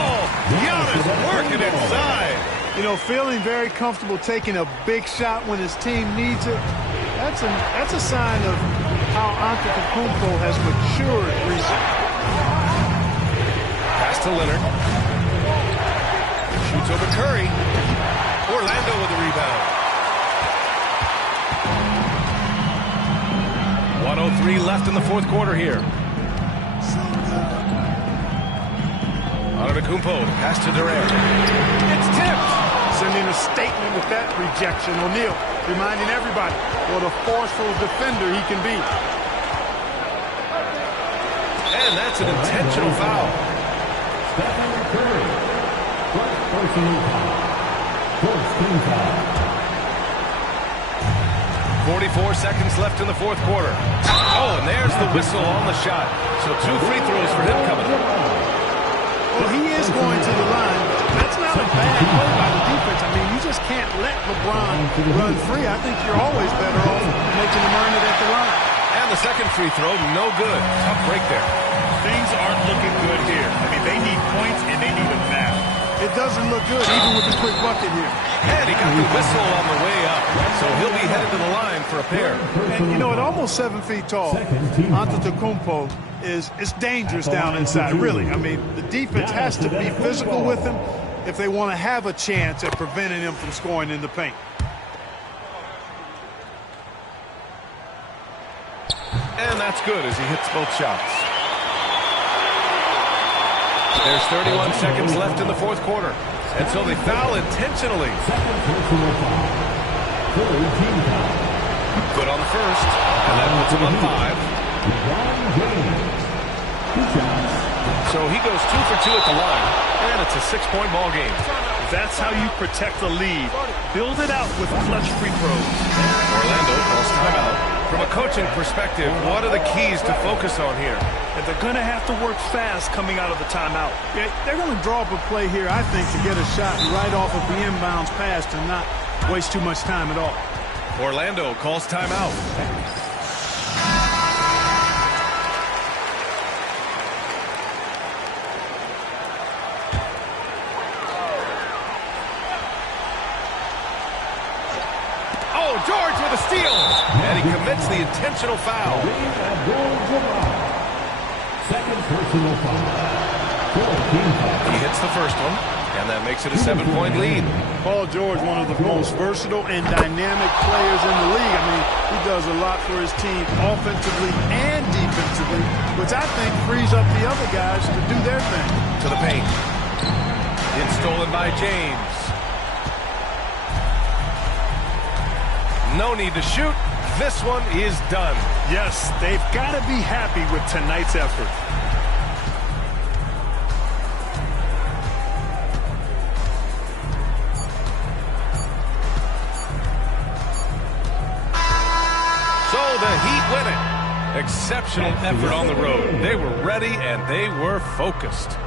Oh, Giannis working inside. You know, feeling very comfortable taking a big shot when his team needs it. That's a sign of how Antetokounmpo has matured recently. Pass to Leonard. Shoots over Curry. Orlando with the rebound. 1:03 left in the fourth quarter here. Antetokounmpo, pass to Durant. It's tipped. Sending a statement with that rejection. O'Neal reminding everybody what a forceful defender he can be. And that's an intentional foul. Stephen Curry. First personal foul. First team foul. 44 seconds left in the fourth quarter. Oh, and there's the whistle on the shot. So 2 free throws for him coming up. Well, he is going to the line. That's not a bad play by the defense. I mean, you just can't let LeBron run free. I think you're always better off making him earn it at the line. And the second free throw, no good. Tough break there. Things aren't looking good here. I mean, they need points and they need them now. It doesn't look good, even with the quick bucket here. And he got the whistle on the way up. So he'll be headed to the line for a pair. And, you know, at almost 7 feet tall, Antetokounmpo is dangerous down inside, really. I mean, the defense has to be physical with him if they want to have a chance at preventing him from scoring in the paint. And that's good as he hits both shots. There's 31 seconds left in the fourth quarter. And so they foul intentionally. Good on the first. And that puts him on 5. So he goes 2 for 2 at the line. And it's a 6-point ball game. That's how you protect the lead. Build it out with clutch free throws. Orlando calls timeout. From a coaching perspective, what are the keys to focus on here? And they're going to have to work fast coming out of the timeout. Yeah, they're going to draw up a play here, I think, to get a shot right off of the inbounds pass and not waste too much time at all. Orlando calls timeout. George with a steal. And he commits the intentional foul. Second personal foul. He hits the first one, and that makes it a 7-point lead. Paul George, one of the most versatile and dynamic players in the league. I mean, he does a lot for his team offensively and defensively, which I think frees up the other guys to do their thing. To the paint. It's stolen by James. No need to shoot. This one is done. Yes, they've got to be happy with tonight's effort. So the Heat win it. Exceptional effort on the road. They were ready and they were focused.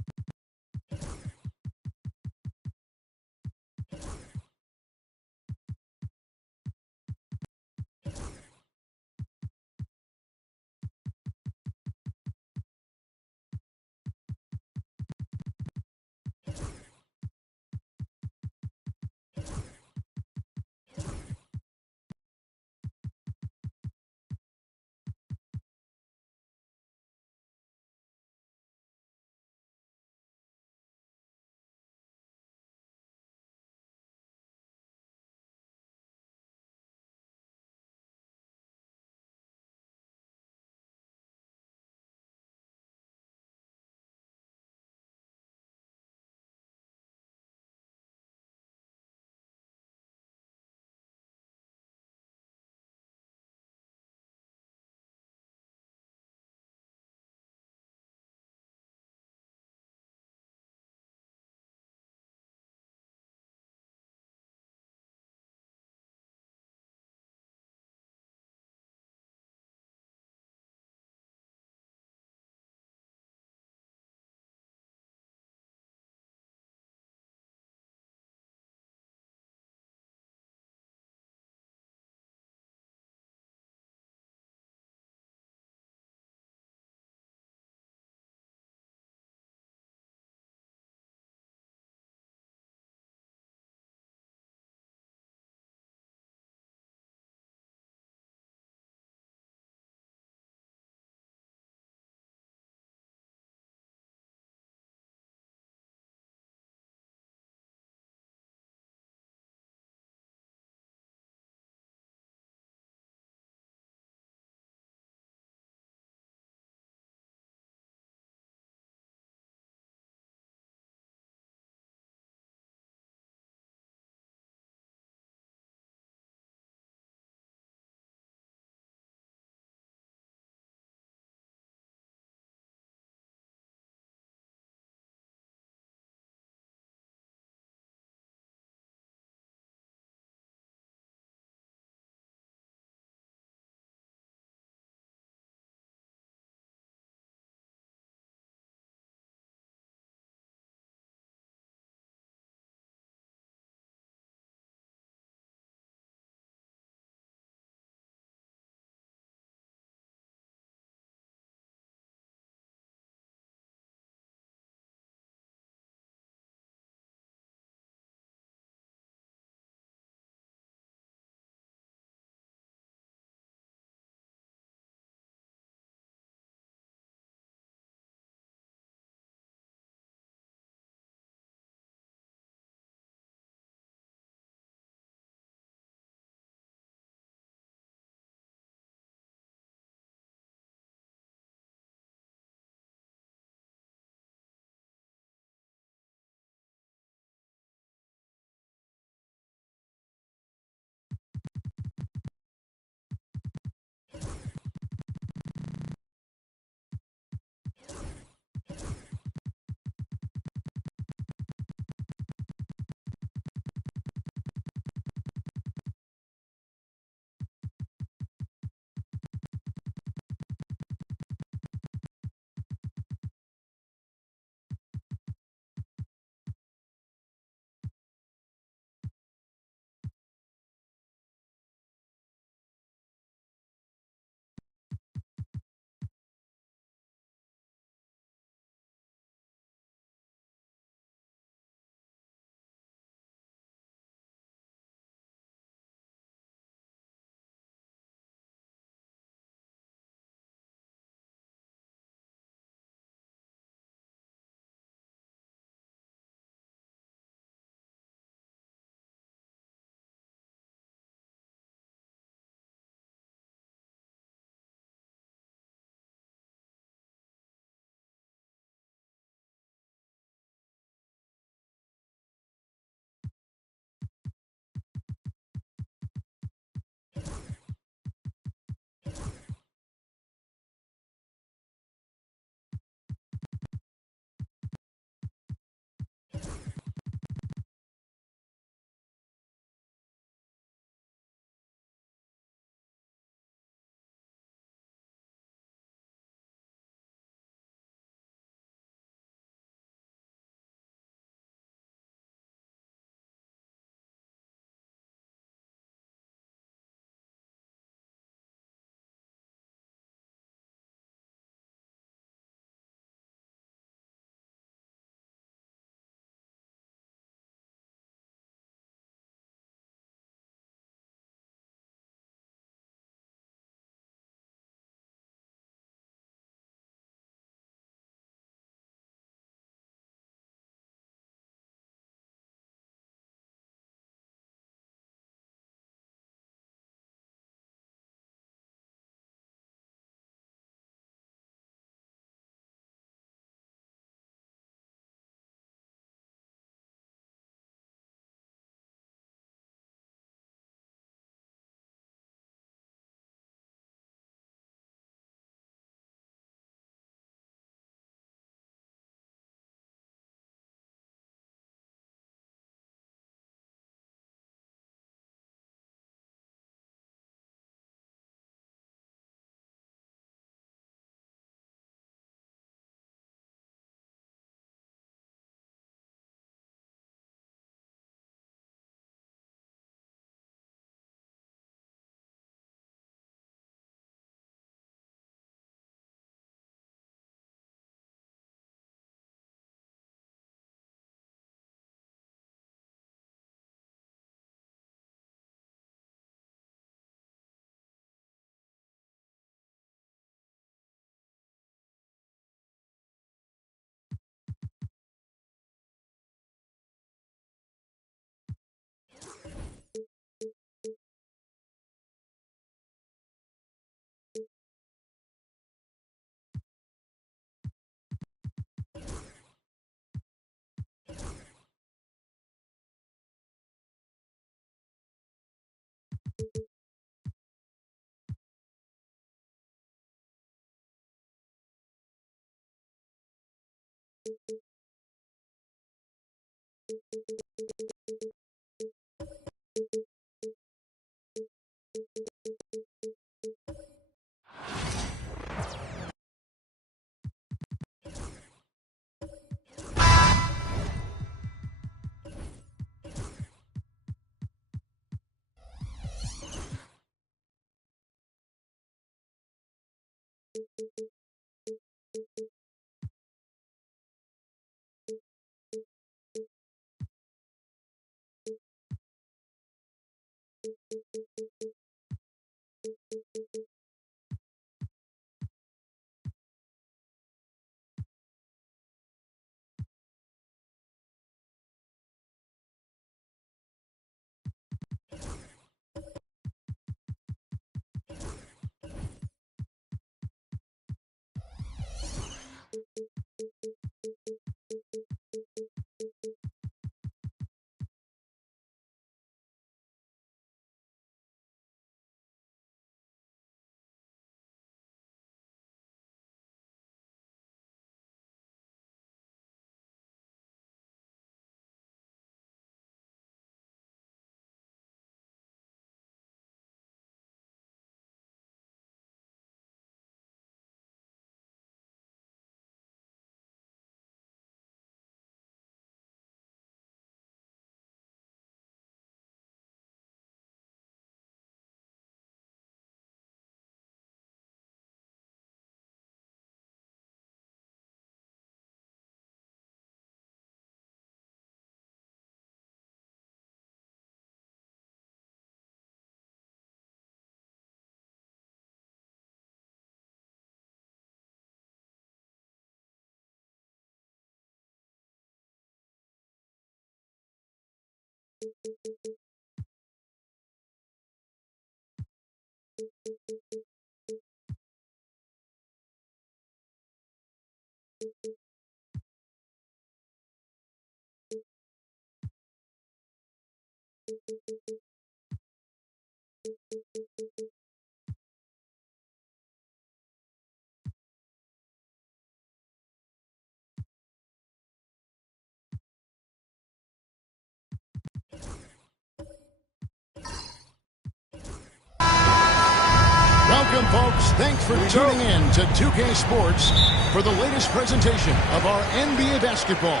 Welcome, folks. Thanks for tuning in to 2K Sports for the latest presentation of our NBA basketball.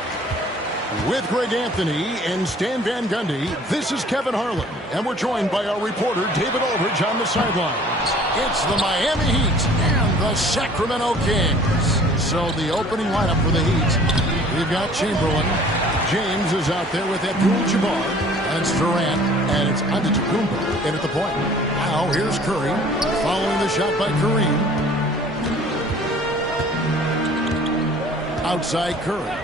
With Greg Anthony and Stan Van Gundy, this is Kevin Harlan, and we're joined by our reporter, David Aldridge, on the sidelines. It's the Miami Heat and the Sacramento Kings. So the opening lineup for the Heat, we've got Chamberlain. James is out there with Abdul-Jabbar. That's Durant, and it's Antetokounmpo in at the point. Now here's Curry, following the shot by Kareem. Outside Curry.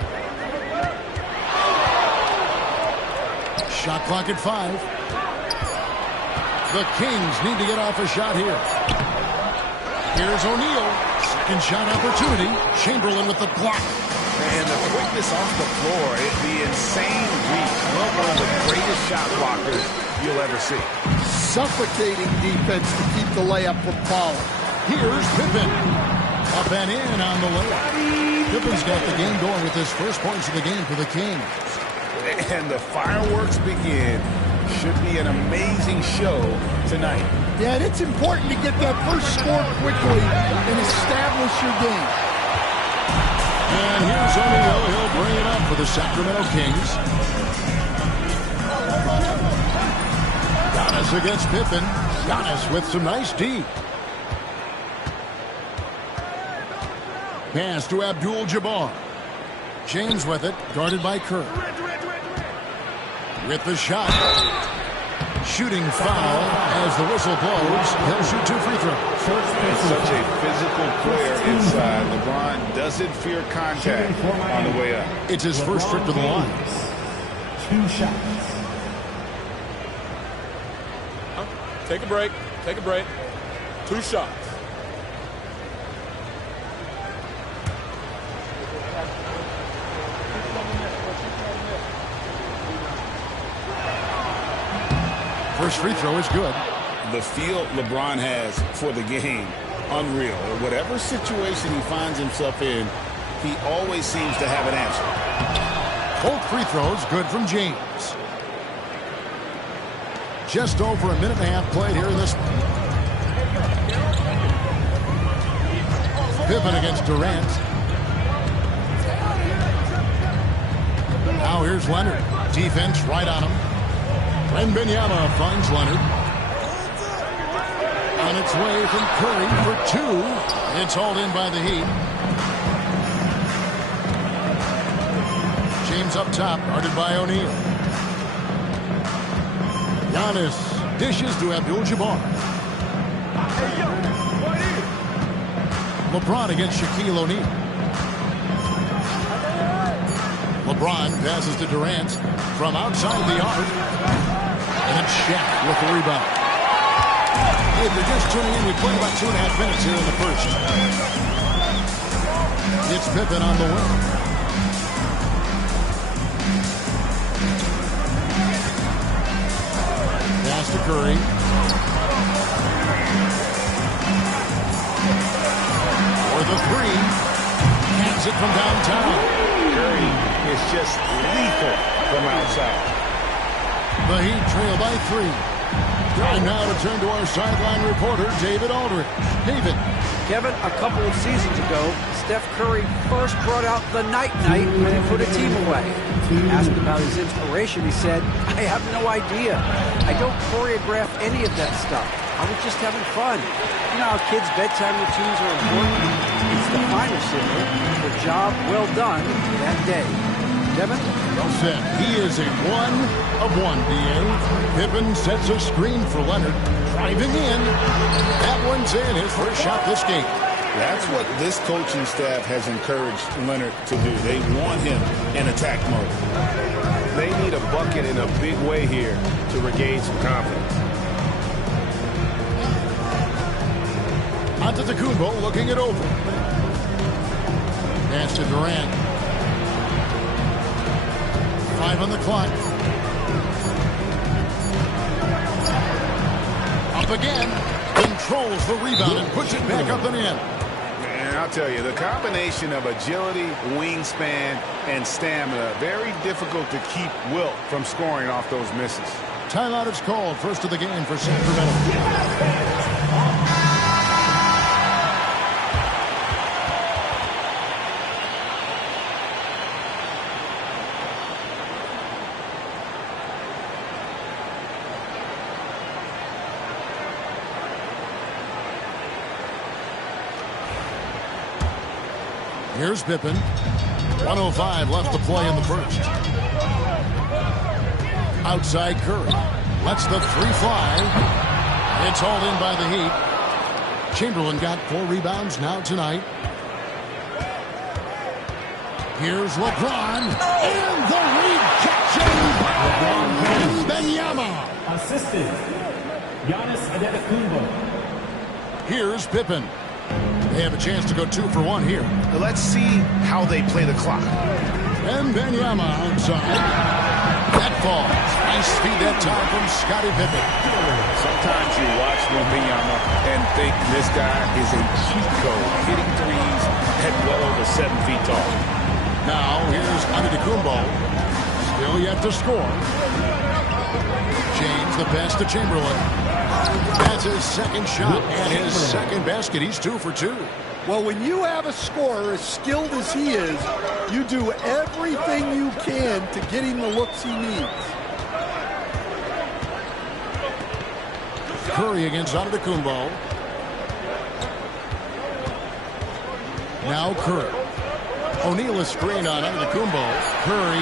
Shot clock at 5. The Kings need to get off a shot here. Here's O'Neal. Second shot opportunity. Chamberlain with the block. And the quickness off the floor, the insane reach. One of the greatest shot blockers you'll ever see. Suffocating defense to keep the layup from falling. Here's Pippen. Up and in on the layup. Pippen's got the game going with his first points of the game for the Kings. And the fireworks begin. Should be an amazing show tonight. Yeah, and it's important to get that first score quickly and establish your game. And here's O'Neal. He'll bring it up for the Sacramento Kings. Giannis against Pippen. Giannis with some nice D. Pass to Abdul-Jabbar. James with it, guarded by Kerr. With the shot. Shooting foul as the whistle blows. He'll shoot 2 free throws. Such a physical player inside. LeBron doesn't fear contact on the way up. It's his first trip to the line. 2 shots. Take a break. Take a break. 2 shots. First free throw is good. The feel LeBron has for the game, unreal. Whatever situation he finds himself in, he always seems to have an answer. Both free throws good from James. Just over a minute and a half played here in this one. Pippen against Durant. Now here's Leonard. Defense right on him. Wembanyama finds Leonard. On its way from Curry for two. It's hauled in by the Heat. James up top, guarded by O'Neal. Giannis dishes to Abdul-Jabbar. LeBron against Shaquille O'Neal. LeBron passes to Durant from outside the arc. And it's Shaq with the rebound. Hey, if you're just tuning in, we played about 2.5 minutes here in the first. It's Pippen on the wing. Pass to Curry. For the three. Hands it from downtown. Curry is just lethal from outside. The Heat trail by 3. Time now to turn to our sideline reporter, David Aldridge. David. Kevin, a couple of seasons ago, Steph Curry first brought out the night-night when he put a team away. Asked about his inspiration, he said, I have no idea. I don't choreograph any of that stuff. I was just having fun. You know how kids' bedtime routines are important? It's the final signal for a job well done that day. Kevin? Well said. He is a 1-of-1, B.A. Pippen sets a screen for Leonard. Driving in. That one's in. His first shot this game. That's what this coaching staff has encouraged Leonard to do. They want him in attack mode. They need a bucket in a big way here to regain some confidence. Antetokounmpo looking it over. Pass to Durant. 5 on the clock. Up again. Controls the rebound and puts it back up and in. And I'll tell you, the combination of agility, wingspan, and stamina, very difficult to keep Wilt from scoring off those misses. Timeout is called. First of the game for Sacramento. Here's Pippen. 1:05 left to play in the first. Outside Curry. Lets the three fly. It's hauled in by the Heat. Chamberlain got 4 rebounds now tonight. Here's LeBron. And the rejection by Wembanyama. Assistant, Giannis Antetokounmpo. Here's Pippen. They have a chance to go 2 for 1 here. Let's see how they play the clock. Wembanyama outside. That falls. Nice speed that time from Scottie Pippen. Sometimes you watch Wembanyama and think this guy is a cheat code, hitting threes, head well over 7 feet tall. Now here's Antetokounmpo. Still yet to score. James the pass to Chamberlain. That's his second shot and his second basket. He's 2 for 2. Well, when you have a scorer as skilled as he is, you do everything you can to get him the looks he needs. Curry against Antetokounmpo. Now Curry. O'Neal is screened on Antetokounmpo. Curry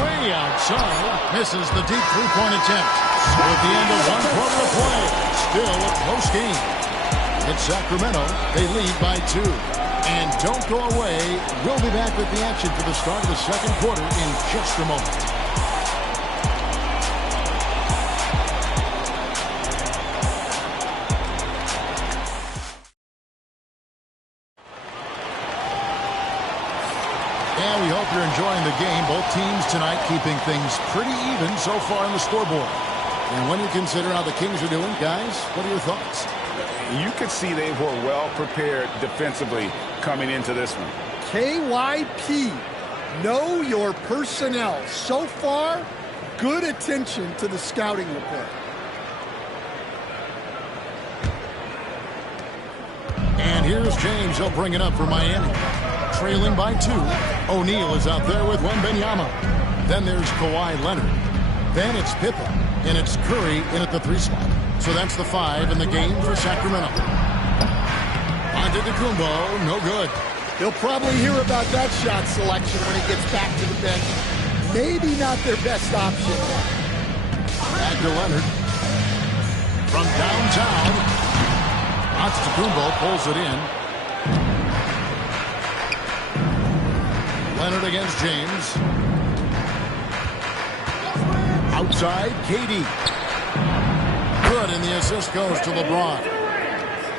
way outside. Misses the deep three-point attempt. So at the end of 1 quarter of play, still a close game. It's Sacramento. They lead by 2. And don't go away. We'll be back with the action for the start of the second quarter in just a moment. And we hope you're enjoying the game. Both teams tonight keeping things pretty even so far on the scoreboard. And when you consider how the Kings are doing, guys, what are your thoughts? You could see they were well prepared defensively coming into this one. KYP. Know your personnel. So far, good attention to the scouting report. And here's James. He'll bring it up for Miami. Trailing by 2. O'Neal is out there with Wembanyama. Then there's Kawhi Leonard. Then it's Pippen. And it's Curry in at the 3 spot. So that's the 5 in the game for Sacramento. Antetokounmpo, no good. He'll probably hear about that shot selection when he gets back to the bench. Maybe not their best option. Back to Leonard. From downtown. Antetokounmpo pulls it in. Leonard against James. Outside, KD. Good, and the assist goes to LeBron.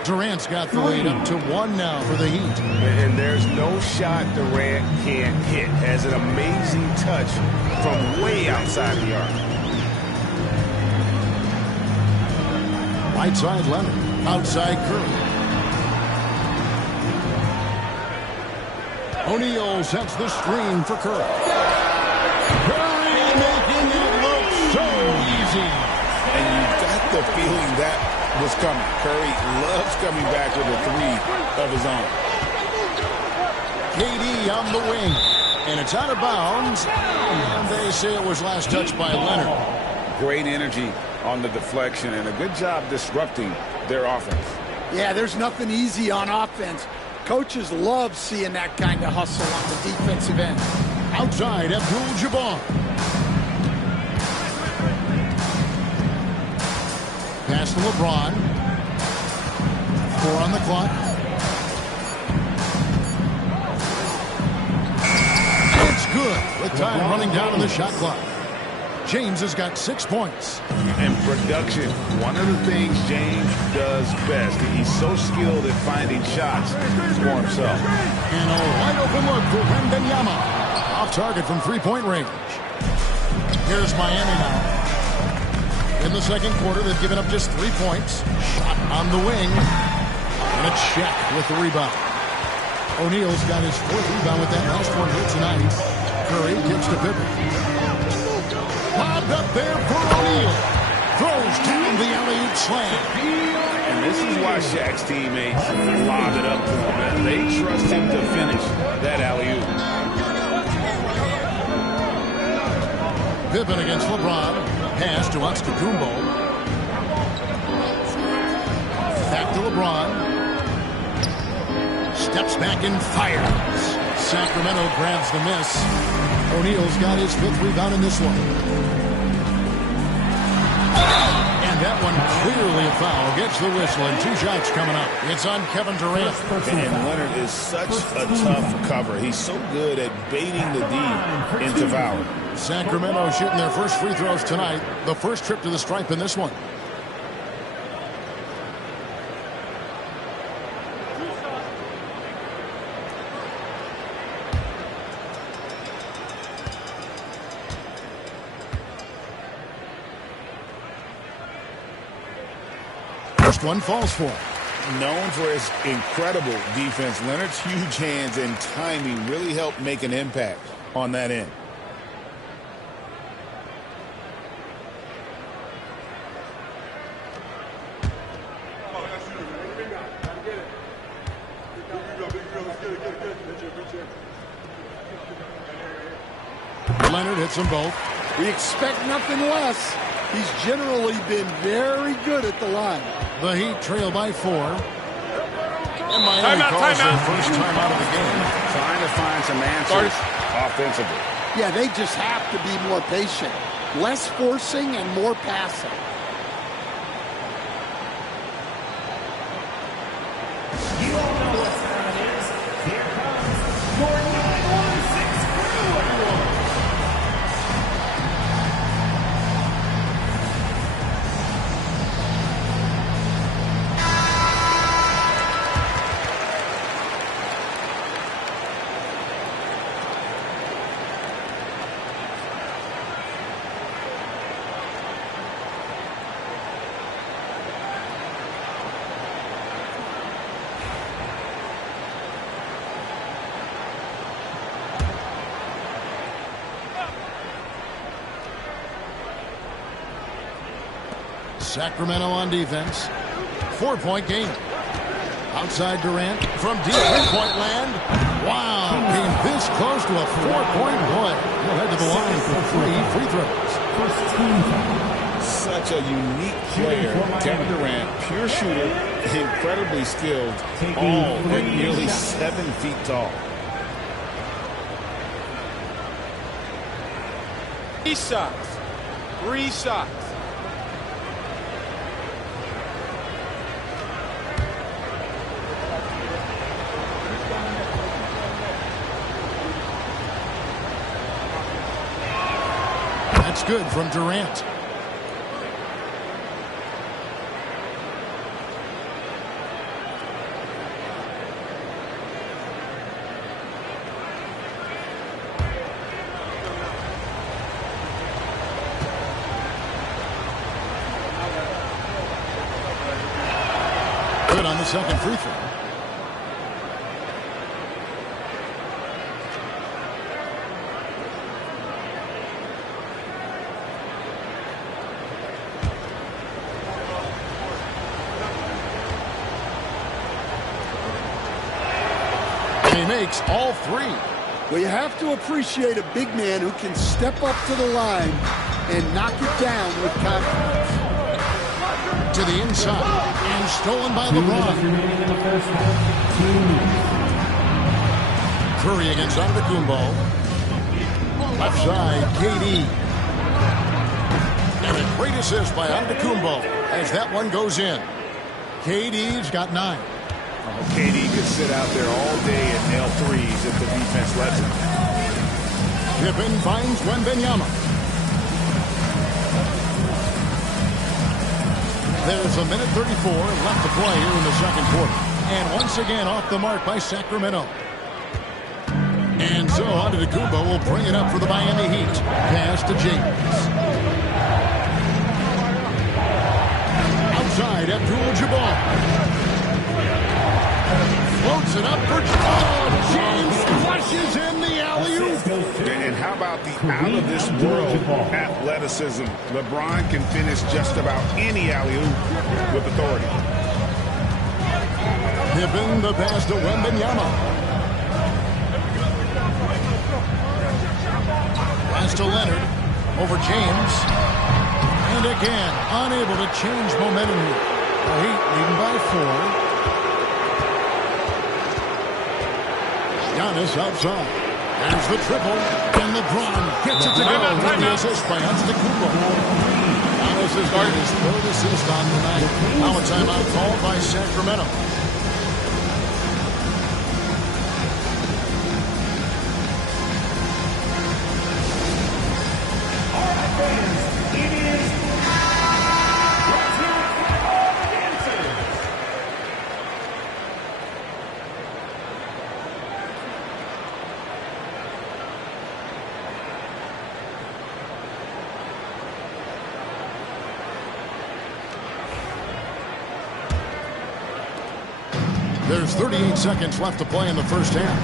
Durant's got the lead up to 1 now for the Heat. And there's no shot Durant can't hit. Has an amazing touch from way outside the arc. Right side Leonard. Outside Curry. O'Neal sets the screen for Curry. Curry making it look so easy. And you got the feeling that was coming. Curry loves coming back with a 3 of his own. KD on the wing. And it's out of bounds. And they say it was last touched by Leonard. Great energy on the deflection and a good job disrupting their offense. Yeah, there's nothing easy on offense. Coaches love seeing that kind of hustle on the defensive end. Outside, Abdul-Jabbar. Pass to LeBron. 4 on the clock. It's good with time running down on the shot clock. James has got 6 points. And production, one of the things James does best. He's so skilled at finding shots for himself. And a wide open look for Wembanyama. Off target from 3-point range. Here's Miami now. In the second quarter, they've given up just 3 points. Shot on the wing. And a check with the rebound. O'Neal's got his 4th rebound with that last one here tonight. Curry gives to Pippen. Lobbed up there for O'Neal. Throws down the alley-oop slam. And this is why Shaq's teammates lob it up to him. They trust him to finish that alley-oop. Pippen against LeBron. Pass to Antetokounmpo. Back to LeBron. Steps back and fires. Sacramento grabs the miss. O'Neal's got his 5th rebound in this one. And that one clearly a foul. Gets the whistle and 2 shots coming up. It's on Kevin Durant. And Leonard is such a tough cover. He's so good at baiting the D into foul. Sacramento shooting their first free throws tonight. The first trip to the stripe in this one. First one falls for him. Known for his incredible defense, Leonard's huge hands and timing really helped make an impact on that end. Leonard hits them both. We expect nothing less. He's generally been very good at the line. The Heat trail by 4. And Miami calls their first time out of the game. Trying to find some answers offensively. Yeah, they just have to be more patient. Less forcing and more passing. You all know what time it is. Here comes your 916 crew, everyone. Sacramento on defense. 4-point game. Outside Durant from deep three-point land. Wow, came this close to a 4-point play. He'll head to the line for 3 free throws. Such a unique player. Kevin Durant, pure shooter, incredibly skilled, all at nearly 7 feet tall. 3 shots. 3 shots. That's good from Durant. Good on the second free throw. He makes all 3. Well, you have to appreciate a big man who can step up to the line and knock it down with confidence. To the inside, and stolen by LeBron. Curry against Antetokounmpo. Left side, KD. And a great assist by Antetokounmpo as that one goes in. KD's got 9. KD could sit out there all day and nail threes if the defense lets him. Pippen finds Wembanyama. There's a minute 34 left to play here in the second quarter. And once again off the mark by Sacramento. And so Antetokounmpo will bring it up for the Miami Heat. Pass to James. Outside, Abdul-Jabbar. Floats it up for James. Flushes in the alley-oop. And how about the out-of-this-world athleticism? LeBron can finish just about any alley-oop with authority. Pippen the pass to Wembanyama. Pass to Leonard. Over James. And again, unable to change momentum here. The Heat leading by 4. Giannis outside. There's the triple. And LeBron gets it to go. With the assist by Antetokounmpo. Giannis has got his 3rd assist on the night. Now a timeout called by Sacramento. There's 38 seconds left to play in the first half.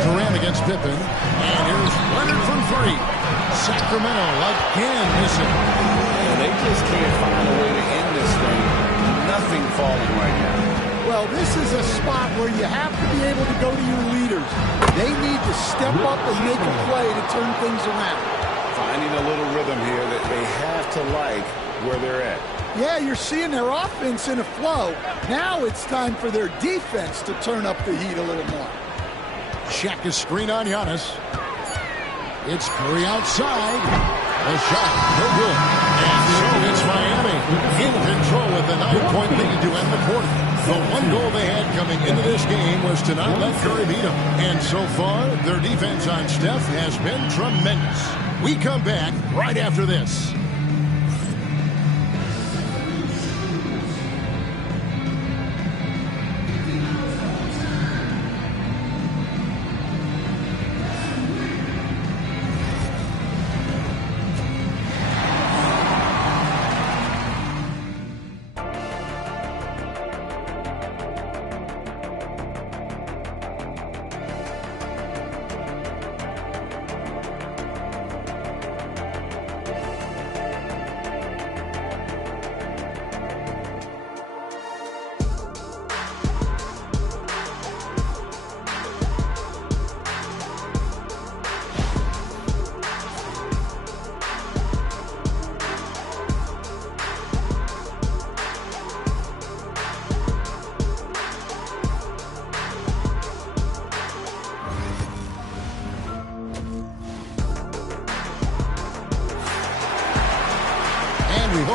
Durant against Pippen. And here's Leonard from 3. Sacramento again missing. And they just can't find a way to end this thing. Nothing falling right now. Well, this is a spot where you have to be able to go to your leaders. They need to step up and make a play to turn things around. Finding a little rhythm here that they have to like where they're at. Yeah, you're seeing their offense in a flow. Now it's time for their defense to turn up the heat a little more. Check his screen on Giannis. It's Curry outside. A shot, no good. And so it's Miami in control with the 9-point lead to end the quarter. The one goal they had coming into this game was to not let Curry beat them. And so far, their defense on Steph has been tremendous. We come back right after this.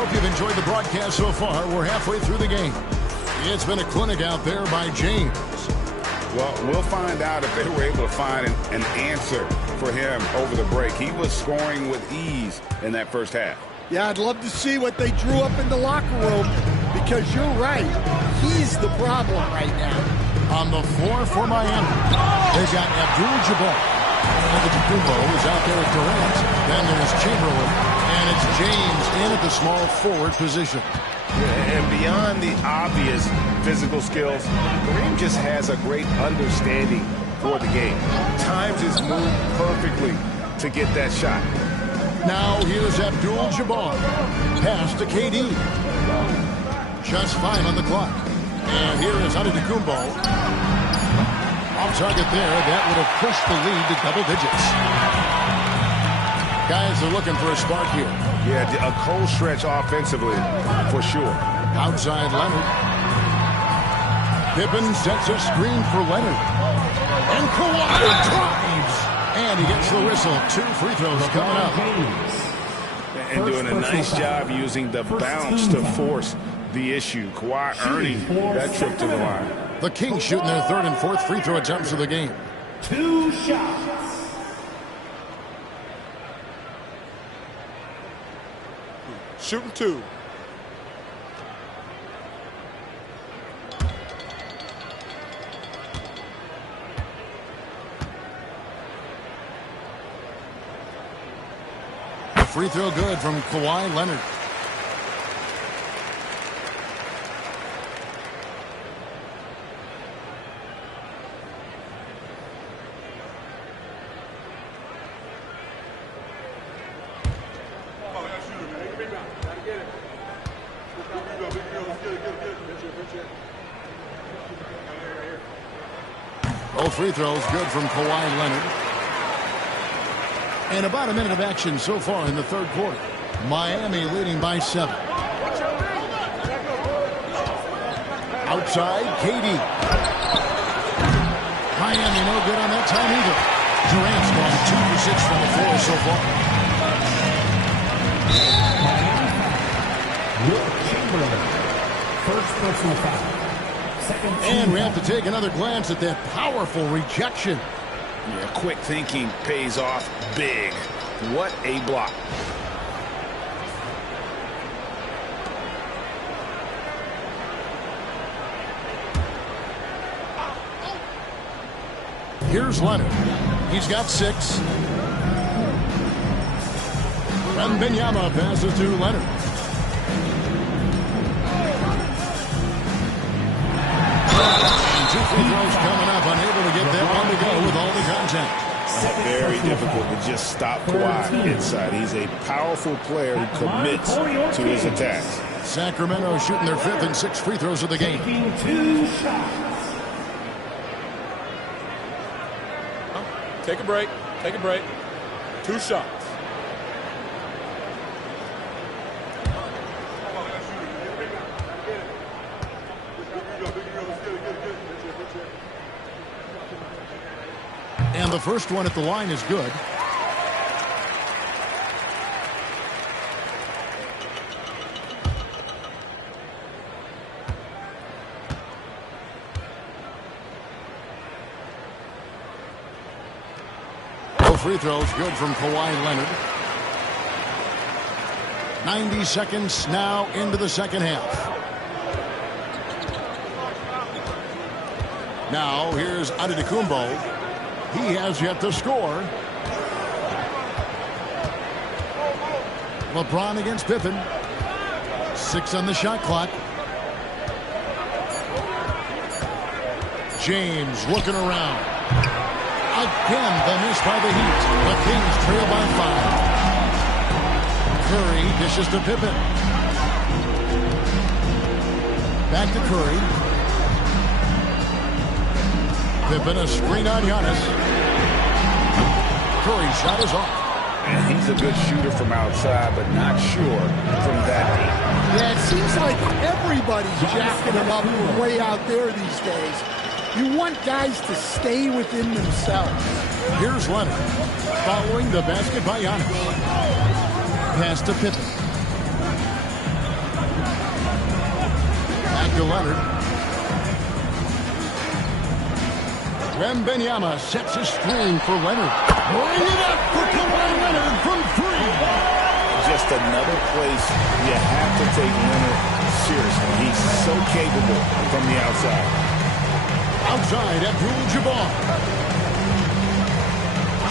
Hope you've enjoyed the broadcast so far. We're halfway through the game. It's been a clinic out there by James. Well, we'll find out if they were able to find an answer for him over the break. He was scoring with ease in that first half. Yeah, I'd love to see what they drew up in the locker room, because you're right. He's the problem right now. On the floor for Miami, they've got Abdul-Jabbar. Antetokounmpo is out there at Durant. Then there's Chamberlain, and it's James in at the small forward position. And beyond the obvious physical skills, Kareem just has a great understanding for the game. Times his move perfectly to get that shot. Now here's Abdul-Jabbar. Pass to KD. Just 5 on the clock. And here is Antetokounmpo. Off target there. That would have pushed the lead to double digits. Guys are looking for a spark here. Yeah, a cold stretch offensively, for sure. Outside Leonard. Pippen sets a screen for Leonard. And Kawhi drives. And he gets the whistle. 2 free throws coming up. And doing a nice job using the bounce to force the issue. Kawhi earning that trip to the line. The Kings shooting their 3rd and 4th free throw attempts of the game. 2 shots. Shooting 2. Free throw good from Kawhi Leonard. Both free throws good from Kawhi Leonard. And about a minute of action so far in the 3rd quarter. Miami leading by 7. Outside, KD. Miami no good on that time either. Durant's gone 2 for 6 from the floor so far. Wilt Chamberlain. First personal foul. And we have to take another glance at that powerful rejection. Yeah, quick thinking pays off big. What a block. Here's Leonard. He's got 6. Wembanyama passes to Leonard. And 2 free throws coming up. Unable to get that one to go with all the contact. Very difficult to just stop Kawhi inside. He's a powerful player who commits to his attacks. Sacramento shooting their 5th and 6th free throws of the game. 2 shots. Take a break. Take a break. 2 shots. And the first one at the line is good. Both free throws good from Kawhi Leonard. 90 seconds now into the second half. Now here's Antetokounmpo. He has yet to score. LeBron against Pippen. 6 on the shot clock. James looking around. Again, the miss by the Heat. The Kings trail by 5. Curry dishes to Pippen. Back to Curry. Pippen a screen on Giannis. Curry's shot is off. And he's a good shooter from outside, but not sure from that deep. Yeah, it seems like everybody's jacking him up from way out there these days. You want guys to stay within themselves. Here's Leonard. Following the basket by Giannis. Pass to Pippen. to Leonard. Wembanyama sets a screen for Leonard. Bring it up for Kawhi Leonard from 3. Just another place you have to take Leonard seriously. He's so capable from the outside. Outside, Abdul-Jabbar.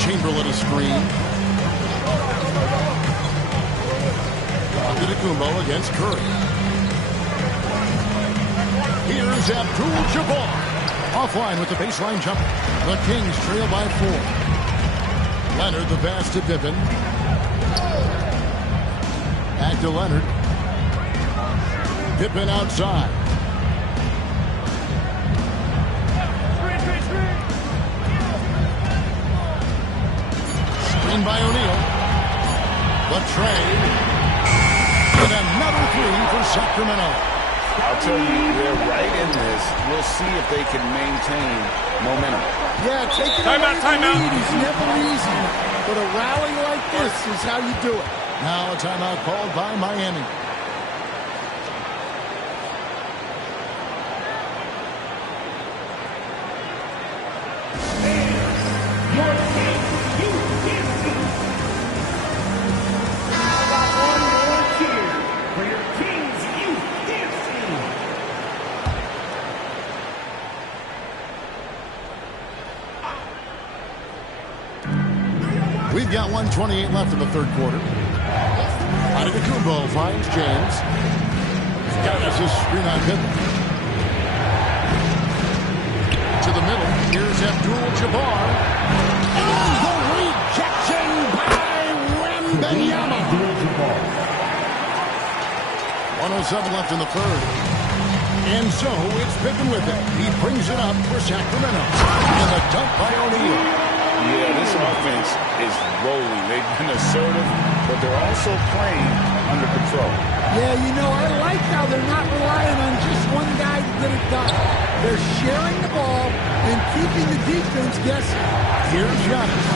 Chamberlain a screen. Antetokounmpo against Curry. Here's Abdul-Jabbar. Offline with the baseline jumper. The Kings trail by 4. Leonard the pass to Pippen. Back to Leonard. Pippen outside. Screen by O'Neal. The trade. And another 3 for Sacramento. I'll tell you, they're right in this. We'll see if they can maintain momentum. Yeah, taking away the lead is never easy. But a rally like this is how you do it. Now a timeout called by Miami. We've got 1:28 left in the third quarter. Antetokounmpo finds James. Giannis is screen on Pippen. To the middle. Here's Abdul-Jabbar. And the rejection by Wembanyama. 1:07 left in the third. And so it's Pippen with it. He brings it up for Sacramento. And a dunk by O'Neal. Yeah, this offense is rolling. They've been assertive, but they're also playing under control. Yeah, you know, I like how they're not relying on just one guy to get it done. They're sharing the ball and keeping the defense guessing. Here's Giannis.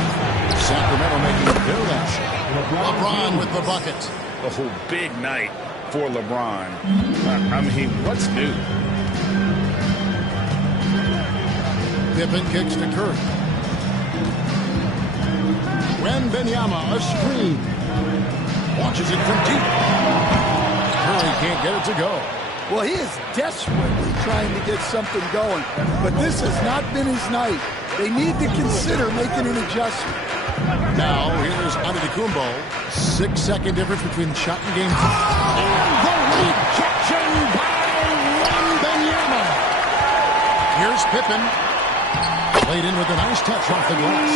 Sacramento making a their last shot. LeBron with the bucket. Oh, big night for LeBron. I mean, what's new? Pippen kicks to Curry. Wembanyama, a screen. Launches it from deep. Curry can't get it to go. Well, he is desperately trying to get something going, but this has not been his night. They need to consider making an adjustment. Now, here's Antetokounmpo. 6-second difference between shot and game time. And the rejection by Wembanyama. Here's Pippen. Played in with a nice touch off the glass.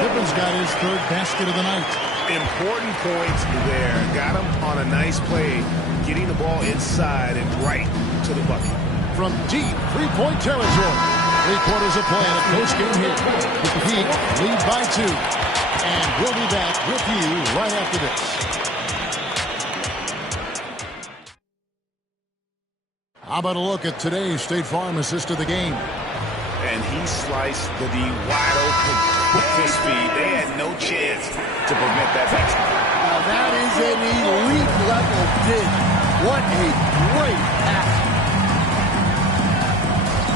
Pippen's got his third basket of the night. Important points there. Got him on a nice play, getting the ball inside and right to the bucket. From deep three-point territory. 3 quarters of play in a close game here. The Heat lead by 2. And we'll be back with you right after this. How about a look at today's State Farm assist of the game? And he sliced the D wide open with his feet. They had no chance to prevent that basket. Now that is an elite level dig. What a great pass.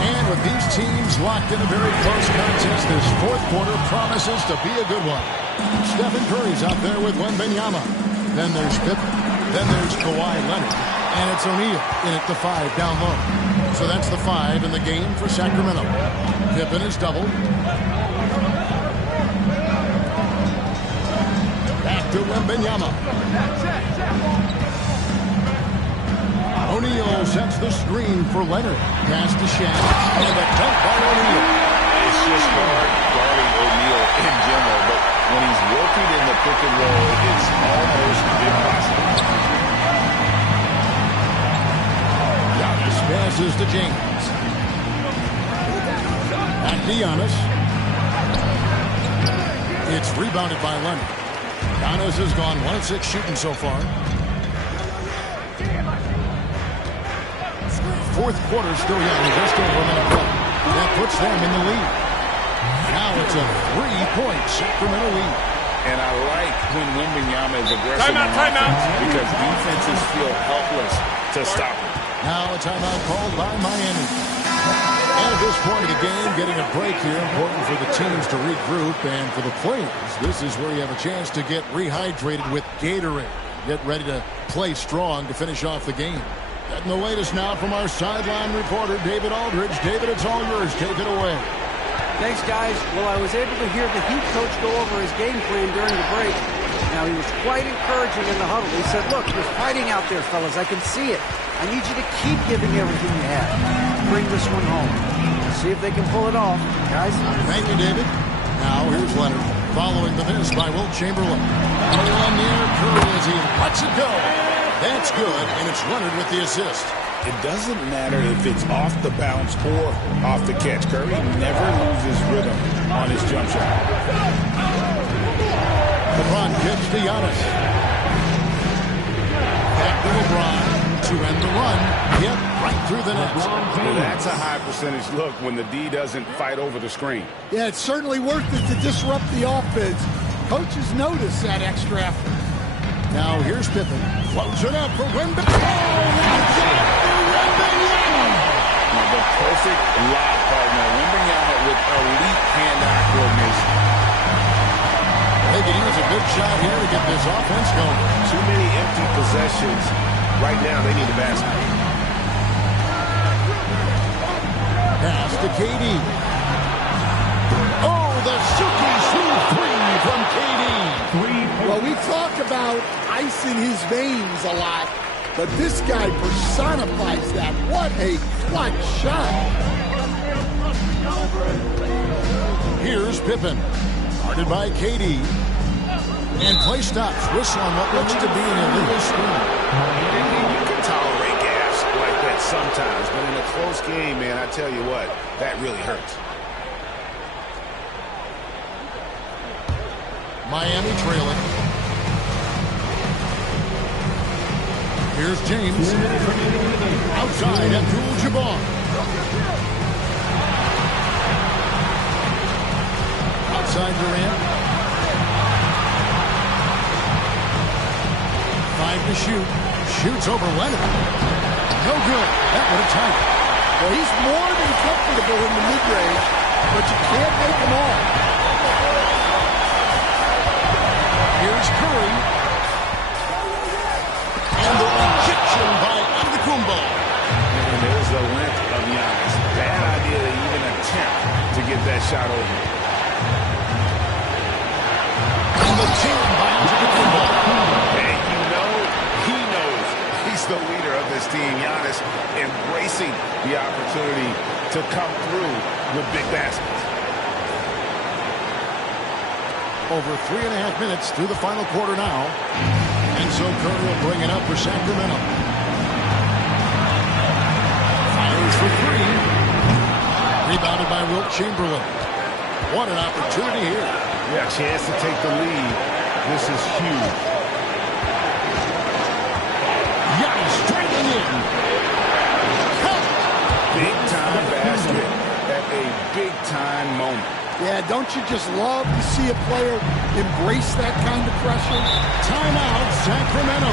And with these teams locked in a very close contest, this fourth quarter promises to be a good one. Stephen Curry's out there with Wembanyama. Then there's Pippen. Then there's Kawhi Leonard. And it's O'Neal in at the 5 down low. So that's the 5 in the game for Sacramento. Pippen is doubled. Back to Wembanyama. O'Neal sets the screen for Leonard. Pass to Shaq. And a dunk by O'Neal. It's just hard guarding O'Neal in general, but when he's working in the pick and roll, it's almost impossible. Giannis passes to James. Back to Giannis. It's rebounded by Leonard. Giannis has gone 1 of 6 shooting so far. Fourth quarter still young, just over a minute left. That puts them in the lead. Now it's a 3-point Sacramento lead. And I like when Wembanyama is aggressive on offense because defenses feel helpless to stop him. Now a timeout called by Miami. And at this point of the game, getting a break here, important for the teams to regroup, and for the players, this is where you have a chance to get rehydrated with Gatorade. Get ready to play strong to finish off the game. And the latest now from our sideline reporter, David Aldridge. David, it's all yours. Take it away. Thanks, guys. Well, I was able to hear the Heat coach go over his game plan during the break. Now, he was quite encouraging in the huddle. He said, look, there's fighting out there, fellas. I can see it. I need you to keep giving everything you have. Bring this one home. See if they can pull it off. Guys? Thank you, David. Now, here's Leonard. Following the miss by Wilt Chamberlain. One near Curry as he lets it go. That's good, and it's Leonard with the assist. It doesn't matter if it's off the bounce or off the catch. Curry never loses rhythm on his jump shot. LeBron gives to Giannis. Back to LeBron to end the run. Yep, right through the net. Well, that's a high percentage look when the D doesn't fight over the screen. Yeah, it's certainly worth it to disrupt the offense. Coaches notice that extra effort. Now here's Pippen. Floats it up for Wemby. Oh, the perfect lob partner. Wembanyama with elite hand-eye coordination. They can use a big shot here to get this offense going. Too many empty possessions. Right now, they need a basket. Pass to KD. Oh, the silky smooth three from KD. Well, we talk about ice in his veins a lot, but this guy personifies that. What a clutch shot. Here's Pippen. Guarded by KD. And play stops. Whistle on what looks to be an illegal screen. You can tolerate gas like that sometimes, but in a close game, man, I tell you what, that really hurts. Miami trailing. Here's James. Outside, Abdul-Jabbar. Outside Durant. 5 to shoot. Shoots over Leonard. No good. That would have tied it. Well, he's more than comfortable in the mid-range, but you can't make him all. Here's Curry. And the rejection by Antetokounmpo. And there's the length of Giannis. Bad idea to even attempt to get that shot over. And the jam by Antetokounmpo. And you know, he knows he's the leader of this team. Giannis embracing the opportunity to come through with big baskets. Over 3.5 minutes through the final quarter now. And so Curry will bring it up for Sacramento. Fires for three. Rebounded by Wilt Chamberlain. What an opportunity here. Yeah, chance to take the lead. This is huge. Giannis striking in. Big time basket at a big time moment. Yeah, don't you just love to see a player embrace that kind of pressure? Timeout, Sacramento.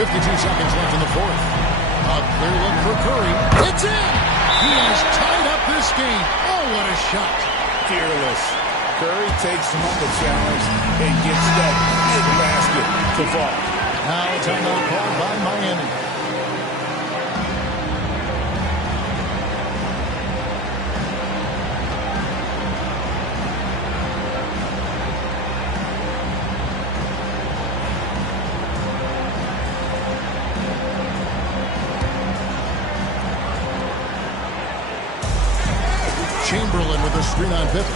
52 seconds left in the fourth. A clear look for Curry. It's in! He has tied up this game. Oh, what a shot. Fearless. Curry takes home the challenge and gets that big basket to fall. Now a timeout called by Miami. Chamberlain with a screen on Pippen.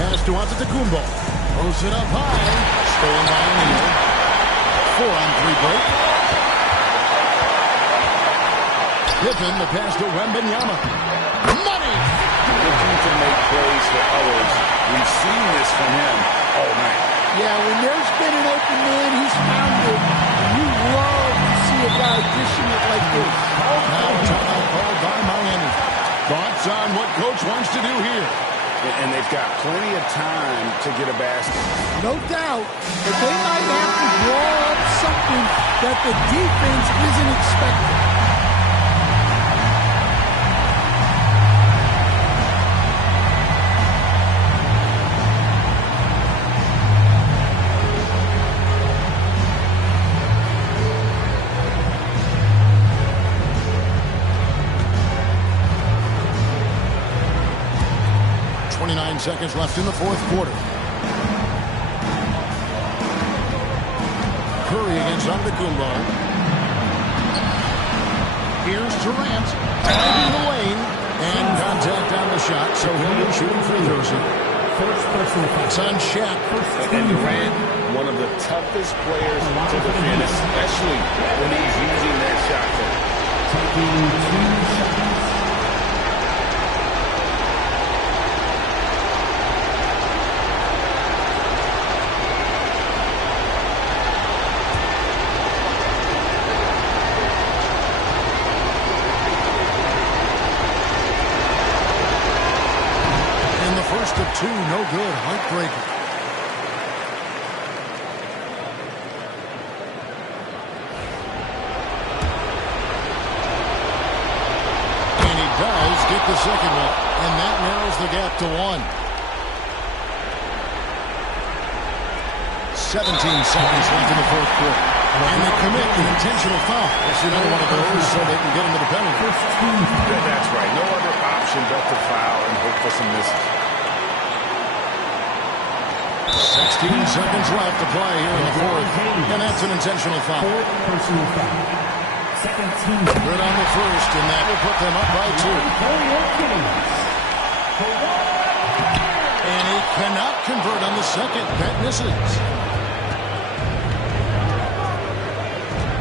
Pass to Antetokounmpo. Throws it up high. Stolen by O'Neal. 4-on-3 break. Pippen, the pass to Wembanyama. Money! Looking to make plays for others. We've seen this from him all night. Yeah, when there's been an open man, he's found it. You love to see a guy dishing it like this. Now a timeout called by Miami. Thoughts on what Coach wants to do here? And they've got plenty of time to get a basket. No doubt. But they might have to draw up something that the defense isn't expecting. Seconds left in the fourth quarter. Curry against Antetokounmpo. Here's Durant. Driving the lane. And contact on the shot, so he'll be shooting free throws here. It's on Shaq. And Durant, one of the toughest players to defend, especially when he's using that shot clock. Taking 2 shots. Of 2, no good. Heartbreaker. And he does get the second one. And that narrows the gap to 1. 17 seconds left in the fourth quarter. And they commit an intentional foul. That's another one of those so they can get into the penalty. That's right. No other option but to foul and hope for some misses. 16 seconds left to play here in the fourth. And that's an intentional foul. Personal foul. Second team. Good on the first, and that will put them up by 2. And he cannot convert on the second. That misses.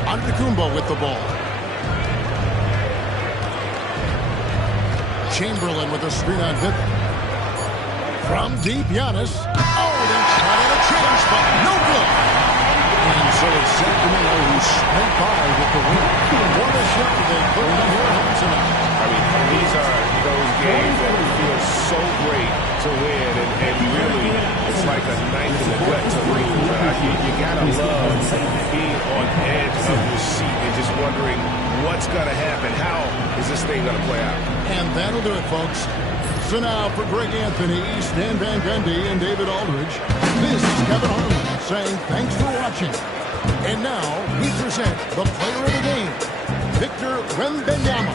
Antetokounmpo with the ball. Chamberlain with a screen on Pippen. From deep, Giannis. Oh, they shot at a change spot. No good. And so it's Sacramento who sprint by with the win. What a shot they put on here at home tonight. I mean, these are those games that feel so great to win, and really, it's like a knife in the gut to lose. You gotta love being on edge of your seat and just wondering what's gonna happen. How is this thing gonna play out? And that'll do it, folks. So now for Greg Anthony, Stan Van Gundy, and David Aldridge, this is Kevin Harlan saying thanks for watching. And now we present the player of the game, Victor Wembanyama.